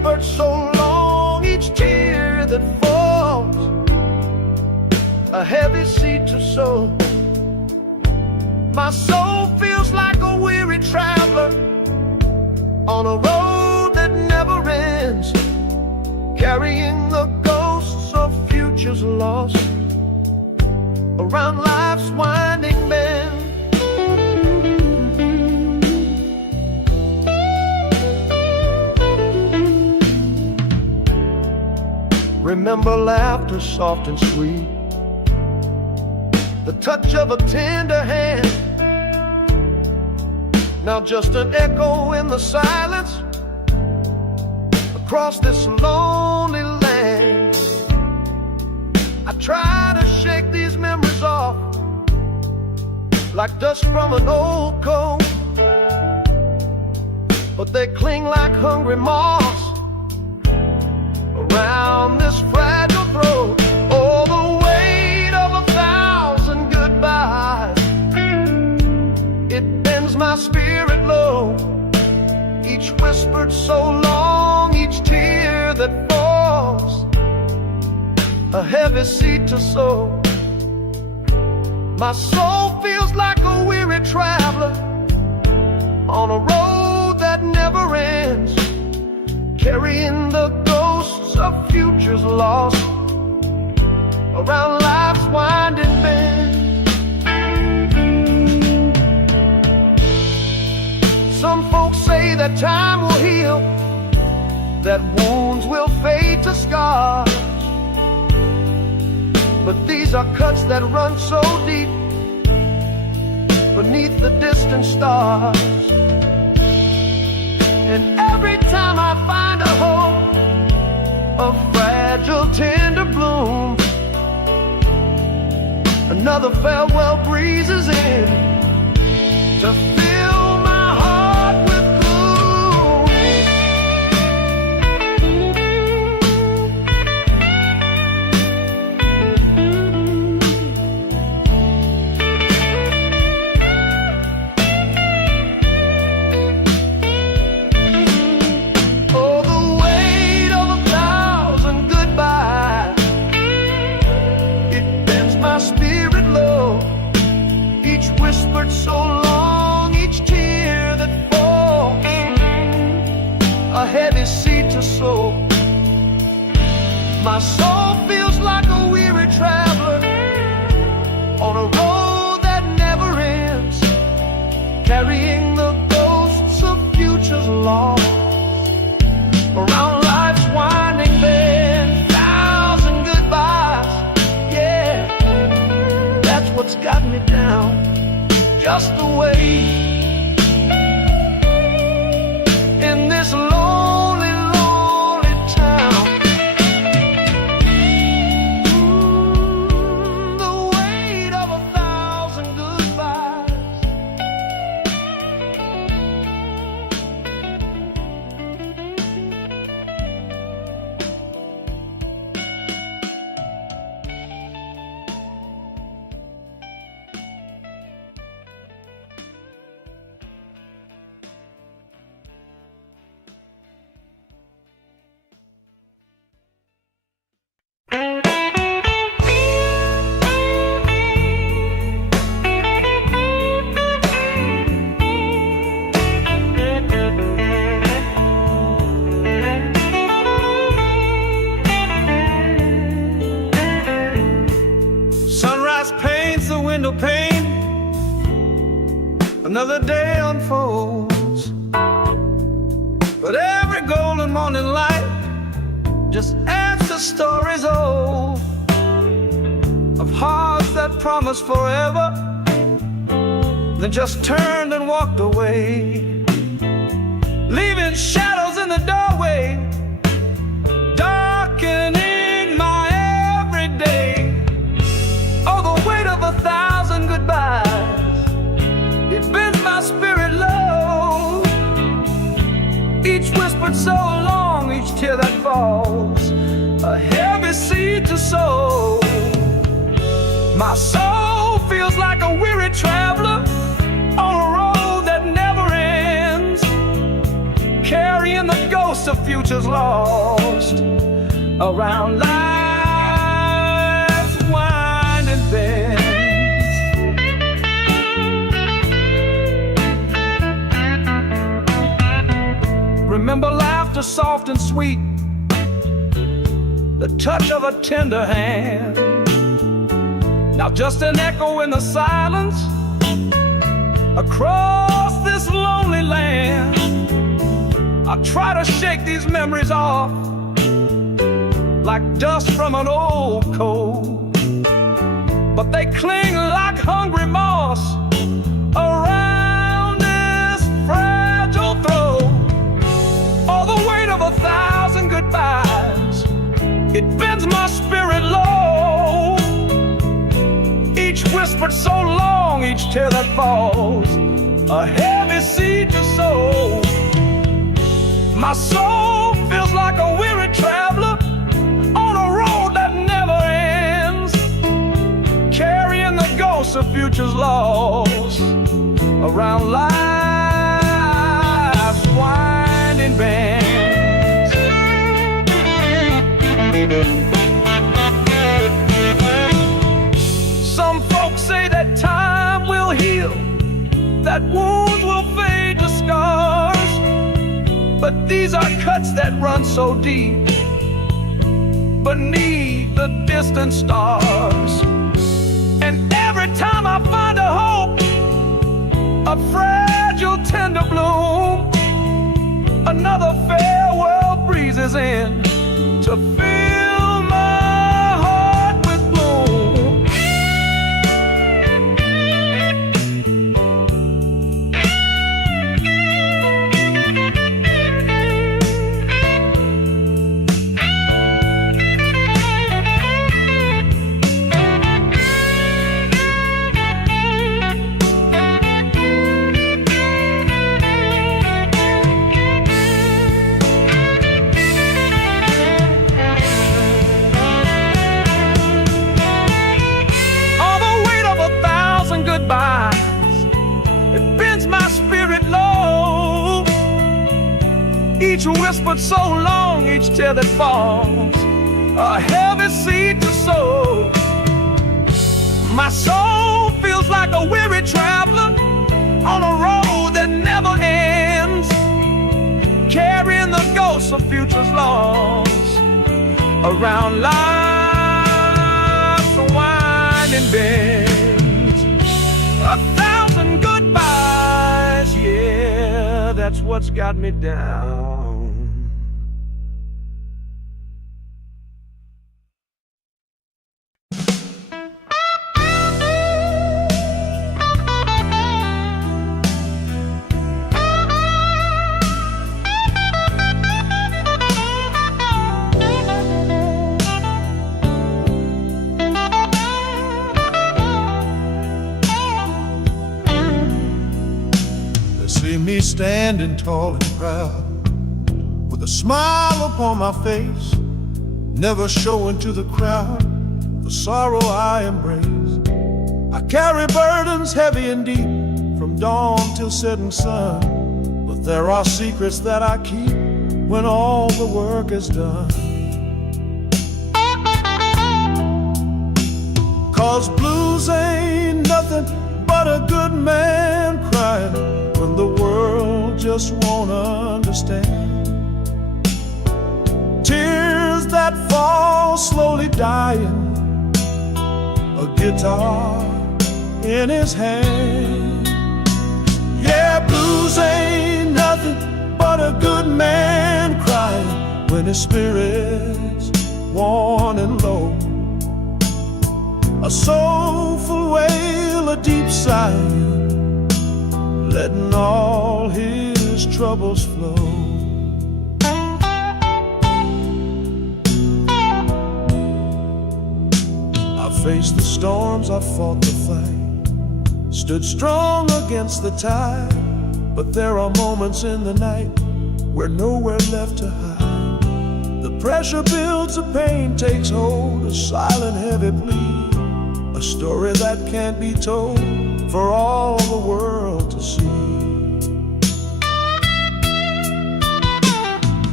whispered so long, each tear that falls, a heavy seed to sow. My soul feels like a weary traveler on a road that never ends, carrying the ghosts of futures lost around life's winding bend. Remember laughter soft and sweet, the touch of a tender hand. Now just an echo in the silence across this lonely land. I try to shake these memories off like dust from an old coat, but they cling like hungry moths around this fragile throat. Oh, the weight of 1,000 goodbyes, it bends my spirit low. Each whispered so long, each tear that falls, a heavy seed to sow. My soul feels like a weary traveler on a road that never ends, carrying the ghosts of futures lost around life's winding bend. Some folks say that time will heal, that wounds will fade to scars, but these are cuts that run so deep beneath the distant stars. And every time I find a hope, a fragile tender bloom, another farewell breezes in to fill my heart with gloom. Oh, the weight of 1,000 goodbyes, it bends my spirit low. Each whispered so long, each tear that falls, a heavy seed to sow. My soul feels like a weary traveler on a road that never ends, carrying the ghosts of futures lost around life's winding bend. 1,000 goodbyes, yeah, that's what's got me down, just the way in this lonely, lonely town. The weight of 1,000 goodbyes. Sunrise paints the window pane, another day unfolds, but every golden morning light just adds to stories old of hearts that promised forever, then just turned and walked away, leaving shadows in the doorway, darkening my everyday. Oh, the weight of 1,000 goodbyes, it bends my spirit low. Each whispered so long, each tear that falls, a heavy seed to sow. My soul feels like a weary traveler on a road that never ends, carrying the ghosts ghosts of futures lost around life's winding bend. Remember laughter soft and sweet, the touch of a tender hand. Now just an echo in the silence across this lonely land. I try to shake these memories off like dust from an old coat, but they cling like hungry moss around this fragile throat. Oh, the weight of 1,000 goodbyes, it bends my spirit low. Each whispered so long, each tear that falls, a heavy seed to sow. My soul feels like a weary traveler on a road that never ends, carrying the ghosts of futures lost around life's winding bend. Some folks say that time will heal, that wounds will fade to scars, but these are cuts that run so deep beneath the distant stars. And every time I find a hope, a fragile tender bloom, another farewell breezes in to fill my heart with gloom. It bends my spirit low. Each whispered so long, each tear that falls, a heavy seed to sow. My soul feels like a weary traveler on a road that never ends, carrying the ghosts of futures lost around life's winding bend. 1,000 goodbyes, yeah, that's what's got me down. Me standing tall and proud, with a smile upon my face, never showing to the crowd the sorrow I embrace. I carry burdens heavy and deep, from dawn till setting sun, but there are secrets that I keep when all the work is done. 'Cause blues ain't nothing but a good man crying when the world just won't understand. Tears that fall slowly dying, a guitar in his hand. Yeah, blues ain't nothing but a good man crying when his spirit's worn and low. A soulful wail, a deep sigh, letting all his troubles flow. I faced the storms, I fought the fight, stood strong against the tide, but there are moments in the night where nowhere left to hide. The pressure builds, the pain takes hold, a silent heavy plea, a story that can't be told for all the world to see.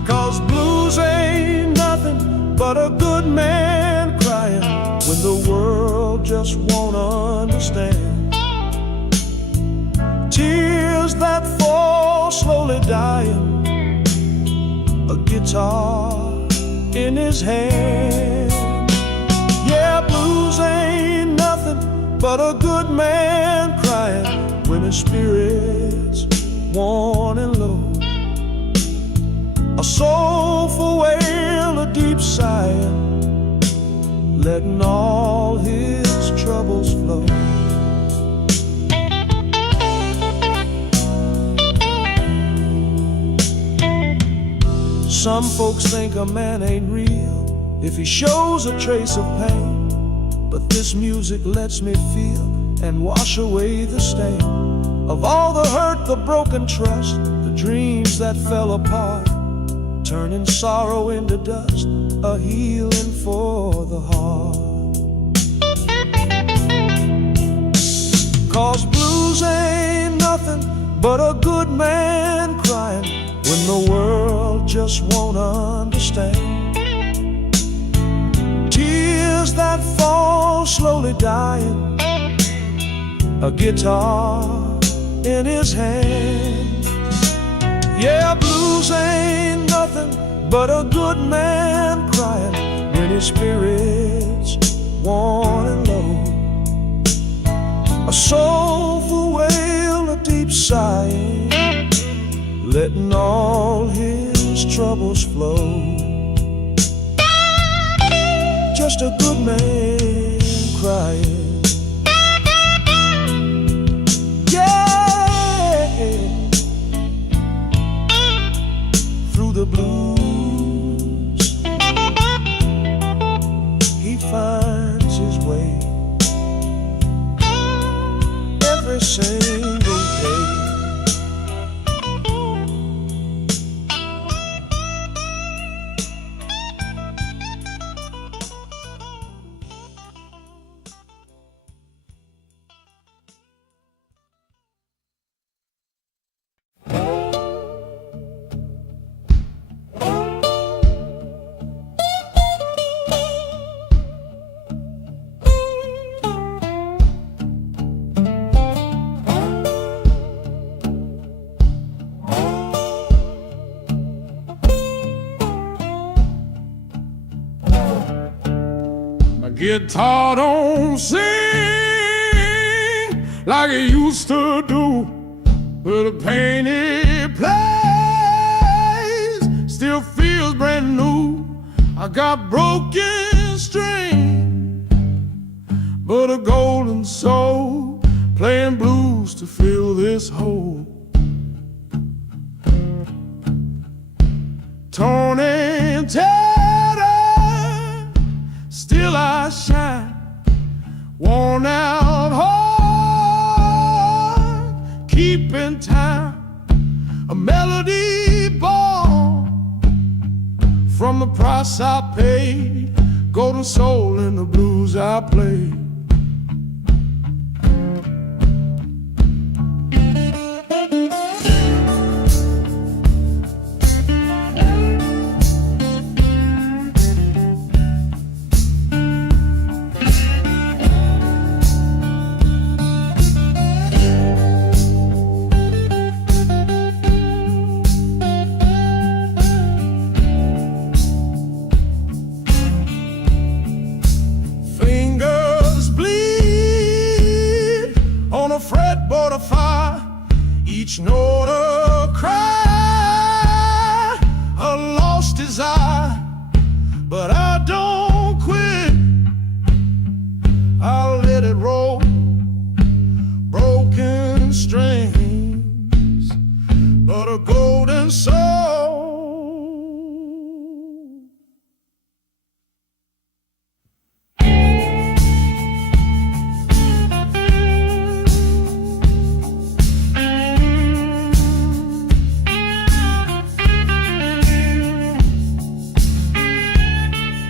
'Cause blues ain't nothing but a good man crying when the world just won't understand. Tears that fall slowly dying, a guitar in his hand. Yeah, blues ain't nothing but a good man crying when his spirit's worn and low. A soulful wail, a deep sighing, letting all his troubles flow. Some folks think a man ain't real if he shows a trace of pain, but this music lets me feel and wash away the stain of all the hurt, the broken trust, the dreams that fell apart, turning sorrow into dust, a healing for the heart. 'Cause blues ain't nothing but a good man crying when the world just won't understand. Tears that fall slowly dying, a guitar in his hand. Yeah, blues ain't nothing but a good man crying when his spirit's worn and low. A soulful wail, a deep sighing, letting all his troubles flow. Just a good man crying. Yeah, through the blues he finds his way every single day. Guitar don't sing like it used to do, but the pain it plays still feels brand new. I got broken string, but a golden soul playing blues to fill this hole. Torn and tattered, still I shine, worn out heart, keeping time, a melody born from the price I paid, golden soul in the blues I played. Fretboard of fire, each note a cry, a lost desire, but I don't quit. I'll let it roll, broken strings, but a golden soul.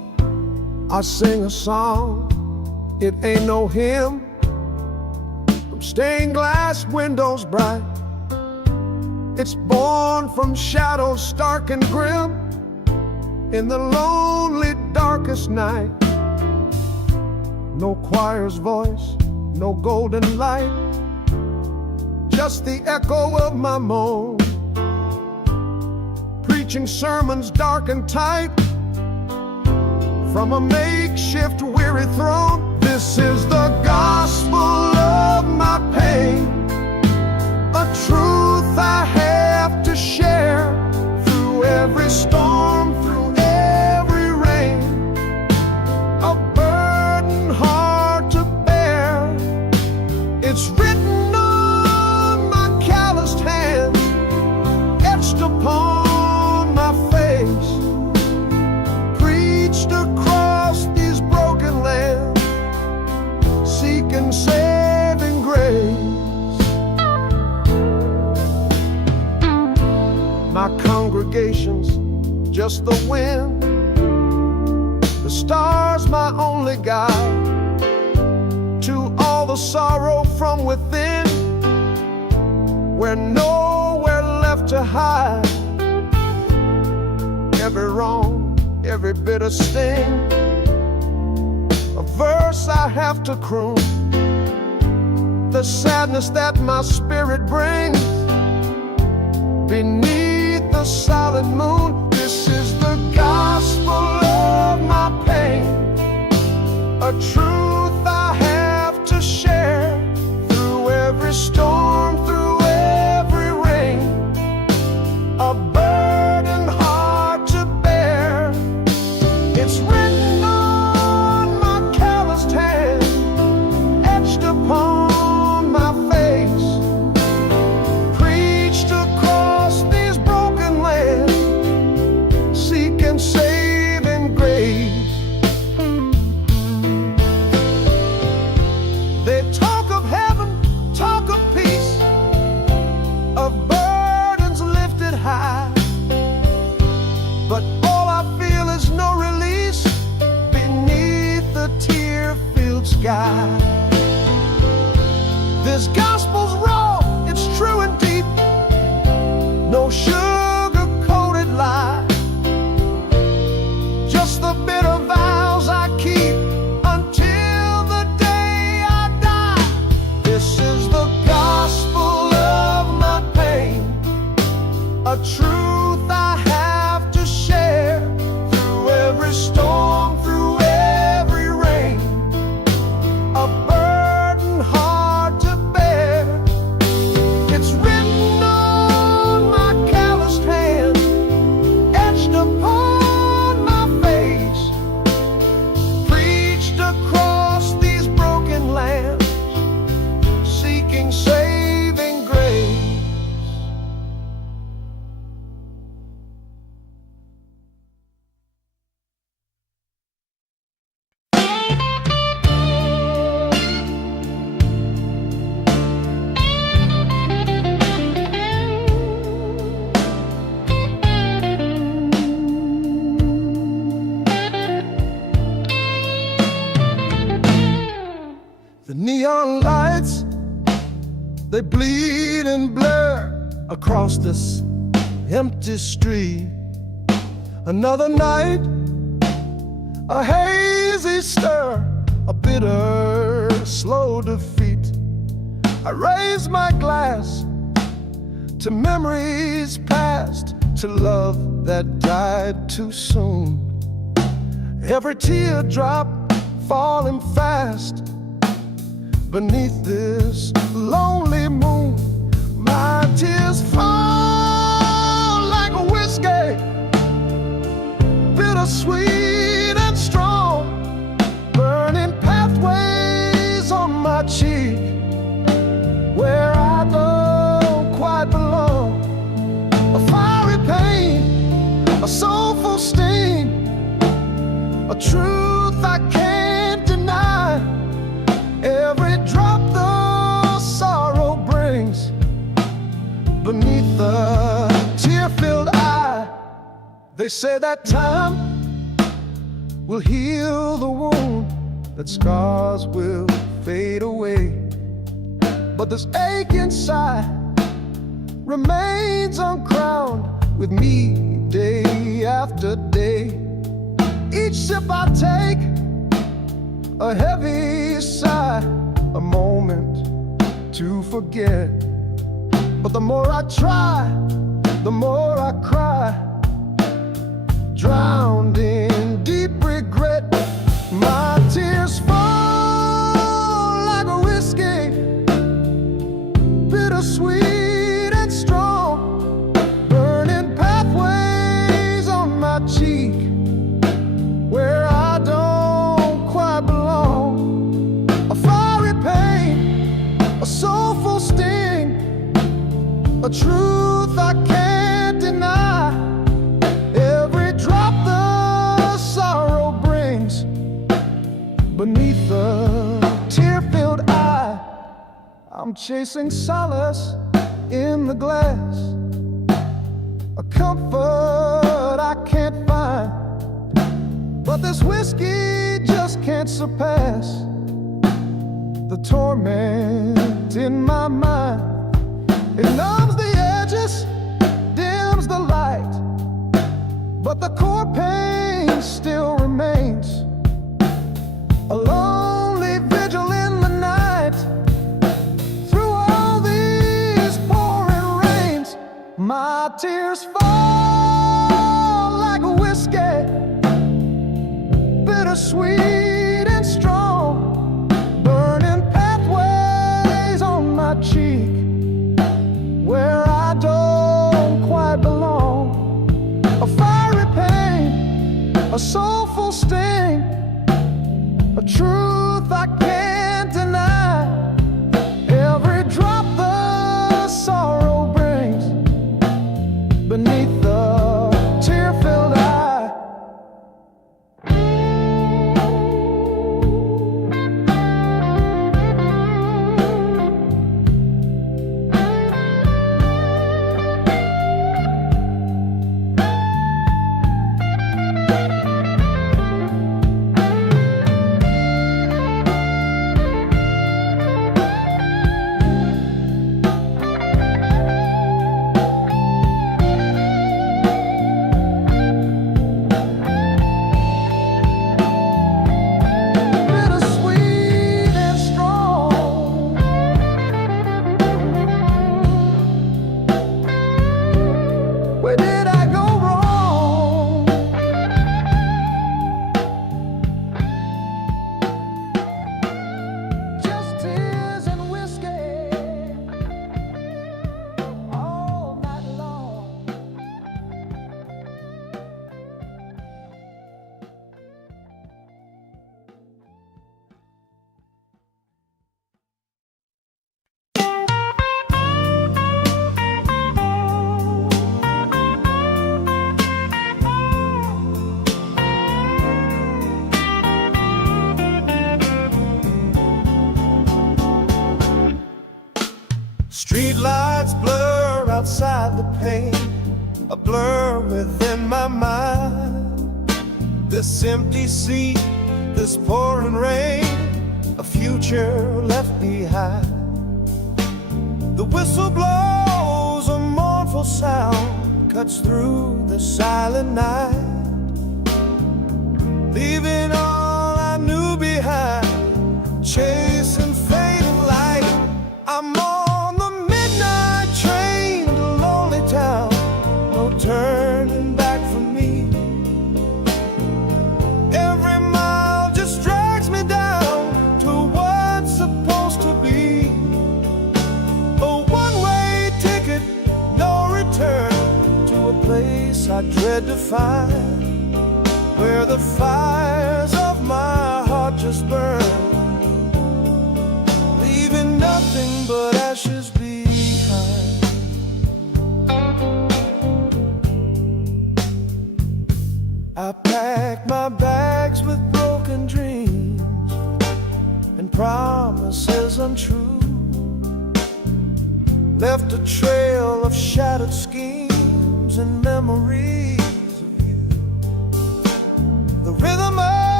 I sing a song, it ain't no hymn, from stained glass windows bright. It's born from shadows stark and grim, in the lonely darkest night. No choir's voice, no golden light, just the echo of my moan, preaching sermons dark and tight from a makeshift weary throne. This is the gospel of my pain, a truth I have to share through every storm, through every rain, a burden hard to bear. It's written on my calloused hands, etched upon my face, preached across these broken lands, seeking saving grace. My congregation's just the wind, the stars my only guide to all the sorrow from within, where nowhere left to hide. Every wrong, every bitter sting, a verse I have to croon, the sadness that my spirit brings beneath the solid moon. This is the gospel of my pain, a truth I have to share through every storm, through every rain, a burden hard to bear. It's written on my calloused hand, etched upon my face, preached across these broken lands, seeking saving grace. They talk of heaven, talk of peace, of burdens lifted high, but all I feel is no release beneath the tear-filled sky. This gospel's raw, it's true and deep, no sugar-coated lie, just the bitter vows I keep until the day I die. This is the gospel of my pain, a truth I have to share through every storm, through every rain, a burden hard to bear. It's written on my calloused hand, etched upon my face, preached across these broken lands, seeking saving grace. The neon lights, they bleed and blur across this empty street. Another night, a hazy stir, a bitter, slow defeat. I raise my glass to memories past, to love that died too soon. Every teardrop falling fast beneath this lonely moon. My tears fall like a whiskey, bittersweet and strong, burning pathways on my cheek where I don't quite belong. A fiery pain, a soulful sting, a truth I can't deny. Every drop the sorrow brings beneath the tear-filled eye. They say that time will heal the wound, that scars will fade away. But this ache inside remains uncrowned with me day after day. Each sip I take, a heavy sigh, a moment to forget. But the more I try, the more I cry, drowned in deep regret. My tears fall like a whiskey, bittersweet and strong, burning pathways on my cheek where I don't quite belong. A fiery pain, a soulful sting, a truth I can't deny. Every drop the sorrow brings beneath the tear-filled eye. I'm chasing solace in the glass, a comfort I can't find. But this whiskey just can't surpass the torment in my mind. It numbs the edges, dims the light, but the core pain still remains. A lonely vigil in the night, through all these pouring rains. My tears fall like a whiskey, bittersweet and strong, burning pathways on my cheek where I don't quite belong. A fiery pain, a soulful sting, a truth I can't deny. Every drop the sorrow brings beneath the tear-filled eye. Street lights blur outside the pane, a blur within my mind. This empty seat, this pouring rain, a future left behind. The whistle blows, a mournful sound cuts through the silent night, leaving all I knew behind, chasing fading light. I'm on the midnight train to lonely town, no turning back for me. Every mile just drags me down to what's supposed to be a one-way ticket, no return, to a place I dread to find, where the fires of my heart just burn, leaving nothing but ashes behind. I packed my bags with broken dreams and promises untrue, left a trail of shattered schemes and memories of you. The rhythm of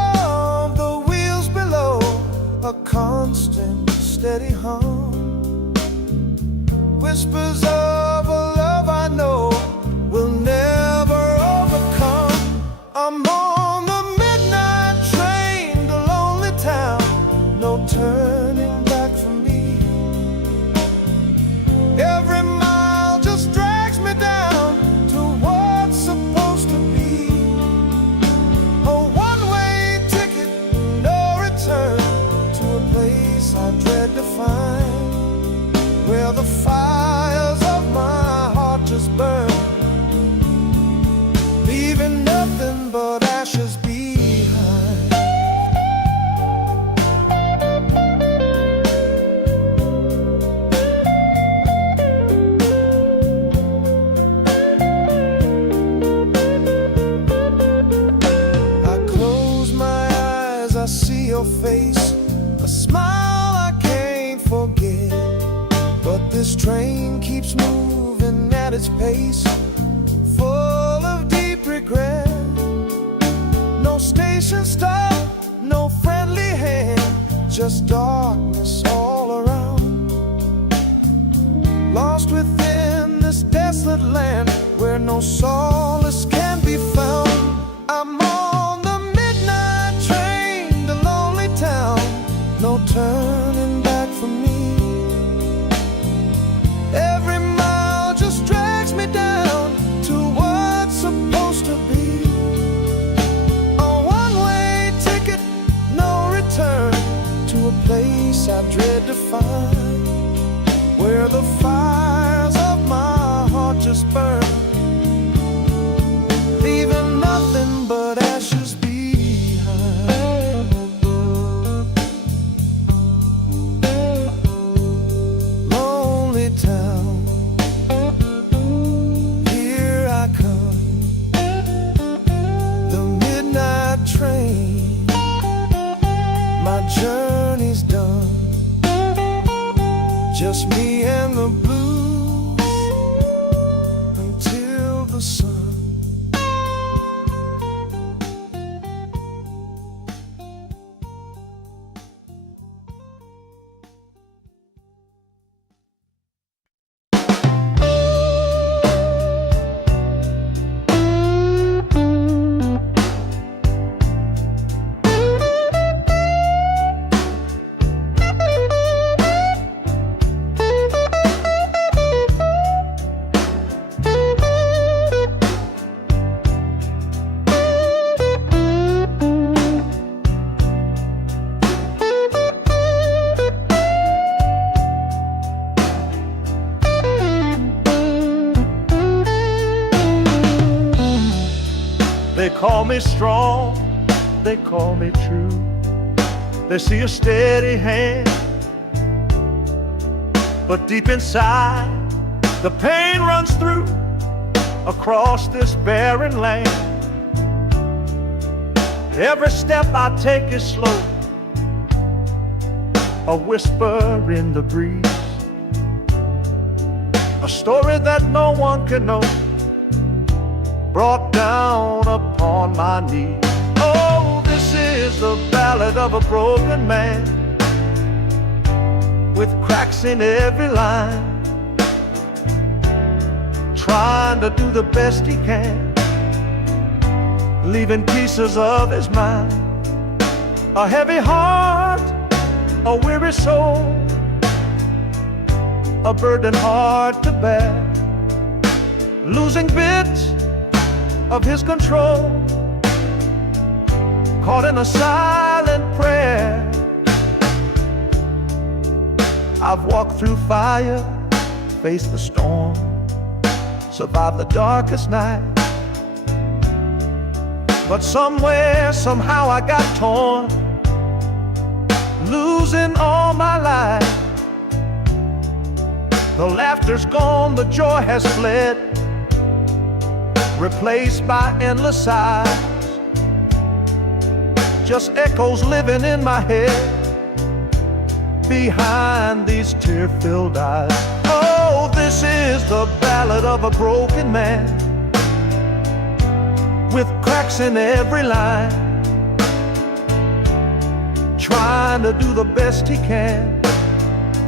steady hum. Whispers of a love I know will never overcome. I'm on the midnight train to lonely town, no turning back for me. Every mile just drags me down to what's supposed to be. A one-way ticket, no return, to a place I dread to find, where the fires of my heart just burn, leaving nothing but ashes behind. I close my eyes, I see your face, a smile I can't forget. But this train keeps moving at its pace, full of deep regret. No station stop, no friendly hand, just darkness all around. Lost within this desolate land where no solace can be found. I'm on the midnight train to lonely town, no turning back for me. Every mile just drags me down to what's supposed to be. A one-way ticket, no return, to a place I dread to find, where the fires of my heart just burn, leaving nothing but ashes behind. Lonely town, here I come, the midnight train, my journey's done, just me and the blues until the sun. They call me strong, they call me true. They see a steady hand, but deep inside the pain runs through across this barren land. Every step I take is slow, a whisper in the breeze, a story that no one can know, brought down upon my knees. Oh, this is the ballad of a broken man, with cracks in every line, trying to do the best he can, leaving pieces of his mind. A heavy heart, a weary soul, a burden hard to bear, losing bits of his control, caught in a silent prayer. I've walked through fire, faced the storm, survived the darkest night, but somewhere, somehow I got torn, losing all my life. The laughter's gone, the joy has fled, replaced by endless sighs, just echoes living in my head behind these tear-filled eyes. Oh, this is the ballad of a broken man, with cracks in every line, trying to do the best he can,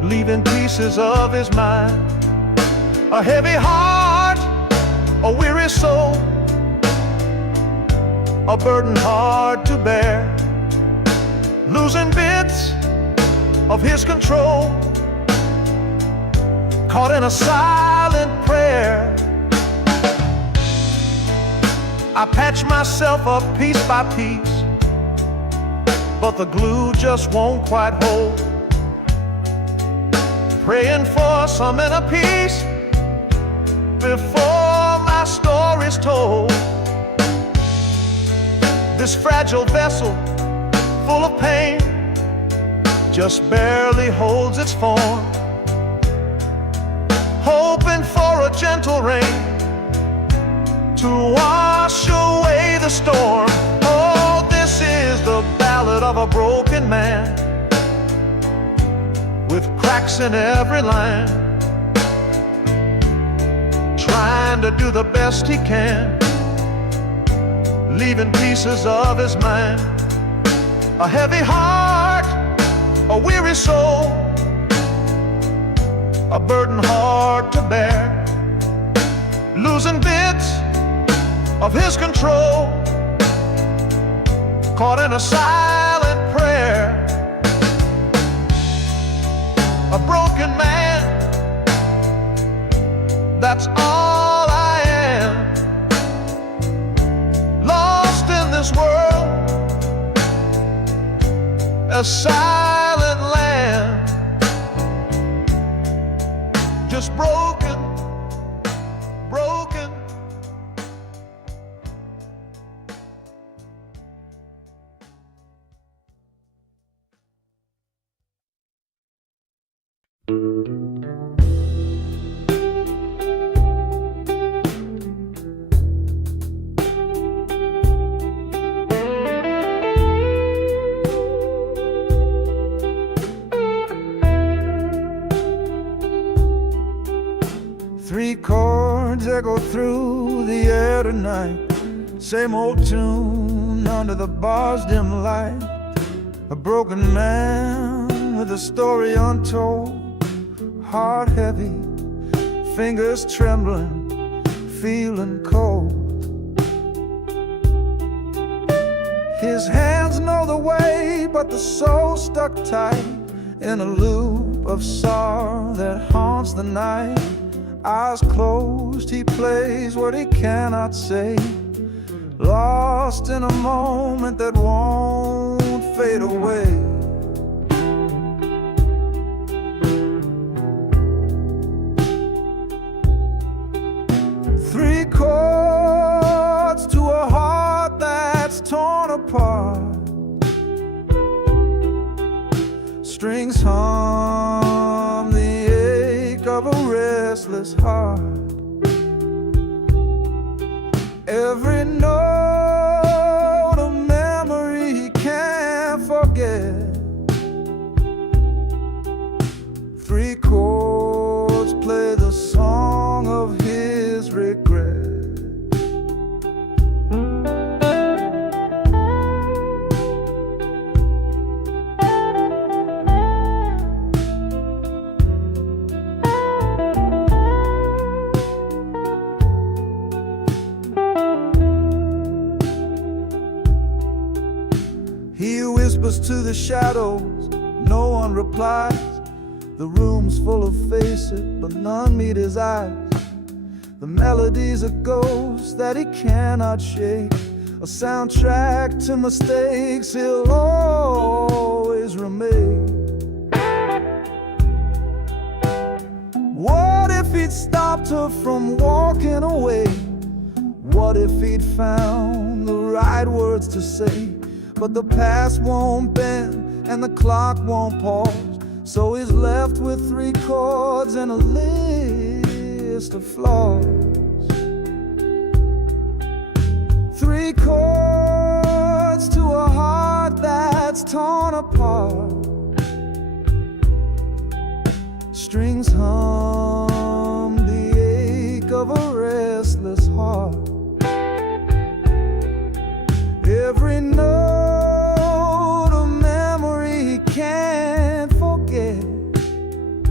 leaving pieces of his mind. A heavy heart, a weary soul, a burden hard to bear, losing bits of his control, caught in a silent prayer. I patch myself up piece by piece, but the glue just won't quite hold. Praying for some inner peace before my story's told. This fragile vessel, full of pain, just barely holds its form, hoping for a gentle rain to wash away the storm. Oh, this is the ballad of a broken man, with cracks in every line, trying to do the best he can, leaving pieces of his mind. A heavy heart, a weary soul, a burden hard to bear, losing bits of his control, caught in a silent prayer. A broken man, that's all I am, lost in this world, a silent land, just broken, broken. Three chords echo through the air tonight, same old tune under the bar's dim light. A broken man with a story untold, heart heavy, fingers trembling, feeling cold. His hands know the way, but the soul stuck tight in a loop of sorrow that haunts the night. Eyes closed, he plays what he cannot say, lost in a moment that won't fade away. Three chords to a heart that's torn apart, strings hum the ache of a restless heart. Every note a memory he can't forget. Three chords play the song of his regret. He whispers to the shadows, no one replies. The room's full of faces, but none meet his eyes. The melody's a ghost that he cannot shake, a soundtrack to mistakes he'll always remake. What if he'd stopped her from walking away? What if he'd found the right words to say? But the past won't bend and the clock won't pause, so he's left with three chords and a list of flaws. Three chords to a heart that's torn apart, strings hum the ache of a restless heart. Every note a memory he can't forget.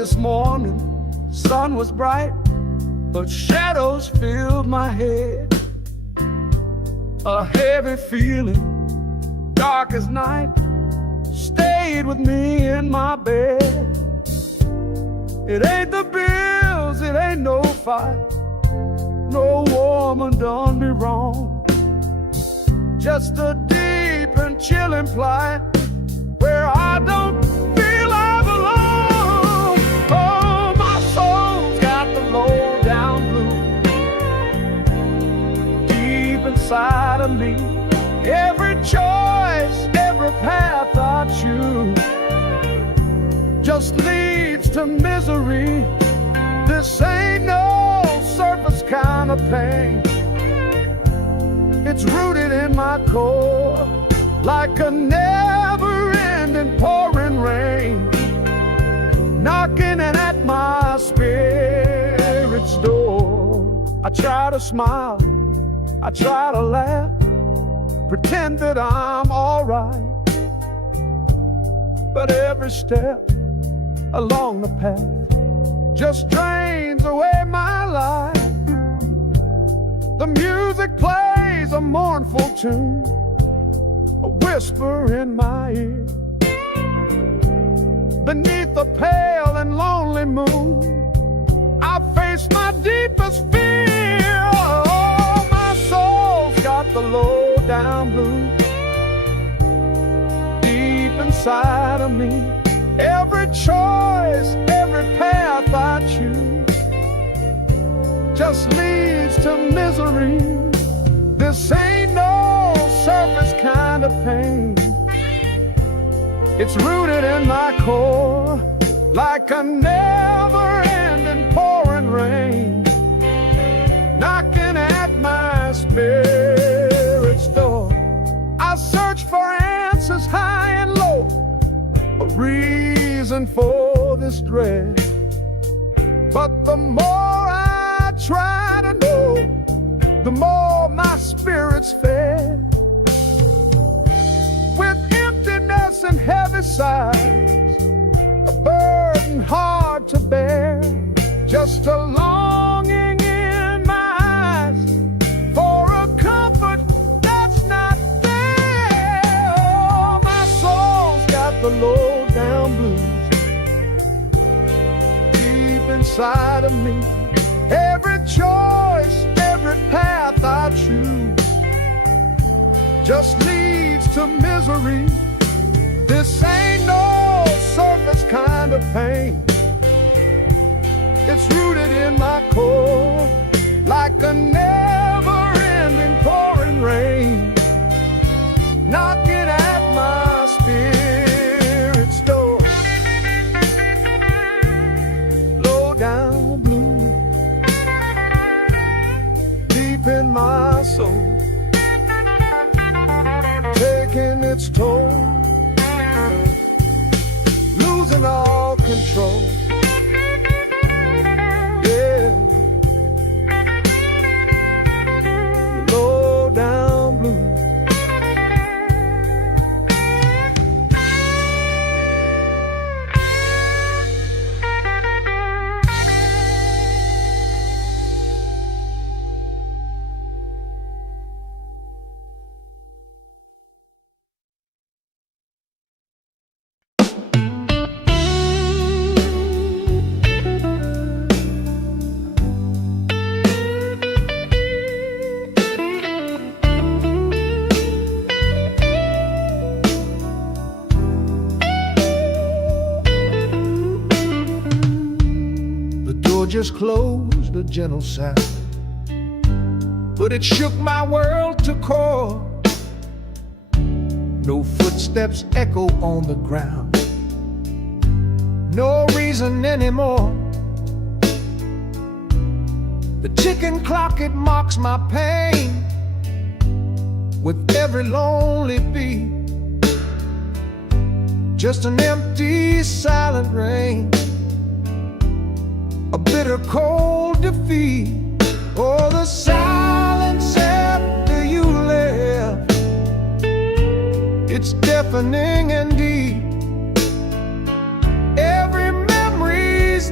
this morning, sun was bright, but shadows filled my head. A heavy feeling, dark as night, stayed with me in my bed. It ain't the bills, it ain't no fight, no woman done me wrong. Just a deep and chilling plight where I don't feel I belong. Oh, my soul's got the low down blue deep inside of me. Every choice, every path I choose just leads to misery. This ain't no surface kind of pain. It's rooted in my core like a never-ending pouring rain, knocking at my spirit's door. I try to smile, I try to laugh, pretend that I'm all right, but every step along the path just drains away my life. The music plays a mournful tune, a whisper in my ear. Beneath the pale and lonely moon, I face my deepest fear. Oh, my soul's got the low down blues deep inside of me. Every choice, every path I choose just leads to misery. This ain't no surface kind of pain. It's rooted in my core like a never-ending pouring rain, knocking at my spirit's door. I search for answers high and low, a reason for this dread, but the more I try to know, the more my spirit's fed. With emptiness and heavy sighs, a burden hard to bear, just a longing in my eyes for a comfort that's not there. Oh, my soul's got the low down blues deep inside of me. Every choice, every path I choose just leads to misery. This ain't no surface kind of pain. It's rooted in my core like a never-ending pouring rain, knocking at my spirit's door. Low down blue deep in my soul, taking its toll, losing all control. Yeah, low down blue. Just closed, a gentle sound, but it shook my world to core. No footsteps echo on the ground, no reason anymore. The ticking clock, it mocks my pain with every lonely beat. Just an empty, silent rain, a bitter cold defeat. Oh, the silence after you left, it's deafening and deep. Every memory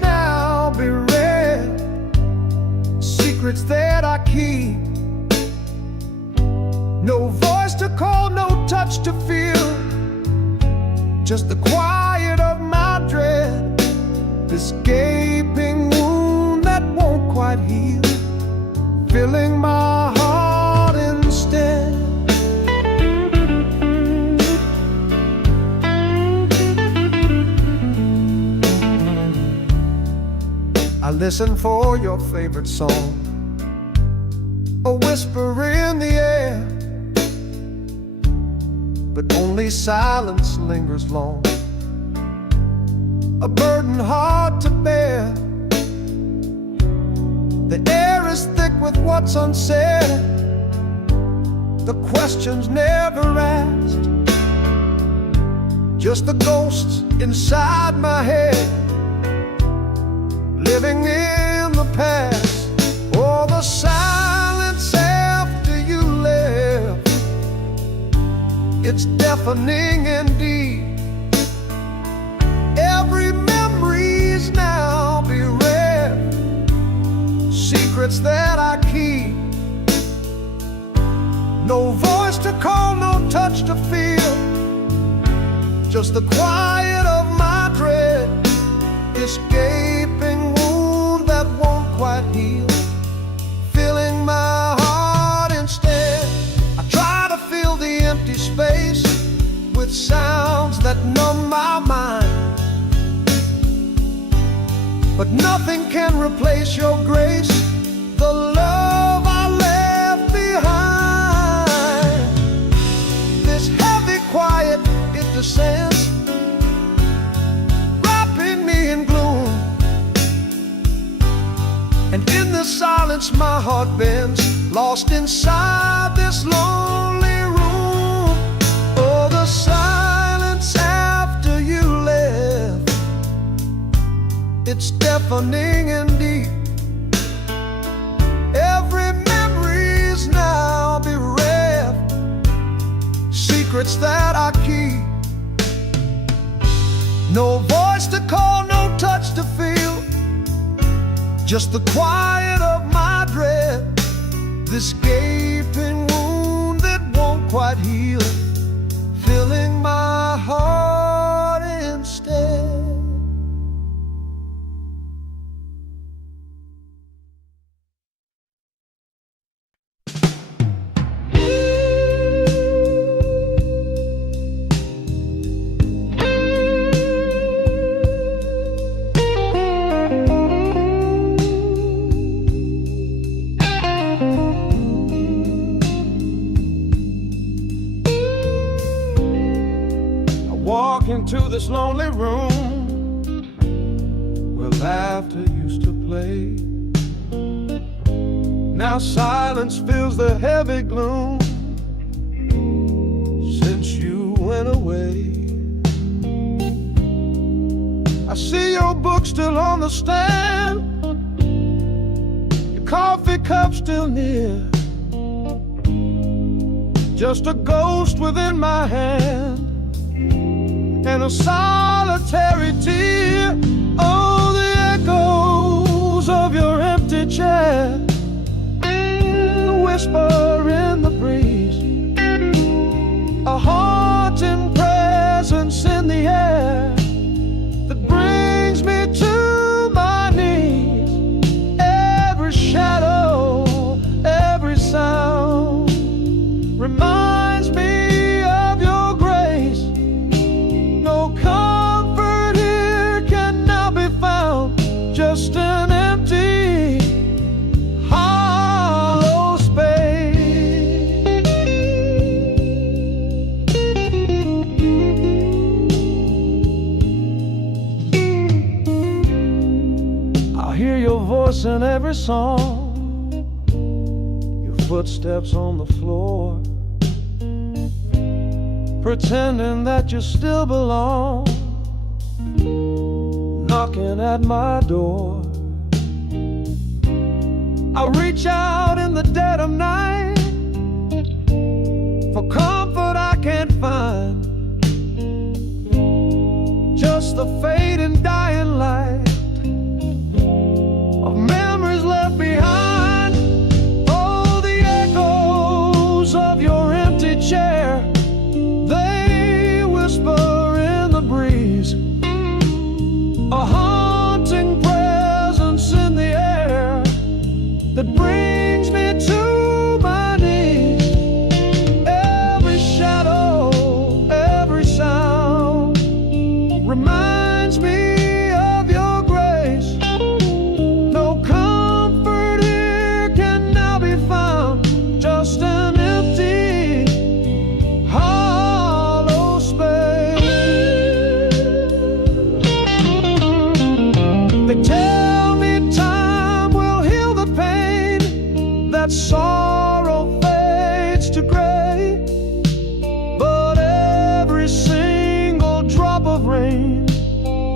No voice to call, no touch to feel, just the quiet of my dread, this gaping wound that won't quite heal, filling my heart instead. I listen for your favorite song, a whisper in the air, but only silence lingers long, a burden hard to bear. The air is thick with what's unsaid, the questions never asked, just the ghosts inside my head, living in the past. Oh, the silence after you left, it's deafening indeed. Every memory's now bereft, secrets that I keep. No voice to call, no touch to feel, just the quiet of my dread, this gaping wound that won't quite heal, filling my heart instead. I try to fill the empty space with sounds that numb my mind, but nothing can replace your grace, the love I left behind. This heavy quiet, it descends, wrapping me in gloom, and in the silence my heart bends, lost inside this lonely room. Oh, the silence after you left, it's deafening indeed. Every memory's now bereft, secrets that I keep. No voice to call, no touch to feel, just the quiet of my dread, this gaping wound that won't quite heal, filling my heart instead. Into this lonely room where laughter used to play. Now silence fills the heavy gloom since you went away. I see your book still on the stand, your coffee cup still near, just a ghost within my hand and a solitary tear. Oh, the echoes of your empty chair, a whisper in the breeze, a haunting presence in the air that brings me to my knees. Every shadow, every sound reminds me of your grace. No comfort here can now be found, just an empty, hollow space. I hear your voice in every song, your footsteps on the floor, pretending that you still belong, knocking at my door. I reach out in the dead of night for comfort I can't find, just the fading dying light of memories left behind. Oh, the echoes of your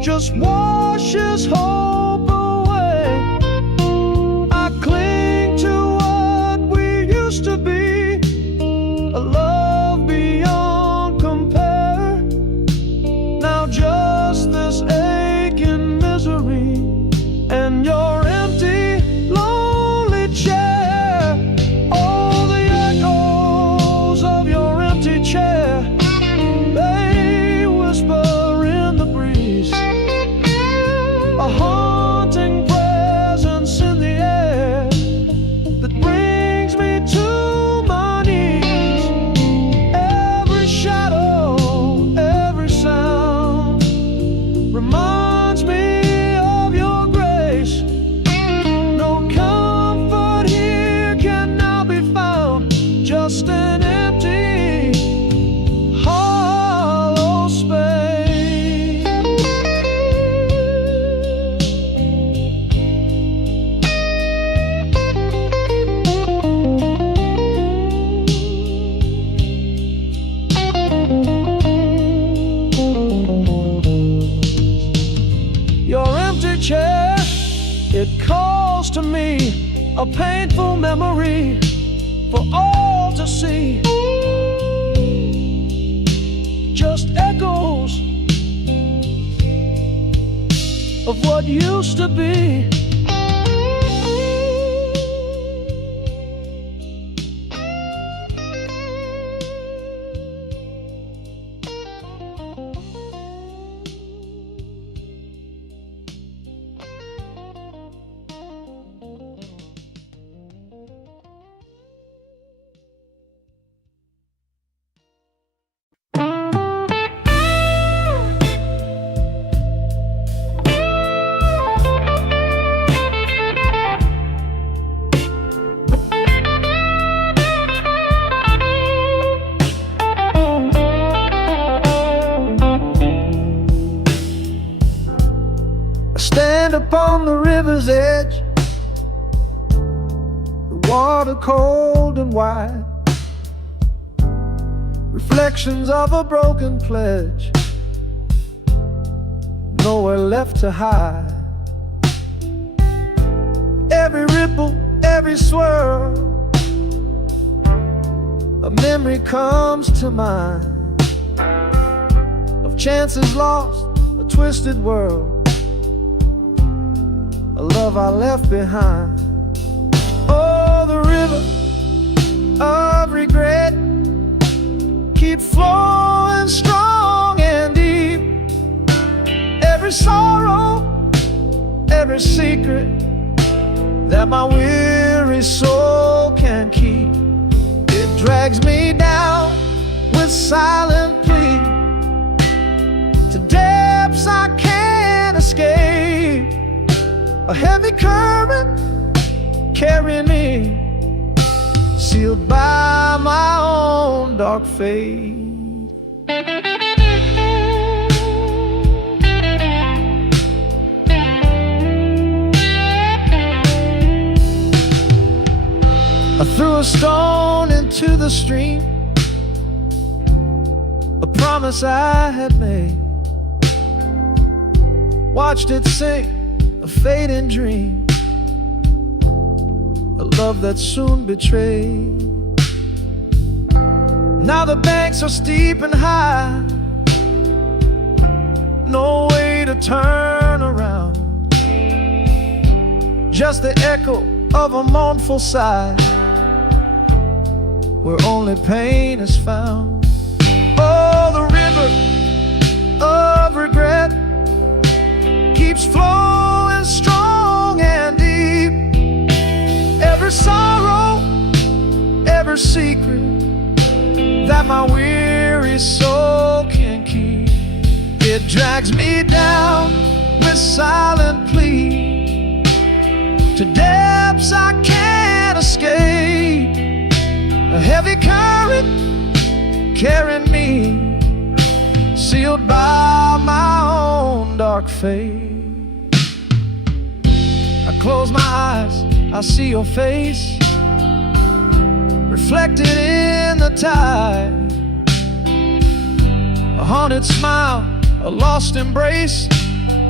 just washes hope away. I cling to what we used to be, a love beyond compare. Now just this aching misery and your empty, lonely chair. All the echoes of your empty chair, they whisper in the breeze, a haunting presence in the air that brings me to my knees. Every shadow, every sound reminds me of your grace. No comfort here can now be found, just an empty, hollow space. Your empty chair, it calls to me, a painful memory for all to see. Just echoes of what used to be. I stand upon the river's edge, the water cold and wide, reflections of a broken pledge, nowhere left to hide. Every ripple, every swirl, a memory comes to mind of chances lost, a twisted world, a love I left behind. Oh, the river of regret keeps flowing strong and deep. Every sorrow, every secret that my weary soul can keep, it drags me down with silent plea to depths I can't escape. A heavy current carrying me, sealed by my own dark fate. I threw a stone into the stream, a promise I had made, watched it sink, a fading dream, a love that soon betrayed. Now the banks are steep and high, no way to turn around, just the echo of a mournful sigh, where only pain is found. Oh, the river of regret keeps flowing strong and deep. Every sorrow, every secret that my weary soul can keep, it drags me down with silent plea to depths I can't escape. A heavy current carrying me, sealed by my own dark fate. I close my eyes, I see your face reflected in the tide. A haunted smile, a lost embrace,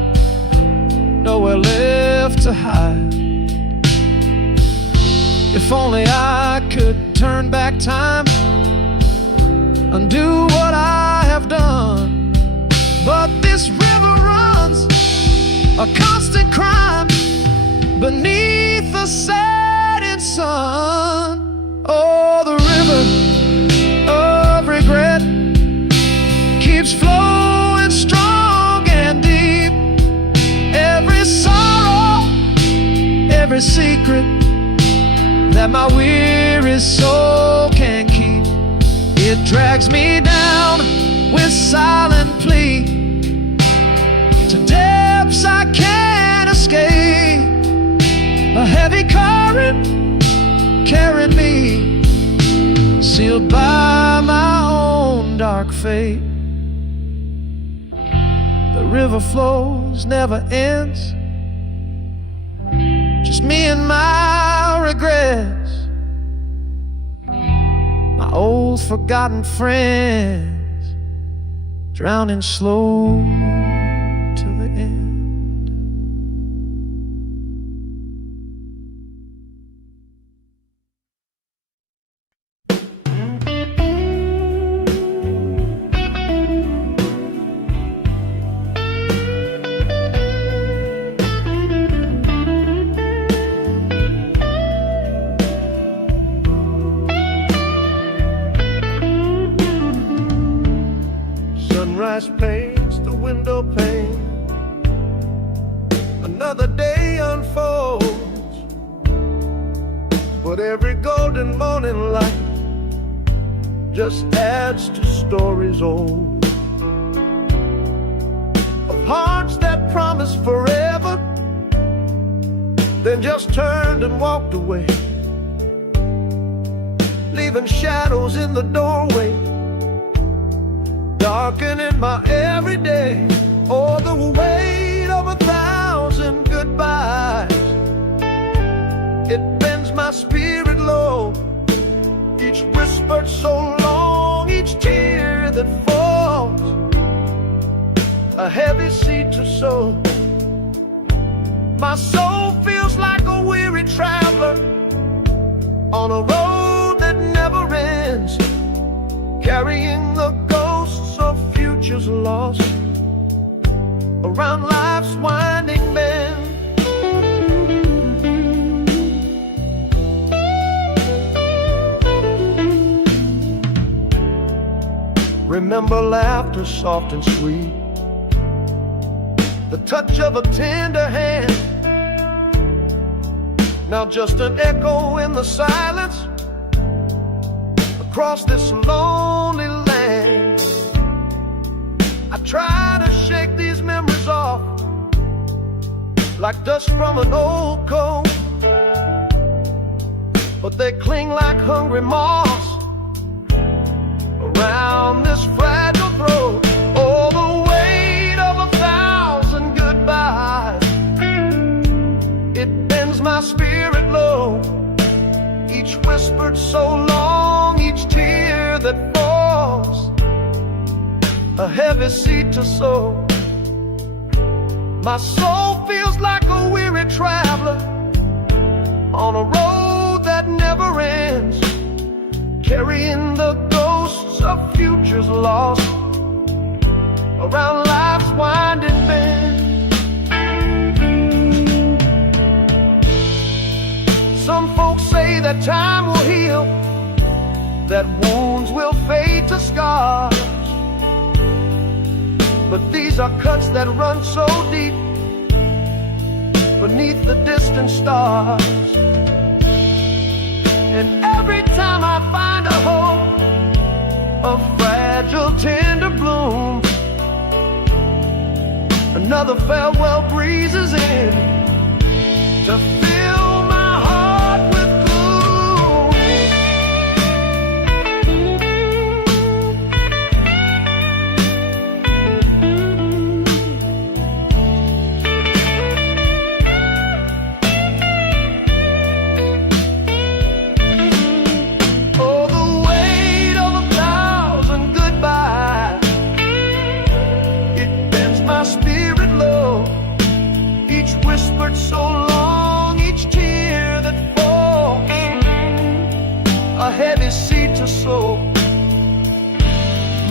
nowhere left to hide. If only I could turn back time, undo what I have done. But this river runs a constant crime beneath the setting sun. Oh, the river of regret keeps flowing strong and deep. Every sorrow, every secret that my weary soul can keep, it drags me down with silent plea to depths I can't escape. A heavy current carried me, sealed by my own dark fate. The river flows, never ends, just me and my regrets, my old forgotten friends, drowning slow till the end. Sunrise paints the window pane, another day unfolds, but every golden morning light just adds to stories old, of hearts that promised forever, then just turned and walked away, leaving shadows in the doorway, darkening my everyday. Oh, the weight of 1,000 goodbyes, it bends my spirit low. Each whispered so long, each tear that falls, a heavy seed to sow. My soul feels like a weary traveler on a road that never ends, carrying the ghosts of futures lost around life's winding bend. Remember laughter soft and sweet, the touch of a tender hand, now just an echo in the silence across this lonely land. I try to shake these memories off like dust from an old coat, but they cling like hungry moths around this fragile throat. Oh, the weight of 1,000 goodbyes, it bends my spirit low. Each whispered so long, each tear that falls, a heavy seed to sow. My soul feels like a weary traveler on a road that never ends, carrying the ghosts of futures lost around life's winding bend. Some folks say that time will heal, that wounds will fade to scars, but these are cuts that run so deep beneath the distant stars. And every time I find a hope, a fragile tender bloom, another farewell breezes in to fill my heart with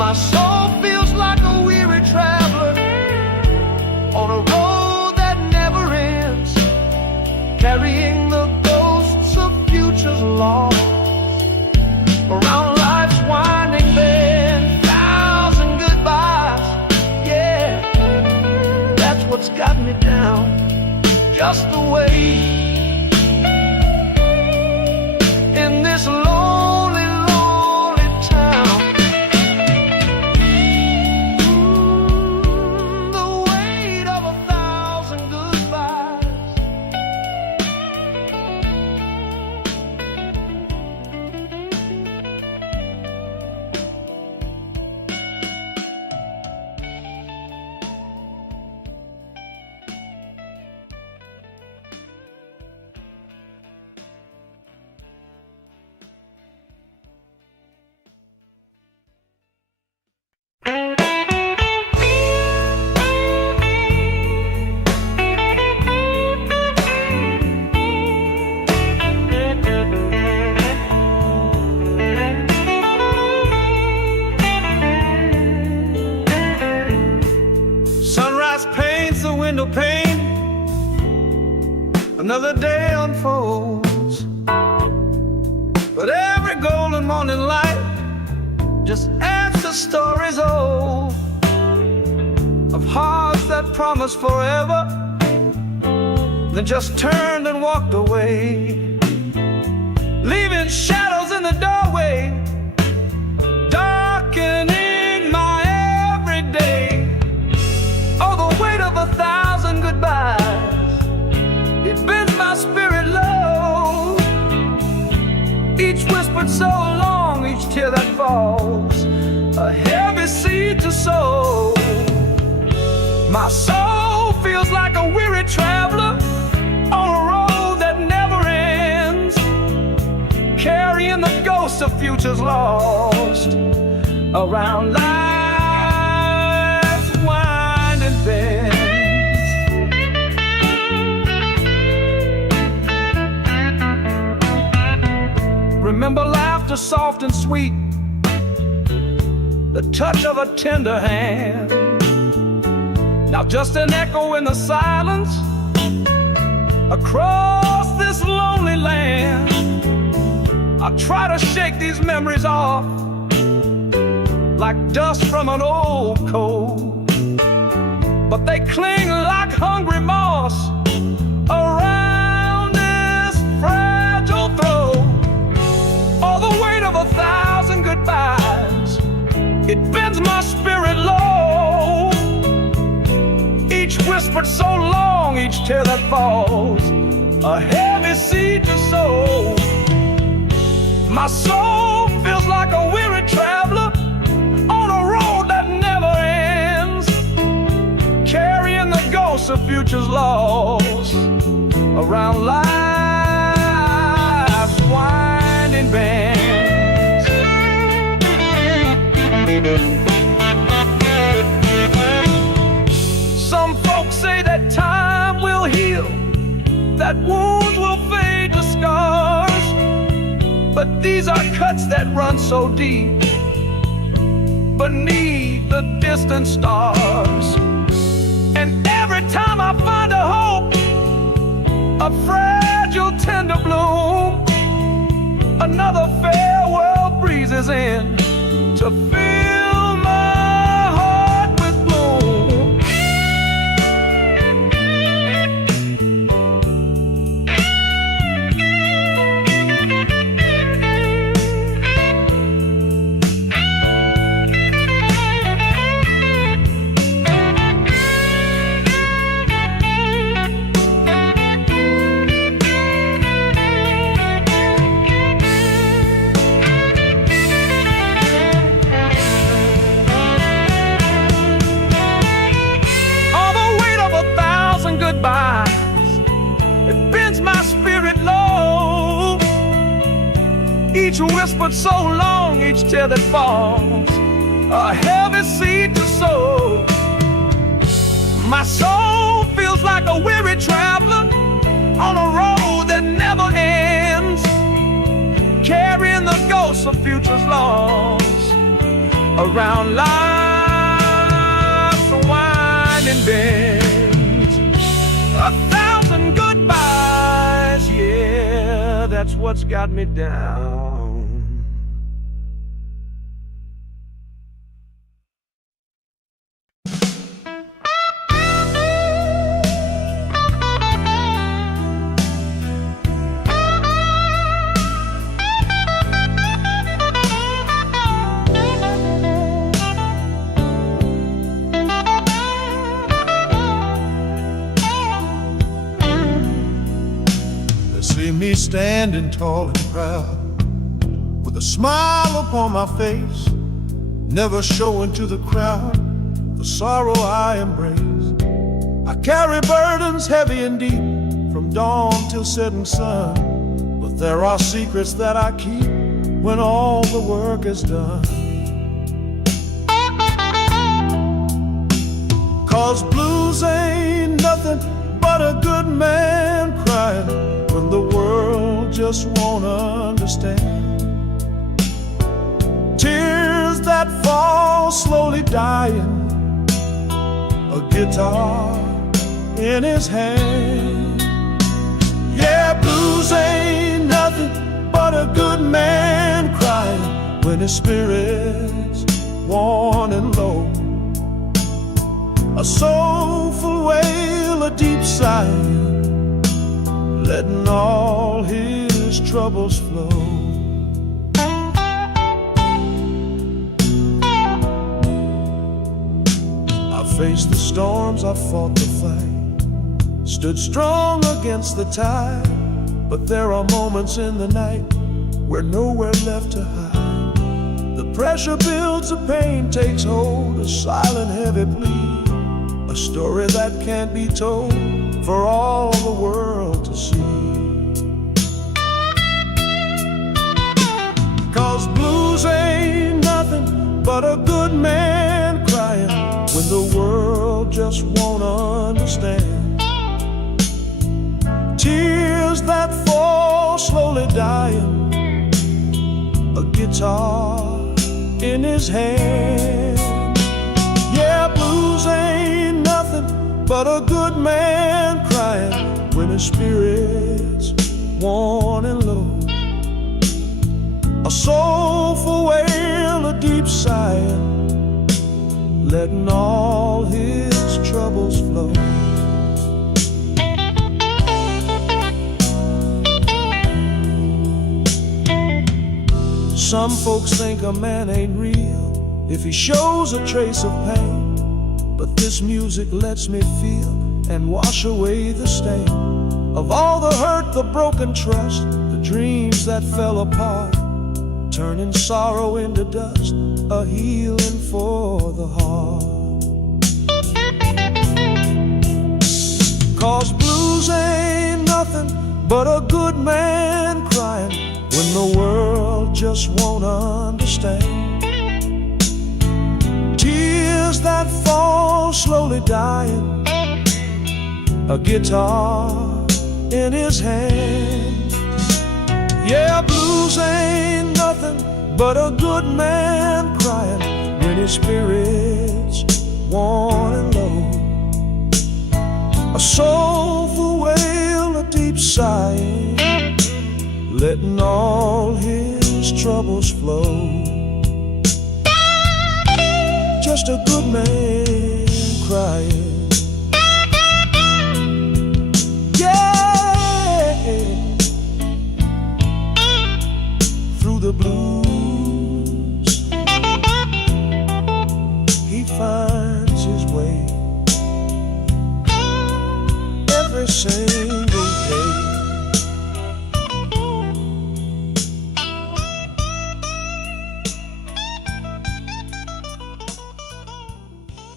My soul feels like a weary traveler on a road that never ends, carrying the ghosts of futures lost around life's winding bend. Thousand goodbyes, yeah, that's what's got me down, just the way in this lonely, lonely town. The weight of 1,000 goodbyes. Sunrise paints the window pane, another day unfolds, but every golden morning light just adds to stories old of hearts that promised forever, then just turned and walked away, leaving shadows in the doorway, darkening my everyday. Oh, the weight of 1,000 goodbyes, it bends my spirit low. Each whispered so long, each tear that falls, a heavy seed to sow. My soul feels like a weary traveler on a road that never ends, carrying the ghosts of futures lost around life's winding bends. Remember laughter soft and sweet, the touch of a tender hand. Now just an echo in the silence across this lonely land. I try to shake these memories off like dust from an old coat, but they cling like hungry moss around this fragile throat. Oh, the weight of 1,000 goodbyes, it bends my spirit low. Each whispered so long, each tear that falls, a heavy seed to sow. My soul feels like a weary traveler on a road that never ends, carrying the ghosts of futures lost around life's winding bends. Some folks say that time will heal, that wounds will fade to scars, but these are cuts that run so deep beneath the distant stars. And every time I find a hope, a fragile tender bloom, another farewell breezes in to fill my heart with gloom. It bends my spirit low. Each whispered so long, each tear that falls, a heavy seed to sow. My soul feels like a weary traveler on a road that never ends, carrying the ghosts of futures lost around life's winding bends. 1,000 goodbyes, yeah, that's what's got me down. See me standing tall and proud, with a smile upon my face, never showing to the crowd the sorrow I embrace. I carry burdens heavy and deep, from dawn till setting sun, but there are secrets that I keep when all the work is done. 'Cause blues ain't nothing but a good man crying when the world just won't understand. Tears that fall slowly dying, a guitar in his hand. Yeah, blues ain't nothing but a good man crying when his spirit's worn and low. A soulful wail, a deep sigh, letting all his troubles flow. I faced the storms, I fought the fight, stood strong against the tide, but there are moments in the night where nowhere left to hide. The pressure builds, the pain takes hold, a silent heavy plea, a story that can't be told for all the world to see. 'Cause blues ain't nothing but a good man crying when the world just won't understand. Tears that fall slowly dying, a guitar in his hand. Yeah, blues ain't nothing but a good man crying when his spirit's worn and low. A soulful wail, a deep sigh, letting all his troubles flow. Some folks think a man ain't real if he shows a trace of pain, but this music lets me feel and wash away the stain of all the hurt, the broken trust, the dreams that fell apart, turning sorrow into dust, a healing for the heart. 'Cause blues ain't nothing but a good man crying when the world just won't understand. Tears that fall slowly dying, a guitar in his hand. Yeah, blues ain't nothing but a good man crying when his spirit's worn and low. A soulful wail, a deep sigh, letting all his troubles flow. Just a good man crying. Yeah, through the blues he finds his way every single day.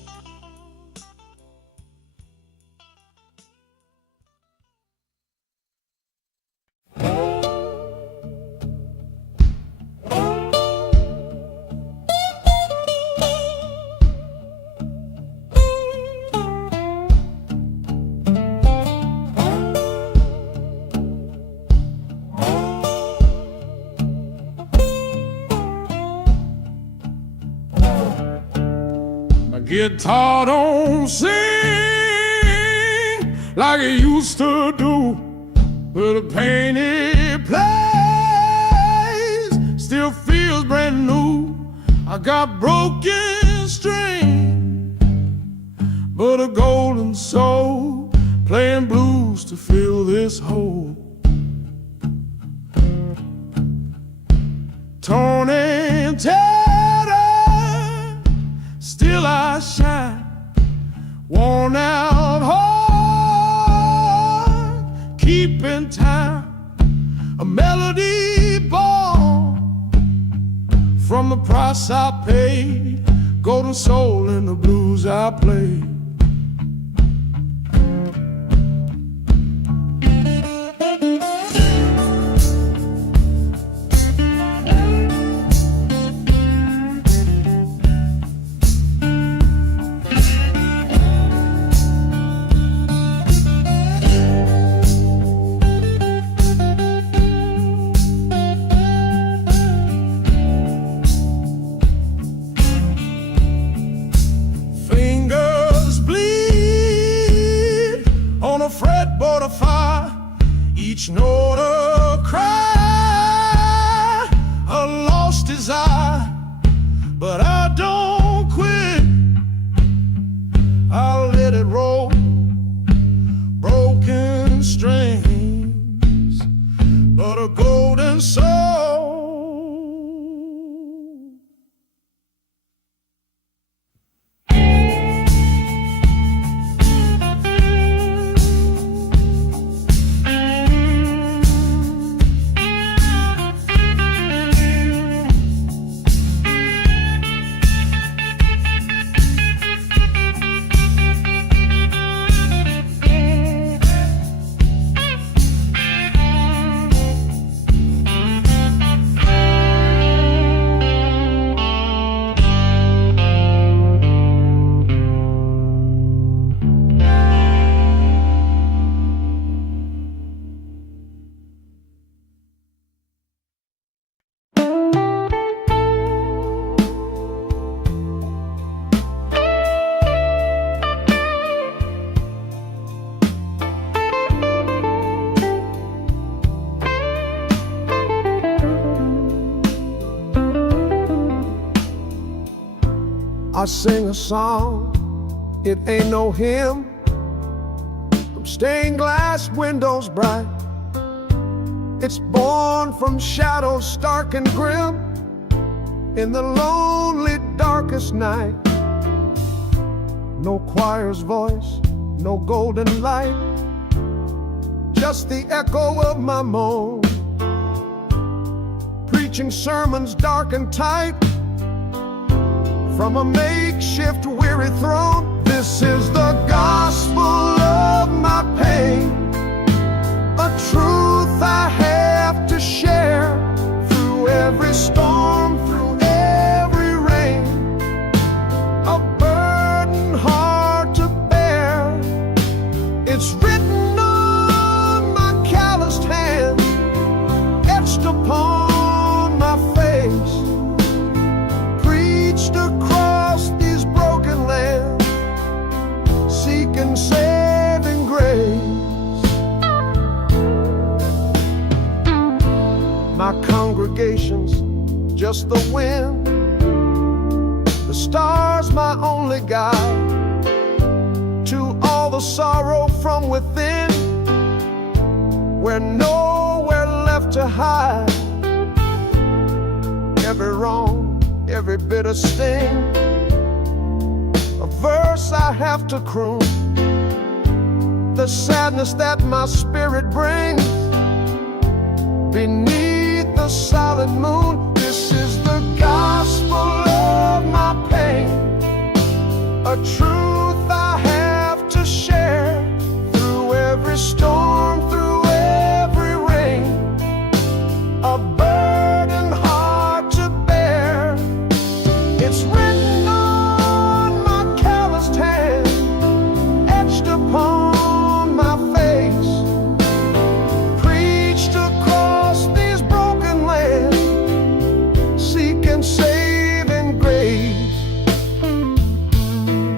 guitar don't sing like it used to do, but the pain it plays still feels brand new. I got broken strings, but a golden soul playing blues to fill this hole. Torn and tattered, still I shine. Worn out heart, keeping time. A melody born from the price I paid. Golden soul in the blues I play. Fretboard of fire, each note a cry, a lost desire. But I don't quit, I'll let it roll. Broken strings, but a golden soul. I sing a song, it ain't no hymn, from stained glass windows bright. It's born from shadows stark and grim, in the lonely darkest night. No choir's voice, no golden light, just the echo of my moan, preaching sermons dark and tight from a makeshift weary throne. This is the gospel of my pain, a truth I have to share through every storm, through every rain, a burden hard to bear. It's written on my calloused hand, etched upon my face, preached across these broken lands, seeking saving grace. My congregation's just the wind, the stars my only guide to all the sorrow from within, where nowhere left to hide. Every wrong, every bitter sting, a verse I have to croon, the sadness that my spirit brings beneath the solid moon. This is the gospel of my pain, a truth I have to share through every storm, through every rain, a burden hard to bear. It's written on my calloused hand, etched upon my face, preached across these broken lands, seeking saving grace.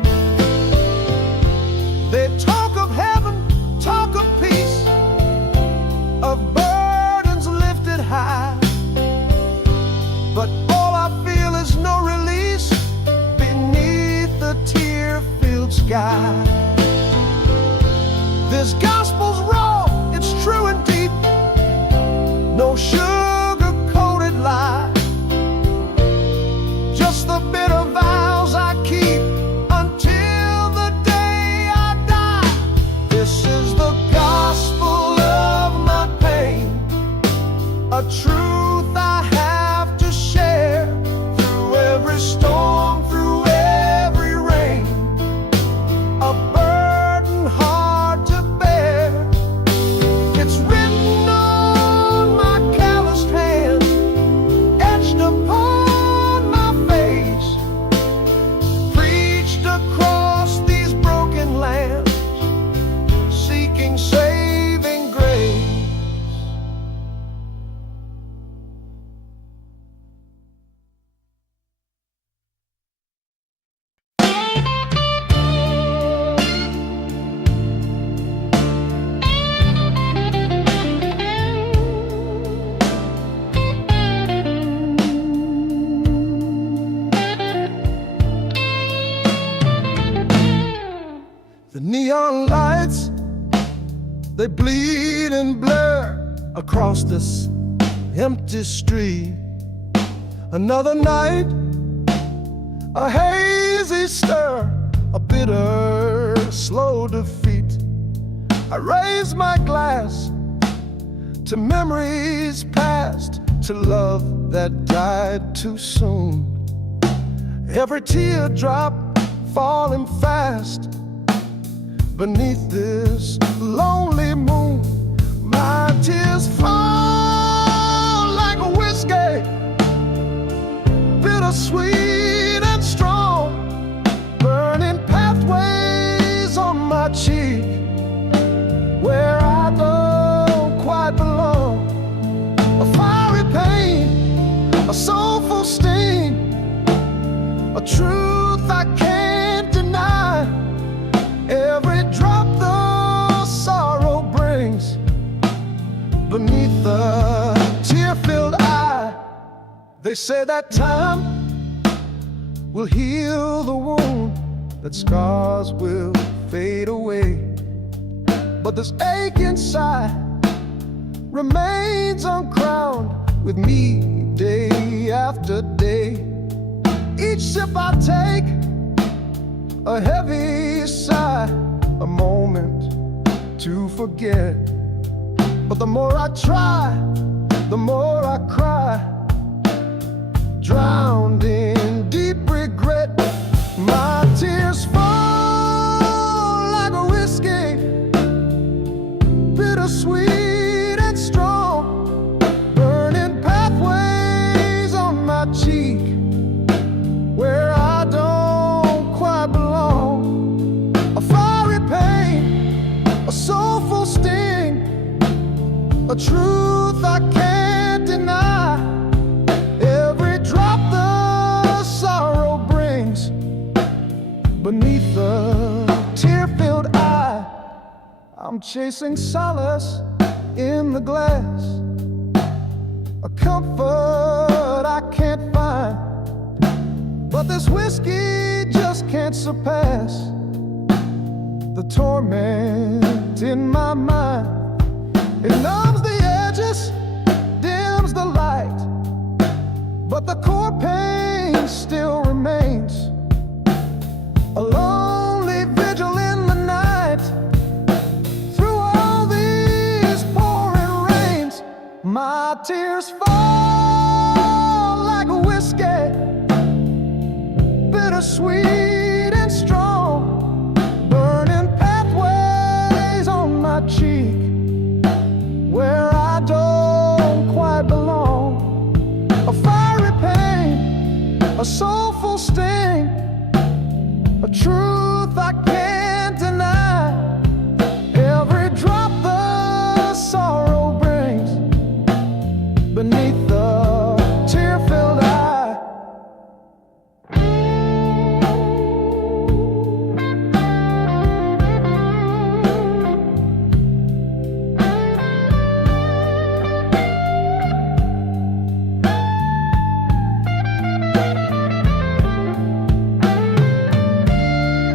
sky. This gospel's raw, it's true and deep, no sugar-coated lie, just the bitter vows I keep until the day I die. This is the gospel of my pain, a truth I have to share through every storm, through every rain, a burden hard to bear. It's written on my calloused hand, etched upon my face, preached across these broken lands, seeking saving grace. The neon lights, they bleed and blur across this empty street. Another night, a hazy stir, a bitter, slow defeat. I raise my glass to memories past, to love that died too soon. Every teardrop falling fast beneath this lonely moon. My tears fall like a whiskey, bittersweet and strong, burning pathways on my cheek where I don't quite belong. A fiery pain, a soulful sting, a truth I can't deny. Every drop the sorrow brings beneath the tear-filled eye. They say that time will heal the wound, that scars will fade away, but this ache inside remains uncrowned with me day after day. Each sip I take, a heavy sigh, a moment to forget. But the more I try, the more I cry, drowned in deep regret. My tears fall like a whiskey, bittersweet and strong, burning pathways on my cheek where I don't quite belong. A fiery pain, a soulful sting, a truth I can't deny. Every drop the sorrow brings beneath the tear-filled eye. I'm chasing solace in the glass, a comfort I can't find, but this whiskey just can't surpass the torment in my mind. It numbs the edges, dims the light, but the core pain still remains. A lonely vigil in the night, through all these pouring rains. My tears fall like a whiskey, bittersweet and strong, burning pathways on my cheek where I don't quite belong. A fiery pain, a soulful sting, a truth I can't deny. Every drop the sorrow brings beneath the tear-filled eye.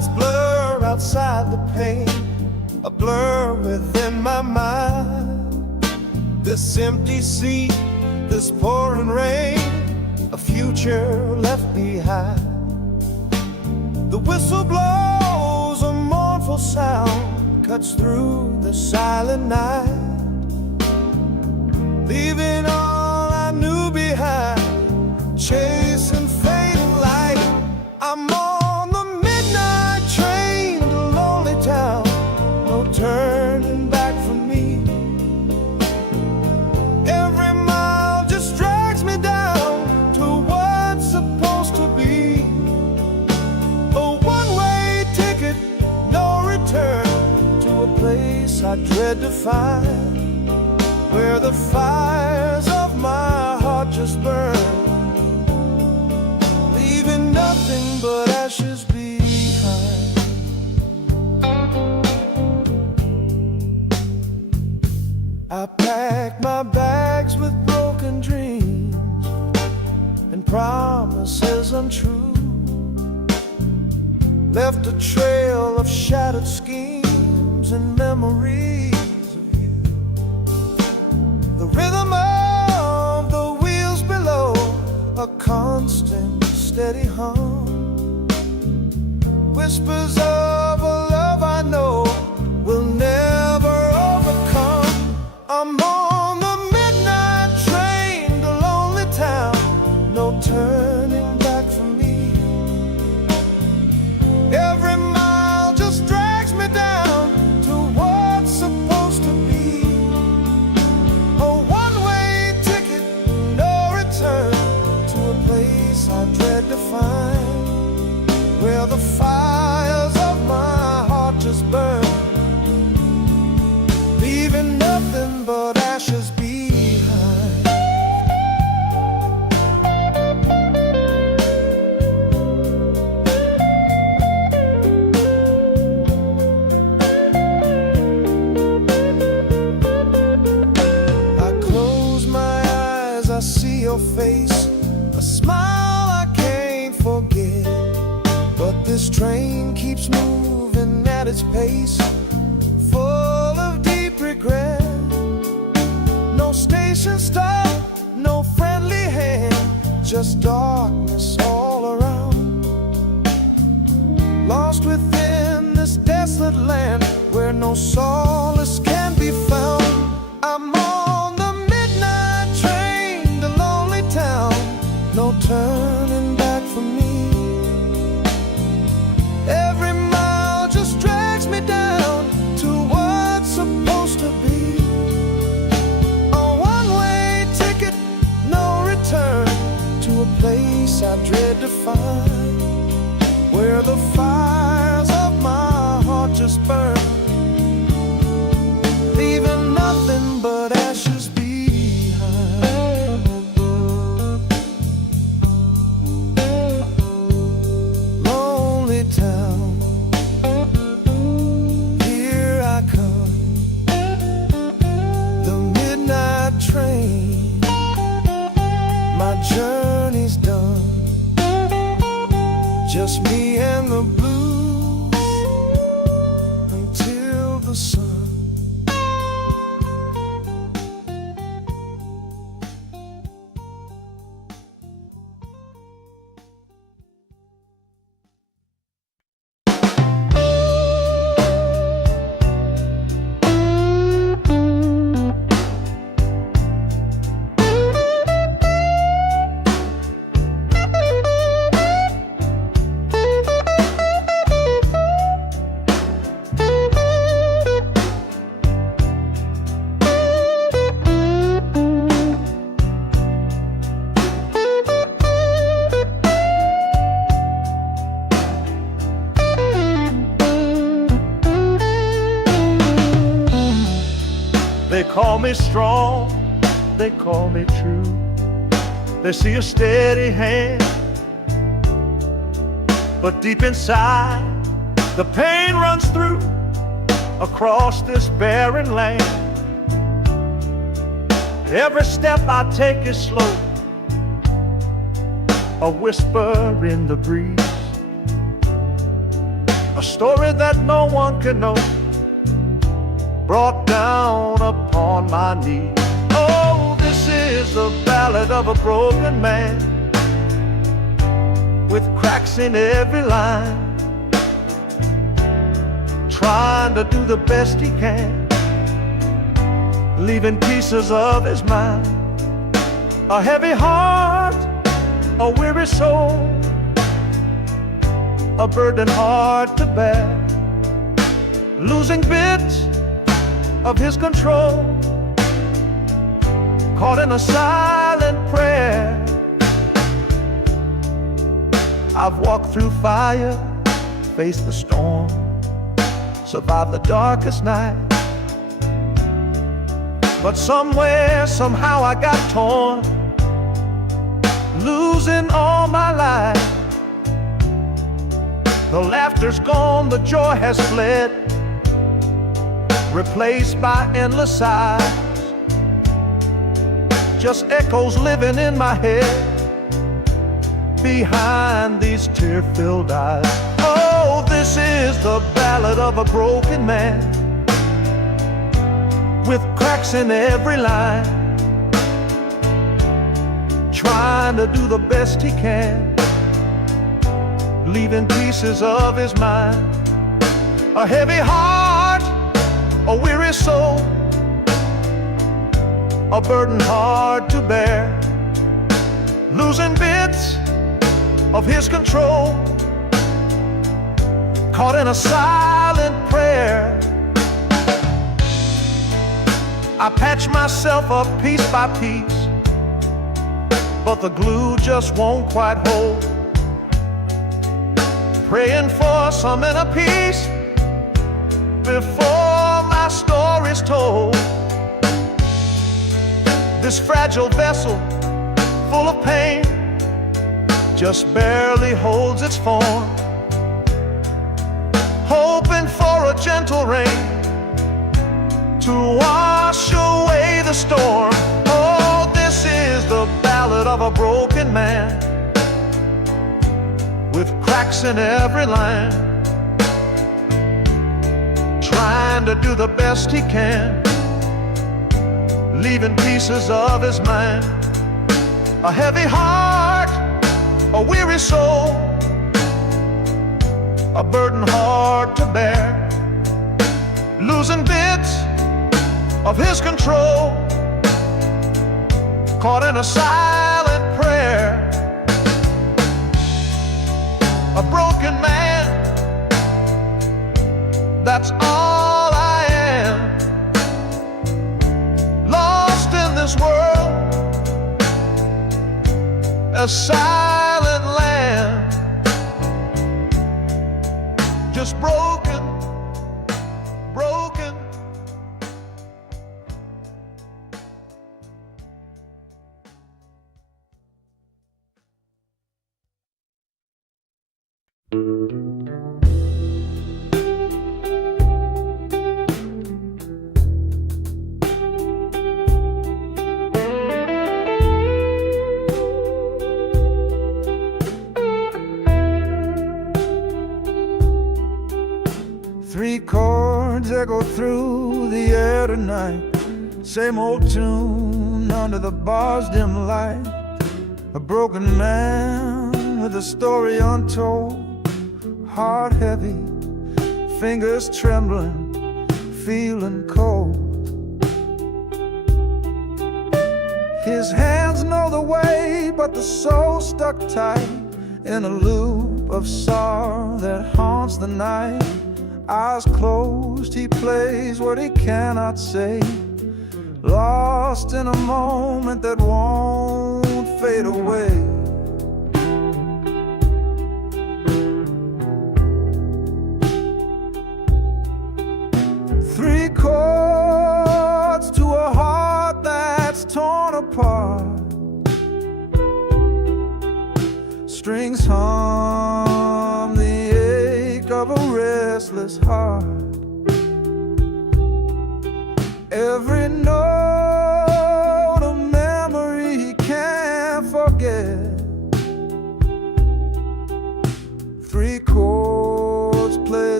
the pain, a blur within my mind. This empty seat, this pouring rain, a future left behind. The whistle blows, a mournful sound cuts through the silent night, leaving all I knew behind, chasing fading light. I'm on the midnight train to lonely town, no turning back for me. Every mile just drags me down to what's supposed to be. A one-way ticket, no return, to a place I dread to find, where the fires of my heart just burn, leaving nothing but ashes behind. I packed my bags with broken dreams and promises untrue, left a trail of shattered schemes and memories of you. The rhythm of the wheels below, a constant steady hum, whispers of a love I know will never overcome. I'm on the midnight train to lonely town, no turning back for me. Every mile just drags me down to what's supposed to be. A one-way ticket, no return, to a place I dread to find, where the fires of my heart just burn, leaving nothing but ashes behind. I close my eyes, I see your face, a smile I can't forget. But this train keeps moving at its pace, full of deep regret. No station stop, no friendly hand, just darkness all around. Lost within this desolate land, where no solace can be found. I'm on the midnight train to lonely town, no turning back for me. Every mile just drags me down to what's supposed to be. A one-way ticket, no return, to a place I dread to find, where the fires of my heart just burn, leaving nothing but ashes behind. Lonely town, here I come, the midnight train, my journey's done, just me and the blues until the sun. They call me strong, they call me true. They see a steady hand, but deep inside the pain runs through across this barren land. Every step I take is slow, a whisper in the breeze. a story that no one can know, brought down upon my knee. Oh, this is the ballad of a broken man, with cracks in every line, trying to do the best he can, leaving pieces of his mind. A heavy heart, a weary soul, a burden hard to bear, losing bits of his control, caught in a silent prayer. I've walked through fire, faced the storm, survived the darkest night, but somewhere, somehow I got torn, losing all my life. The laughter's gone, the joy has fled, replaced by endless sighs, just echoes living in my head behind these tear-filled eyes. Oh, this is the ballad of a broken man, with cracks in every line, trying to do the best he can, leaving pieces of his mind. A heavy heart, a weary soul, a burden hard to bear, losing bits of his control, caught in a silent prayer. I patch myself up piece by piece, but the glue just won't quite hold, praying for some inner peace before my story's told. This fragile vessel, full of pain, just barely holds its form, hoping for a gentle rain to wash away the storm. Oh, this is the ballad of a broken man, with cracks in every line, trying to do the best he can, leaving pieces of his mind. A heavy heart, a weary soul, a burden hard to bear, losing bits of his control, caught in a silent prayer. A broken man, that's all I am, lost in this world, a silent land, just broken, broken. Three chords echo through the air tonight, same old tune under the bar's dim light. A broken man with a story untold, heart heavy, fingers trembling, feeling cold. His hands know the way, but the soul stuck tight in a loop of sorrow that haunts the night. Eyes closed, he plays what he cannot say, lost in a moment that won't fade away. Three chords to a heart that's torn apart, strings hum the ache of a restless heart. Every note a memory he can't forget. Three chords play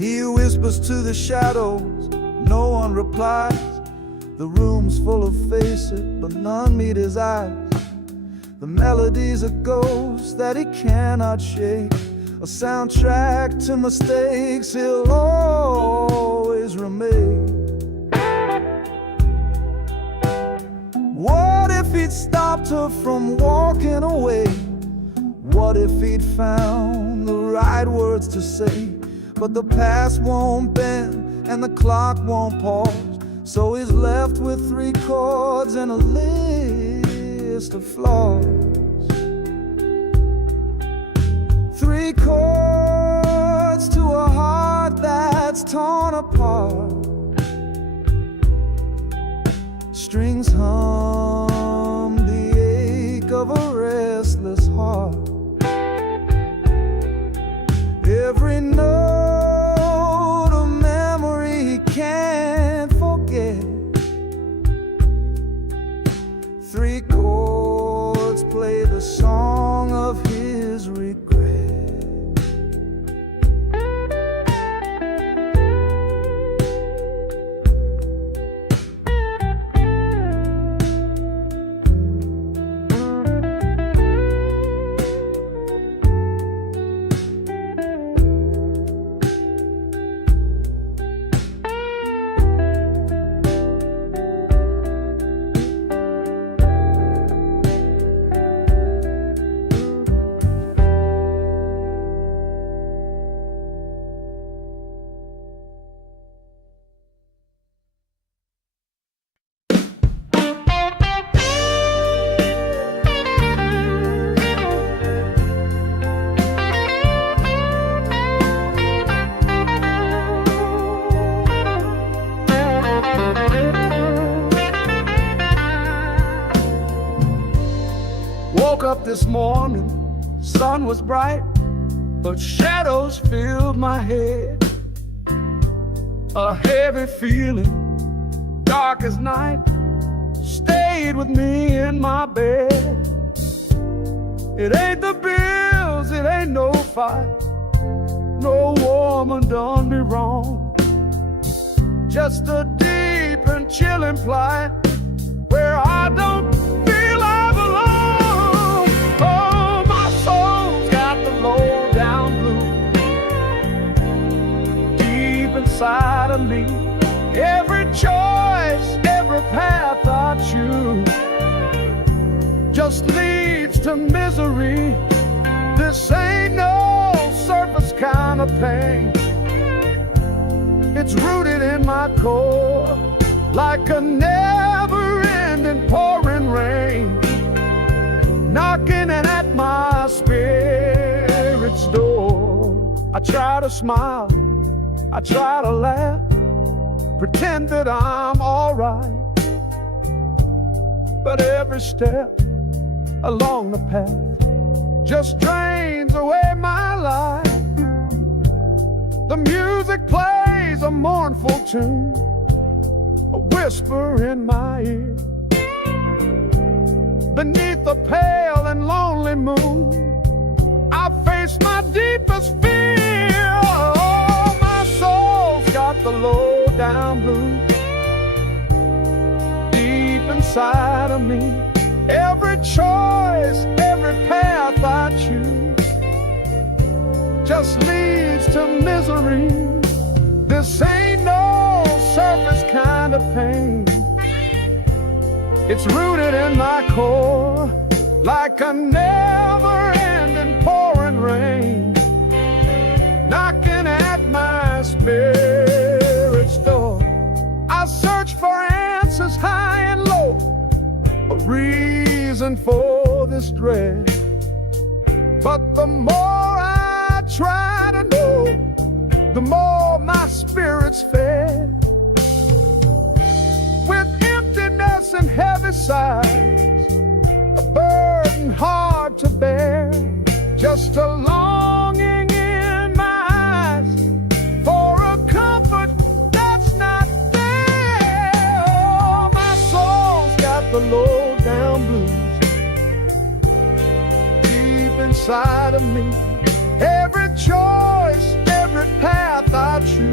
He whispers to the shadows, no one replies. The room's full of faces, but none meet his eyes. The melody's a ghost that he cannot shake, a soundtrack to mistakes he'll always remain. What if he'd stopped her from walking away? What if he'd found the right words to say? But the past won't bend and the clock won't pause, so he's left with 3 chords and a list of flaws. 3 chords to a heart that's torn apart. Strings hum the ache of a restless heart. Every note a memory he can't forget. 3 chords play the song of his regret. Woke up this morning, sun was bright, but shadows filled my head. A heavy feeling, dark as night, stayed with me in my bed. It ain't the bills, it ain't no fight, no woman done me wrong. Just a deep and chilling plight where I don't feel I belong. Oh, my soul's got the low down blues deep inside of me. Every choice, every path I choose just leads to misery. This ain't no surface kind of pain. It's rooted in my core like a never-ending pouring rain, knocking at my spirit's door. I try to smile, I try to laugh, pretend that I'm all right, but every step along the path just drains away my life. The music plays a mournful tune, a whisper in my ear. Beneath the pale and lonely moon, I face my deepest fear. Oh, my soul's got the low down blues deep inside of me. Every choice, every path I choose just leads to misery. This ain't no surface kind of pain. It's rooted in my core like a never-ending pouring rain, knocking at my spirit's door. I search for answers high and low, a reason for this dread, but the more I try to know, the more my spirit's fed. With emptiness and heavy sighs, a burden hard to bear, just a longing in my eyes for a comfort that's not there. Oh, my soul's got the low down blues deep inside of me. Every choice, every path I choose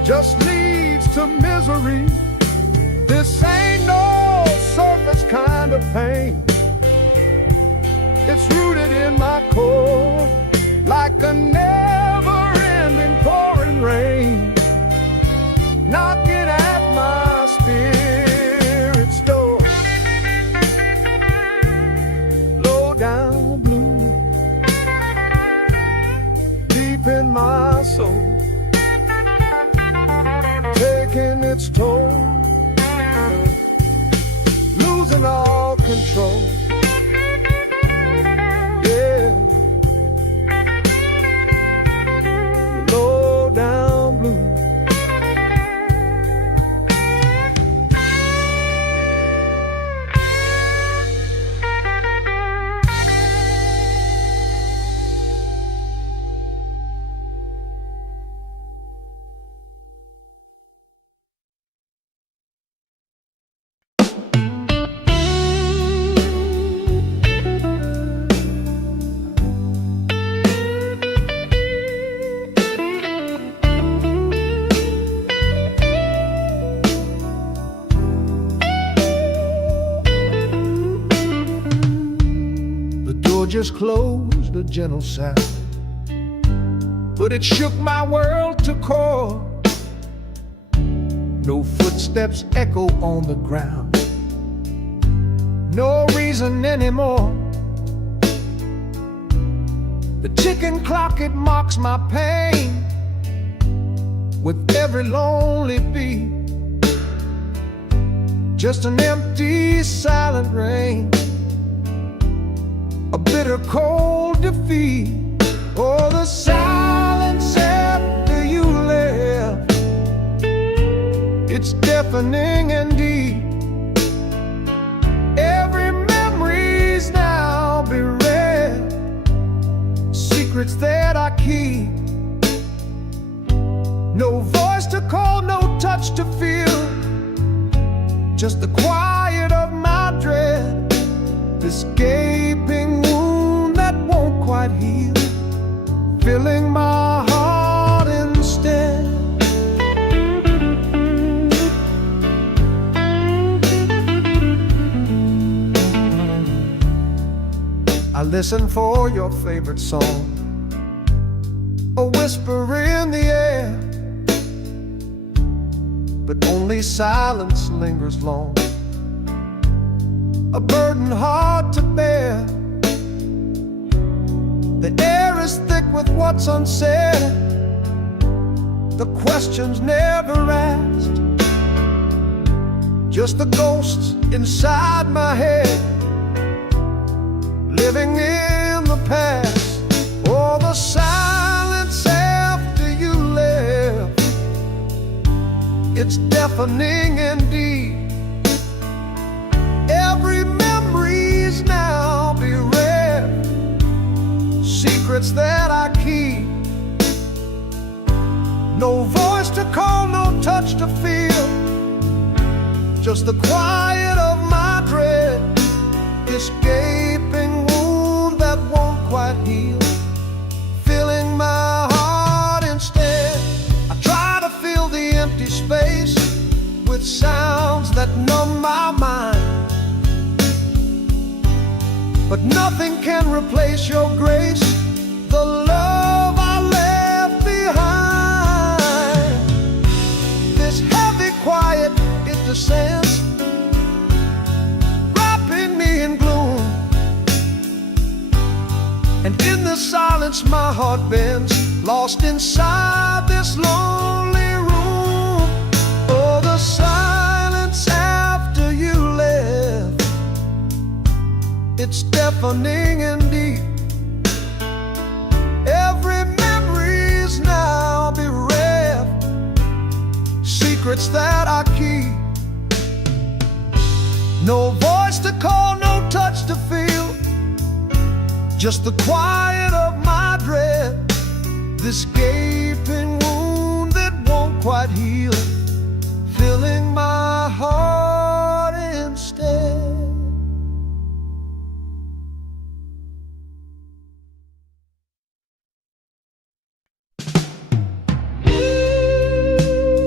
just leads to misery. This ain't no surface kind of pain. It's rooted in my core, like a never-ending pouring rain, knocking at my spirit's door. Low down blue, deep in my soul, taking its toll, losing all control. Yeah, low down blue. Just closed, a gentle sound, but it shook my world to core. No footsteps echo on the ground, no reason anymore. The ticking clock, it mocks my pain with every lonely beat. Just an empty, silent rain, a bitter cold defeat. Oh, the silence after you left, it's deafening and deep. Every memory's now bereft, secrets that I keep. No voice to call, no touch to feel, just the quiet of my dread. This gaping wound that won't quite heal, filling my heart instead. I listen for your favorite song, a whisper in the air, but only silence lingers long, a burden hard to bear. The air is thick with what's unsaid, the questions never asked, just the ghosts inside my head, living in the past. Oh, the silence after you left, it's deafening indeed. Every memory's now bereft, secrets that I keep. No voice to call, no touch to feel, just the quiet of my dread. This gaping wound that won't quite heal, filling my heart instead. I try to fill the empty space with sounds that numb my mind, but nothing can replace your grace, the love I left behind. This heavy quiet, it descends, wrapping me in gloom, and in the silence my heart bends, lost inside this lonely room. Oh, the silence after you left, it's deafening and deep. Every memory's now bereft, secrets that I keep. No voice to call, no touch to feel, just the quiet of my dread. This gaping wound that won't quite heal, filling my heart instead.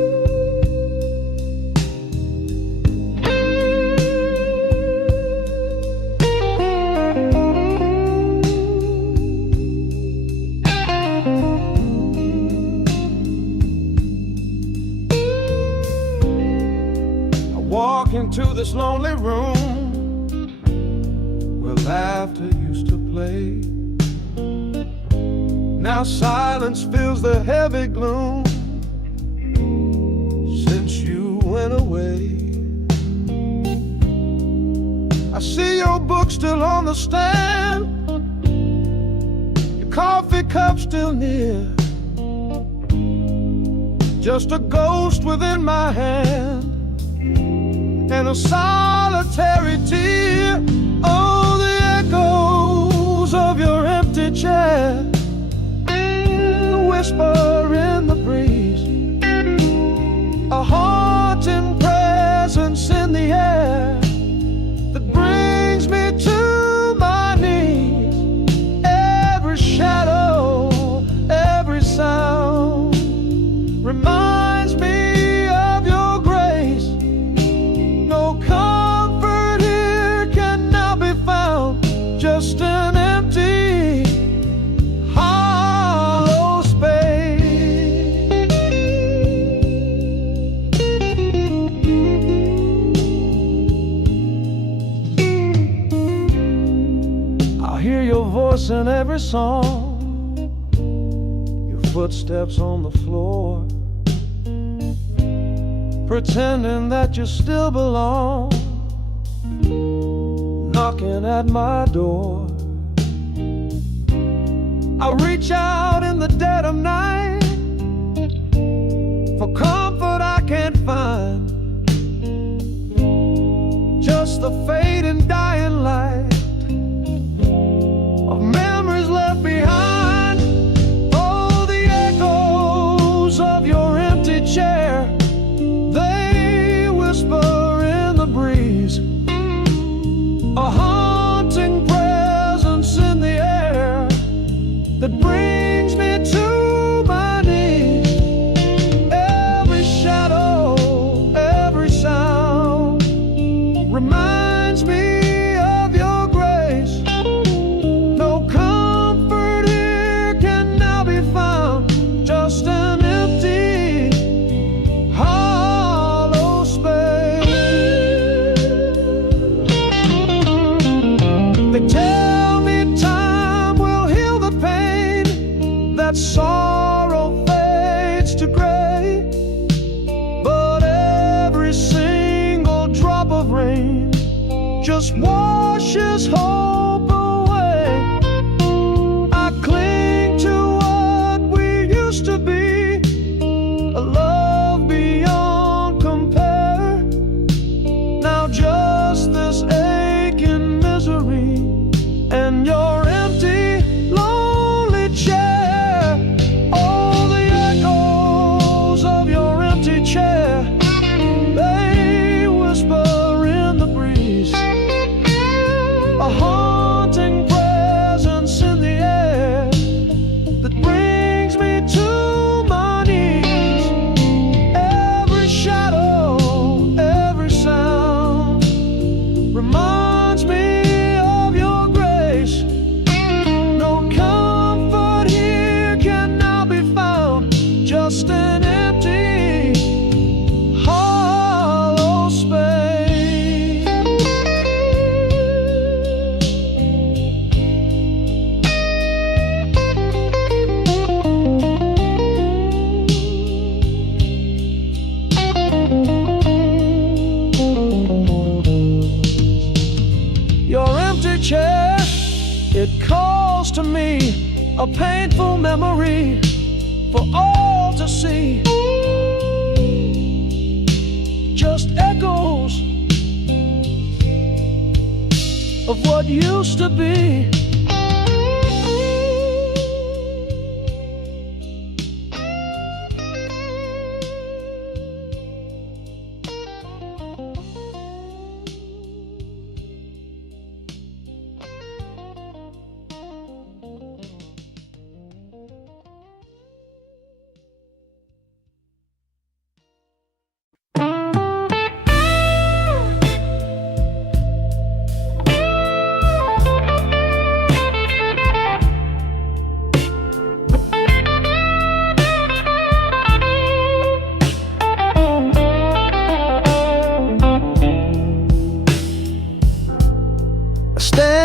to this lonely room where laughter used to play. Now silence fills the heavy gloom since you went away. I see your book still on the stand, your coffee cup still near, just a ghost within my hand and a solitary tear. Oh, the echoes of your empty chair, the whisper in the breeze, a haunting presence in the air that brings me to my knees. Every shadow, every sound reminds me of your grace. No comfort here can now be found, just an empty, hollow space. I hear your voice in every song, your footsteps on the floor, pretending that you still belong, knocking at my door. I reach out in the dead of night for comfort I can't find, just the fading dying light of memories left behind. Oh, the echoes of your empty chair, they whisper in the breeze, a haunting presence in the air that brings me to my knees. Every shadow, every sound reminds me of your grace. No comfort here can now be found, just an empty, hollow space. They tell me time will heal the pain, that sorrow fades to gray, but every single drop of rain just washes hope away. I cling to what we used to be, a love beyond compare. Now just this aching misery and your empty, lonely chair. Oh, the echoes of your empty chair, they whisper in the breeze, a haunting presence in the air that brings me to my knees. Every shadow, every sound reminds me of your grace. No comfort here can now be found, just an empty, hollow space. Your empty chair, it calls to me, a painful memory for all to see. Just echoes of what used to be.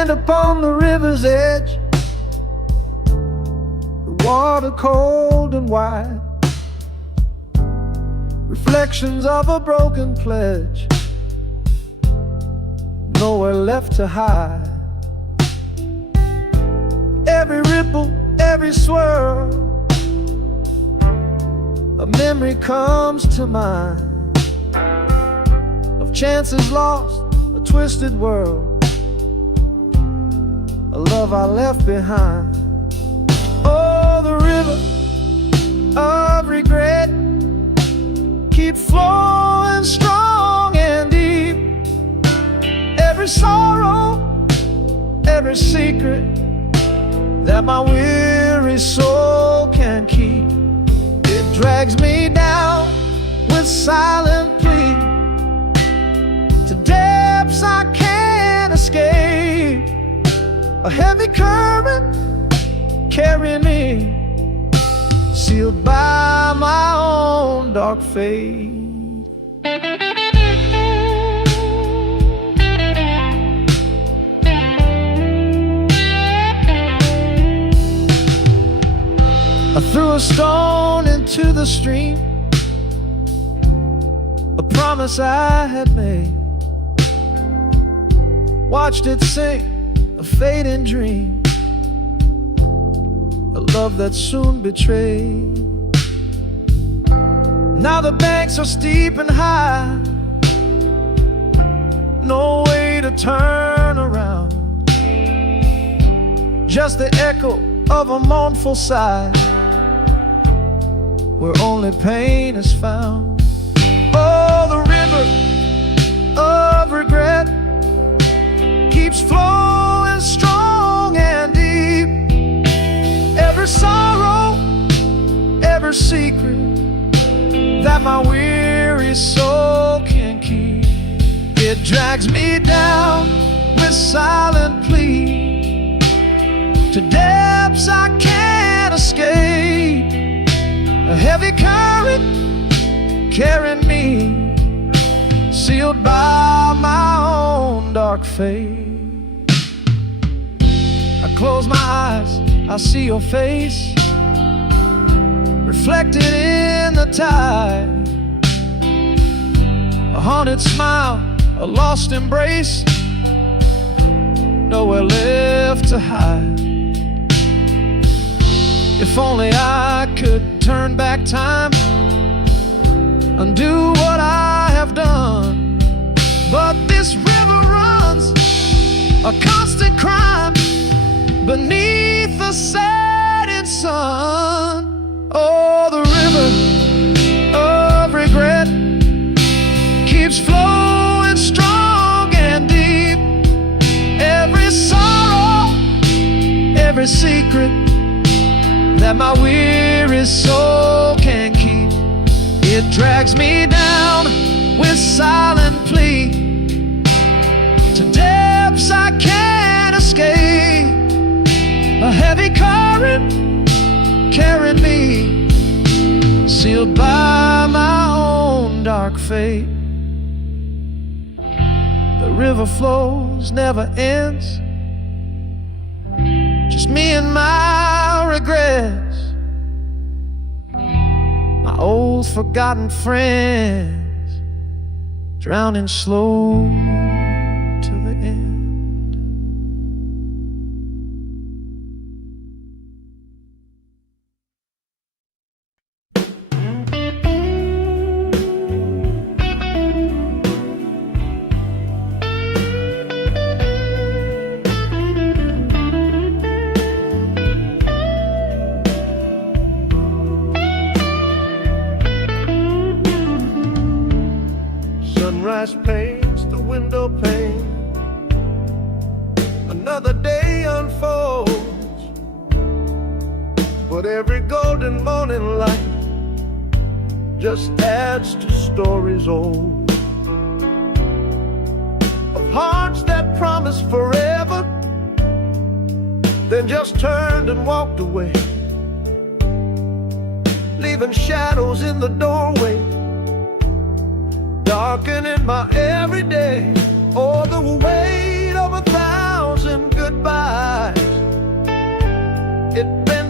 stand upon the river's edge, the water cold and wide, reflections of a broken pledge, nowhere left to hide. Every ripple, every swirl, a memory comes to mind of chances lost, a twisted world, a love I left behind. Oh, the river of regret keeps flowing strong and deep. Every sorrow, every secret that my weary soul can keep, it drags me down with silent plea to depths I can't escape. A heavy current carrying me, sealed by my own dark fate. I threw a stone into the stream, a promise I had made, watched it sink, a fading dream, a love that soon betrayed. Now the banks are steep and high, no way to turn around, just the echo of a mournful sigh, where only pain is found. Oh, the river of regret keeps flowing strong and deep. Every sorrow, every secret that my weary soul can keep, it drags me down with silent plea to depths I can't escape. A heavy current carrying me, sealed by my own dark fate. I close my eyes, I see your face reflected in the tide, a haunted smile, a lost embrace, nowhere left to hide. If only I could turn back time, undo what I have done, but this river runs a constant crime beneath the setting sun. Oh, the river of regret keeps flowing strong and deep. Every sorrow, every secret that my weary soul can keep, it drags me down with silent plea to depths I can't escape. A heavy current carrying me, sealed by my own dark fate. The river flows, never ends, just me and my regrets, my old forgotten friends, drowning slow to the end. Sunrise paints the window pane, another day unfolds, but every golden morning light just adds to stories old, of hearts that promised forever, then just turned and walked away, leaving shadows in the doorway, darkening my everyday. Oh, the weight of 1,000 good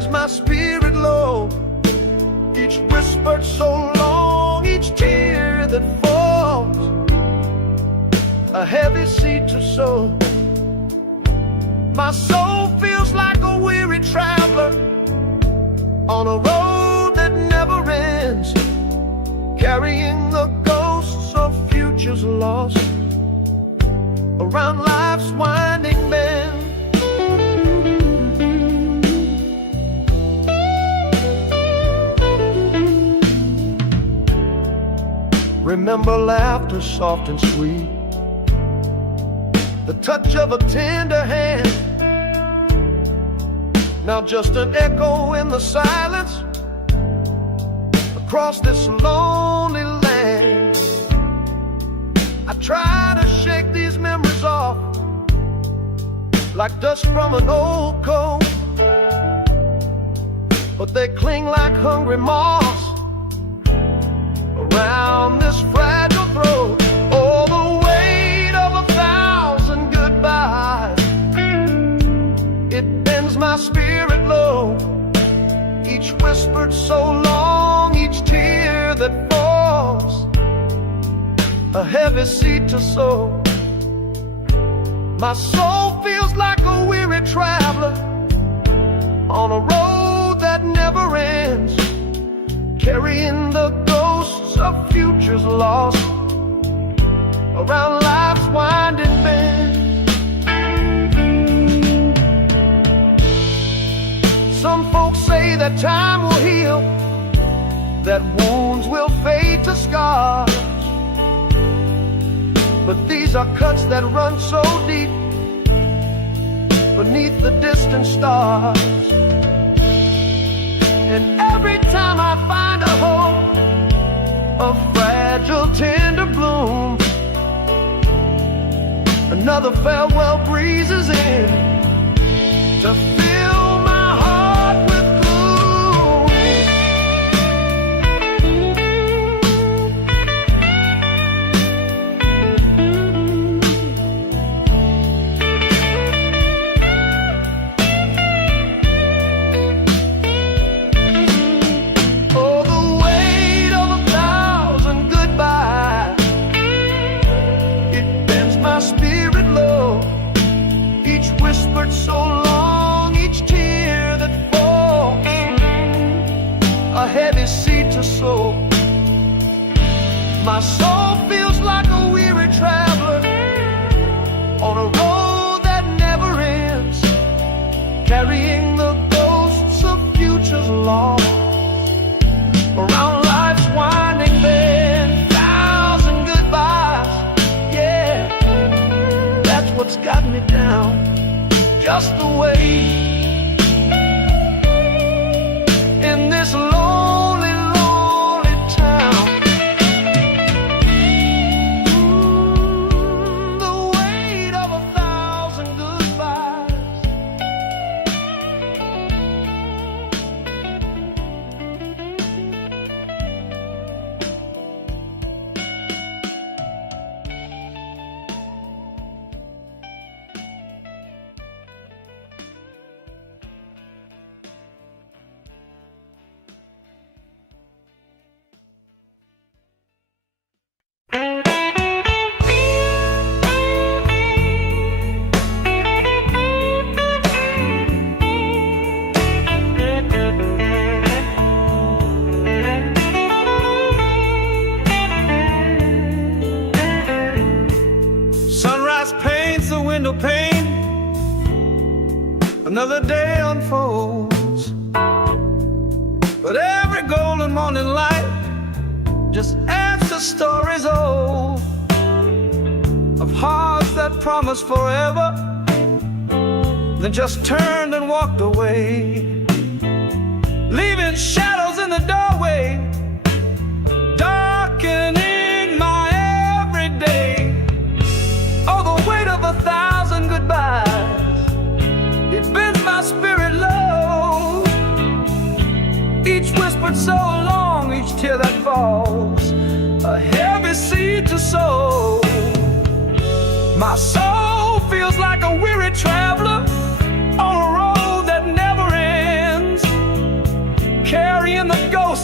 my spirit low. Each whispered so long, each tear that falls, a heavy seed to sow. My soul feels like a weary traveler on a road that never ends, carrying the ghosts of futures lost around life's winding bend. Remember laughter soft and sweet, the touch of a tender hand. Now just an echo in the silence across this lonely land. I try to shake these memories off like dust from an old coat, but they cling like hungry moths around this fragile throat. Oh, the weight of 1,000 goodbyes, it bends my spirit low. Each whispered so long, each tear that falls, a heavy seed to sow. My soul feels like a weary traveler on a road that never ends, carrying the ghosts of futures lost around life's winding bend. Some folks say that time will heal, that wounds will fade to scars, but these are cuts that run so deep beneath the distant stars. And every time I find a hope, a fragile tender bloom, another farewell breezes in to fill my heart with gloom. Oh, the weight of 1,000 goodbyes, it bends my spirit low. Each whispered so long, each tear that falls, a heavy seed to sow. My soul feels like a weary traveler on a road that never ends, carrying the ghosts of futures lost around life's winding bend. 1,000 goodbyes, yeah, that's what's got me down, just the way in this lonely, lonely town. The weight of 1,000 goodbyes. Sunrise paints the window pane, another day unfolds, but every golden morning light just adds to stories old of hearts that promised forever, then just turned and walked away, leaving shadows in the doorway, darkening my everyday. Oh, the weight of 1,000 goodbyes, it bends my spirit low. Each whispered so long, each tear that falls, a heavy seed to sow. My soul feels like a weary traveler on a road that never ends,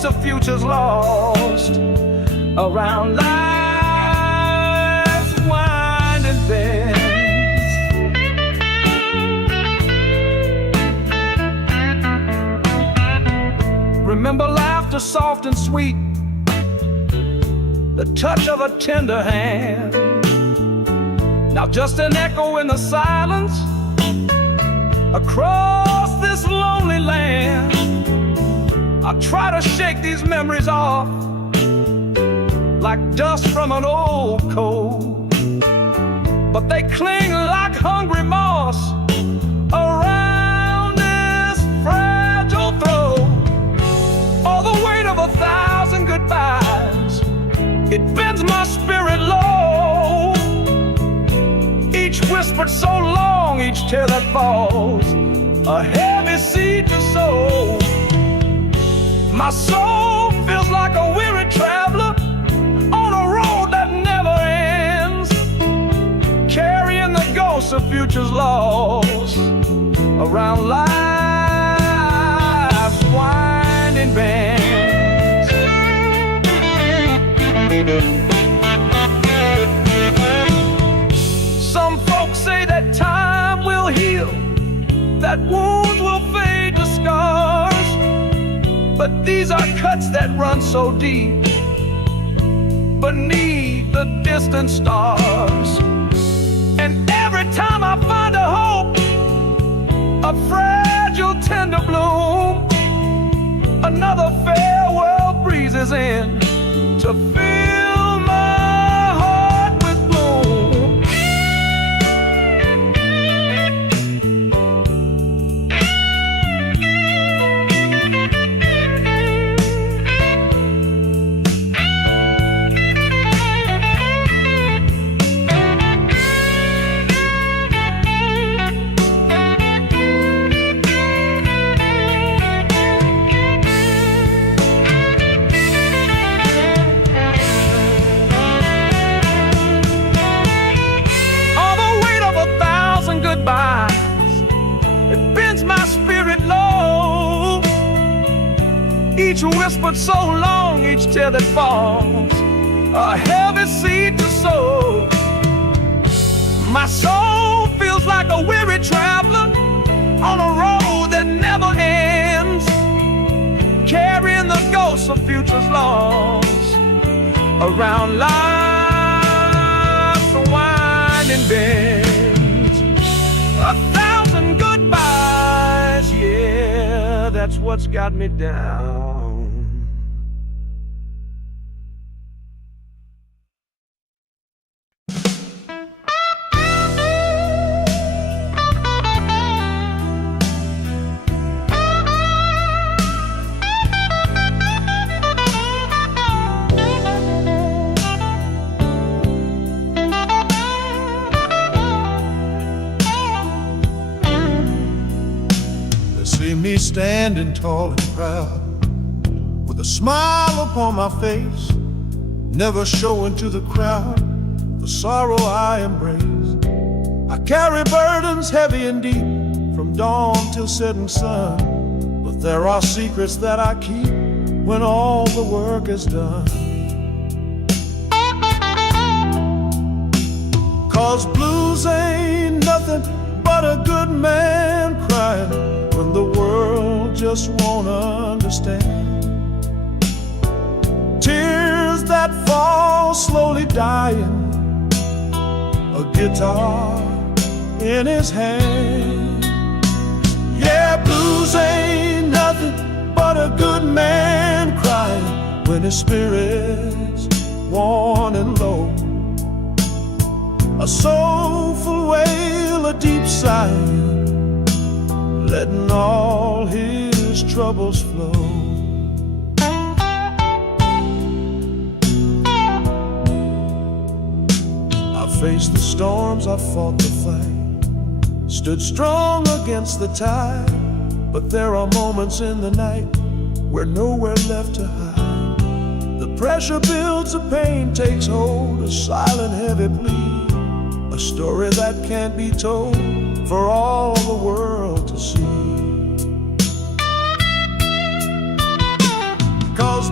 ghosts of futures lost around life's winding bends. Remember laughter soft and sweet, the touch of a tender hand. Now just an echo in the silence across this lonely land. I try to shake these memories off like dust from an old coat, but they cling like hungry moss around this fragile throat. Oh, the weight of 1,000 goodbyes, it bends my spirit low. Each whispered so long, each tear that falls, a heavy seed to sow. My soul feels like a weary traveler on a road that never ends, carrying the ghosts of futures lost around life's winding bends. Some folks say that time will heal, that wounds will fade to scars, but these are cuts that run so deep beneath the distant stars. And every time I find a hope, a fragile tender bloom, another farewell breezes in to fill my heart with gloom. It bends my spirit low. Each whispered so long, each tear that falls, a heavy seed to sow. My soul feels like a weary traveler on a road that never ends, carrying the ghosts of futures lost around life's winding bend. 1,000 goodbyes, yeah, that's what's got me down. Me standing tall and proud, with a smile upon my face, never showing to the crowd the sorrow I embrace. I carry burdens heavy and deep, from dawn till setting sun, but there are secrets that I keep when all the work is done. 'Cause blues ain't nothing but a good man crying when the world just won't understand. Tears that fall slowly dying, a guitar in his hand. Yeah, blues ain't nothing but a good man crying when his spirit's worn and low. A soulful wail, a deep sigh, letting all his troubles flow. I faced the storms, I fought the fight, stood strong against the tide, but there are moments in the night where nowhere left to hide. The pressure builds, the pain takes hold, a silent heavy plea, a story that can't be told for all the world to see. 'Cause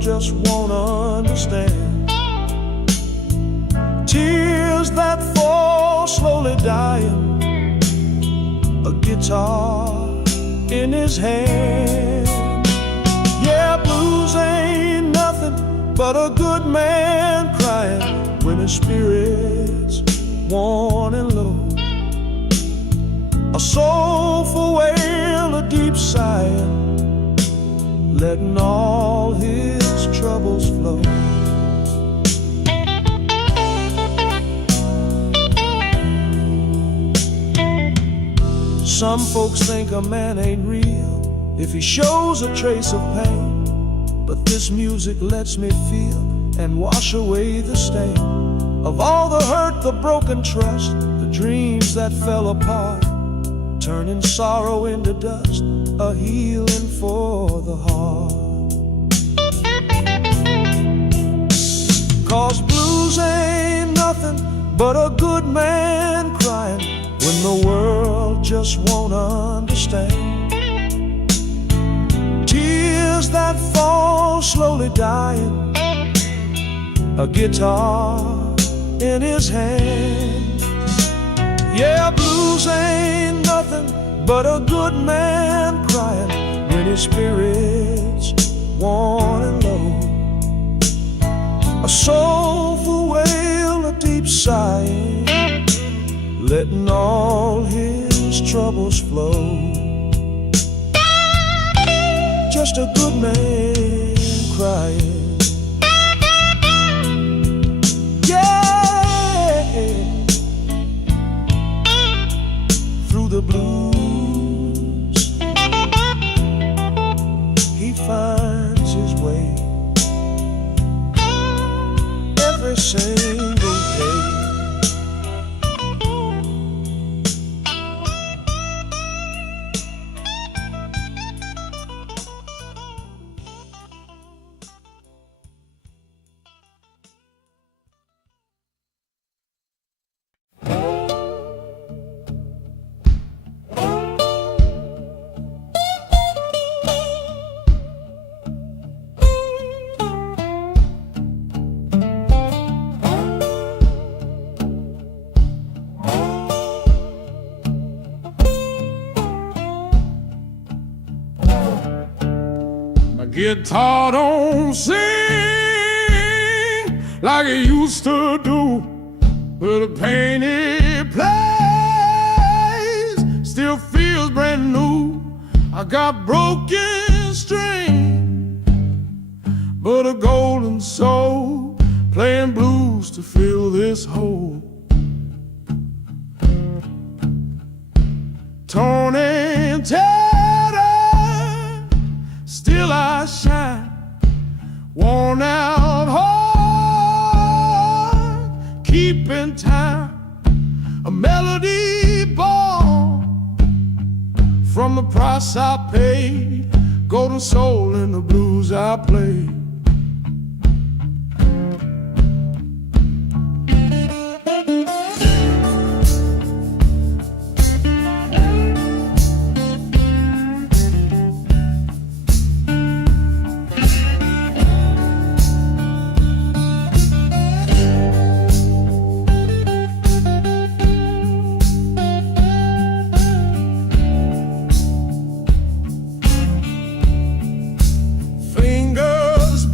world just won't understand. Tears that fall slowly dying, a guitar in his hand. Yeah, blues ain't nothing but a good man crying when his spirit's worn and low. A soulful wail, a deep sighing, letting all his troubles flow. Some folks think a man ain't real if he shows a trace of pain, but this music lets me feel and wash away the stain of all the hurt, the broken trust, the dreams that fell apart, turning sorrow into dust, a healing for the heart. 'Cause blues ain't nothing but a good man crying when the world just won't understand. Tears that fall slowly dying, a guitar in his hand. Yeah, blues ain't nothing but a good man crying when his spirit's worn and low. A soulful wail, a deep sighing, letting all his troubles flow. Just a good man crying. Yeah, through the blues he finds his way every single day. Guitar don't sing like it used to do, but the pain it plays still feels brand new. I got broken string, but a golden soul playing blues to fill this hole. Torn and tattered, still I shine, worn out heart, keeping time, a melody born from the price I paid, golden soul in the blues I play.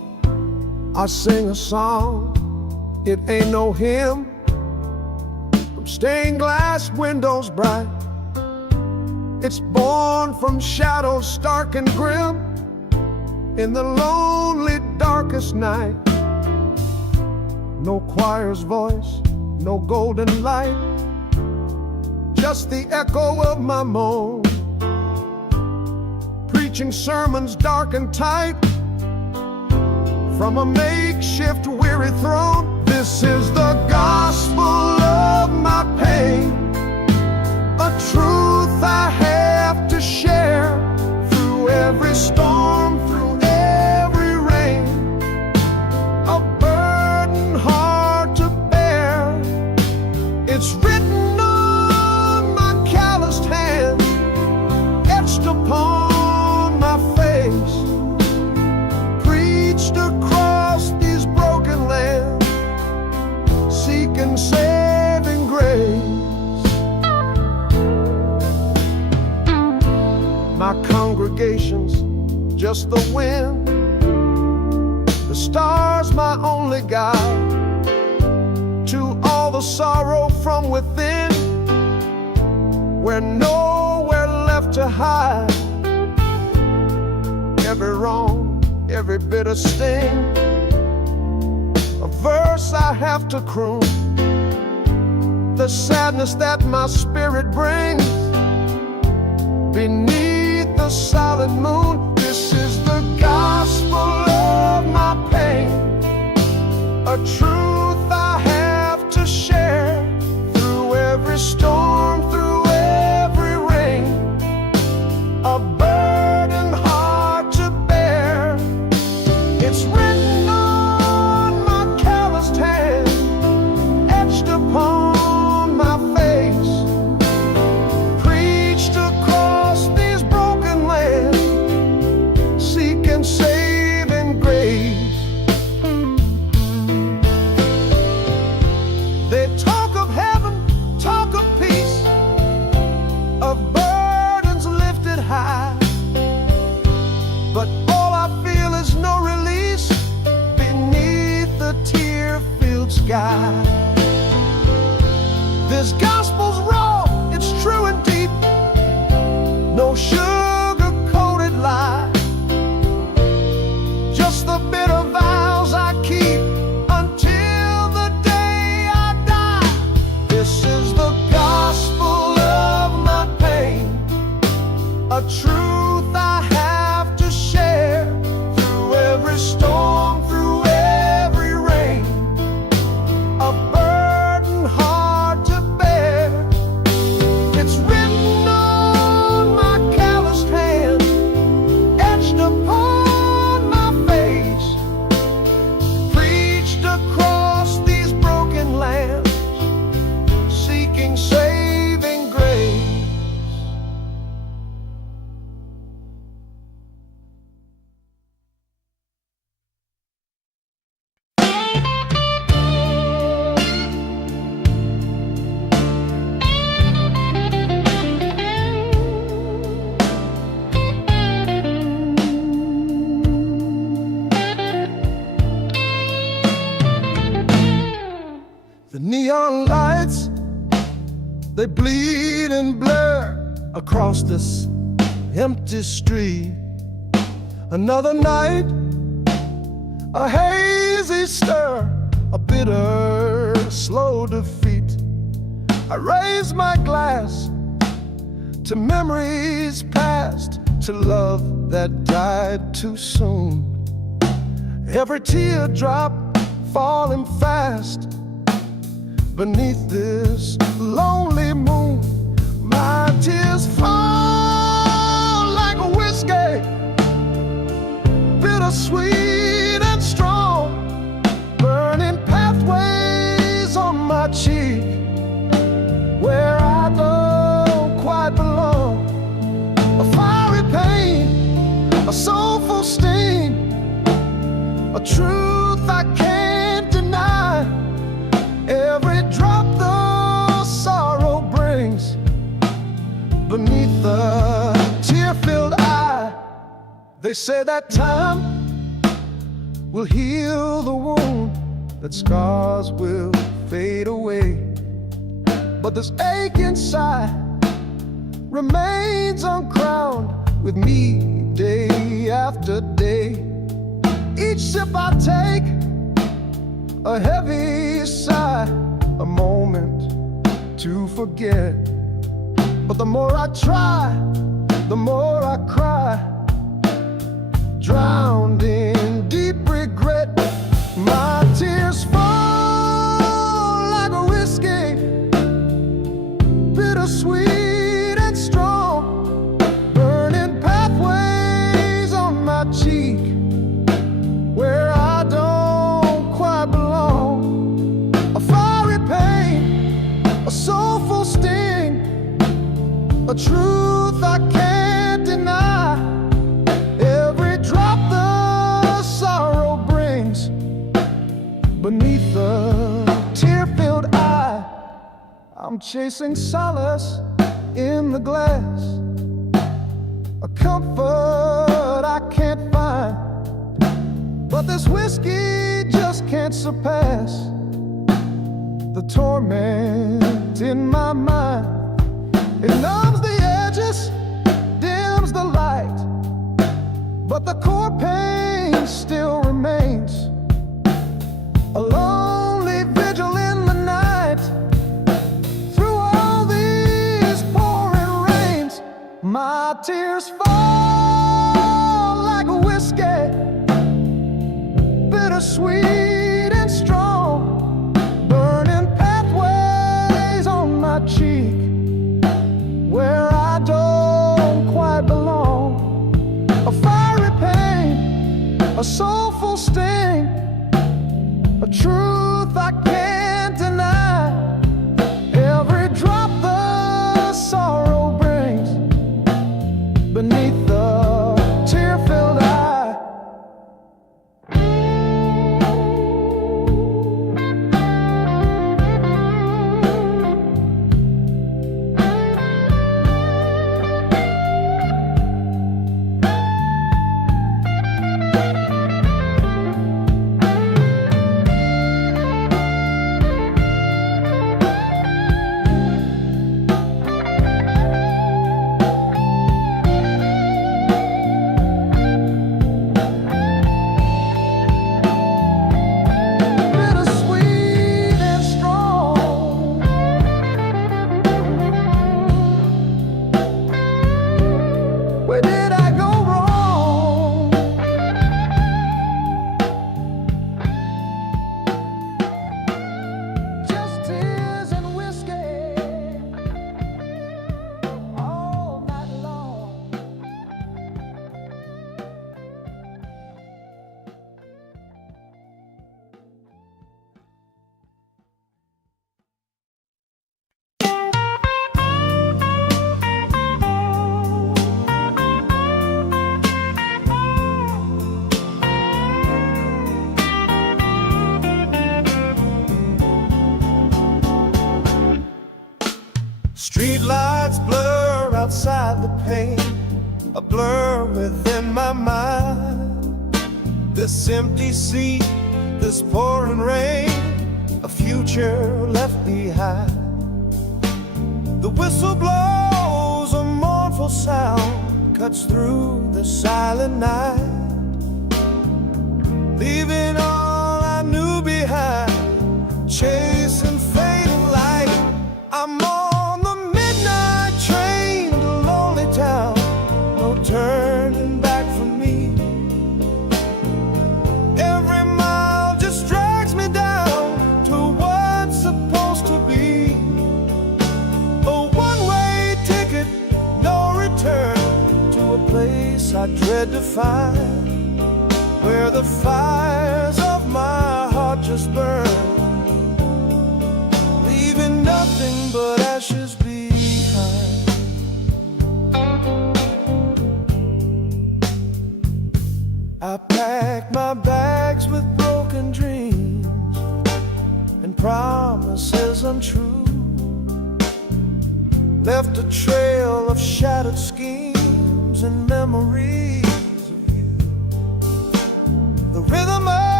I sing a song, it ain't no hymn, from stained glass windows bright. It's born from shadows stark and grim, in the lonely darkest night. No choir's voice, no golden light, just the echo of my moan, preaching sermons dark and tight from a makeshift weary throne. This is the gospel of my pain, a truth I have to share through every storm, through every rain, a burden hard to bear. It's written on my calloused hand, etched upon my face, preached across these broken lands, seeking saving grace. My congregation's just the wind, the stars my only guide to all the sorrow from within, where nowhere left to hide. Every wrong, every bitter sting, a verse I have to croon, the sadness that my spirit brings beneath the solid moon. This is the gospel of my pain, a truth I have to share through every storm, through every rain, a burden hard to bear. It's written on my calloused hand, etched upon my face, preached across these broken lands, seeking saving grace. They talk of heaven, talk of peace, of burdens lifted high, but all I feel is no release beneath the tear-filled sky. This gospel's raw, it's true and deep, no sugar-coated lie, just the bitter vows I keep until the day I die. This is the gospel of my pain, a truth I have to share through every storm, through every rain, a burden hard to bear. It's written on my calloused hand, etched upon my face, preached across these broken lands, seeking saving grace. The neon lights, they bleed and blur across this empty street. Another night, a hazy stir, a bitter, slow defeat. I raise my glass to memories past, to love that died too soon. Every teardrop falling fast beneath this lonely moon. My tears fall like a whiskey, bittersweet and strong, burning pathways on my cheek, where I don't quite belong. A fiery pain, a soulful sting, a truth I can't deny. Every drop the sorrow brings beneath the tear-filled eye. They say that time will heal the wound, that scars will fade away. But this ache inside remains uncrowned with me day after day. Each sip I take, a heavy sigh, a moment to forget. But the more I try, the more I cry, drowned in deep regret. My tears fall like a whiskey, bittersweet and strong, burning pathways on my cheek where I don't quite belong. A fiery pain, a soulful sting, a truth I can't deny. Every drop the sorrow brings beneath the tear-filled eye. I'm chasing solace in the glass, a comfort I can't find. But this whiskey just can't surpass the torment in my mind. It numbs the edges, dims the light, but the core pain still remains. A lonely vigil in the night, through all these pouring rains. My tears fall like a whiskey, bittersweet and strong, burning pathways on my cheek where I don't quite belong. A fiery pain, a soulful sting, a truth I can't deny. Every drop the sorrow brings beneath the tear-filled eye. Where did I go wrong? Just tears and whiskey all night long. Street lights blur outside the pane, a blur within my mind. This empty seat, this pouring rain, a future left behind. The whistle blows, a mournful sound cuts through the silent night, leaving all I knew behind, chasing fading light. I'm on the midnight train to lonely town, no turning back for me. Every mile just drags me down to what's supposed to be a one-way ticket, no return, to a place I dread to find, where the fires of my heart just burn, leaving nothing but ashes behind. I packed my bags with broken dreams and promises untrue, left a trail of shattered schemes and memories of you. The rhythm of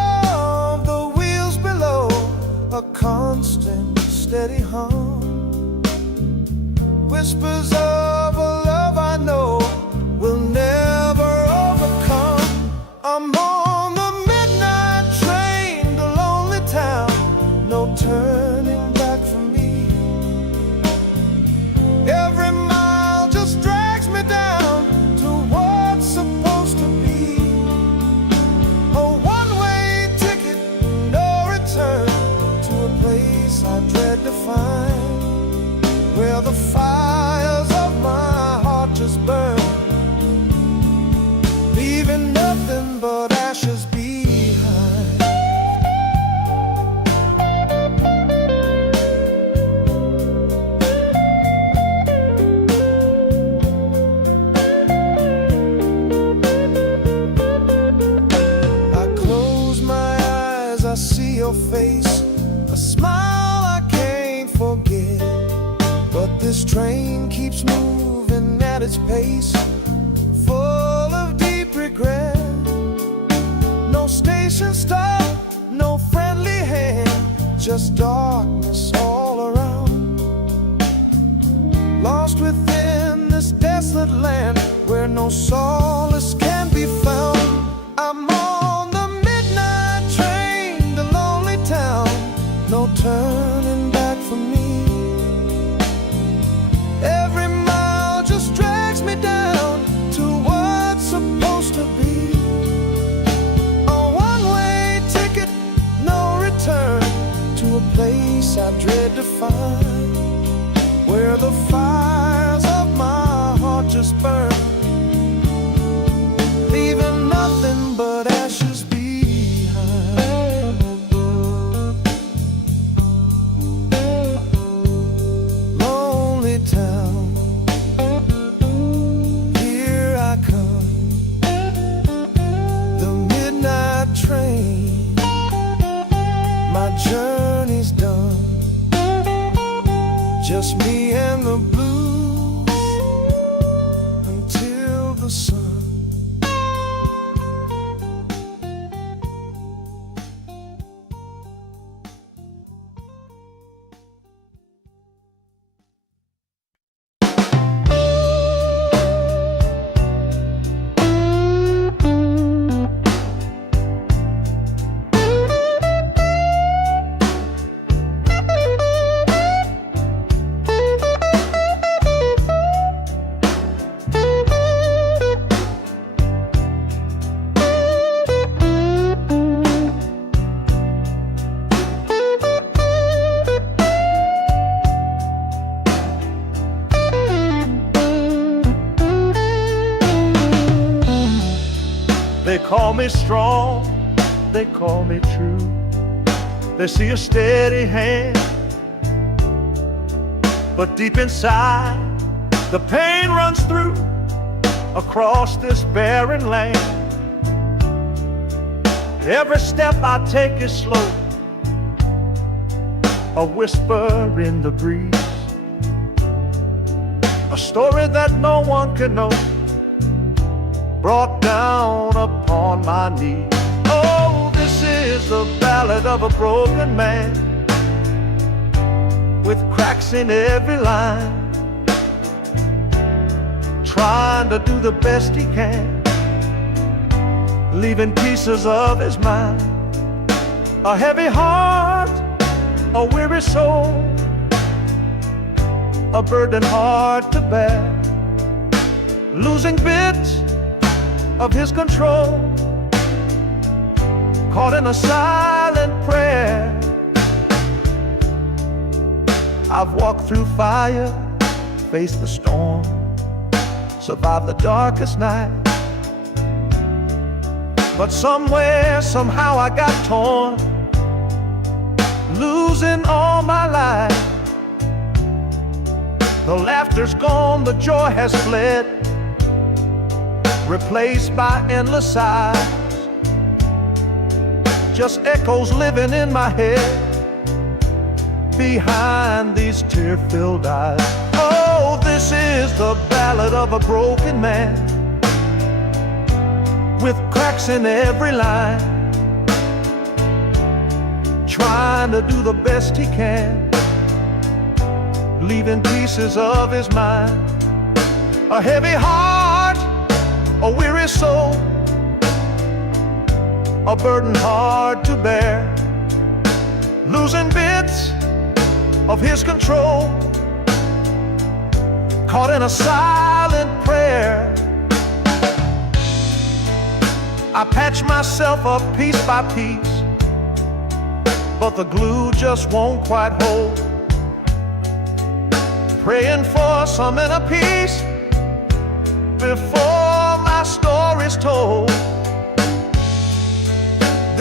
but ashes behind. I close my eyes, I see your face, a smile I can't forget. But this train keeps moving at its pace, full of deep regret. No station stop, no friendly hand, just darkness all around. Lost within this desolate land where no solace can be found. I'm on the midnight train, the lonely town, no turning back for me. Every mile just drags me down to what's supposed to be. A one-way ticket, no return, to a place I dread to find, where the fires of my heart just burn, leaving nothing but ashes behind. Lonely town, here I come, the midnight train, my journey's done, just me and the blues until the sun. They call me strong, they call me true. They see a steady hand, but deep inside the pain runs through across this barren land. Every step I take is slow, a whisper in the breeze, a story that no one can know, brought down upon my knees. Oh, this is the ballad of a broken man, with cracks in every line, trying to do the best he can, leaving pieces of his mind. A heavy heart, a weary soul, a burden hard to bear, losing bits of his control, caught in a silent prayer. I've walked through fire, faced the storm, survived the darkest night, but somewhere, somehow I got torn, losing all my life. The laughter's gone, the joy has fled, replaced by endless sighs, just echoes living in my head behind these tear-filled eyes. Oh, this is the ballad of a broken man, with cracks in every line, trying to do the best he can, leaving pieces of his mind. A heavy heart, a weary soul, a burden hard to bear, losing bits of his control, caught in a silent prayer. I patch myself up piece by piece, but the glue just won't quite hold, praying for some inner peace before my story's told.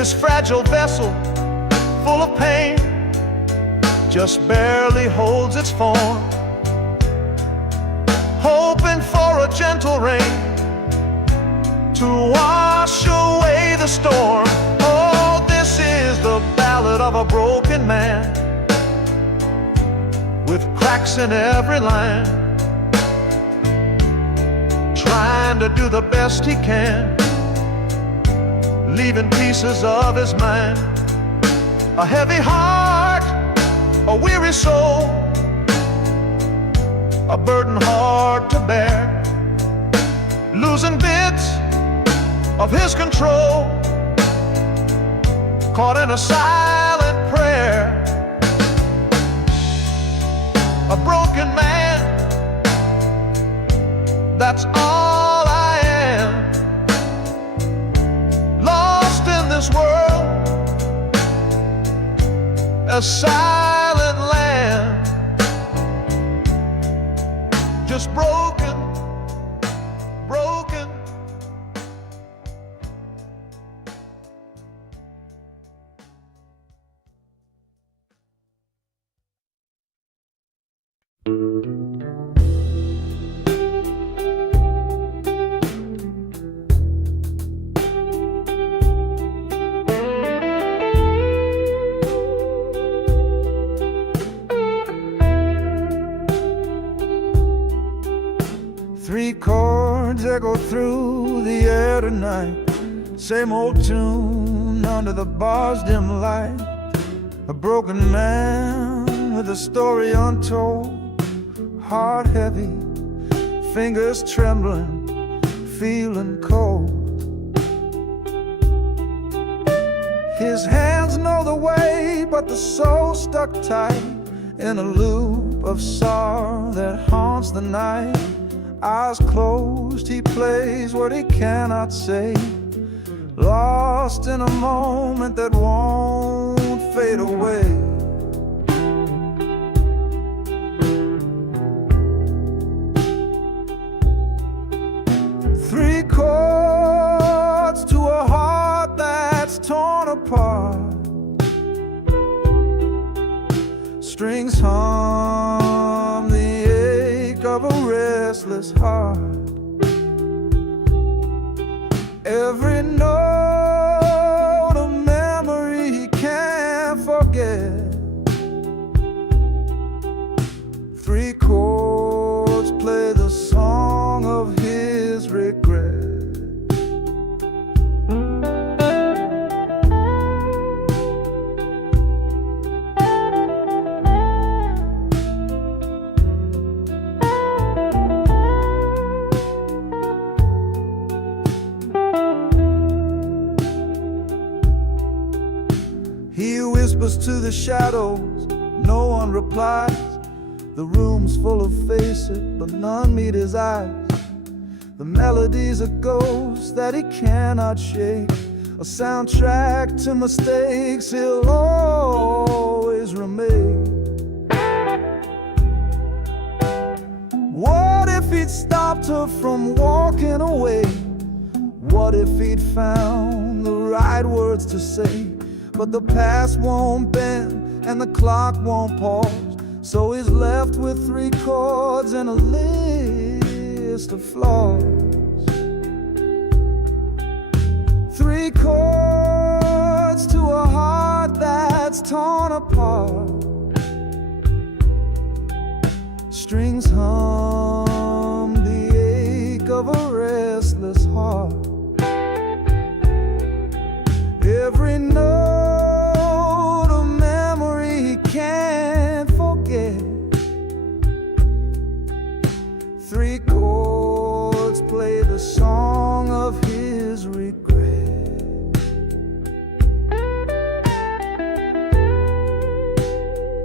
This fragile vessel, full of pain, just barely holds its form, hoping for a gentle rain to wash away the storm. Oh, this is the ballad of a broken man, with cracks in every line, trying to do the best he can, leaving pieces of his mind. A heavy heart, a weary soul, a burden hard to bear, losing bits of his control, caught in a silent prayer. A broken man, that's all I am, lost in this world, a silent land, just broken, broken. Three chords echo through the air tonight, same old tune under the bar's dim light. A broken man with a story untold, heart heavy, fingers trembling, feeling cold. His hands know the way, but the soul stuck tight in a loop of sorrow that haunts the night. Eyes closed, he plays what he cannot say, lost in a moment that won't fade away. Three chords to a heart that's torn apart, strings hum the ache of a restless heart. Every note a memory he can't forget. Three chords play the song of his regret. He whispers to the shadows, no one replies. The room's full of faces, but none meet his eyes. The melody's a ghost that he cannot shake, a soundtrack to mistakes he'll always remake. What if he'd stopped her from walking away? What if he'd found the right words to say? But the past won't bend and the clock won't pause, so he's left with three chords and a list of flaws. Three chords to a heart that's torn apart, strings hum the ache of a restless heart. Every note a memory he can't forget. Three chords play the song of his regret.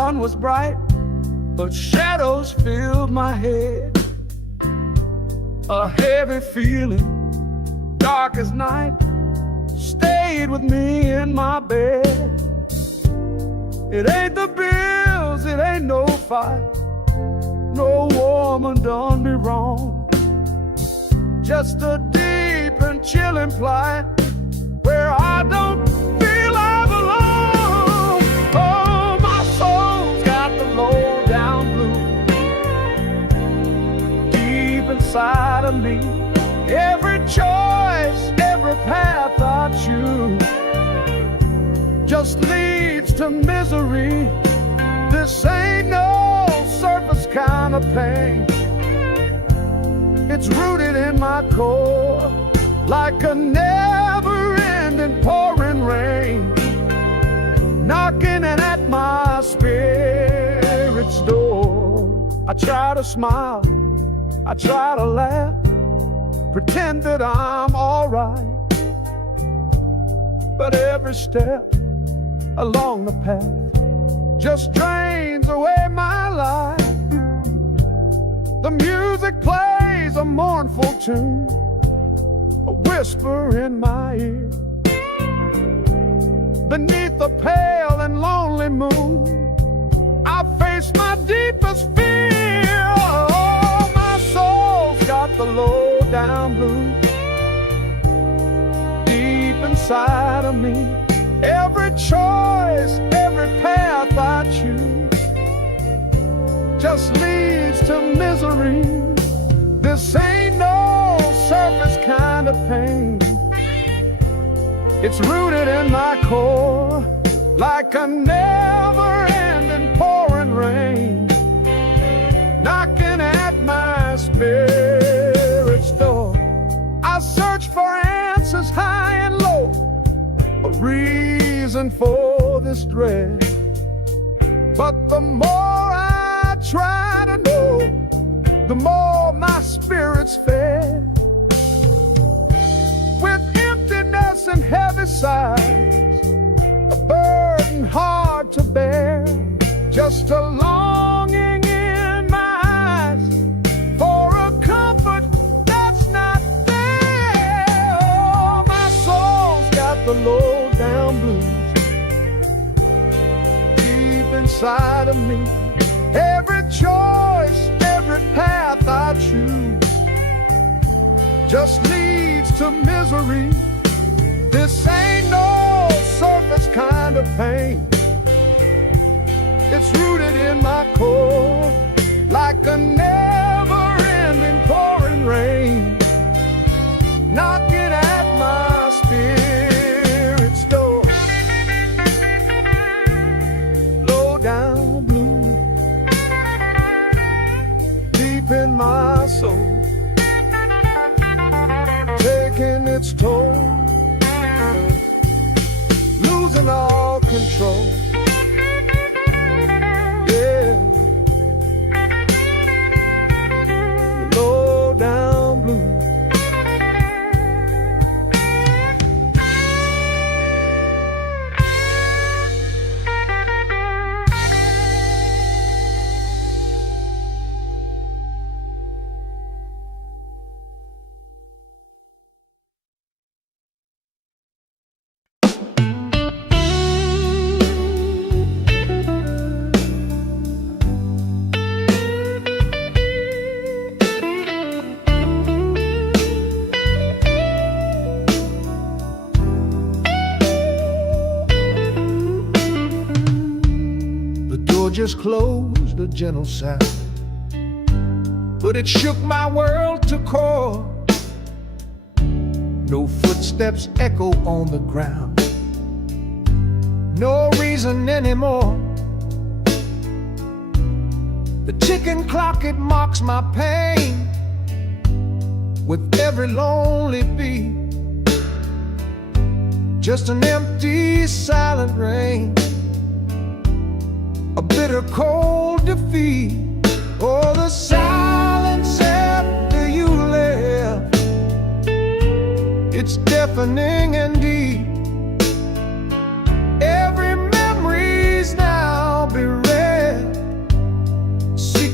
sun was bright, but shadows filled my head. A heavy feeling, dark as night, stayed with me in my bed. It ain't the bills, it ain't no fight, no woman done me wrong. Just a deep and chilling plight where I don't feel I belong. Oh, my soul's got the low down blues deep inside of me. Every choice, every path I choose just leads to misery. This ain't no surface kind of pain. It's rooted in my core like a never-ending pouring rain, knocking at my spirit's door. I try to smile, I try to laugh, pretend that I'm alright, but every step along the path just drains away my life. The music plays a mournful tune, a whisper in my ear. Beneath the pale and lonely moon, I face my deepest fear. Oh, my soul's got the low down blues deep inside of me. Every choice, every path I choose just leads to misery. This ain't no surface kind of pain. It's rooted in my core like a never-ending pouring rain, knocking at my spirit's door. I search for answers high and low, a reason for this dread, but the more I try to know, the more my spirit's fed. With emptiness and heavy sighs, a burden hard to bear, just a longing in my eyes for a comfort that's not there. Oh, my soul's got the low down blues deep inside of me. Every choice, every path I choose just leads to misery. This ain't no surface kind of pain. It's rooted in my core like a never-ending pouring rain, knocking at my spirit's door. Low down blue deep in my soul, taking its toll, losing all control. Yeah, low down blue. Just closed, a gentle sound, but it shook my world to core. No footsteps echo on the ground, no reason anymore. The ticking clock, it mocks my pain with every lonely beat. Just an empty, silent rain, a bitter cold defeat. Oh, the silence after you left, it's deafening and deep. Every memory's now bereft.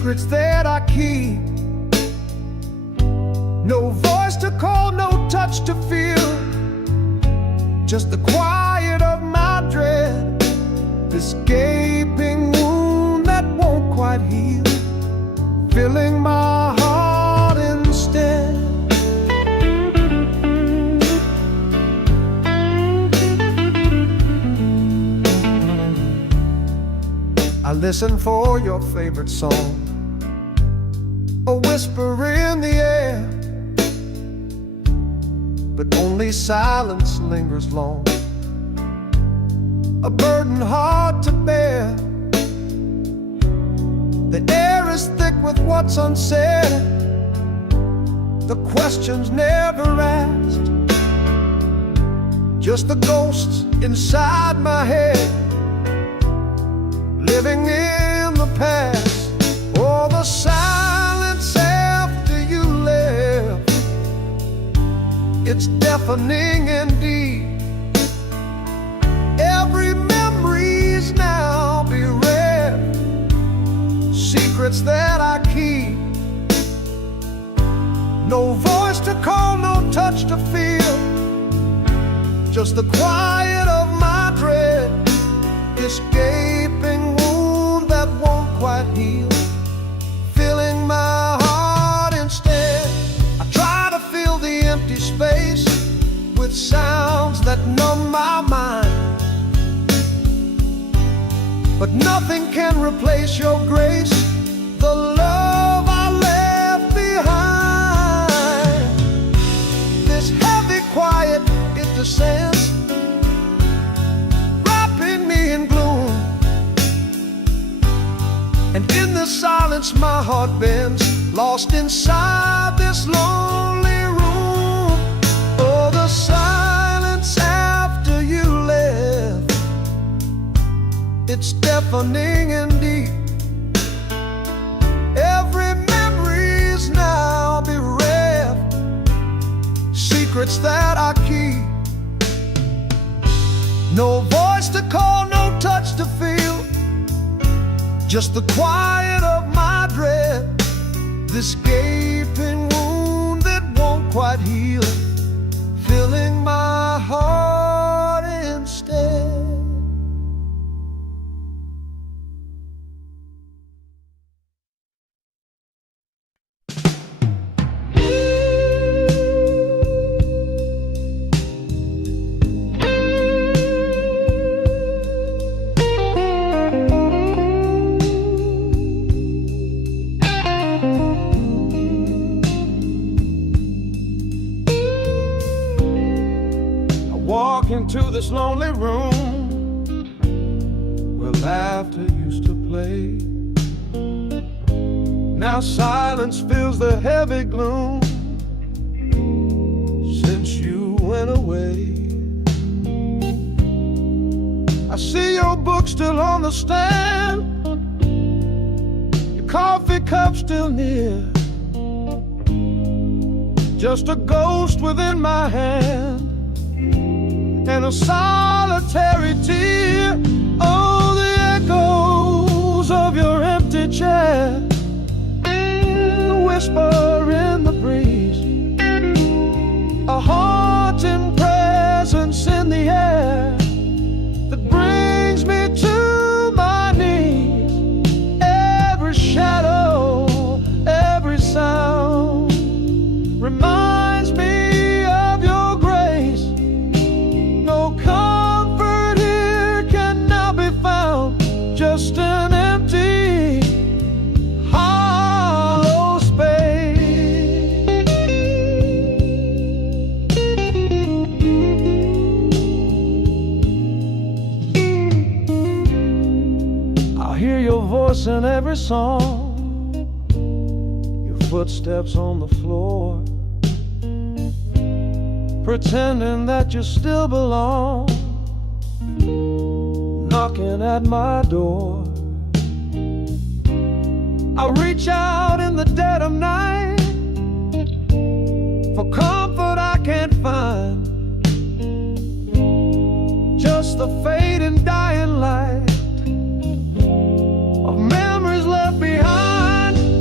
secrets that I keep. No voice to call, no touch to feel, just the quiet of my dread, this gaping wound that won't quite heal, filling my heart instead. I listen for your favorite song, a whisper in the air, but only silence lingers long, a burden hard to bear. The air is thick with what's unsaid, the questions never asked, just the ghosts inside my head, living in the past. Oh, the silence after you left, it's deafening indeed. Every memory's now bereft, secrets that I keep. No voice to call, no touch to feel, just the quiet of my dread, this gaping wound that won't quite heal, filling my heart instead. I try to fill the empty space with sounds that numb my mind, but nothing can replace your grace, the love I left behind. This heavy quiet, it descends, wrapping me in gloom, and in the silence my heart bends, lost inside this lonely room. Oh, the silence after you left, it's deafening indeed. Every memory's now bereft, secrets that I keep. No voice to call, no touch to feel, just the quiet of my dread, this gaping wound that won't quite heal, filling my heart instead. Walk into this lonely room where laughter used to play. Now silence fills the heavy gloom since you went away. I see your book still on the stand, your coffee cup still near, just a ghost within my hand and a solitary tear. Oh, the echoes of your empty chair, the whisper in the breeze, a haunting presence in the air that brings me to my knees. Every shadow, every sound reminds me of your grace. No comfort here can now be found, just an empty, hollow space. I'll hear your voice in every song, your footsteps on the floor, pretending that you still belong, knocking at my door. I reach out in the dead of night for comfort I can't find, just the fading dying light of memories left behind.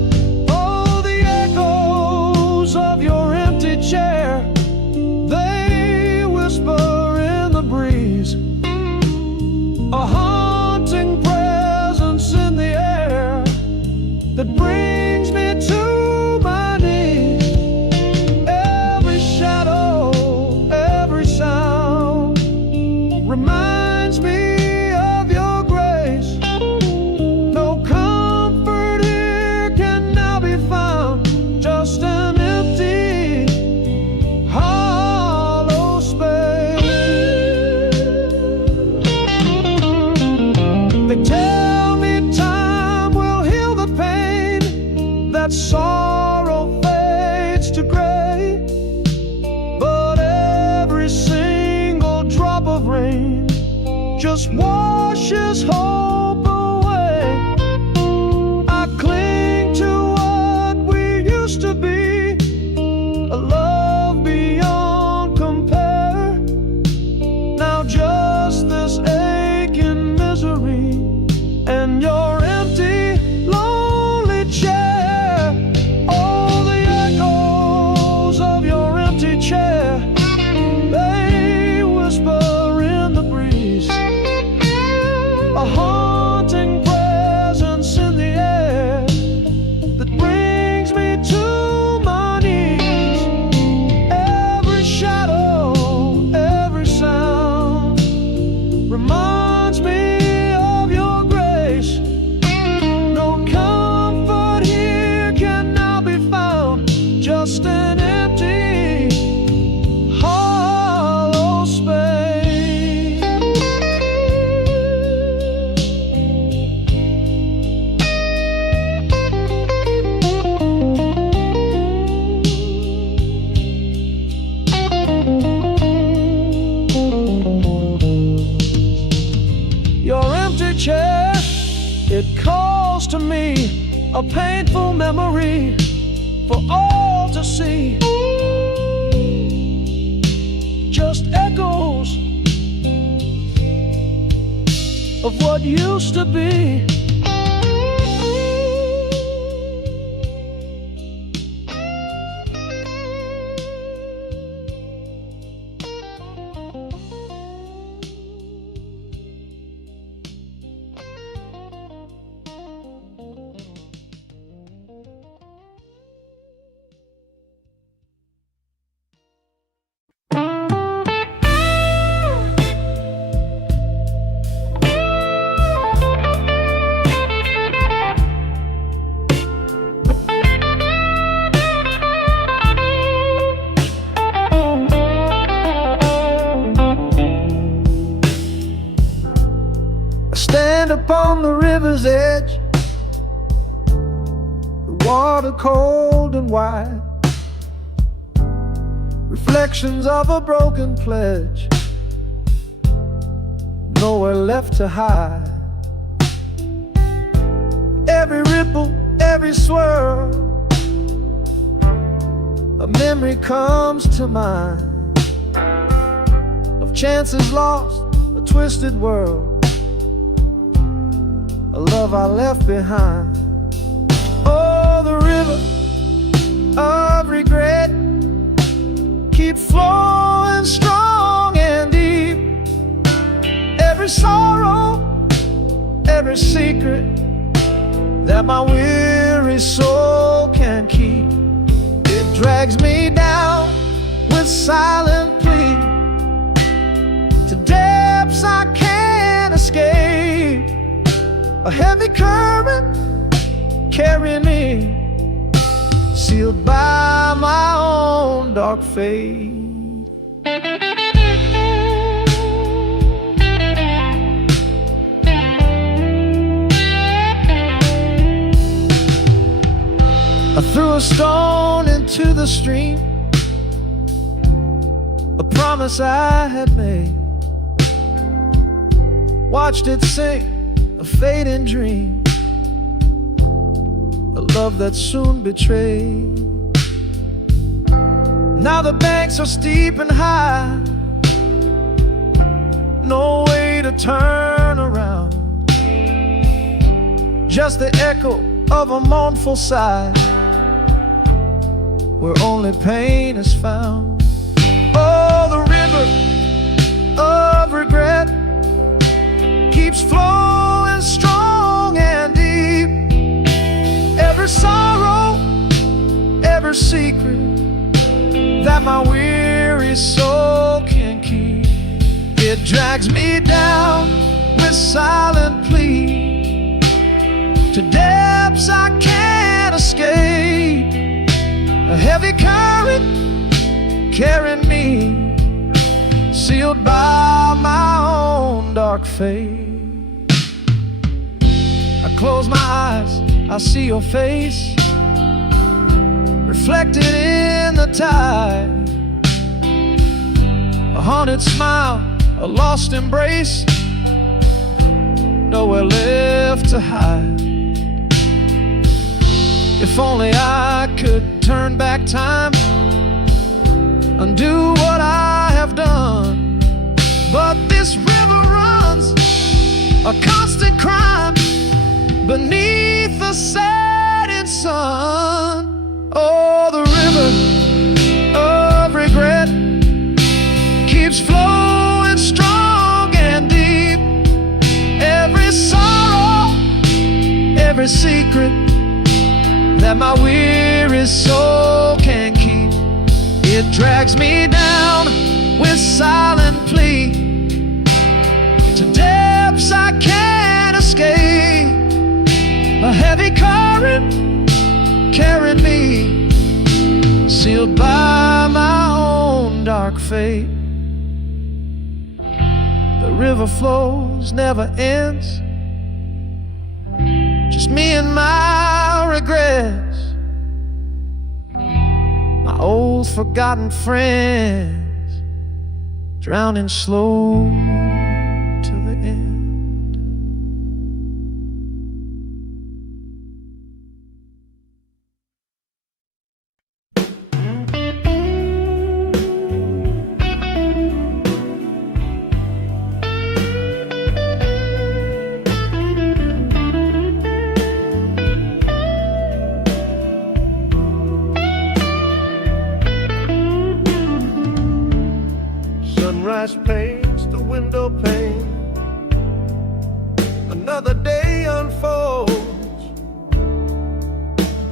It calls to me a painful memory for all to see. Just echoes of what used to be. Stand upon the river's edge, the water cold and wide, reflections of a broken pledge, nowhere left to hide. Every ripple, every swirl, a memory comes to mind of chances lost, a twisted world, a love I left behind. Oh, the river of regret keep flowing strong and deep. Every sorrow, every secret that my weary soul can keep, it drags me down with silent plea to depths I can't escape. A heavy current carrying me, sealed by my own dark fate. I threw a stone into the stream, a promise I had made, watched it sink, a fading dream, a love that soon betrayed. Now the banks are steep and high, no way to turn around, just the echo of a mournful sigh, where only pain is found. Oh, the river of regret keeps flowing strong and deep. Every sorrow, every secret that my weary soul can keep, it drags me down with silent plea to depths I can't escape. A heavy current carrying me, sealed by my own dark fate. I close my eyes, I see your face reflected in the tide, a haunted smile, a lost embrace, nowhere left to hide. If only I could turn back time, undo what I have done, but this river runs a constant crime beneath the setting sun. Oh, the river of regret keeps flowing strong and deep. Every sorrow, every secret that my weary soul can keep, it drags me down with silent plea to depths I can't escape. A heavy current carrying me, sealed by my own dark fate. The river flows, never ends, just me and my regrets, my old forgotten friends, drowning slow to the end.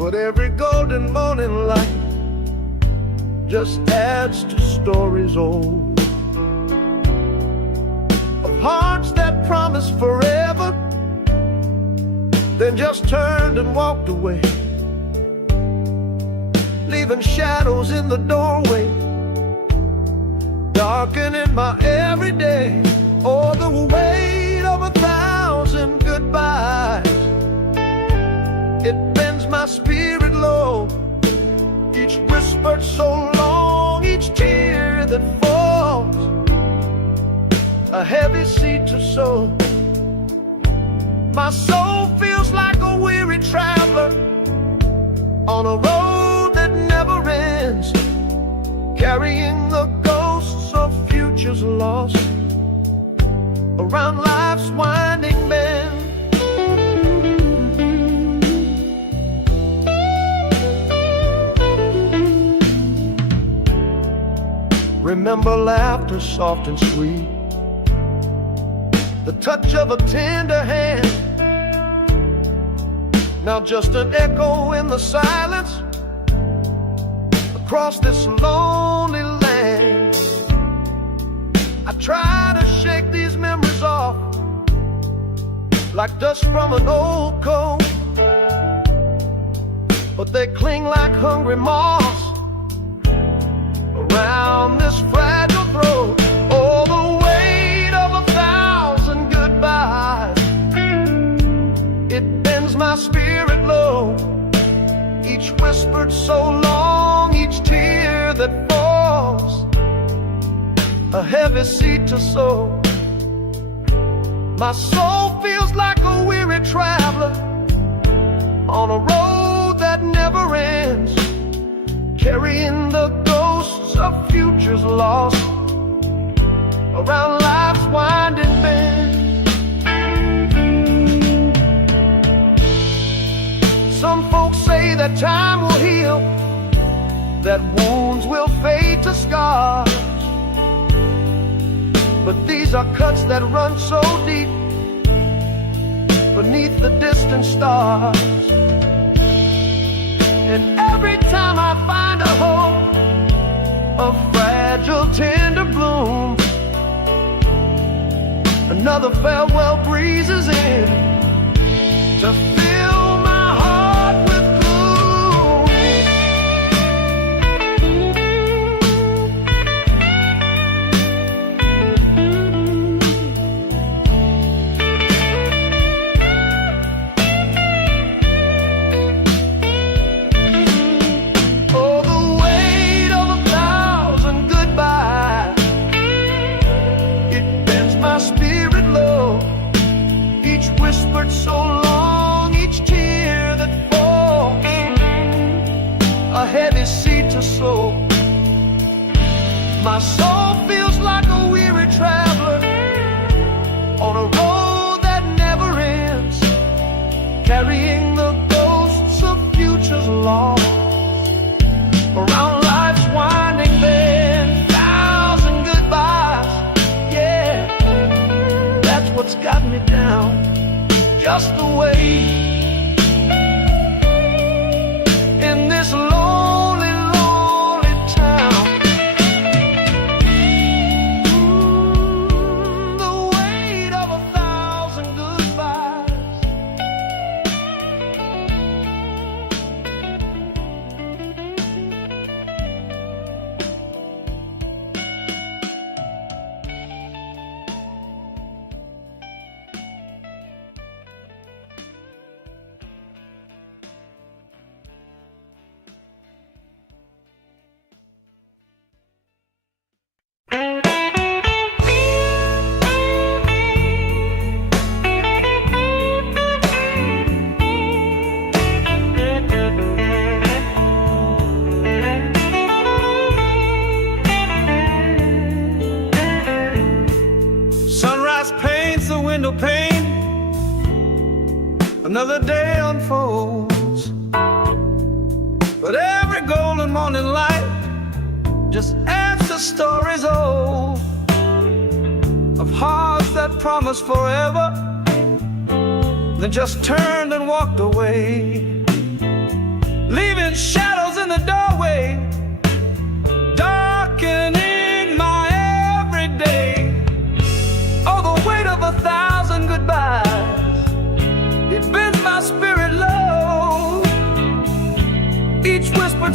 But every golden morning light just adds to stories old of hearts that promised forever, then just turned and walked away, leaving shadows in the doorway, darkening my everyday. Oh, the weight of 1,000 goodbyes, it bends my spirit low. Each whispered so long, each tear that falls, a heavy seed to sow. My soul feels like a weary traveler on a road that never ends, carrying the ghosts of futures lost around life's winding bend. Remember laughter soft and sweet, the touch of a tender hand. Now just an echo in the silence across this lonely land. I try to shake these memories off like dust from an old coat, but they cling like hungry moths around this fragile throat. Oh, the weight of 1,000 goodbyes, it bends my spirit low. Each whispered so long, each tear that falls, a heavy seed to sow. My soul feels like a weary traveler on a road that never ends, carrying the ghosts of futures lost around life's winding bend. Some folks say that time will heal, that wounds will fade to scars, but these are cuts that run so deep beneath the distant stars. And every time I find a hope, a fragile tender bloom, another farewell breezes in to fill my heart with so long, each tear that falls, a heavy seed to sow. My soul feels like a weary traveler on a road that never ends, carrying the ghosts of futures lost around life's winding bend. 1,000 goodbyes, yeah, that's what's got me down. Just the way in this lonely, lonely town. The weight of 1,000 goodbyes. Window pane, another day unfolds, but every golden morning light just adds to stories old of hearts that promised forever, then just turned and walked away,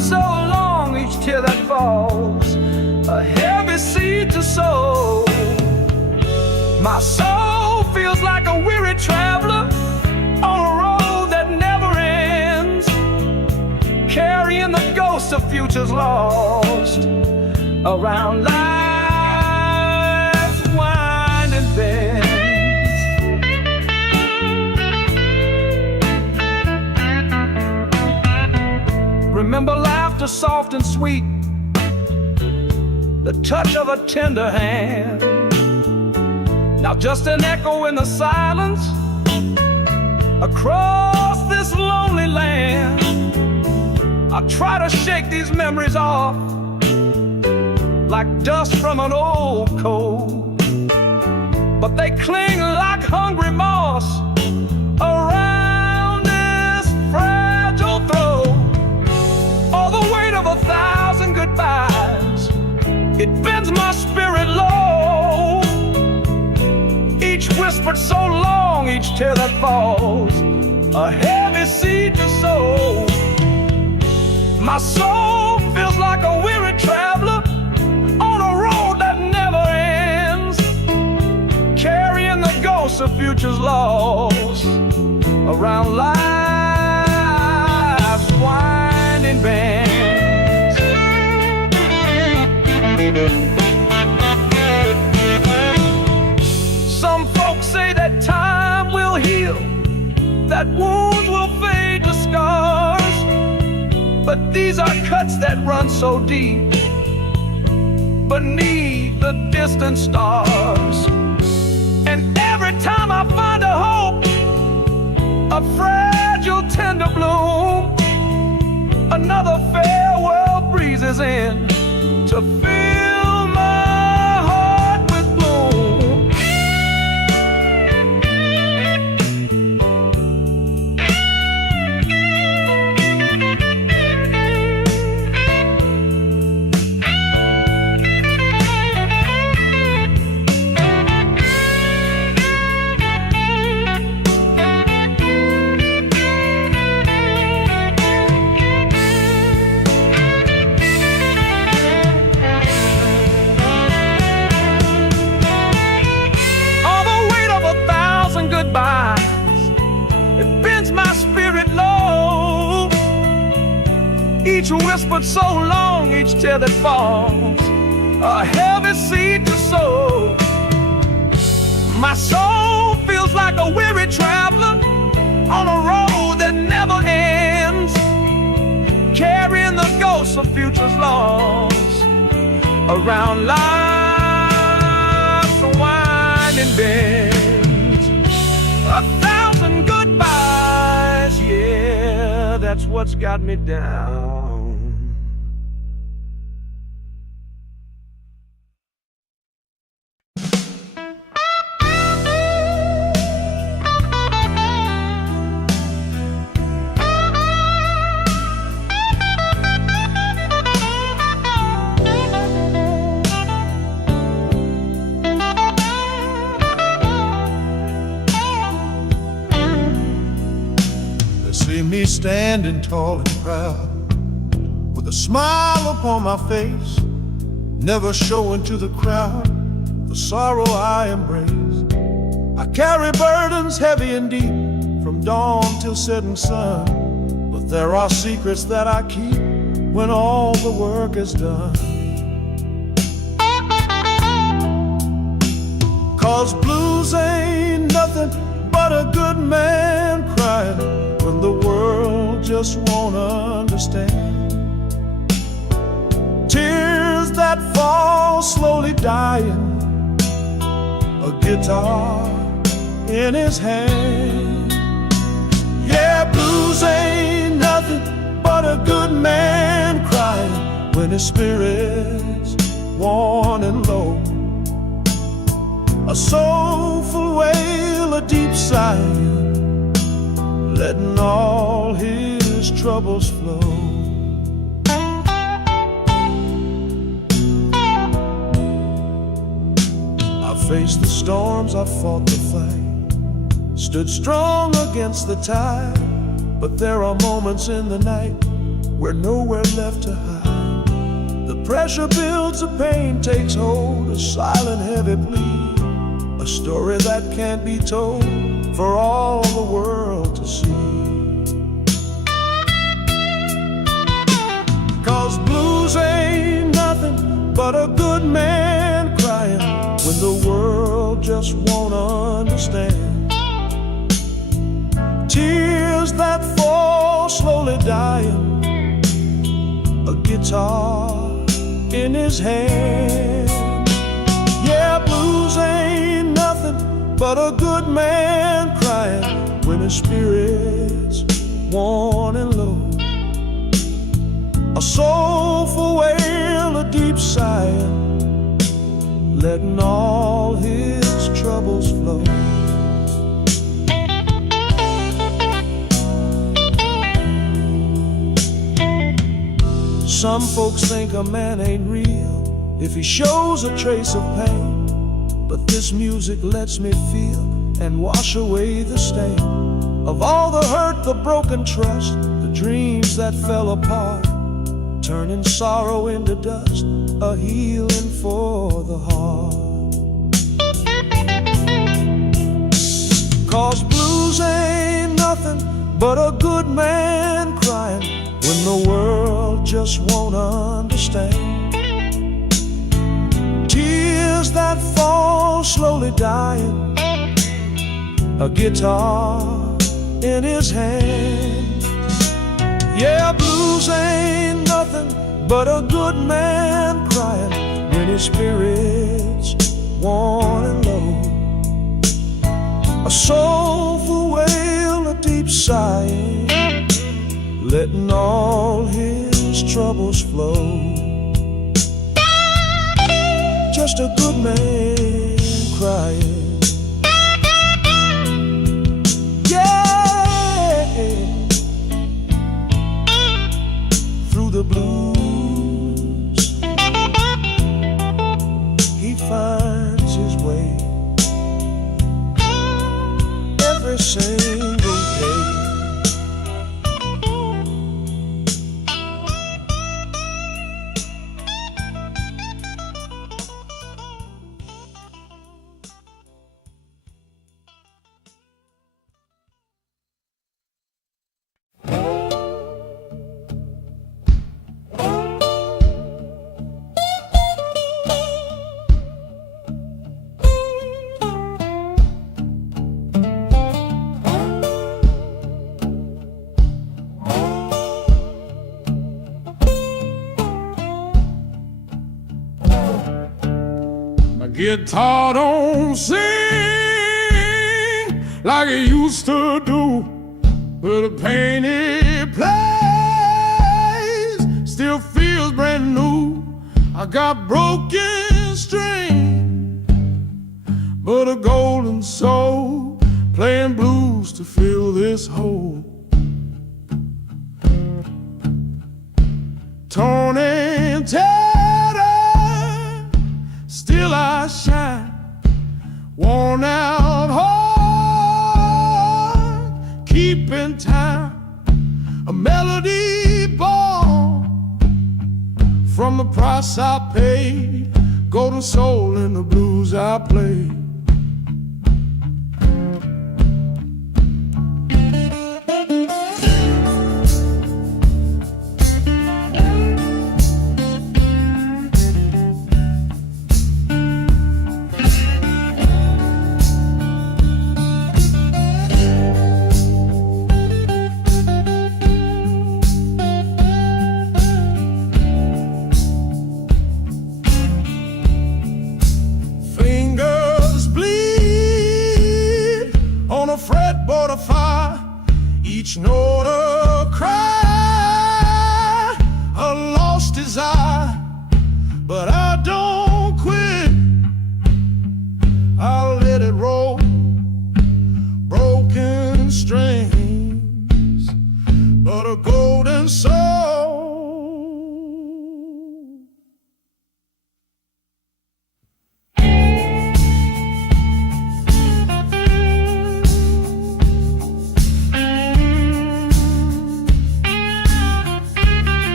so long, each tear that falls, a heavy seed to sow. My soul feels like a weary traveler on a road that never ends, carrying the ghosts of futures lost around life's winding bend. Remember laughter soft and sweet, the touch of a tender hand. Now just an echo in the silence across this lonely land. I try to shake these memories off like dust from an old coat, but they cling like hungry moss around this fragile throat. All the weight of 1,000 goodbyes, it bends my spirit low. Each whispered so long, each tear that falls, a heavy seed to sow. My soul feels like a weary traveler on a road that never ends, carrying the ghosts of futures lost around life's winding bends. Some folks say that time will heal, that wounds will fade to scars, but these are cuts that run so deep beneath the distant stars. And every time I find a hope, a fragile tender bloom, another farewell breezes in to fill my heart with gloom. It bends my spirit low. Each whispered so long, each tear that falls, a heavy seed to sow. My soul feels like a weary traveler on a road that never ends, carrying the ghosts of futures lost around life's winding bend. 1,000 goodbyes, yeah, that's what's got me down. See me standing tall and proud, with a smile upon my face, never showing to the crowd the sorrow I embrace. I carry burdens heavy and deep, from dawn till setting sun, but there are secrets that I keep when all the work is done. 'Cause blues ain't nothing but a good man crying when the world just won't understand. Tears that fall slowly dying, a guitar in his hand. Yeah, blues ain't nothing but a good man crying when his spirit's worn and low. A soulful wail, a deep sigh, letting all his troubles flow. I faced the storms, I fought the fight, stood strong against the tide, but there are moments in the night we're nowhere left to hide. The pressure builds, the pain takes hold, a silent, heavy plea, a story that can't be told for all the world to see. 'Cause blues ain't nothing but a good man crying when the world just won't understand. Tears that fall slowly dying, a guitar in his hand. Yeah, blues ain't nothing but a good man crying when his spirit's worn and low. A soulful wail, a deep sighing, letting all his troubles flow. Some folks think a man ain't real if he shows a trace of pain, but this music lets me feel and wash away the stain of all the hurt, the broken trust, the dreams that fell apart, turning sorrow into dust, a healing for the heart. 'Cause blues ain't nothing but a good man crying when the world just won't understand. Tears that fall slowly dying, a guitar in his hand. Yeah, blues ain't nothing but a good man crying when his spirit's worn and low. A soulful wail, a deep sighing, letting all his troubles flow. Just a good man crying. Yeah, through the blues he finds his way every single day. Guitar don't sing like it used to do, but the pain it plays still feels brand new. I got broken strings, but a golden soul playing blues to fill this hole. Torn and tattered, still I shine, worn out heart, keeping time, a melody born from the price I paid, golden soul in the blues I play. Fretboard of fire, each note a cry, a lost desire, but I don't quit. I'll let it roll, broken strings, but a golden soul.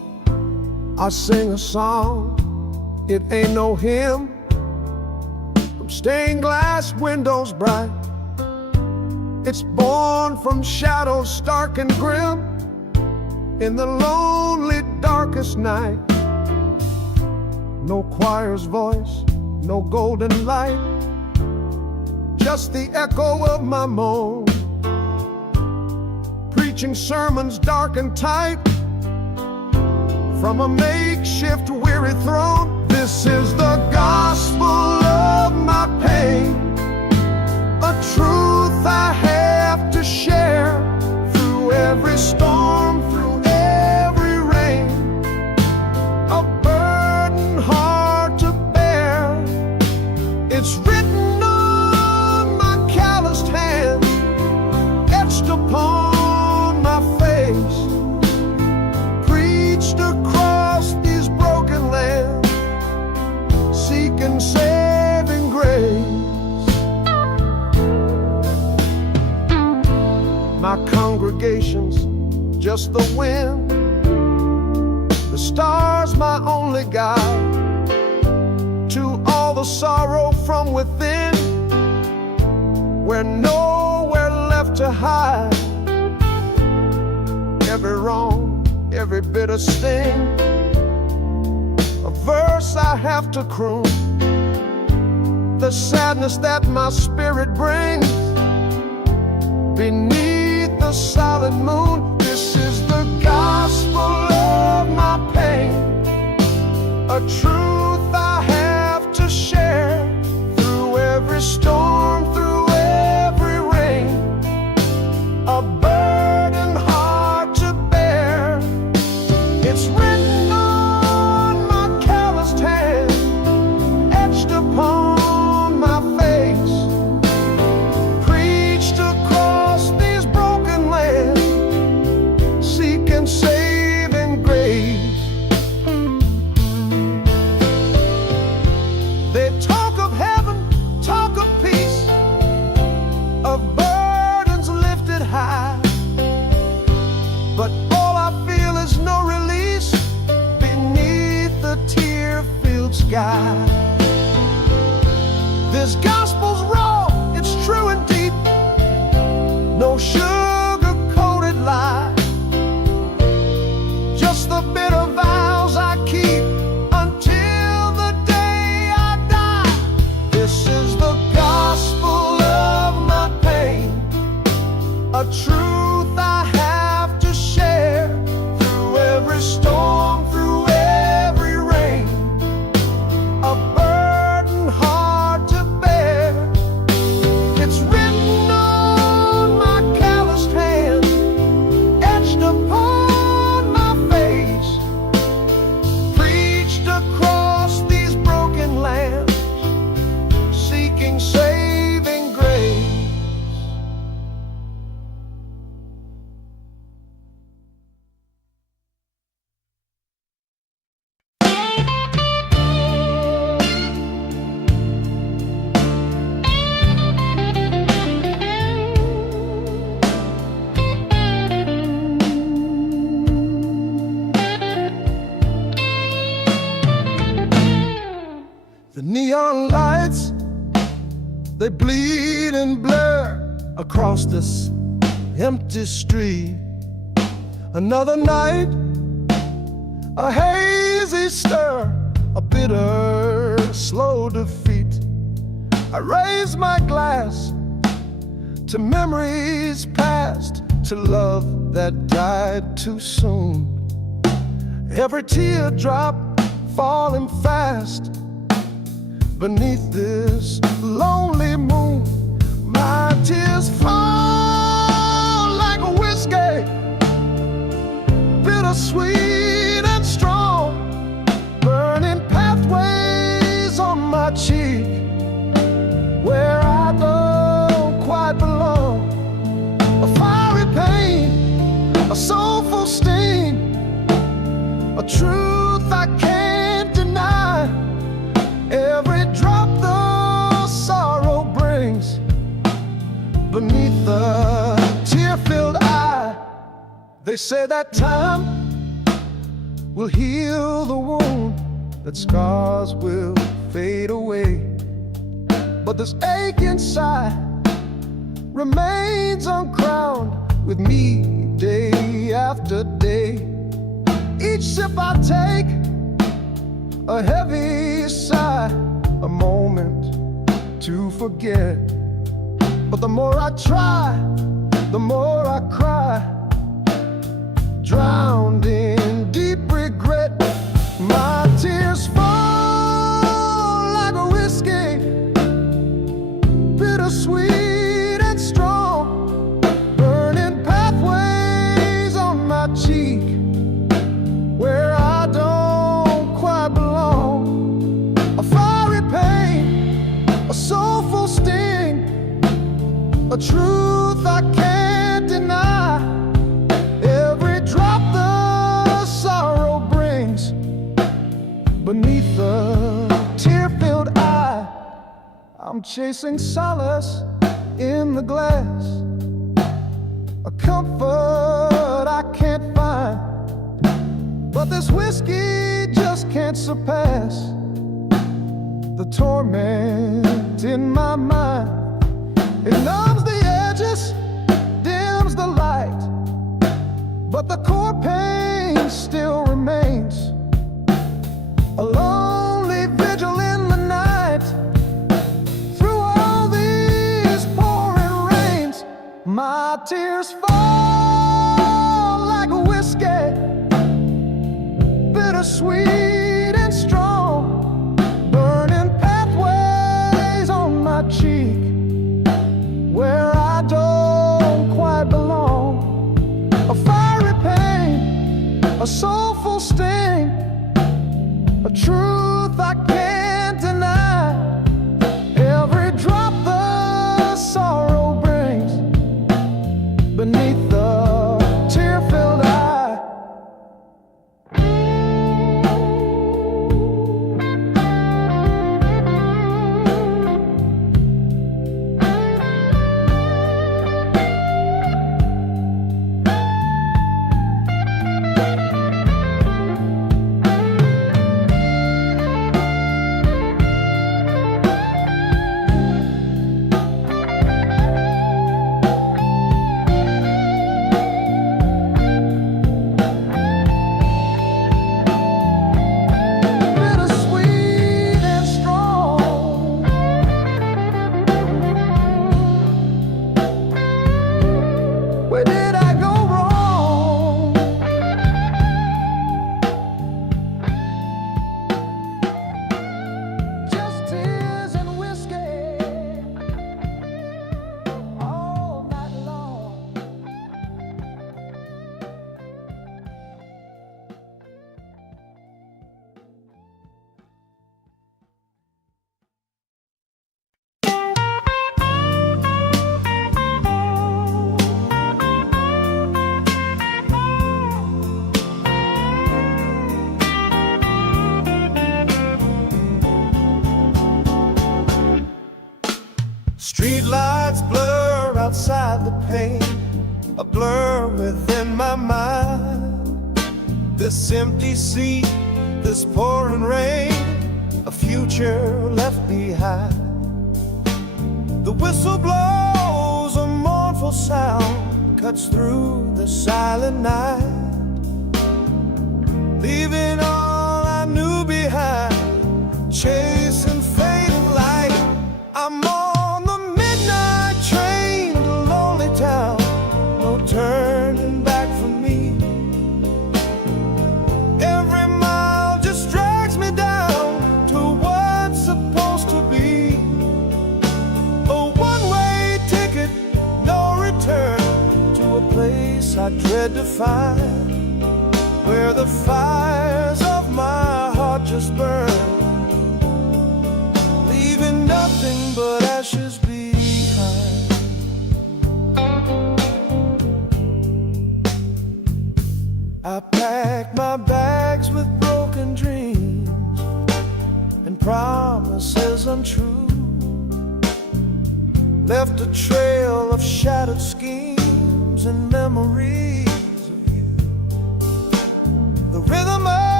I sing a song, it ain't no hymn, from stained glass windows bright. It's born from shadows stark and grim, in the lonely darkest night. No choir's voice, no golden light, just the echo of my moan, preaching sermons dark and tight from a makeshift weary throne. This is the gospel of my pain, a truth I have to share through every storm, through every rain, a burden hard to bear. It's written on my calloused hands, etched upon my face, preached across these broken lands, seeking saving grace. My congregation's just the wind, the stars my only guide to all the sorrow from within, where nowhere left to hide. Every wrong, every bitter sting, a verse I have to croon, the sadness that my spirit brings beneath the silent moon. This is the gospel of my pain, a truth I have to share through every storm, through every rain, a burden hard to bear. It's written on my calloused hand, etched upon my face, preached across these broken lands, seeking saving grace. They talk of heaven, talk of peace, of burdens lifted high, but all I feel is no release beneath the tear-filled sky. This gospel's raw, it's true and deep, no sugar-coated lie, just the bitter vows I keep until the day I die. This is the gospel of my pain, a truth I have to share through every storm, through every rain, a burden hard to bear. It's written on my calloused hand, etched upon my face, preached across these broken lands, seeking saving grace. The neon lights, they bleed and blur across this empty street. Another night, a hazy stir, a bitter, slow defeat. I raise my glass to memories past, to love that died too soon. Every teardrop falling fast beneath this lonely moon. My tears fall like a whiskey, bittersweet and strong, burning pathways on my cheek where I don't quite belong. A fiery pain, a soulful sting, a truth I can't deny. Every drop the sorrow brings beneath the tear-filled eye. They say that time will heal the wound, that scars will fade away. But this ache inside remains uncrowned with me day after day. Each sip I take, a heavy sigh, a moment to forget. But the more I try, the more I cry, drowned in deep regret. My tears fall like a whiskey, bittersweet and strong, burning pathways on my cheek where I don't quite belong. A fiery pain, a soulful sting, a truth I can't deny. Every drop the sorrow brings beneath the tear-filled eye. I'm chasing solace in the glass, a comfort I can't find. But this whiskey just can't surpass the torment in my mind. It numbs the edges, dims the light, but the core pain still remains. A lonely vigil in the night, through all these pouring rains. My tears fall like a whiskey, bittersweet and strong, burning pathways on my cheek where I don't quite belong. A fiery pain, a soulful sting, a truth I can't deny. Every drop the sorrow brings beneath the tear-filled eye. Where did I go wrong? Just tears and whiskey all night long. Street lights blur outside the pane, a blur within my mind. This empty seat, this pouring rain, a future left behind. The whistle blows, a mournful sound cuts through the silent night, leaving all I knew behind, chasing fading light. I'm on the midnight train to lonely town, no turning back for me. Every mile just drags me down to what's supposed to be a one-way ticket, no return, to a place I dread to find, where the fires of my heart just burn, leaving nothing but ashes behind. I packed my bags with broken dreams and promises untrue, left a trail of shattered schemes and memories of you. The rhythm of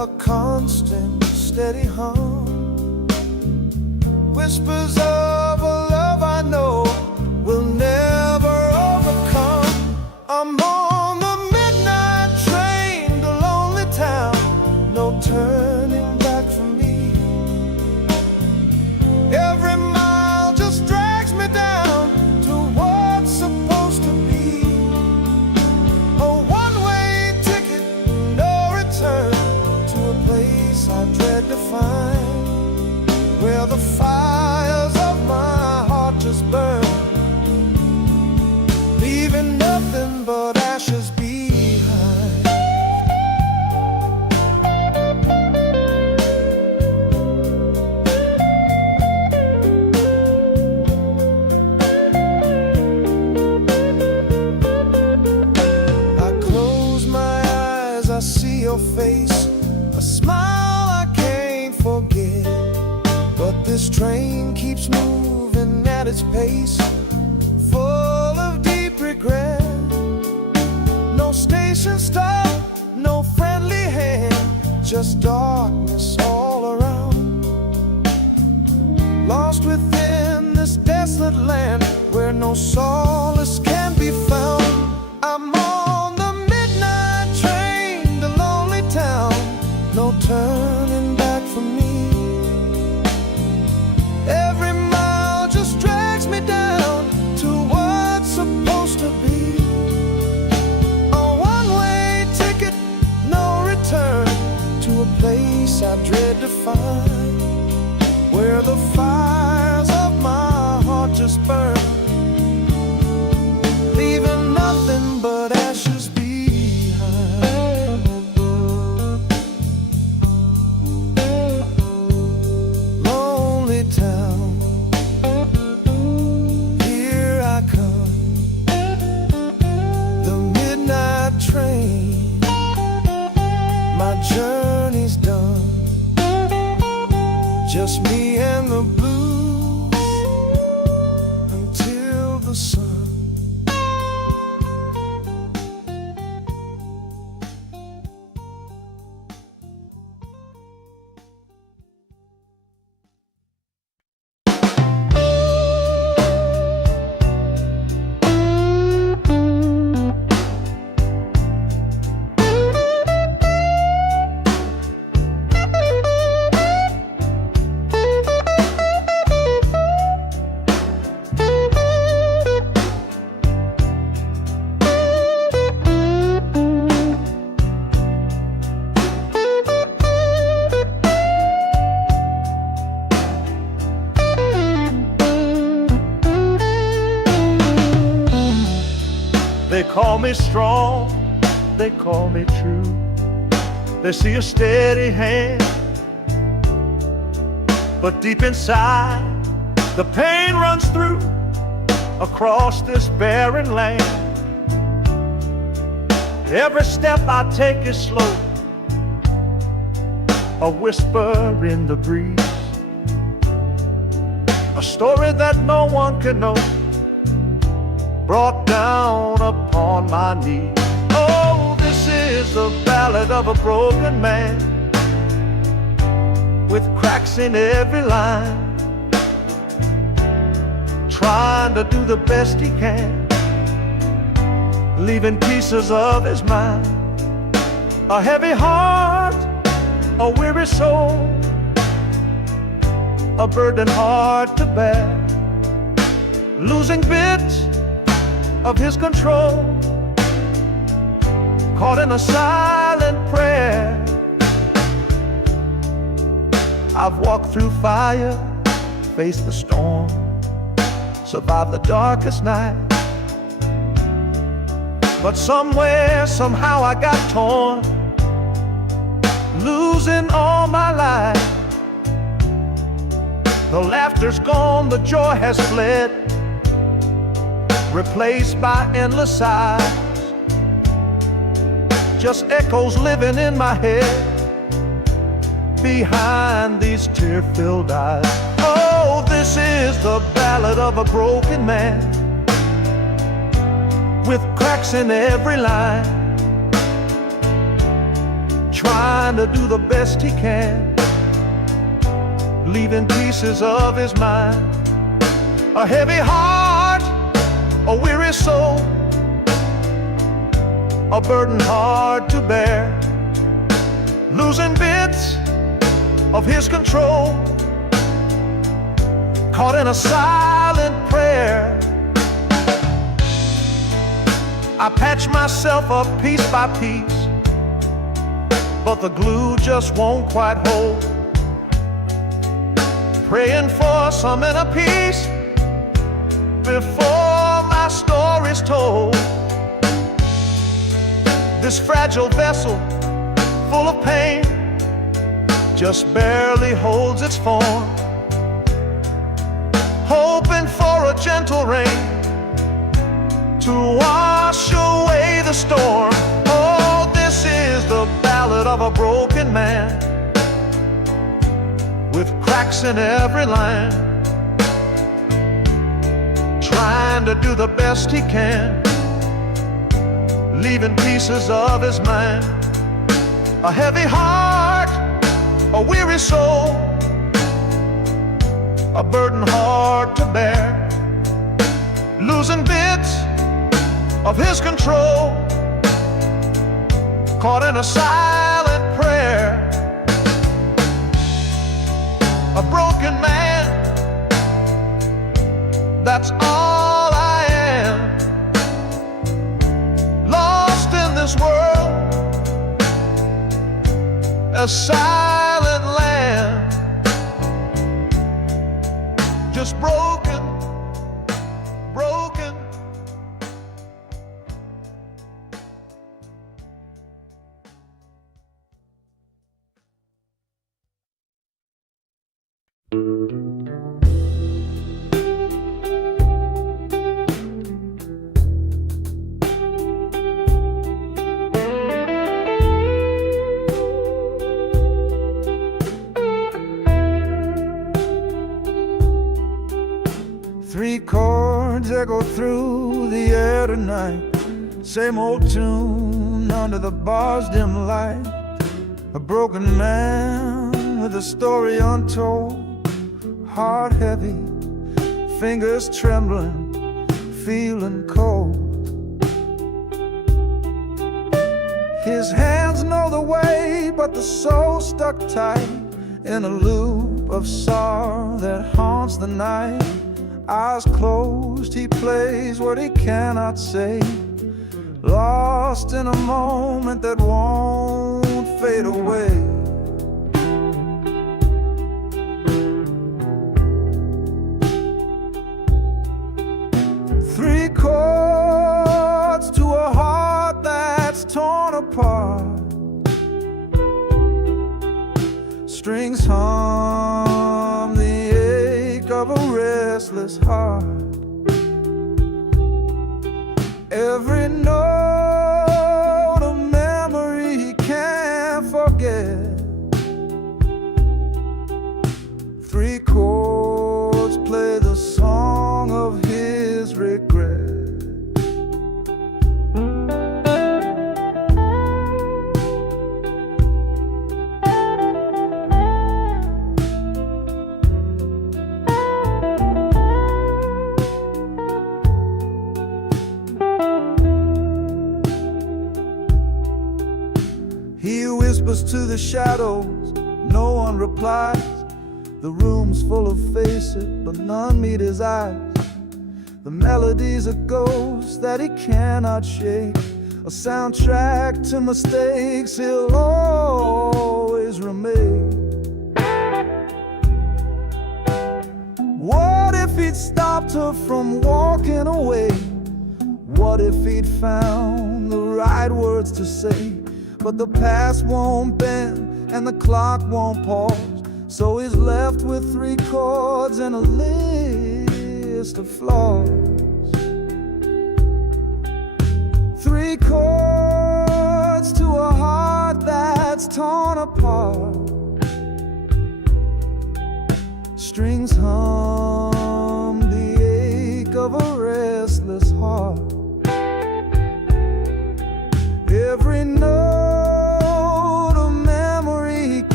a constant, steady hum. Whispers of a love I know will never overcome. I'm on the midnight train to lonely town, no turning back for me. Every mile just drags me down to what's supposed to be. A one-way ticket, no return, to a place I dread to find, where the fires of my heart just burn, leaving nothing but ashes behind. I close my eyes, I see your face, a smile I can't forget. But this train keeps moving at its pace, full of deep regret. No station stop, no friendly hand, just darkness all around. Lost within this desolate land where no solace can be found. I'm on the midnight train to lonely town, no turning back for me. Every mile just drags me down to what's supposed to be. A one-way ticket, no return, to a place I dread to find, where the fires of my heart just burn, leaving nothing but ashes behind. Lonely town, here I come, the midnight train, my journey's done, just me and the blues until the sun. They call me strong, they call me true. They see a steady hand, but deep inside the pain runs through across this barren land. Every step I take is slow, a whisper in the breeze, a story that no one can know, brought down upon my knees. Oh, this is the ballad of a broken man, with cracks in every line, trying to do the best he can, leaving pieces of his mind. A heavy heart, a weary soul, a burden hard to bear, losing bits of his control, caught in a silent prayer. I've walked through fire, faced the storm, survived the darkest night, but somewhere, somehow I got torn, losing all my life. The laughter's gone, the joy has fled, replaced by endless sighs, just echoes living in my head behind these tear-filled eyes. Oh, this is the ballad of a broken man, with cracks in every line, trying to do the best he can, leaving pieces of his mind. A heavy heart, a weary soul, a burden hard to bear, losing bits of his control, caught in a silent prayer. I patch myself up piece by piece, but the glue just won't quite hold. Praying for some inner peace before my story's told. This fragile vessel, full of pain, just barely holds its form, hoping for a gentle rain to wash away the storm. Oh, this is the ballad of a broken man, with cracks in every line, trying to do the best he can, leaving pieces of his mind. A heavy heart, a weary soul, a burden hard to bear, losing bits of his control, caught in a silent prayer. A broken man, that's all I am, lost in this world, a silent land, just broken, broken. Three chords echo through the air tonight, same old tune under the bar's dim light. A broken man with a story untold, heart heavy, fingers trembling, feeling cold. His hands know the way, but the soul stuck tight in a loop of sorrow that haunts the night. Eyes closed, he plays what he cannot say, lost in a moment that won't fade away. Three chords to a heart that's torn apart, strings hum the ache of a restless heart. Every note a memory he can't forget. Three chords play the song of his regret. He whispers to the shadows, no one replies. The room's full of faces, but none meet his eyes. The melody's a ghost that he cannot shake, a soundtrack to mistakes he'll always remake. What if he'd stopped her from walking away? What if he'd found the right words to say? But the past won't bend and the clock won't pause, so he's left with three chords and a list of flaws. Three chords to a heart that's torn apart, strings hum the ache of a restless heart. Every note a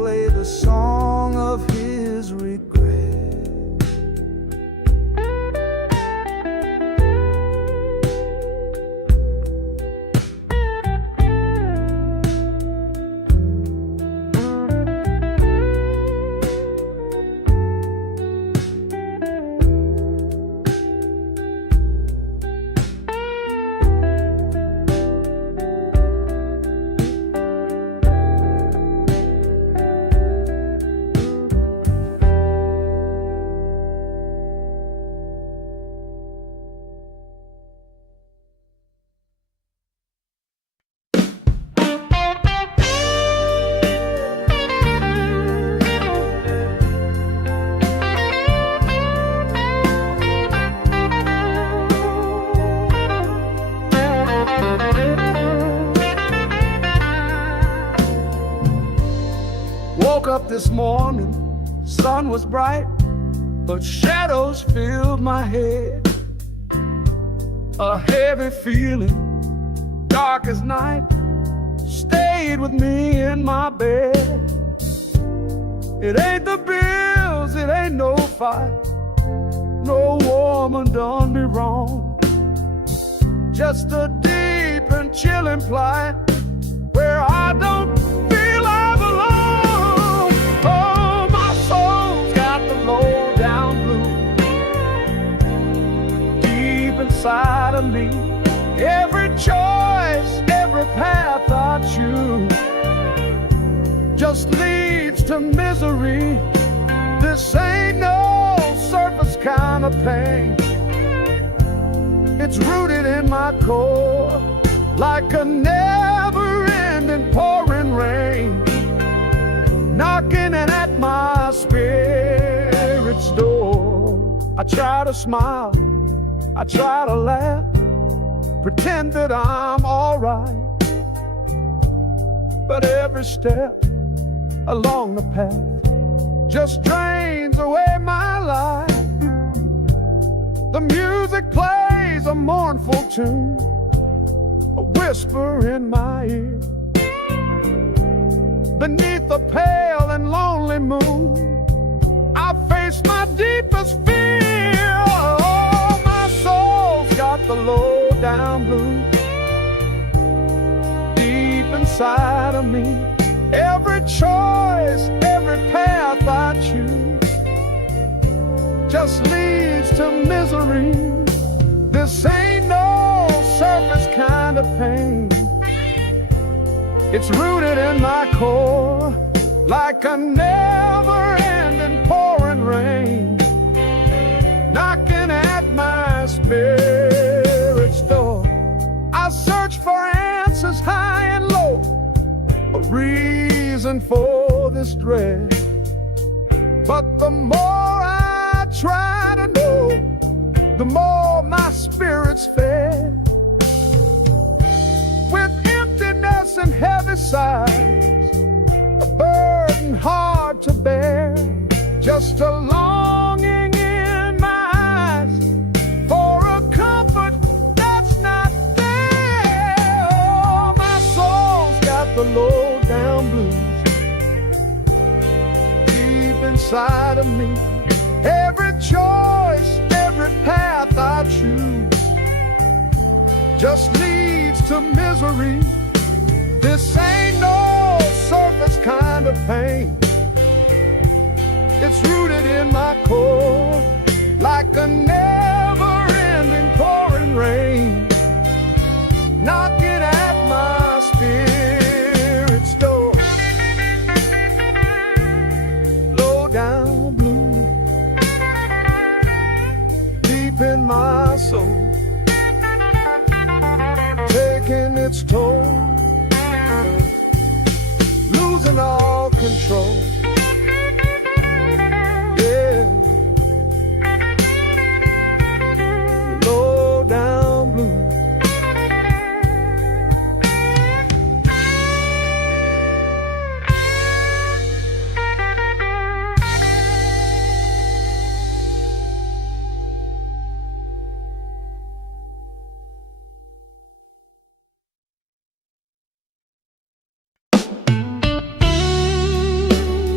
play the song of his regret. Woke up this morning, sun was bright, but shadows filled my head. A heavy feeling, dark as night, stayed with me in my bed. It ain't the bills, it ain't no fight, no woman done me wrong. Just a deep and chilling plight where I don't feel I belong. Oh, my soul's got the low down blues deep inside of me. Every choice, every path I choose just leads to misery. This ain't no surface kind of pain. It's rooted in my core like a never-ending pouring rain, knocking at my spirit's door. I try to smile, I try to laugh, pretend that I'm alright, but every step along the path just drains away my life. The music plays a mournful tune, a whisper in my ear. Beneath the pale and lonely moon, I face my deepest fear. Oh, my soul's got the low down blues deep inside of me. Every choice, every path I choose just leads to misery. This ain't no surface kind of pain. It's rooted in my core like a never-ending pouring rain, knocking at my spirit's door. I search for answers high and low, a reason for this dread, but the more I try to know, the more my spirit's fed. With emptiness and heavy sighs, a burden hard to bear, just a longing in my eyes for a comfort that's not there. Oh, my soul's got the low down blues deep inside of me. Every choice, every path I choose just leads to misery. This ain't no surface kind of pain. It's rooted in my core like a never-ending pouring rain, knocking at my spirit's door. Low down blue deep in my soul, taking its toll, losing all control. Yeah, low down blue.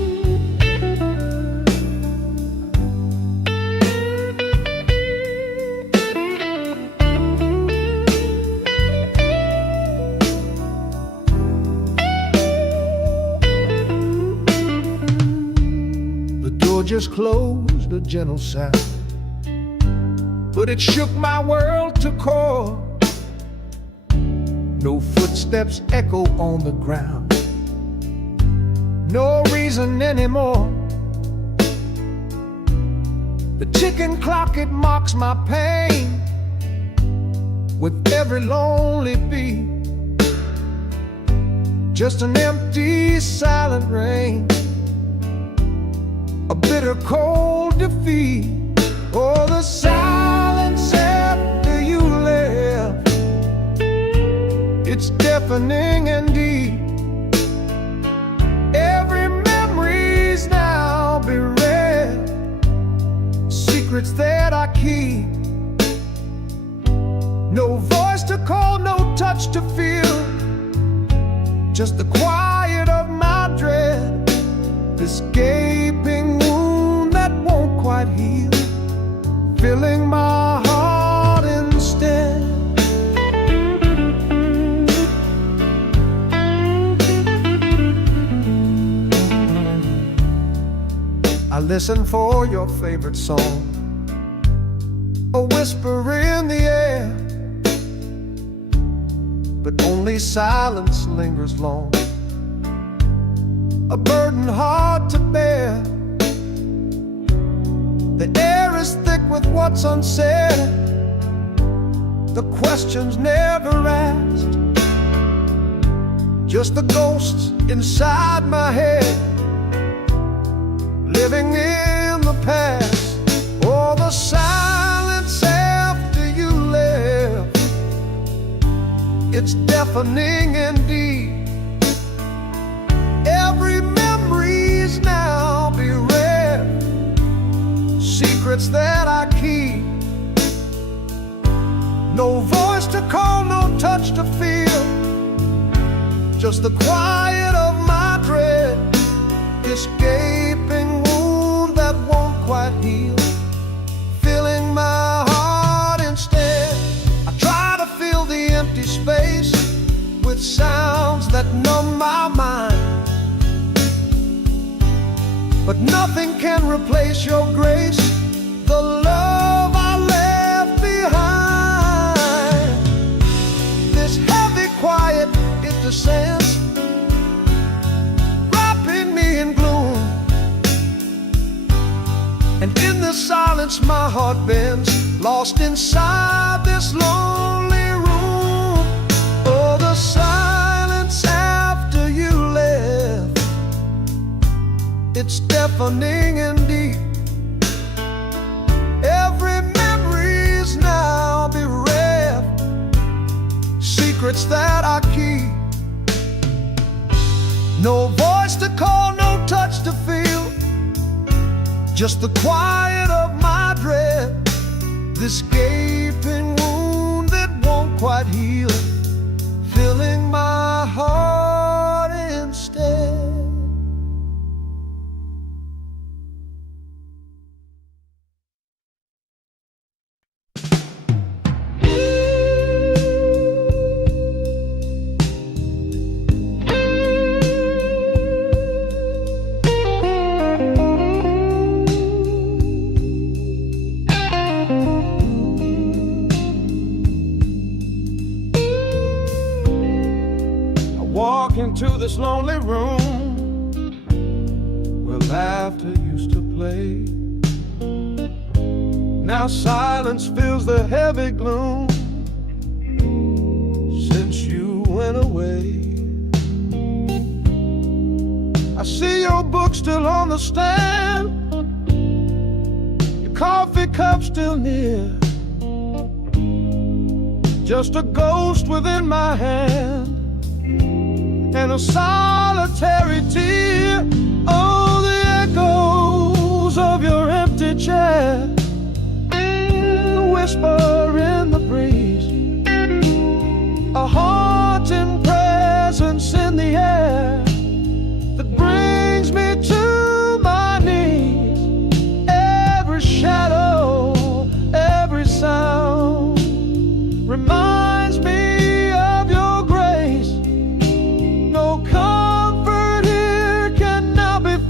just closed a gentle sound, but it shook my world to core. No footsteps echo on the ground, no reason anymore. The ticking clock, it mocks my pain with every lonely beat. Just an empty, silent rain, a bitter, cold defeat. Oh, the silence after you left, it's deafening indeed. Every memory's now bereft, secrets that I keep. No voice to call, no touch to feel, just the quiet of my dread, this gaping wound that won't quite heal, filling my heart instead. I listen for your favorite song, a whisper in the air, but only silence lingers long, a burden hard to bear. The air is thick with what's unsaid, the questions never asked, just the ghosts inside my head, living in the past. Oh, the silence after you left, it's deafening indeed. Every memory's now bereft, secrets that I keep. No voice to call, no touch to feel, just the quiet of my dread, this gaping wound that won't quite heal, filling my heart instead. I try to fill the empty space with sounds that numb my mind, but nothing can replace your grace, the love I left behind. This heavy quiet, it descends, wrapping me in gloom, and in the silence my heart bends, lost inside this lonely room. Oh, the silence after you left, it's deafening indeed. Every memory's now bereft, secrets that I keep. No voice to call, no touch to feel, just the quiet of my dread, this gaping wound that won't quite heal, filling my heart instead. Walk into this lonely room where laughter used to play. Now silence fills the heavy gloom since you went away. I see your book still on the stand, your coffee cup still near, just a ghost within my hand and a solitary tear. Oh, the echoes of your empty chair, the whisper in the breeze, a haunting presence in the air that brings me to my knees. Every shadow, every sound reminds me of your grace. No comfort here can now be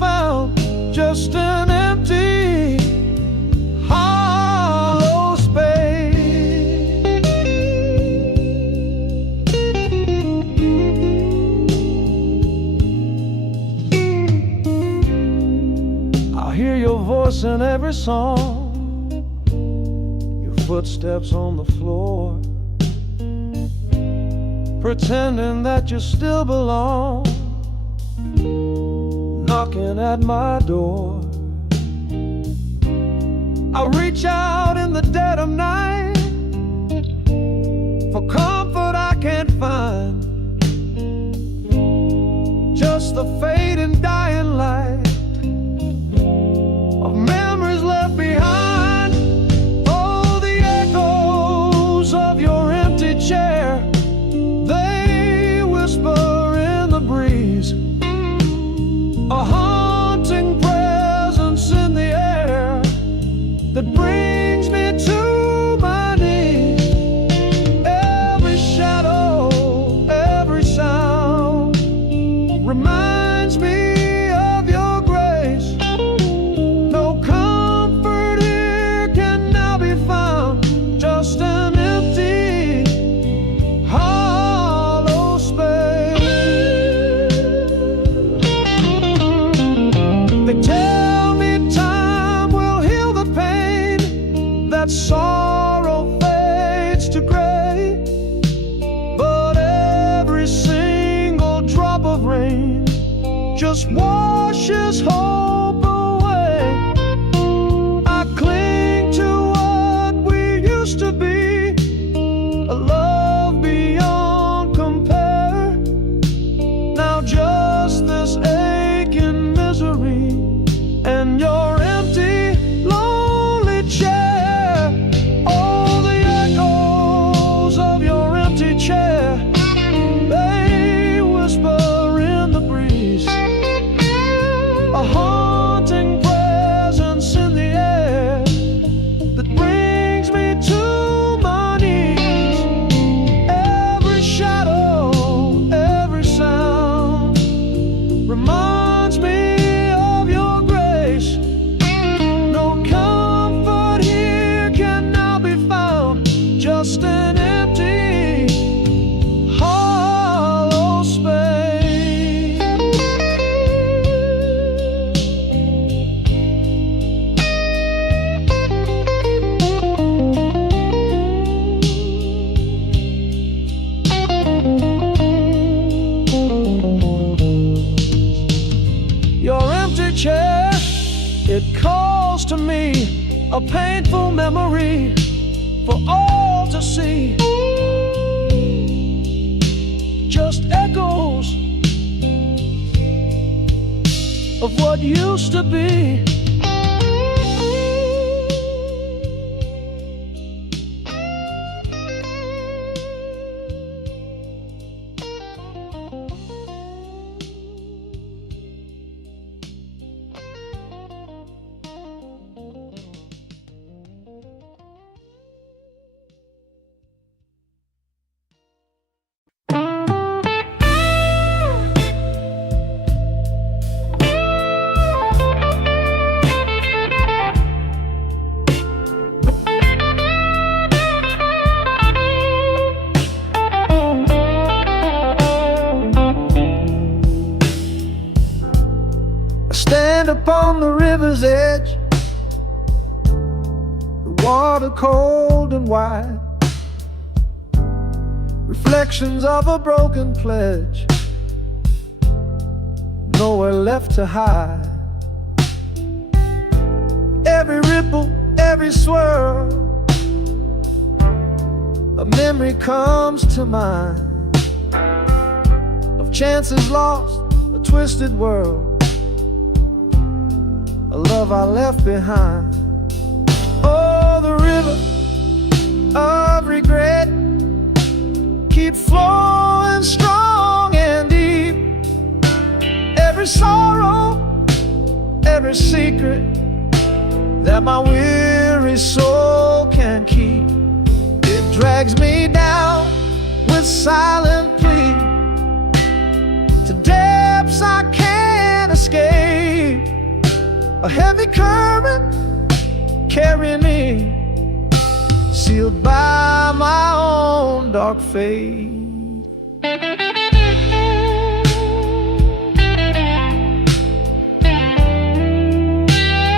I hear your voice in every song, your footsteps on the floor, pretending that you still belong, knocking at my door. I reach out in the dead of night for comfort I can't find, just the fading dying light of memories left behind. Oh, the echoes of your empty chair, they whisper in the breeze, a haunting presence in the air that brings me to my knees. Every shadow, every sound reminds me of your grace. No comfort here can now be found, just an empty, hollow space. They tell me time will heal the pain, that sorrow fades to gray, but every single drop of rain just washes hope away. I cling to what we used to be, a love beyond compare. Now just this aching misery and your empty, lonely chair. Oh, the echoes of your empty chair, they whisper in the breeze, a haunting presence in the air that brings me to my knees. Every shadow, every sound reminds me of your grace. No comfort here can now be found, just an empty, hollow space. Your empty chair, it calls to me, a painful memory for all to see. Just echoes of what used to be. Stand upon the river's edge, the water cold and wide, reflections of a broken pledge, nowhere left to hide. Every ripple, every swirl, a memory comes to mind of chances lost, a twisted world, a love I left behind. Oh, the river of regret, keep flowing strong and deep. Every sorrow, every secret that my weary soul can keep, it drags me down with silent plea to depths I can't escape. A heavy current carrying me, sealed by my own dark fate.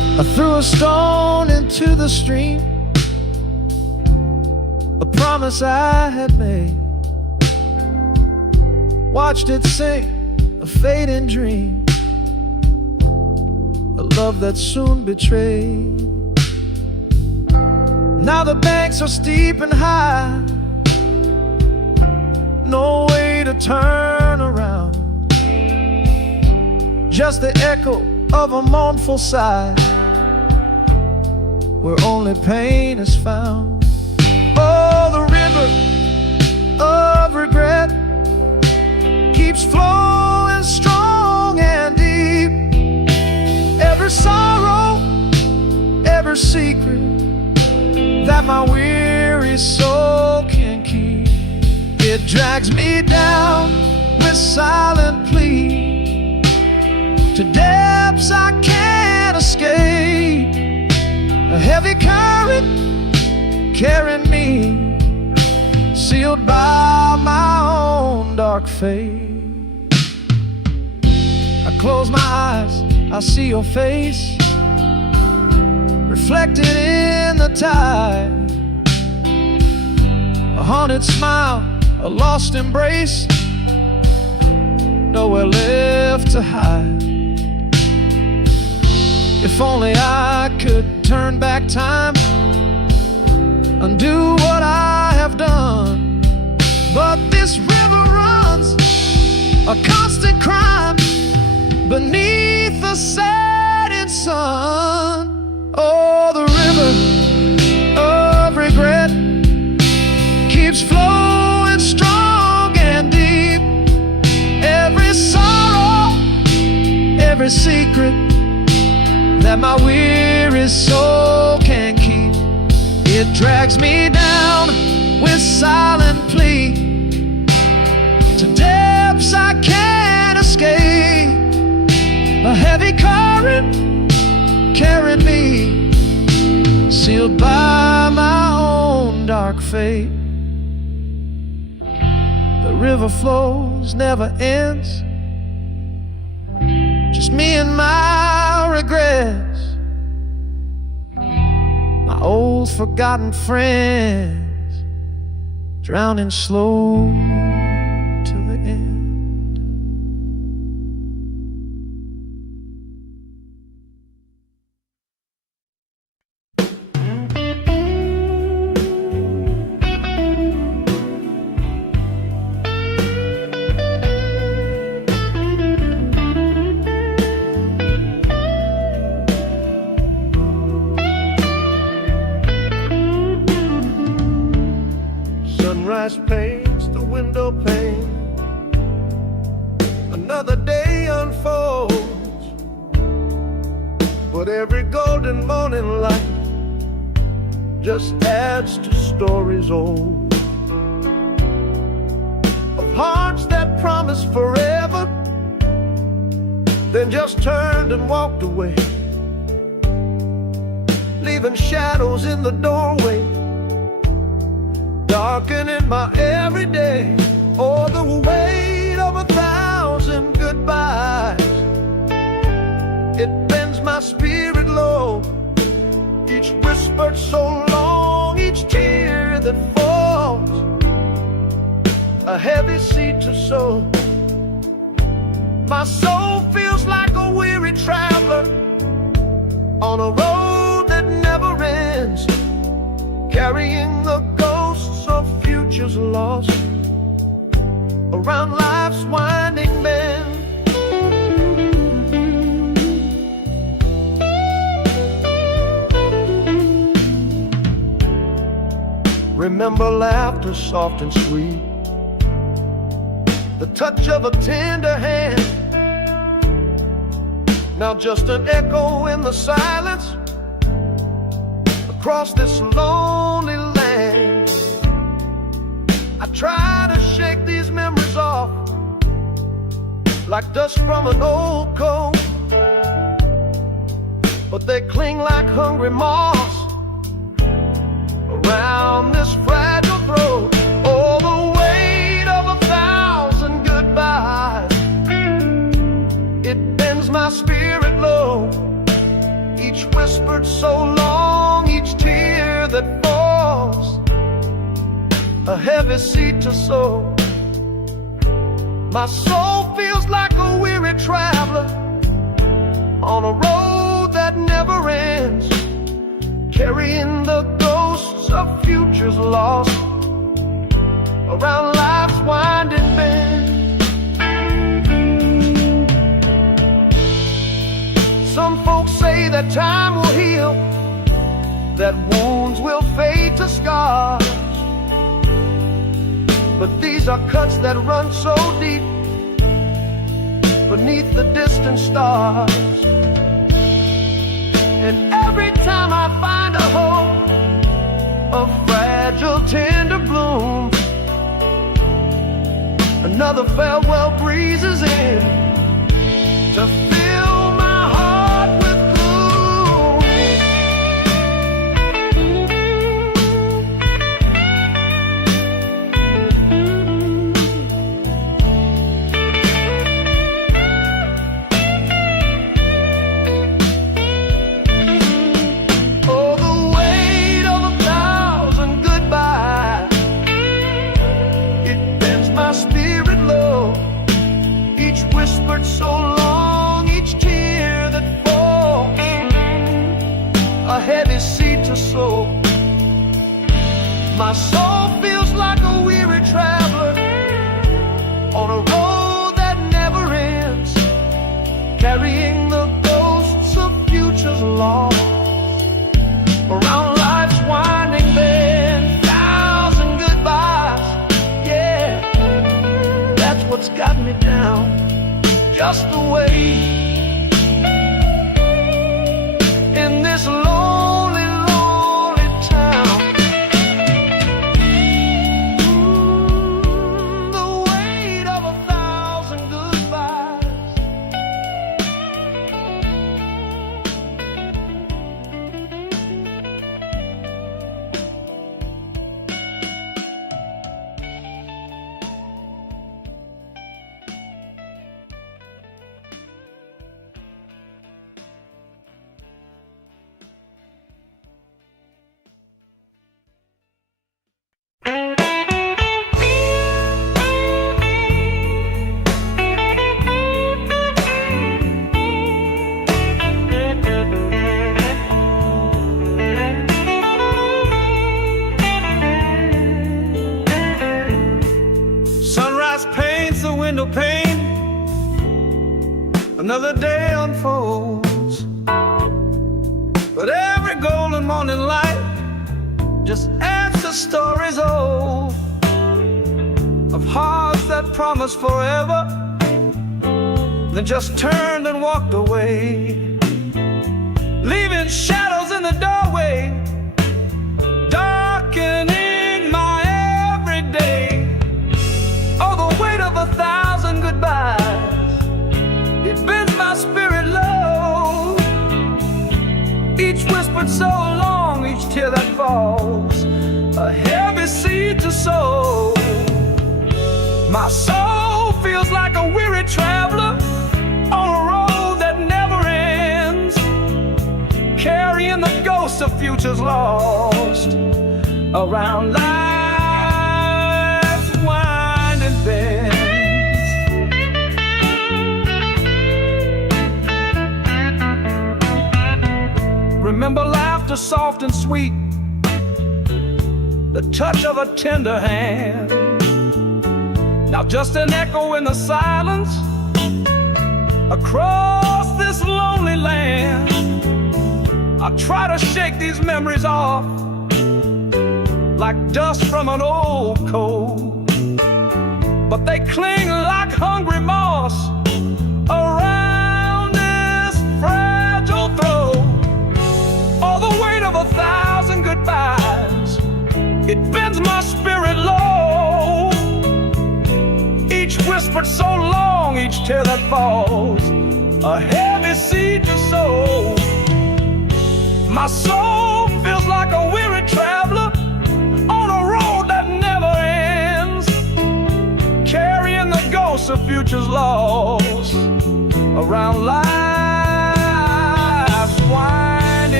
I threw a stone into the stream, a promise I had made. Watched it sink, a fading dream, a love that soon betrayed. Now the banks are steep and high, no way to turn around, just the echo of a mournful sigh, where only pain is found. Oh, the river of regret keeps flowing strong and deep. Every sorrow, every secret that my weary soul can keep, it drags me down with silent plea to depths I can't escape. A heavy current carrying me, sealed by my own dark fate. I close my eyes, I see your face reflected in the tide. A haunted smile, a lost embrace, nowhere left to hide. If only I could turn back time, undo what I have done. But this river runs a constant crime beneath the setting sun. Oh, the river of regret keeps flowing strong and deep. Every sorrow, every secret that my weary soul can keep, it drags me down with silent plea to depths I can't escape. A heavy current carried me, sealed by my own dark fate. The river flows, never ends, just me and my regrets, my old forgotten friends, drowning slow to the end. Sunrise paints the window pane, another day unfolds, but every golden morning light just adds to stories old, of hearts that promised forever, then just turned and walked away, leaving shadows in the doorway, darkening my everyday. Oh, the weight of 1,000 goodbyes, it bends my spirit low. Each whisper so long, each tear that falls, a heavy seed to sow. My soul feels like a weary traveler on a road that never ends, carrying the ghosts of futures lost around life's winding bend. Remember laughter soft and sweet, the touch of a tender hand, now just an echo in the silence across this lonely land. I try to shake these memories off like dust from an old coat, but they cling like hungry moths around this fragile throat. Oh, the weight of 1,000 goodbyes, it bends my spirit low. Each whispered so long, each tear that falls, a heavy seed to sow. My soul feels like a weary traveler on a road that never ends, carrying the ghosts of futures lost around life's winding bend. Some folks say that time will heal, that wounds will fade to scars, but these are cuts that run so deep beneath the distant stars. And every time I find a hope, a fragile tender bloom, another farewell breezes in to fill my heart with gloom. Oh, the weight of 1,000 goodbyes, it bends my spirit low. Each whispered so long, each tear that falls, a heavy seed to sow. My soul feels like a weary traveler on a road that never ends, carrying the ghosts of futures lost around life's winding bend. 1,000 goodbyes, yeah, that's what's got me down, just the way in this lonely, lonely town. The weight of 1,000 goodbyes. Sunrise paints the window pane, another day unfolds, but every golden morning light just adds to stories old of hearts that promised forever, then just turned and walked away, leaving shadows in the doorway, darkening my everyday. Oh, the weight of 1,000 goodbyes, it bends my spirit low. Each whispered so long, each tear that falls, a heavy seed to sow. My soul feels like a weary traveler on a road that never ends, carrying the ghosts of futures lost around life's winding bends. Remember laughter soft and sweet, the touch of a tender hand. Now just an echo in the silence across this lonely land. I try to shake these memories off like dust from an old coat, but they cling like hungry moss around this fragile throat. All the weight of 1,000 goodbyes, it bends my spirit low. Each whispered so long, each tear that falls, a heavy seed to sow. My soul feels like a weary traveler on a road that never ends, carrying the ghosts of futures lost around life's winding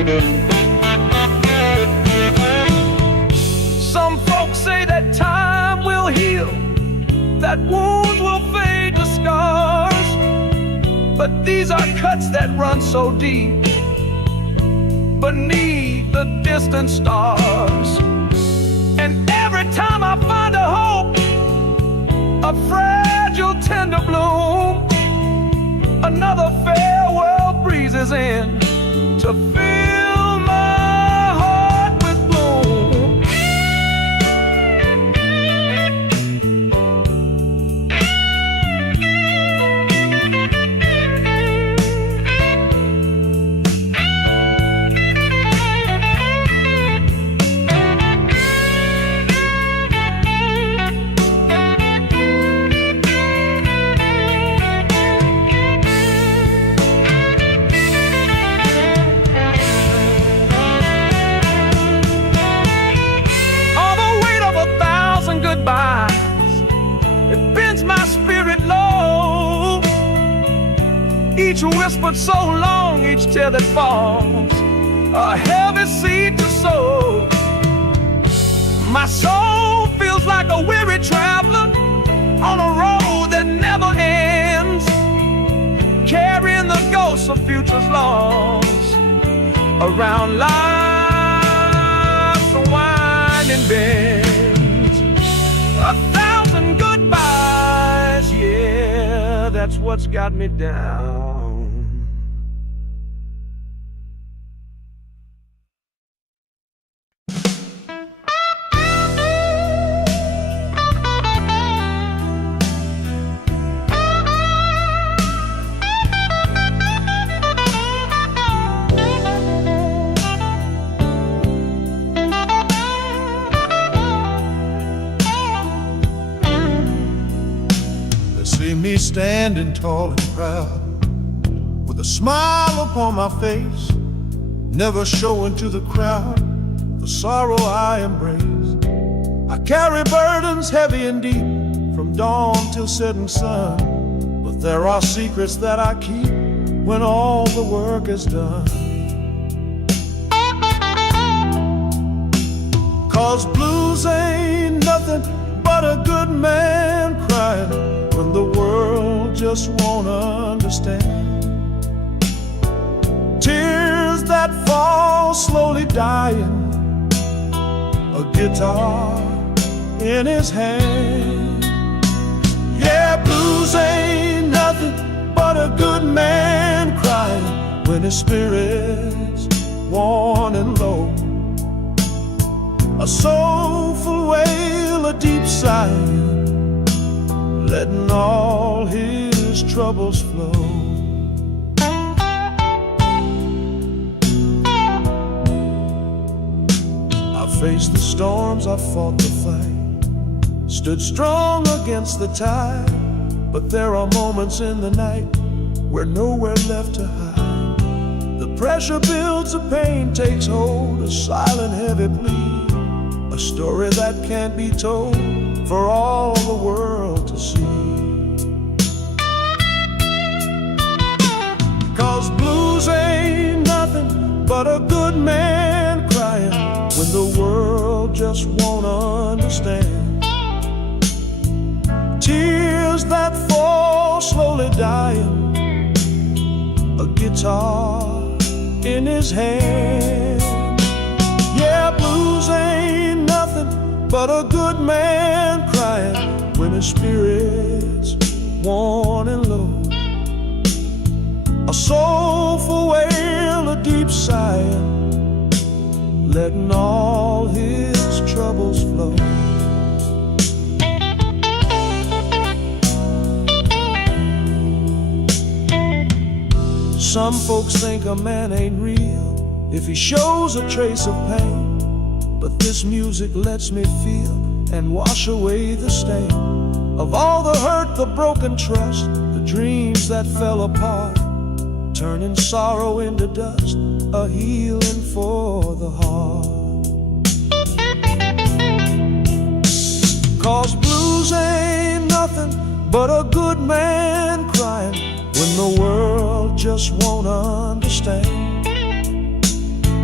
Some folks say that time will heal, that wounds will fade to scars, but these are cuts that run so deep beneath the distant stars. And every time I find a hope, a fragile tender bloom, another farewell breezes in to fill my heart with gloom. It bends my spirit low. Each whispered so long, each tear that falls, a heavy seed to sow. My soul feels like a weary traveler on a road that never ends, carrying the ghosts of futures lost around life's winding bend. 1,000 goodbyes, yeah, that's what's got me down. See me standing tall and proud, with a smile upon my face, never showing to the crowd the sorrow I embrace. I carry burdens heavy and deep, from dawn till setting sun, but there are secrets that I keep when all the work is done. 'Cause blues ain't nothing but a good man crying when the world just won't understand. Tears that fall slowly dying, a guitar in his hand. Yeah, blues ain't nothing but a good man crying when his spirit's worn and low. A soulful wail, a deep sigh, letting all his troubles flow. I faced the storms, I fought the fight, stood strong against the tide, but there are moments in the night where nowhere left to hide. The pressure builds, the pain takes hold, a silent heavy plea, a story that can't be told for all the world to see. 'Cause blues ain't nothing but a good man crying when the world just won't understand. Tears that fall slowly dying, a guitar in his hand. Yeah, blues ain't nothing but a good man crying when his spirit's worn and low. A soulful wail, a deep sigh, letting all his troubles flow. Some folks think a man ain't real if he shows a trace of pain, but this music lets me feel and wash away the stain of all the hurt, the broken trust, the dreams that fell apart, turning sorrow into dust, a healing for the heart. 'Cause blues ain't nothing but a good man crying when the world just won't understand.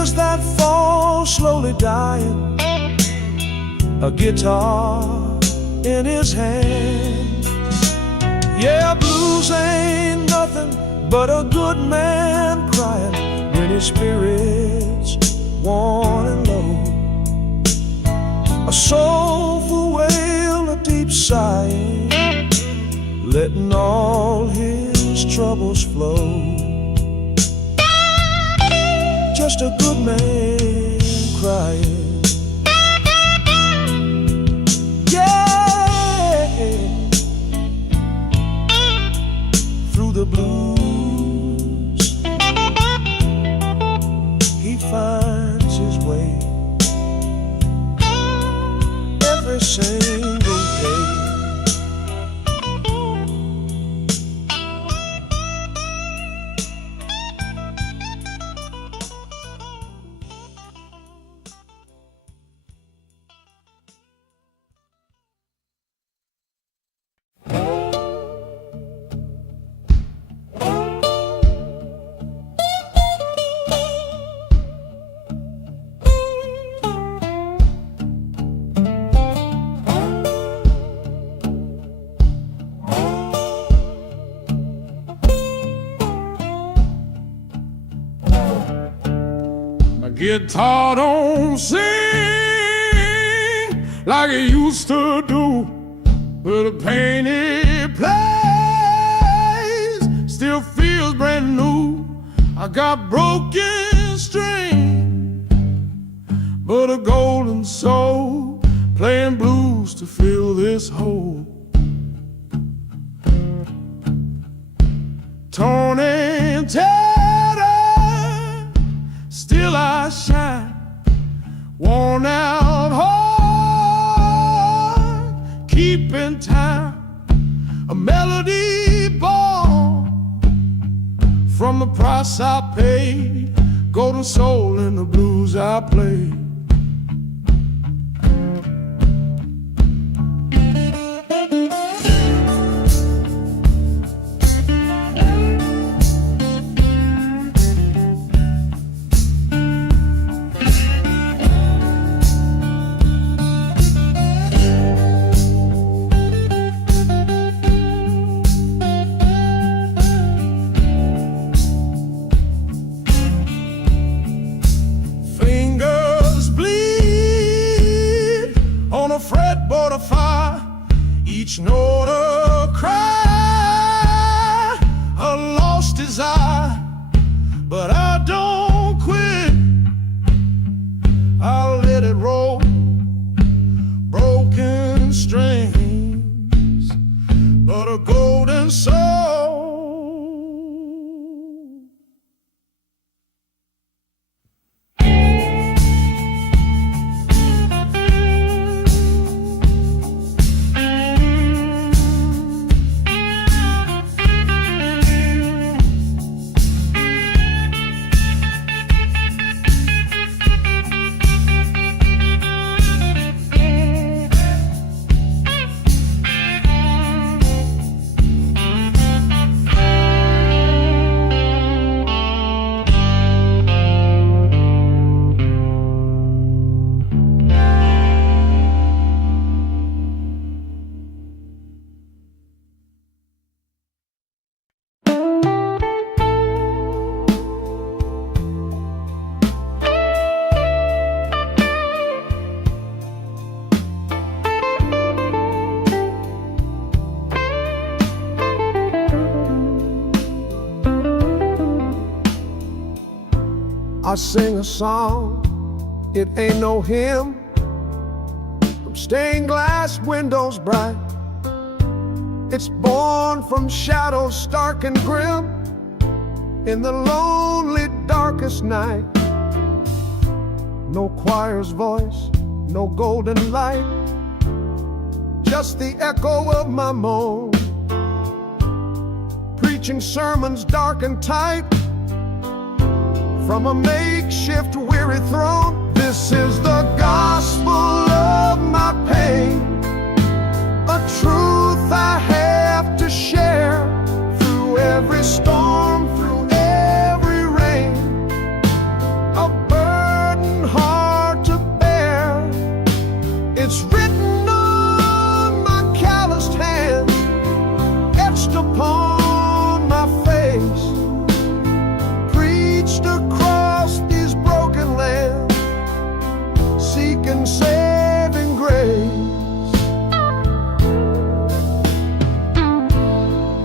tears that fall slowly dying, a guitar in his hand. Yeah, blues ain't nothing but a good man crying when his spirit's worn and low. A soulful wail, a deep sighing, letting all his troubles flow. Just a good man crying. Yeah, through the blues he finds his way every single day. Guitar don't sing like it used to do, but the pain it plays still feels brand new. I got broken string, but a golden soul playing blues to fill this hole. Torn and tattered, still I shine, worn out heart, keeping time, a melody born from the price I paid, golden soul in the blues I played. Fretboard of fire, each note a cry, a lost desire, but I don't quit. I'll let it roll, broken strings, but a golden soul. I sing a song, it ain't no hymn, from stained glass windows bright. It's born from shadows stark and grim, in the lonely darkest night. No choir's voice, no golden light, just the echo of my moan, preaching sermons dark and tight from a makeshift weary throne. This is the gospel of my pain, a truth I have to share through every storm, through every rain. A burden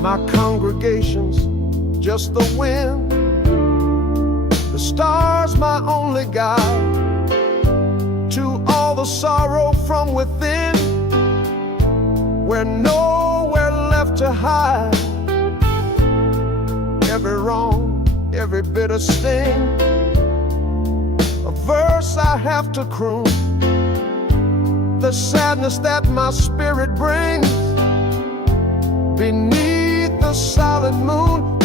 My congregation's just the wind, the stars my only guide to all the sorrow from within, where nowhere left to hide. Every wrong, every bitter sting, a verse I have to croon. The sadness that my spirit brings beneath the silent moon.